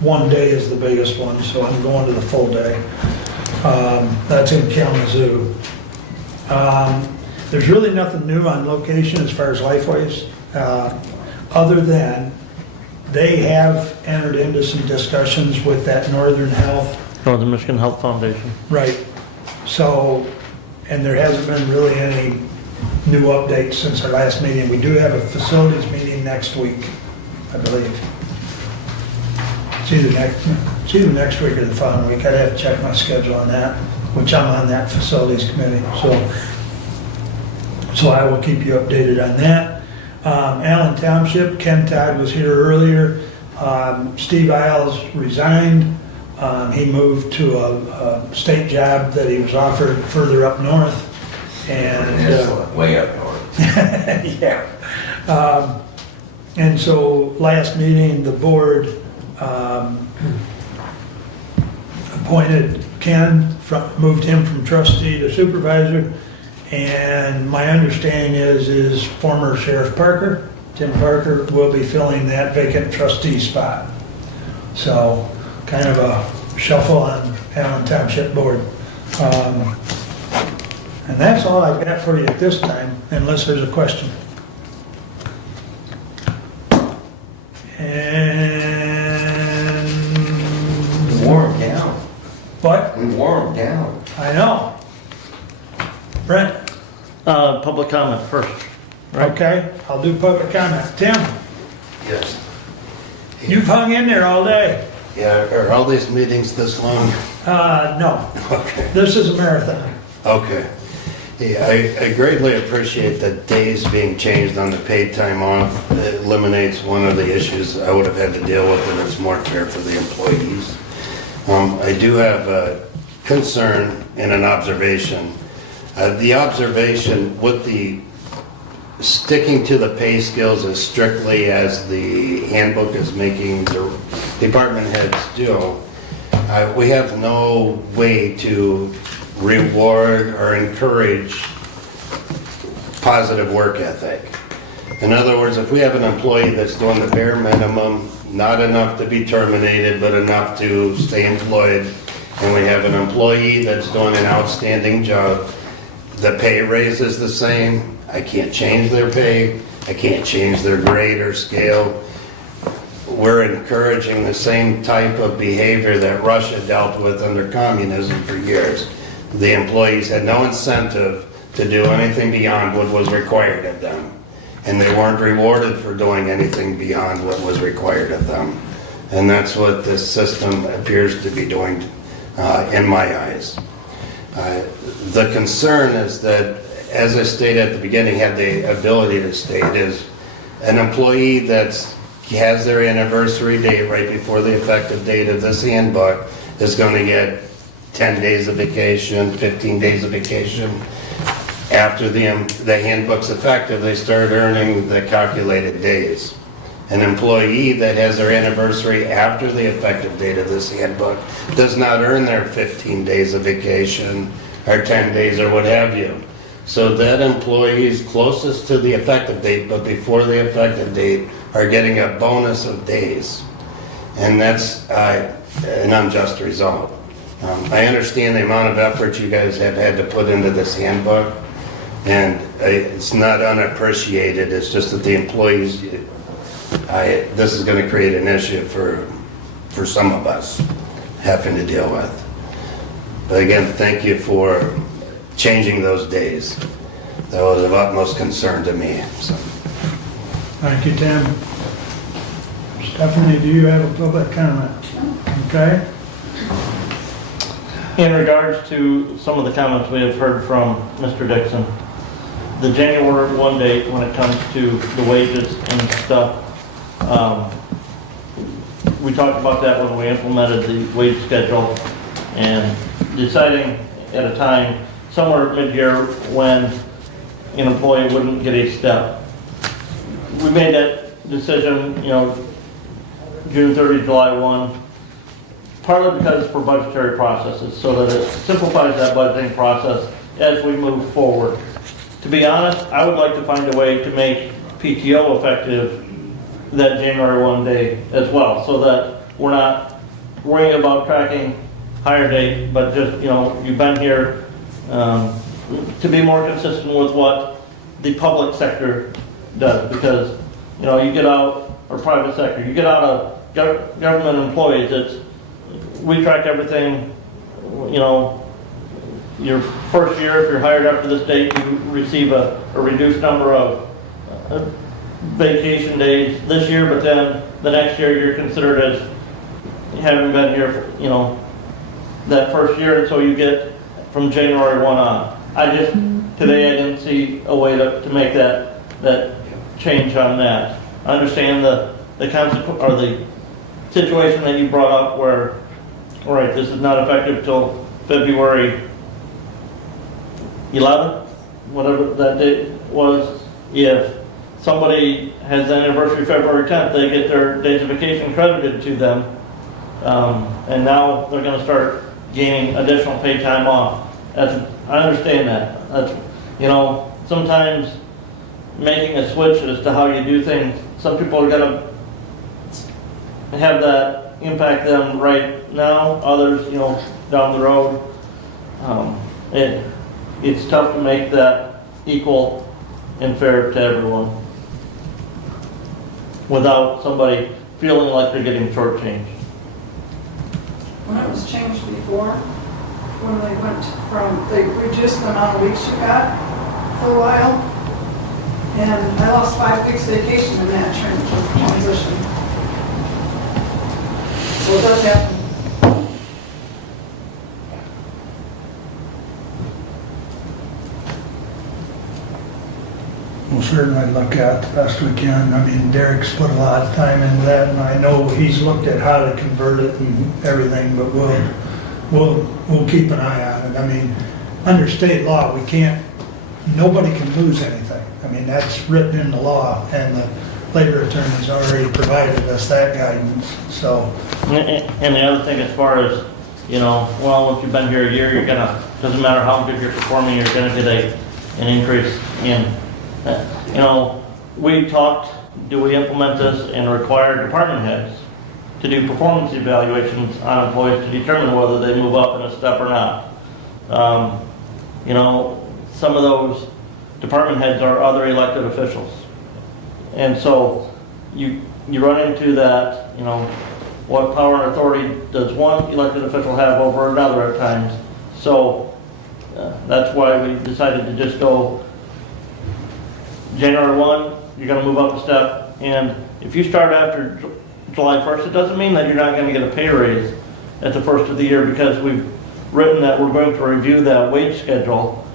one day is the biggest one, so I'm going to the full day. That's in Kalamazoo. There's really nothing new on location as far as Lifeways, other than they have entered into some discussions with that Northern Michigan Health Foundation. Right. So, and there hasn't been really any new updates since our last meeting. We do have a facilities meeting next week, I believe. It's either next week or the following week. I'd have to check my schedule on that, which I'm on that facilities committee. So I will keep you updated on that. Allen Township, Ken Todd was here earlier. Steve Isles resigned. He moved to a state job that he was offered further up north. And way up north. yeah. And so last meeting, the board appointed Ken, moved him from trustee to supervisor. And my understanding is former Sheriff Parker, Tim Parker, will be filling that vacant trustee spot. So kind of a shuffle on Allen Township Board. And that's all I've got for you at this time, unless there's a question. And... We wore 'em down. What? We wore 'em down. I know. Brent? Public comment first. Right? Okay, I'll do public comment. Tim, Yes. you've hung in there all day. Yeah, are all these meetings this long? No, Okay. this is a marathon. Okay. Yeah, I greatly appreciate the days being changed on the paid time off. It eliminates one of the issues I would have had to deal with, and it's more fair for the employees. I do have a concern and an observation. The observation with the sticking to the pay scales as strictly as the handbook is making the department heads do, we have no way to reward or encourage positive work ethic. In other words, if we have an employee that's doing the bare minimum, not enough to be terminated, but enough to stay employed, and we have an employee that's doing an outstanding job, the pay raise is the same. I can't change their pay. I can't change their grade or scale. We're encouraging the same type of behavior that Russia dealt with under communism for years. The employees had no incentive to do anything beyond what was required of them. And they weren't rewarded for doing anything beyond what was required of them. And that's what this system appears to be doing in my eyes. The concern is that, as I stated at the beginning, had the ability to state, is an employee that has their anniversary date right before the effective date of this handbook is going to get 10 days of vacation, 15 days of vacation. After the handbook's effective, they start earning the calculated days. An employee that has their anniversary after the effective date of this handbook does not earn their 15 days of vacation or 10 days or what have you. So that employees closest to the effective date but before the effective date are getting a bonus of days. And that's an unjust result. I understand the amount of effort you guys have had to put into this handbook, and it's not unappreciated. It's just that the employees, this is going to create an issue for some of us having to deal with. But again, thank you for changing those days. That was of utmost concern to me. So. Thank you, Tim. Stephanie, do you have a public comment? Okay. In regards to some of the comments we have heard from Mr. Dixon, the January 1 date when it comes to the wages and stuff, we talked about that when we implemented the wage schedule and deciding at a time somewhere mid-year when an employee wouldn't get a step. We made that decision, June 30, July 1, partly because for budgetary processes, so that it simplifies that budgeting process as we move forward. To be honest, I would like to find a way to make PTO effective that January 1 day as well, so that we're not worrying about tracking hire date, but just, you've been here to be more consistent with what the public sector does, because, you get out, or private sector, you get out of government employees, we track everything, your first year, if you're hired after this date, you receive a reduced number of vacation days this year, but then the next year you're considered as having been here for, that first year, and so you get from January 1 on. Today I didn't see a way to make that change on that. I understand the consequence, or the situation that you brought up where, all right, this is not effective till February 11th, whatever that date was. If somebody has an anniversary February 10th, they get their days of vacation credited to them, and now they're going to start gaining additional paid time off. I understand that. Sometimes making a switch as to how you do things, some people are going to have that impact them right now, others, down the road. It's tough to make that equal and fair to everyone without somebody feeling like they're getting shortchanged. When it was changed before, when they reduced the amount of weeks you got for a while, and I lost 5 weeks vacation in that transition. So it does happen. We'll certainly look at the best we can. I mean, Derek's put a lot of time into that, and I know he's looked at how to convert it and everything, but we'll keep an eye on it. I mean, under state law, nobody can lose anything. I mean, that's written in the law, and the labor attorney's already provided us that guidance, so. And the other thing, as far as, if you've been here a year, doesn't matter how good you're performing, you're gonna get an increase in, we talked, do we implement this and require department heads to do performance evaluations on employees to determine whether they move up in a step or not? Some of those department heads are other elected officials. And so you run into that, what power and authority does one elected official have over another at times? So that's why we decided to just go January 1, you're going to move up a step. And if you start after July 1st, it doesn't mean that you're not going to get a pay raise at the first of the year, because we've written that we're going to review that wage schedule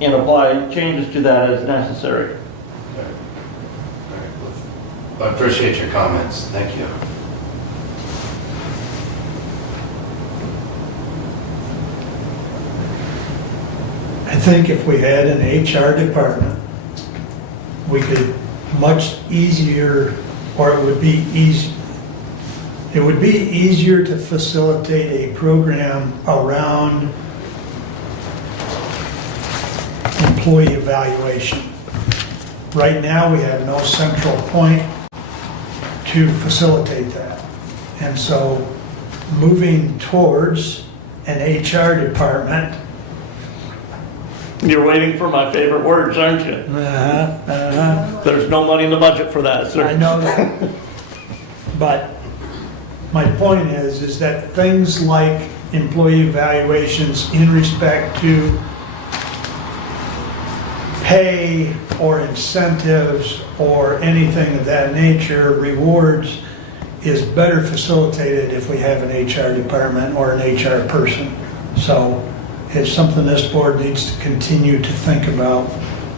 and apply changes to that as necessary. I appreciate your comments. Thank you. I think if we had an HR department, we could much easier, or it would be easier to facilitate a program around employee evaluation. Right now, we have no central point to facilitate that. And so moving towards an HR department. You're waiting for my favorite words, aren't you? There's no money in the budget for that, sir. I know that. But my point is that things like employee evaluations in respect to pay or incentives or anything of that nature, rewards, is better facilitated if we have an HR department or an HR person. So it's something this board needs to continue to think about,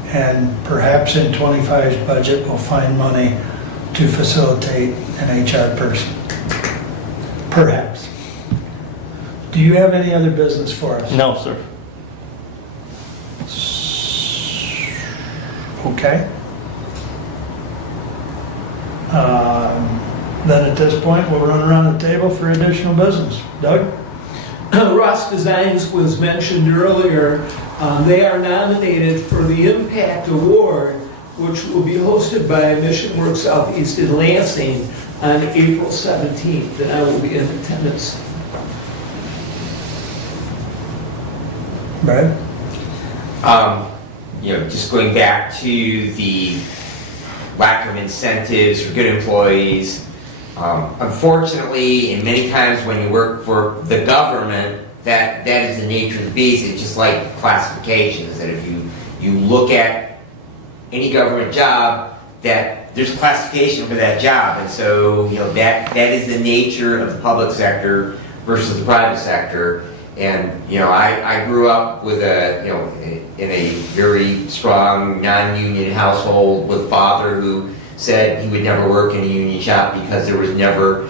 and perhaps in 25's budget we'll find money to facilitate an HR person. Perhaps. Do you have any other business for us? No, sir. Okay. Then at this point, we'll run around the table for additional business. Doug? Ross Designs was mentioned earlier. They are nominated for the Impact Award which will be hosted by Mission Works Southeast in Lansing on April 17th, and I will be in attendance. Brad? Just going back to the lack of incentives for good employees. Unfortunately, and many times when you work for the government, that is the nature of the beast. It's just like classifications, that if you look at any government job, that there's a classification for that job. And so, that is the nature of the public sector versus the private sector. And, I grew up with in a very strong non-union household with a father who said he would never work in a union shop because there was never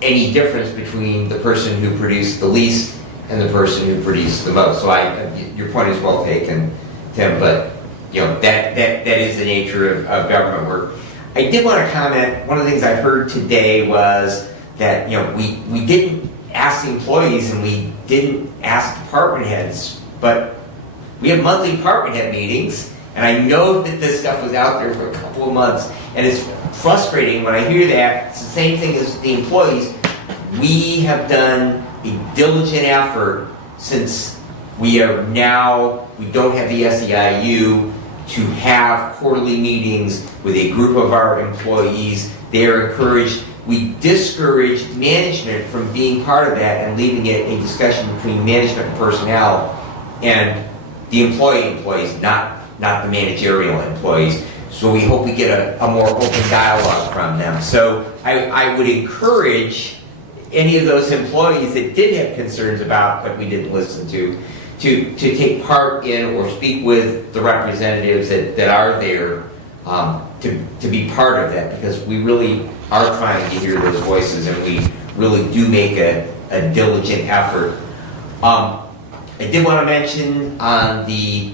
any difference between the person who produced the least and the person who produced the most. So your point is well taken, Tim, but that is the nature of government work. I did want to comment, one of the things I heard today was that we didn't ask the employees and we didn't ask department heads, but we have monthly department head meetings, and I know that this stuff was out there for a couple of months, and it's frustrating when I hear that. It's the same thing as the employees. We have done a diligent effort since we don't have the SEIU to have quarterly meetings with a group of our employees. They are encouraged. We discourage management from being part of that and leaving it a discussion between management and personnel and the employees, not the managerial employees. So we hope we get a more open dialogue from them. So I would encourage any of those employees that did have concerns about that we didn't listen to take part in or speak with the representatives that are there to be part of that, because we really are trying to hear those voices and we really do make a diligent effort. I did want to mention on the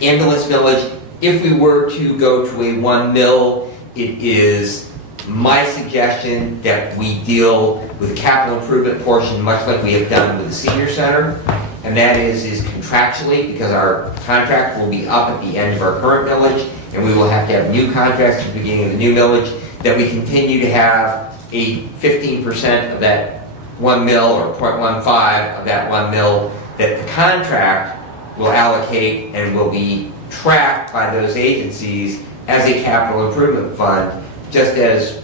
ambulance millage, if we were to go to a 1 mil, it is my suggestion that we deal with the capital improvement portion much like we have done with the senior center, and that is contractually, because our contract will be up at the end of our current millage and we will have to have new contracts at the beginning of the new millage, that we continue to have a 15% of that 1 mil or 0.15 of that 1 mil that the contract will allocate and will be tracked by those agencies as a capital improvement fund, just as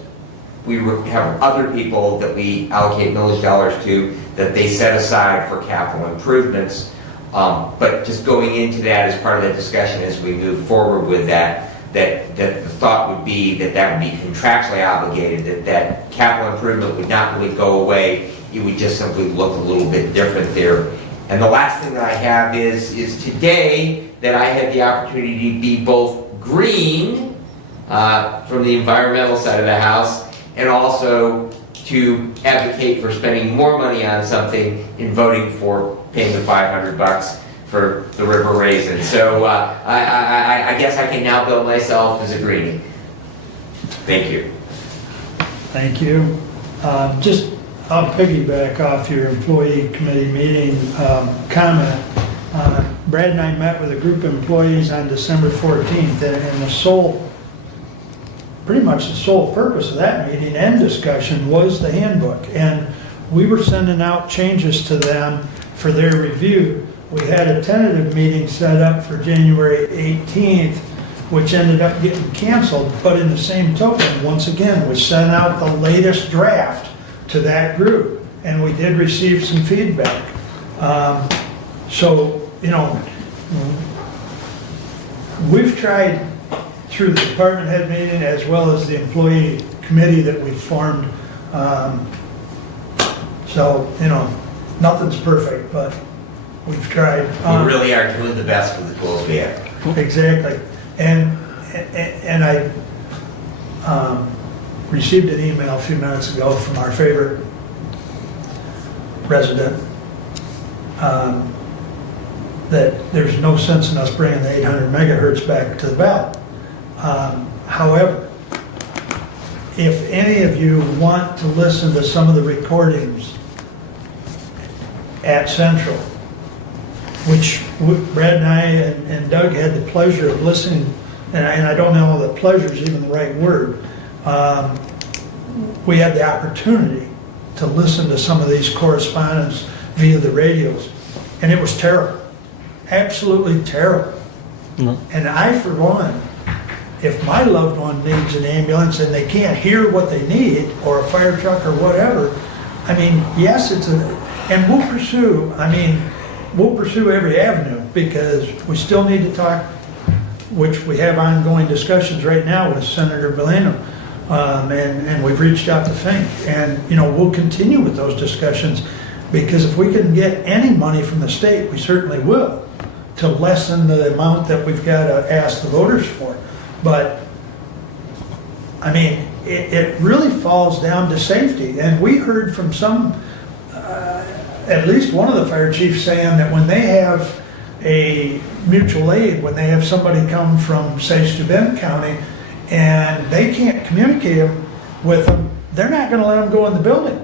we have other people that we allocate millage dollars to that they set aside for capital improvements. But just going into that as part of that discussion as we move forward with that the thought would be that would be contractually obligated, that capital improvement would not really go away. It would just simply look a little bit different there. And the last thing that I have is today that I had the opportunity to be both green from the environmental side of the house and also to advocate for spending more money on something in voting for paying the $500 for the river raisin. So I guess I can now bill myself as a greenie. Thank you. Thank you. I'll piggyback off your employee committee meeting comment. Brad and I met with a group of employees on December 14th, and pretty much the sole purpose of that meeting and discussion was the handbook. And we were sending out changes to them for their review. We had a tentative meeting set up for January 18th, which ended up getting canceled, but in the same token, once again, we sent out the latest draft to that group, and we did receive some feedback. We've tried through the department head meeting as well as the employee committee that we formed. Nothing's perfect, but we've tried. We really are doing the best with the tools we have. Exactly. And I received an email a few minutes ago from our favorite resident that there's no sense in us bringing the 800 megahertz back to the ballot. However, if any of you want to listen to some of the recordings at Central, which Brad and I and Doug had the pleasure of listening and I don't know that pleasure is even the right word, we had the opportunity to listen to some of these correspondence via the radios, and it was terrible, absolutely terrible. And I, for one, if my loved one needs an ambulance and they can't hear what they need, or a fire truck or whatever, I mean, yes, and we'll pursue every avenue, because we still need to talk, which we have ongoing discussions right now with Senator Valeno, and we've reached out to Fink, and, we'll continue with those discussions, because if we can get any money from the state, we certainly will, to lessen the amount that we've got to ask the voters for. But, I mean, it really falls down to safety. And we heard from some, at least one of the fire chiefs saying that when they have a mutual aid, when they have somebody come from, say, Steuben County, and they can't communicate with them, they're not going to let them go in the building.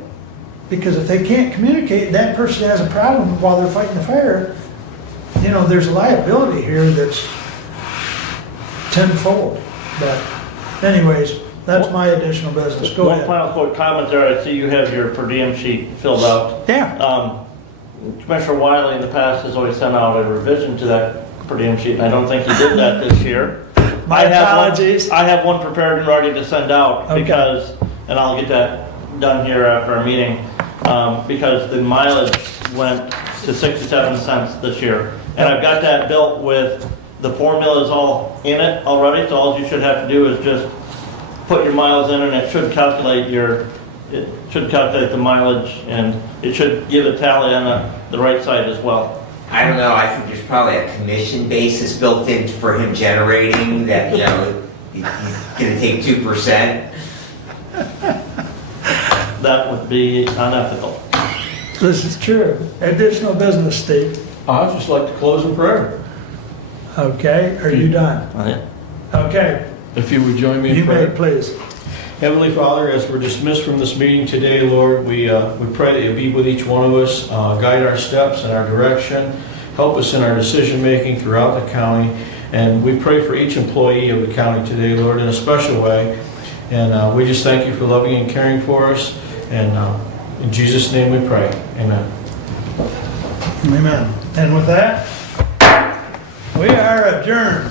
Because if they can't communicate, that person has a problem while they're fighting the fire. There's a liability here that's tenfold. But anyways, that's my additional business. Go ahead. One final quick comment there. I see you have your per diem sheet filled out. Yeah. Commissioner Wiley in the past has always sent out a revision to that per diem sheet, and I don't think he did that this year. My apologies. I have one prepared and ready to send out, Okay. because, and I'll get that done here after our meeting, because the mileage went to 67 cents this year. And I've got that built with, the formula is all in it already, so all you should have to do is just put your miles in, and it should calculate the mileage, and it should give a tally on the right side as well. I don't know, I think there's probably a commission basis built in for him generating that, he's gonna take 2%. That would be unethical. This is true. Additional business, Steve. I'd just like to close in prayer. Okay, are you done? Okay, If you would join me in you prayer. may, please. Heavenly Father, as we're dismissed from this meeting today, Lord, we pray that you be with each one of us, guide our steps and our direction, help us in our decision-making throughout the county, and we pray for each employee of the county today, Lord, in a special way, and we just thank you for loving and caring for us, and in Jesus' name we pray. Amen. Amen. And with that, we are adjourned.